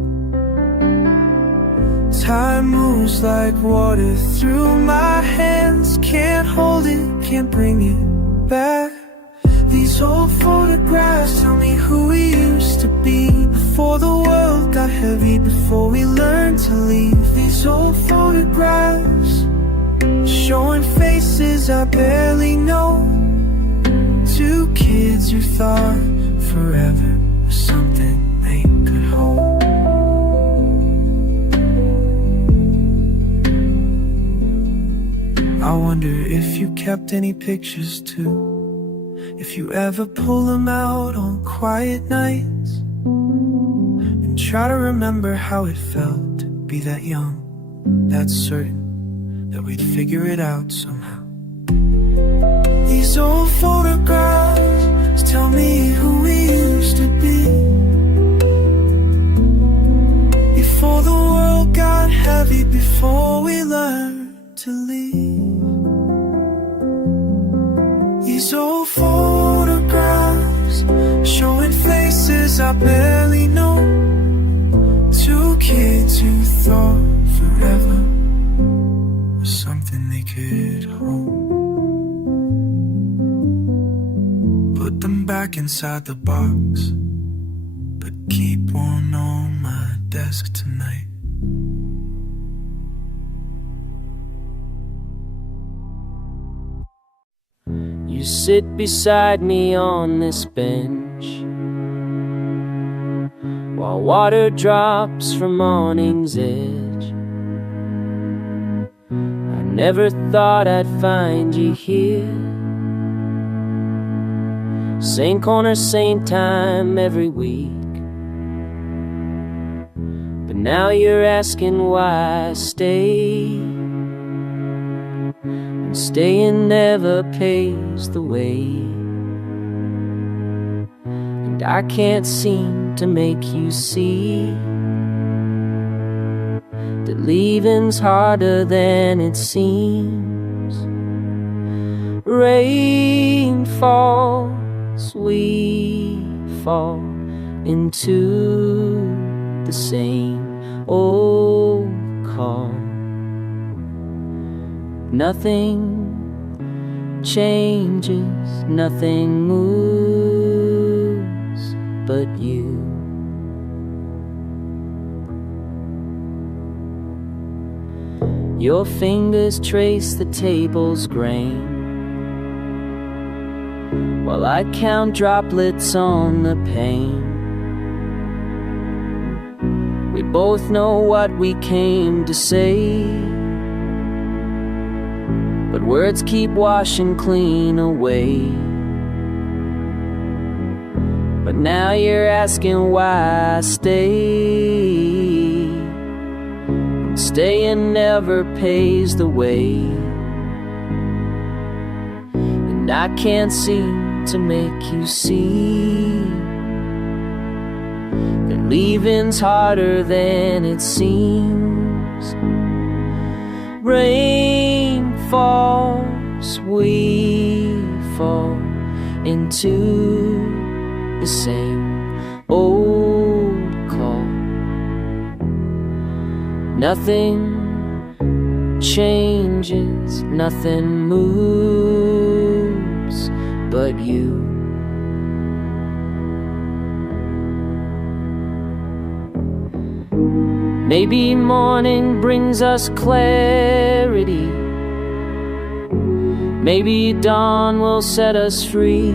Time moves like water through my hands. Can't hold it, can't bring it back. These old photographs tell me who we used to be, before the world got heavy, before we learned to leave. These old photographs showing faces I barely know. Two kids who thought forever was something they could hold. I wonder if you kept any pictures too, if you ever pull them out on quiet nights and try to remember how it felt to be that young, that certain that we'd figure it out somehow. These old photographs tell me who we used to be, before the world got heavy, before we learned to leave. These old photographs showing faces I barely know. Two kids who thought forever was something they could hold. Put them back in inside the box, but keep one on my desk tonight. You sit beside me on this bench while water drops from morning's edge. I never thought I'd find you here. Same corner, same time every week. But now you're asking why I stay. And staying never pays the way. And I can't seem to make you see that leaving's harder than it seems. Rain falls, we fall into the same old calm. Nothing changes, nothing moves but you. Your fingers trace the table's grain while I count droplets on the pane. We both know what we came to say, but words keep washing clean away. But now you're asking why I stay. Staying never pays the way. And I can't seem to make you see that leaving's harder than it seems. Rain falls, we fall into the same old call. Nothing changes, nothing moves but you. Maybe morning brings us clarity. Maybe dawn will set us free.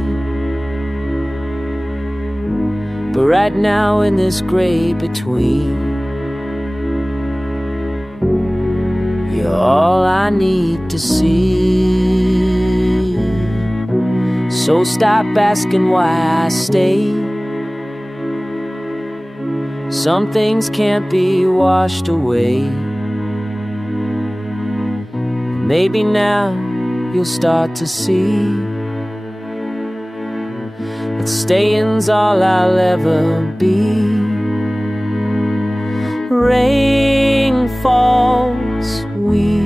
But right now in this gray between, you're all I need to see. So stop asking why I stay. Some things can't be washed away. Maybe now you'll start to see that staying's all I'll ever be. Rain falls, we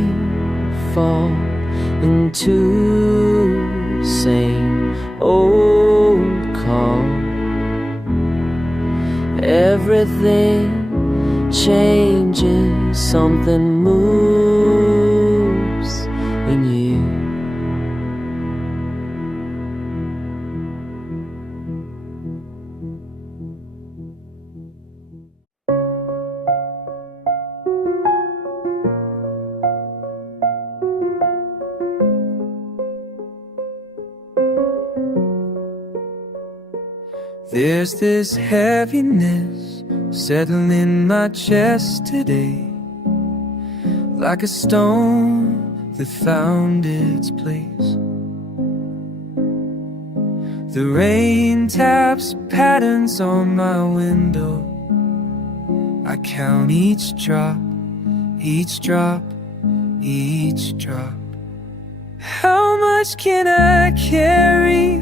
fall into the same old calm. Everything changes, something moves in you. There's this heaviness settling my chest today, like a stone that found its place. The rain taps patterns on my window. I count each drop, each drop, each drop. How much can I carry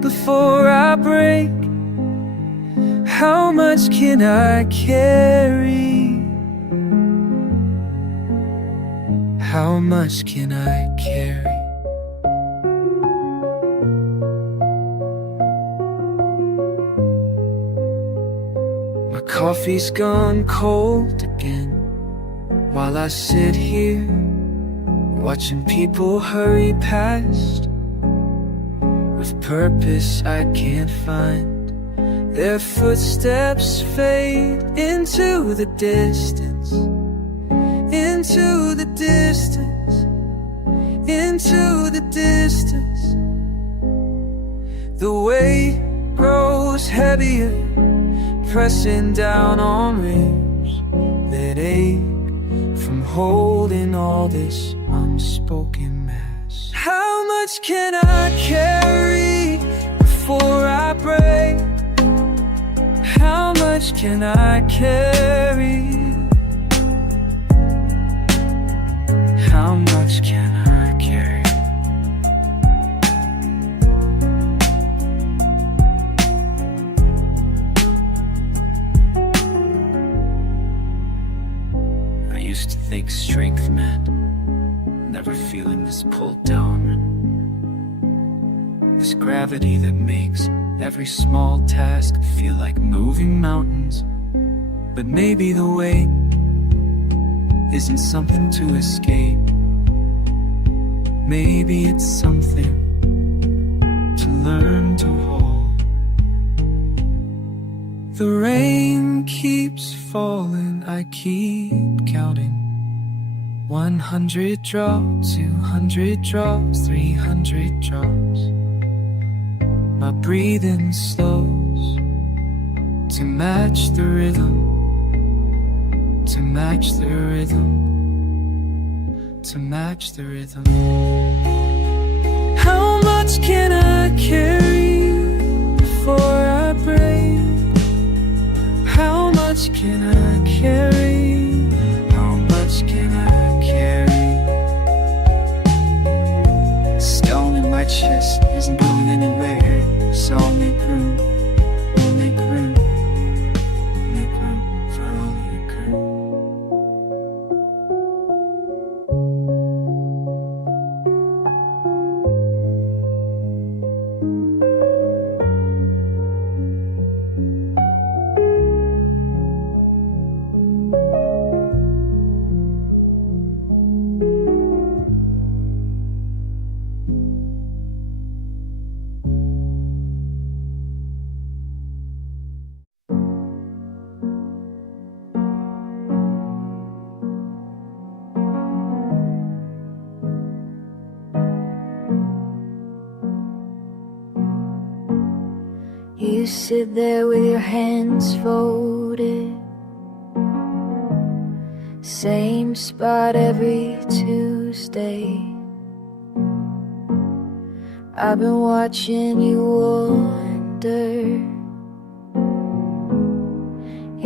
before I break? How much can I carry? How much can I carry? My coffee's gone cold again, while I sit here watching people hurry past. with purpose I can't find. Their footsteps fade into the distance, into the distance, into the distance. The weight grows heavier, pressing down on ribs that ache from holding all this unspoken mass. How much can I carry before I break? How much can I carry? How much can I carry? I used to think strength meant never feeling this pulled down, this gravity that makes every small task feel like moving mountains. But maybe the weight isn't something to escape. Maybe it's something to learn to hold. The rain keeps falling, I keep counting. 100 drops, 200 drops, 300 drops. My breathing slows to match the rhythm, to match the rhythm, to match the rhythm. How much can I carry before I break? How much can I carry? How much can I carry? Stone in my chest isn't going anywhere. So make room, make room, make room for all your crew. You sit there with your hands folded, same spot every Tuesday. I've been watching you wonder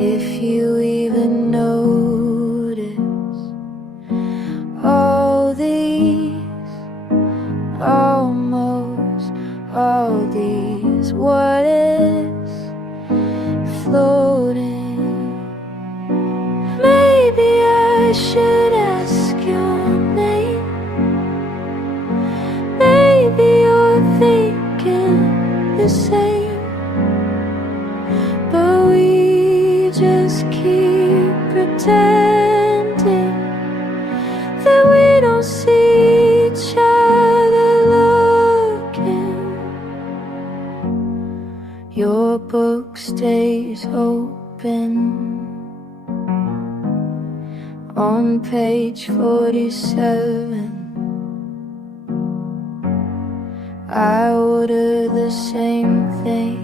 if you even notice all these, almost all these what ifs floating. Maybe I should ask your name. Maybe you're thinking the same, but we just keep pretending that we don't see each other looking. Your book stays open on page 47. I order the same thing.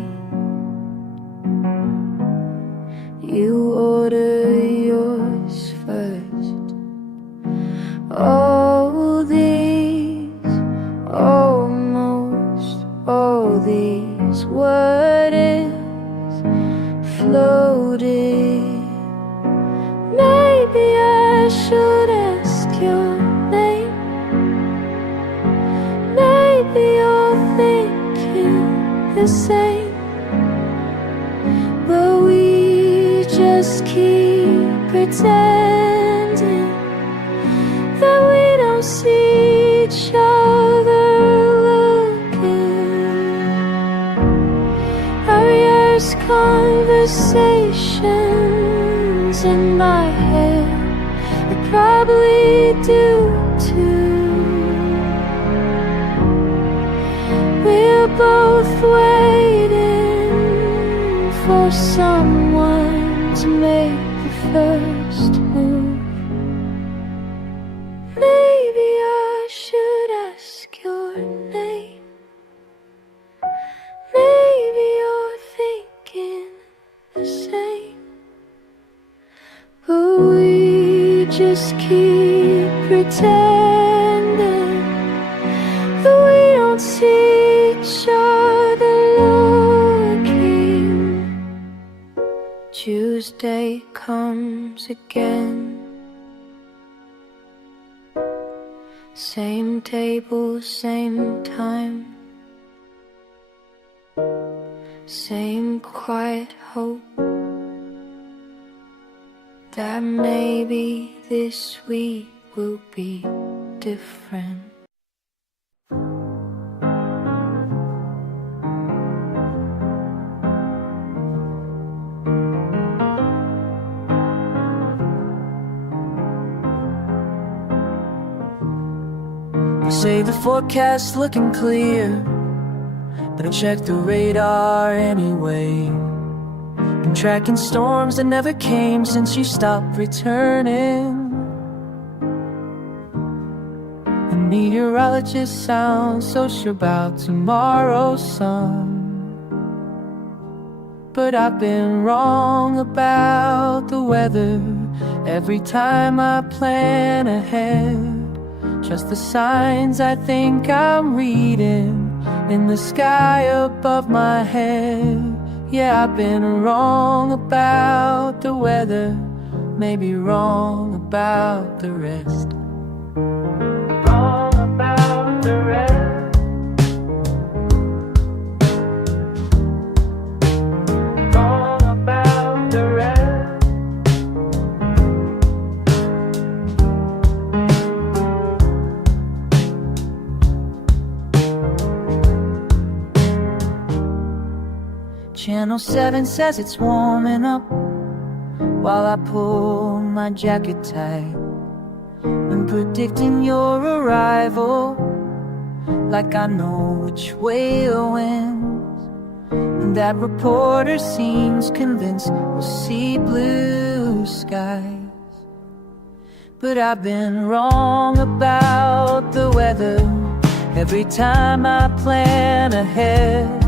You order yours first. All these, almost all these what ifs floating. Maybe I should ask your name. Maybe you're thinking the same, but we just keep pretending that we don't see each other looking. I rehearse conversations in my head. I probably do too. We're both waiting for someone to make the first move. Maybe I should ask your name. Maybe you're thinking the same. But we just keep pretending that we don't see each other looking. Tuesday comes again. Same table, same time. Same quiet hope that maybe this week will be different. You say the forecast looking clear, but I check the radar anyway. Been tracking storms that never came since you stopped returning. The meteorologist sounds so sure about tomorrow's sun, but I've been wrong about the weather every time I plan ahead. Just the signs I think I'm reading in the sky above my head. Yeah, I've been wrong about the weather, maybe wrong about the rest. Wrong about the rest. Wrong about the rest. Channel 7 says it's warming up while I pull my jacket tight. Been predicting your arrival like I know which way it wins. And that reporter seems convinced we'll see blue skies. But I've been wrong about the weather every time I plan ahead.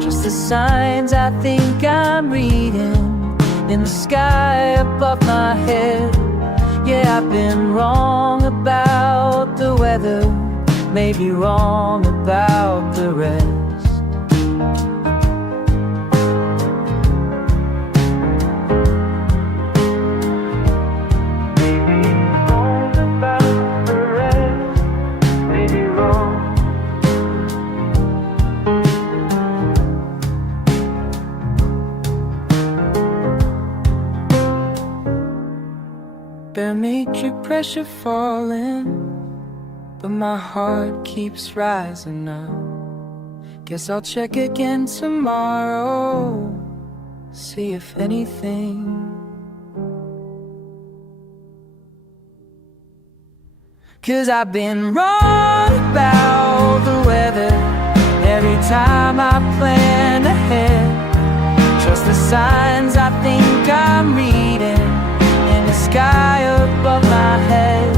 Just the signs I think I'm reading in the sky above my head. Yeah, I've been wrong about the weather, maybe wrong about the rest. Barometric pressure falling, but my heart keeps rising up. Guess I'll check again tomorrow, see if anything. 'Cause I've been wrong about the weather every time I plan ahead. Trust the signs I think I'm reading in the sky above my head.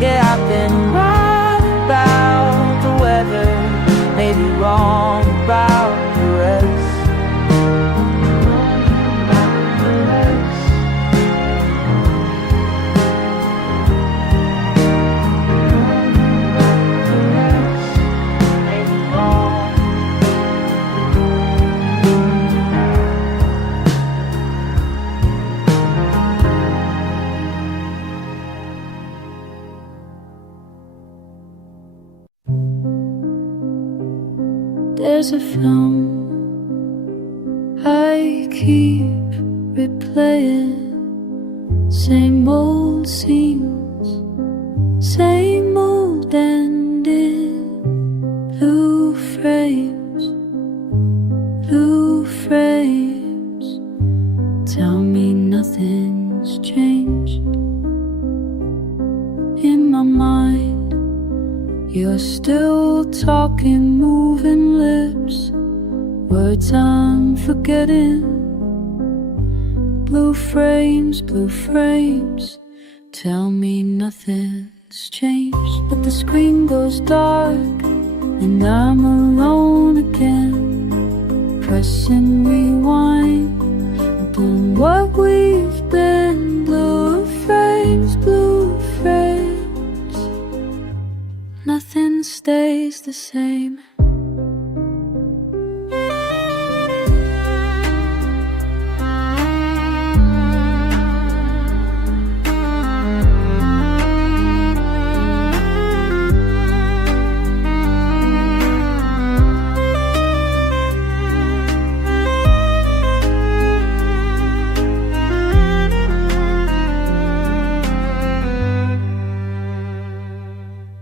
Yeah, I've been wrong about the weather, maybe wrong about the rest. There's a film I keep replaying. Same old scenes, same old ending. Blue frames, blue frames. Tell me nothing's changed. In my mind, you're We're still talking, moving lips, words I'm forgetting. Blue frames, tell me nothing's changed. But the screen goes dark and I'm alone again, pressing rewind on what we've been. Blue frames, nothing stays the same.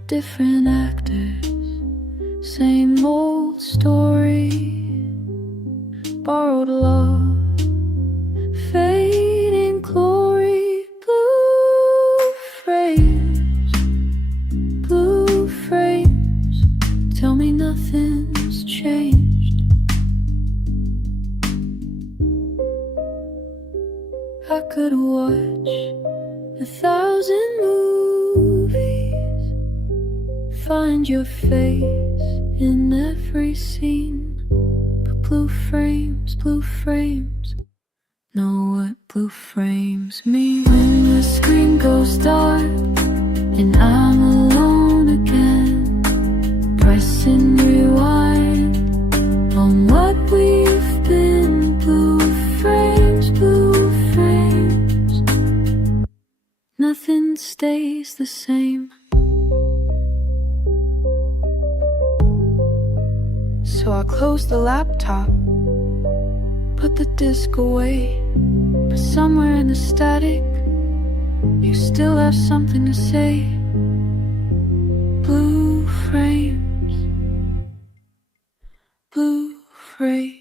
Different actors, same old story. Borrowed love, fading glory. Blue frames, tell me nothing's changed. I could watch 1,000 movies, find your face in every scene. But blue frames, know what blue frames mean. When the screen goes dark and I'm alone again, pressing rewind on what we've been. Blue frames, nothing stays the same. So I closed the laptop, put the disc away. But somewhere in the static, you still have something to say. Blue frames, blue frames.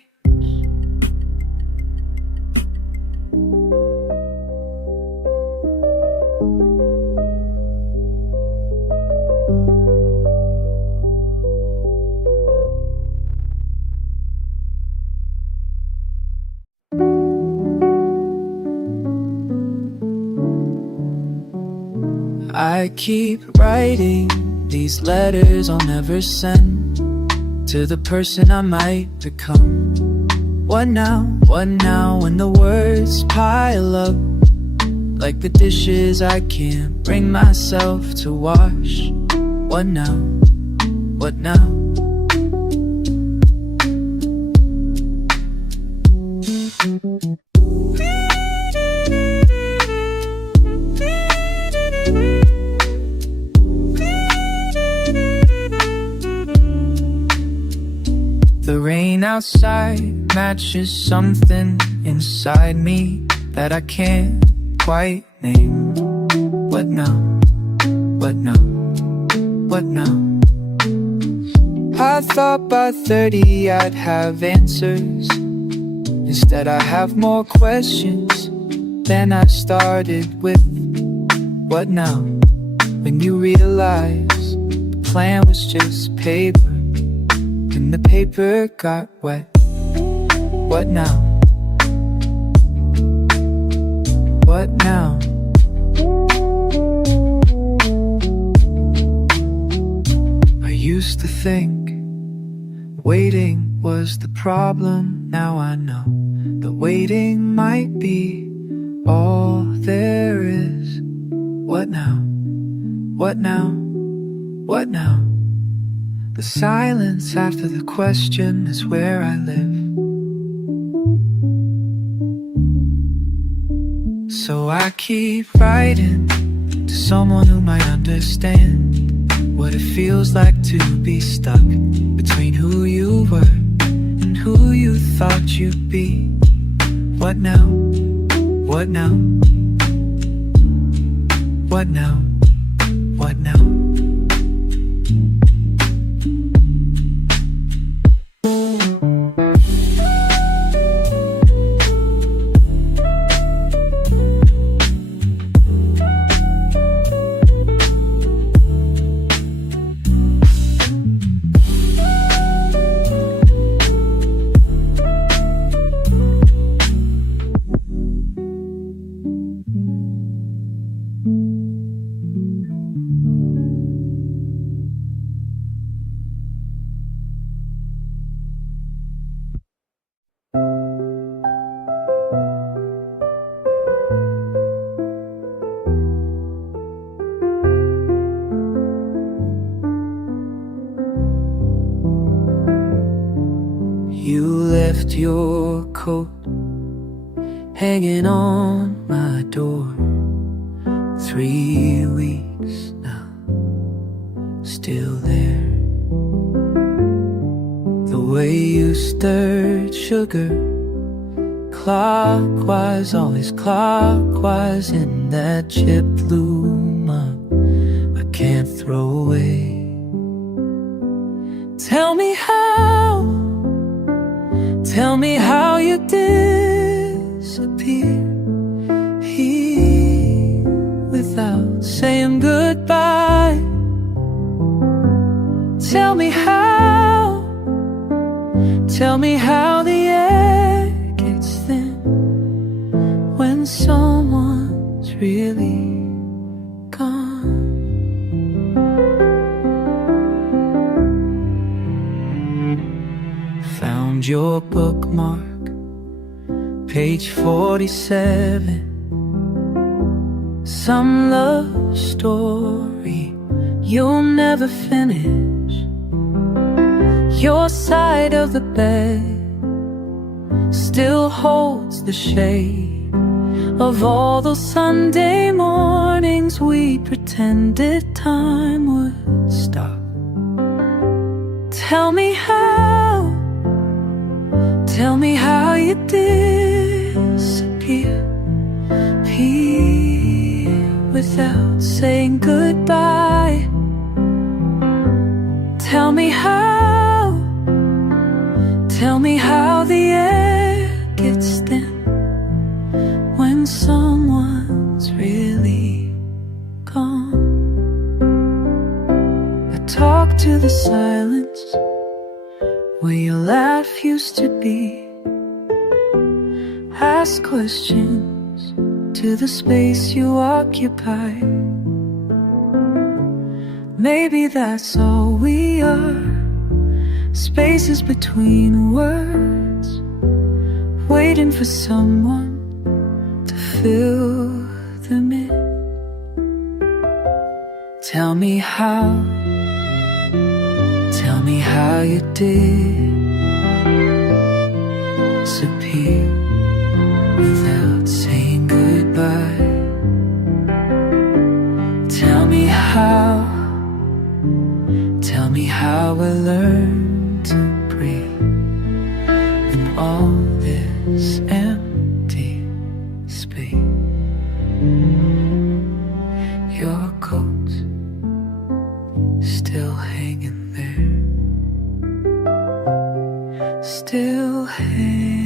I keep writing these letters I'll never send to the person I might become. What now when the words pile up like the dishes I can't bring myself to wash? What now? What now? The rain outside matches something inside me that I can't quite name. What now? What now? What now? I thought by 30 I'd have answers. Instead I have more questions than I started with. What now? When you realize the plan was just paper and the paper got wet. What now? What now? I used to think waiting was the problem. Now I know the waiting might be all there is. What now? What now? What now? The silence after the question is where I live. So I keep writing to someone who might understand what it feels like to be stuck between who you were and who you thought you'd be. What now? What now? What now? What now? left your coat hanging on my door. 3 weeks now, still there. The way you stirred sugar, clockwise, always clockwise, in that chipped blue mug I can't throw away. Tell me how you disappear here without saying goodbye. Tell me how the air gets thin when someone's really gone. Found your bookmark, page 47. Some love story you'll never finish. Your side of the bed still holds the shade of all those Sunday mornings we pretended time would stop. Tell me how you disappear without saying goodbye. Tell me how the air gets thin when someone's really gone. I talk to the silence where your laugh used to be. Ask questions to the space you occupy. Maybe that's all we are, spaces between words, waiting for someone to fill them in. Tell me how you disappear without saying goodbye. Tell me how I learned to breathe in all this empty space. Your coat's still hanging there, still hanging.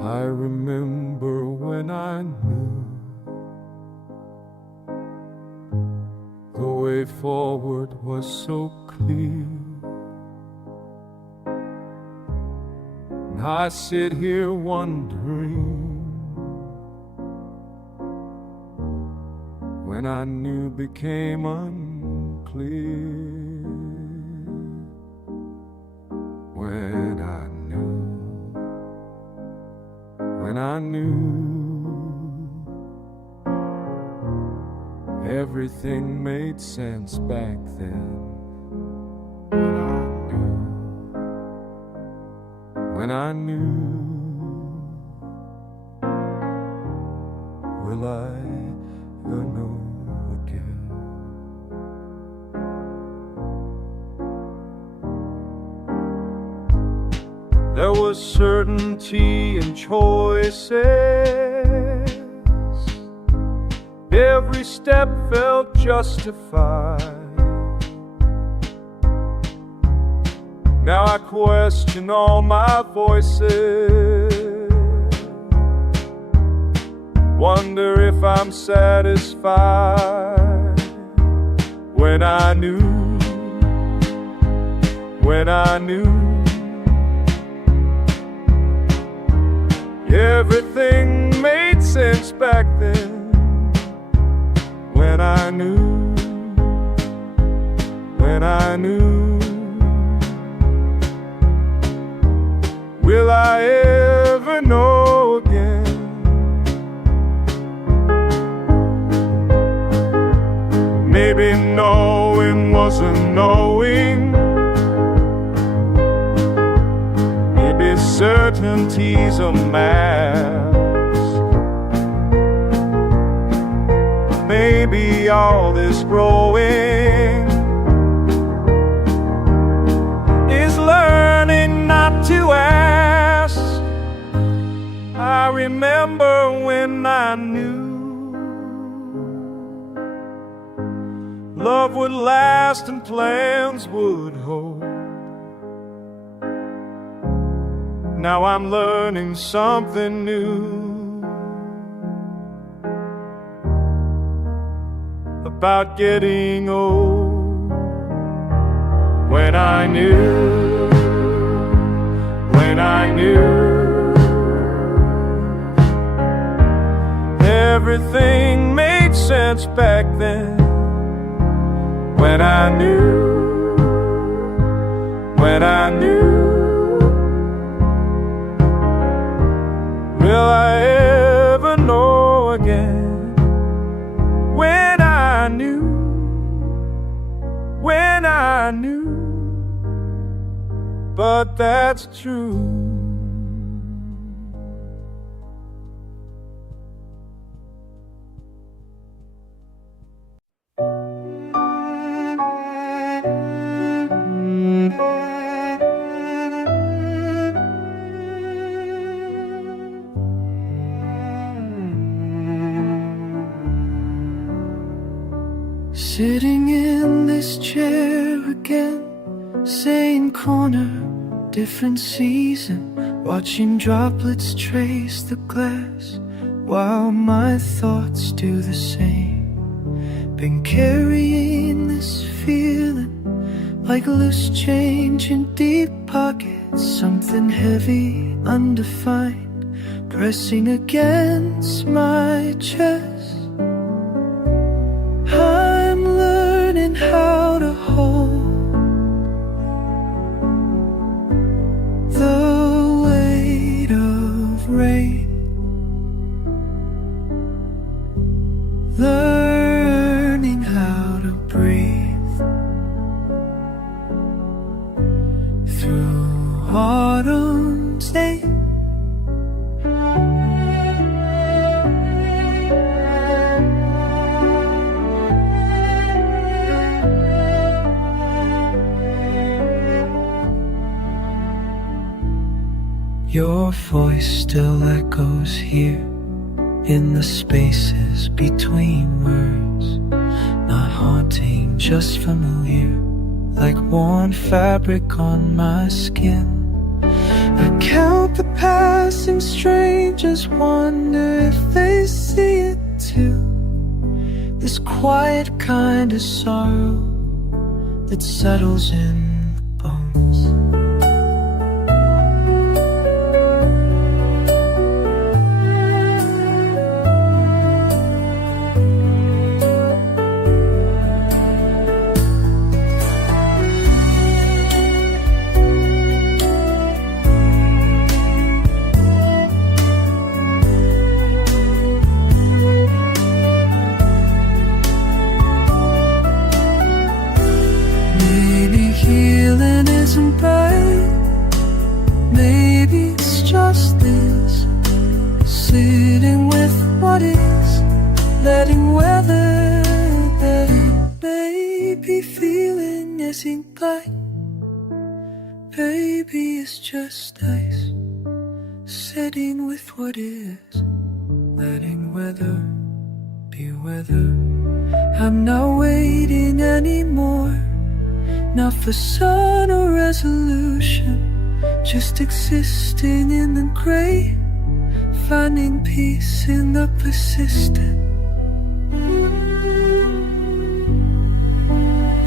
I remember when I knew the way forward was so clear. And I sit here wondering when I knew became unclear. When I knew everything made sense back then. When I knew, will I ever know again? There was certainty in choices. Every step felt justified. Now I question all my voices. Wonder if I'm satisfied. When I knew everything made sense back then. When I knew will I Maybe knowing wasn't knowing. Maybe certainty's a mask. Maybe all this growing is learning not to ask. I remember when I knew love would last and plans would hold. Now I'm learning something new about getting old. When I knew everything made sense back then. When I knew will I ever know again? When I knew, but that's true. Sitting in this chair again, same corner, different season, watching droplets trace the glass while my thoughts do the same. Been carrying this feeling like loose change in deep pockets, something heavy, undefined, pressing against my chest. I'm learning how to hold the weight of rain, learning how to breathe through autumn's day. Your voice still echoes here in the spaces between words, not haunting, just familiar, like worn fabric on my skin. I count the passing strangers, wonder if they see it too. This quiet kind of sorrow that settles in bones. Maybe it's just this, sitting with what is, letting weather that maybe feeling isn't black. Baby, it's just ice, sitting with what is, letting weather be weather. I'm not waiting anymore, not for sun or resolution, just existing in the gray, finding peace in the persistent.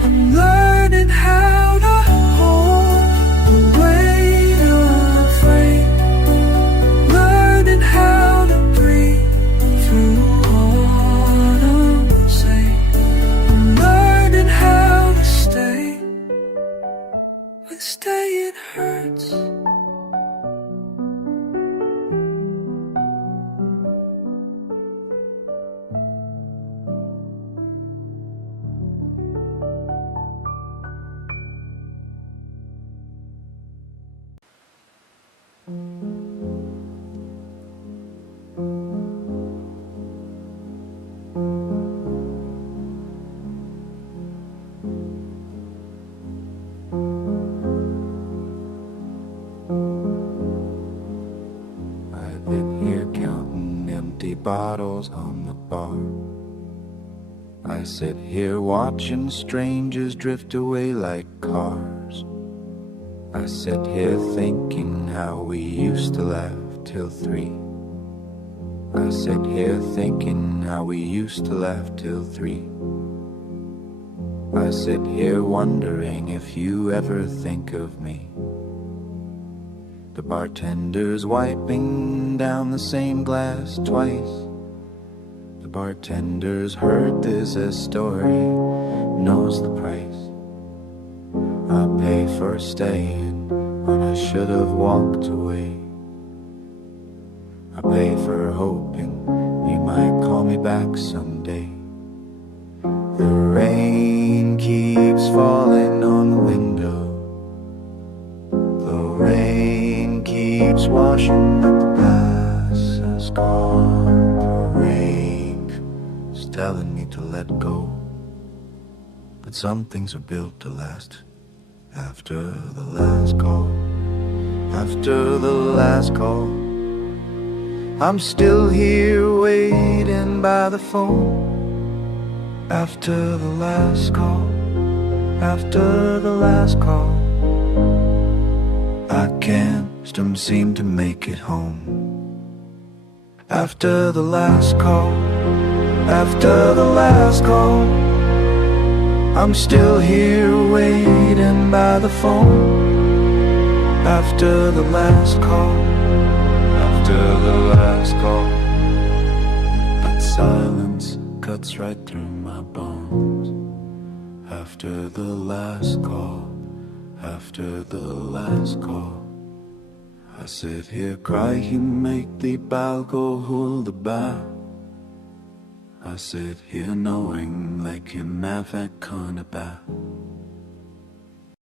I'm learning how to hold the weight of rain, learning how to breathe through autumn's day. I'm learning how to stay when staying hurts. bottles on the bar. I sit here watching strangers drift away like cars. I sit here thinking how we used to laugh till 3. I sit here thinking how we used to laugh till 3. I sit here wondering if you ever think of me. The bartender's wiping down the same glass twice. The bartender's heard this story, knows the price. I pay for staying when I should have walked away. I pay for hoping he might call me back someday. The rain keeps falling on the window. The rain keeps washing the glass gone. The rain is telling me to let go. But some things are built to last. After the last call, after the last call, I'm still here waiting by the phone. After the last call, after the last call, I can't seem to make it home. After the last call, after the last call, I'm still here waiting by the phone. After the last call, after the last call, but silence cuts right through my bones. After the last call, after the last call, I sit here crying, make the alkoholdebar. I sit here knowing like en er kunde bære.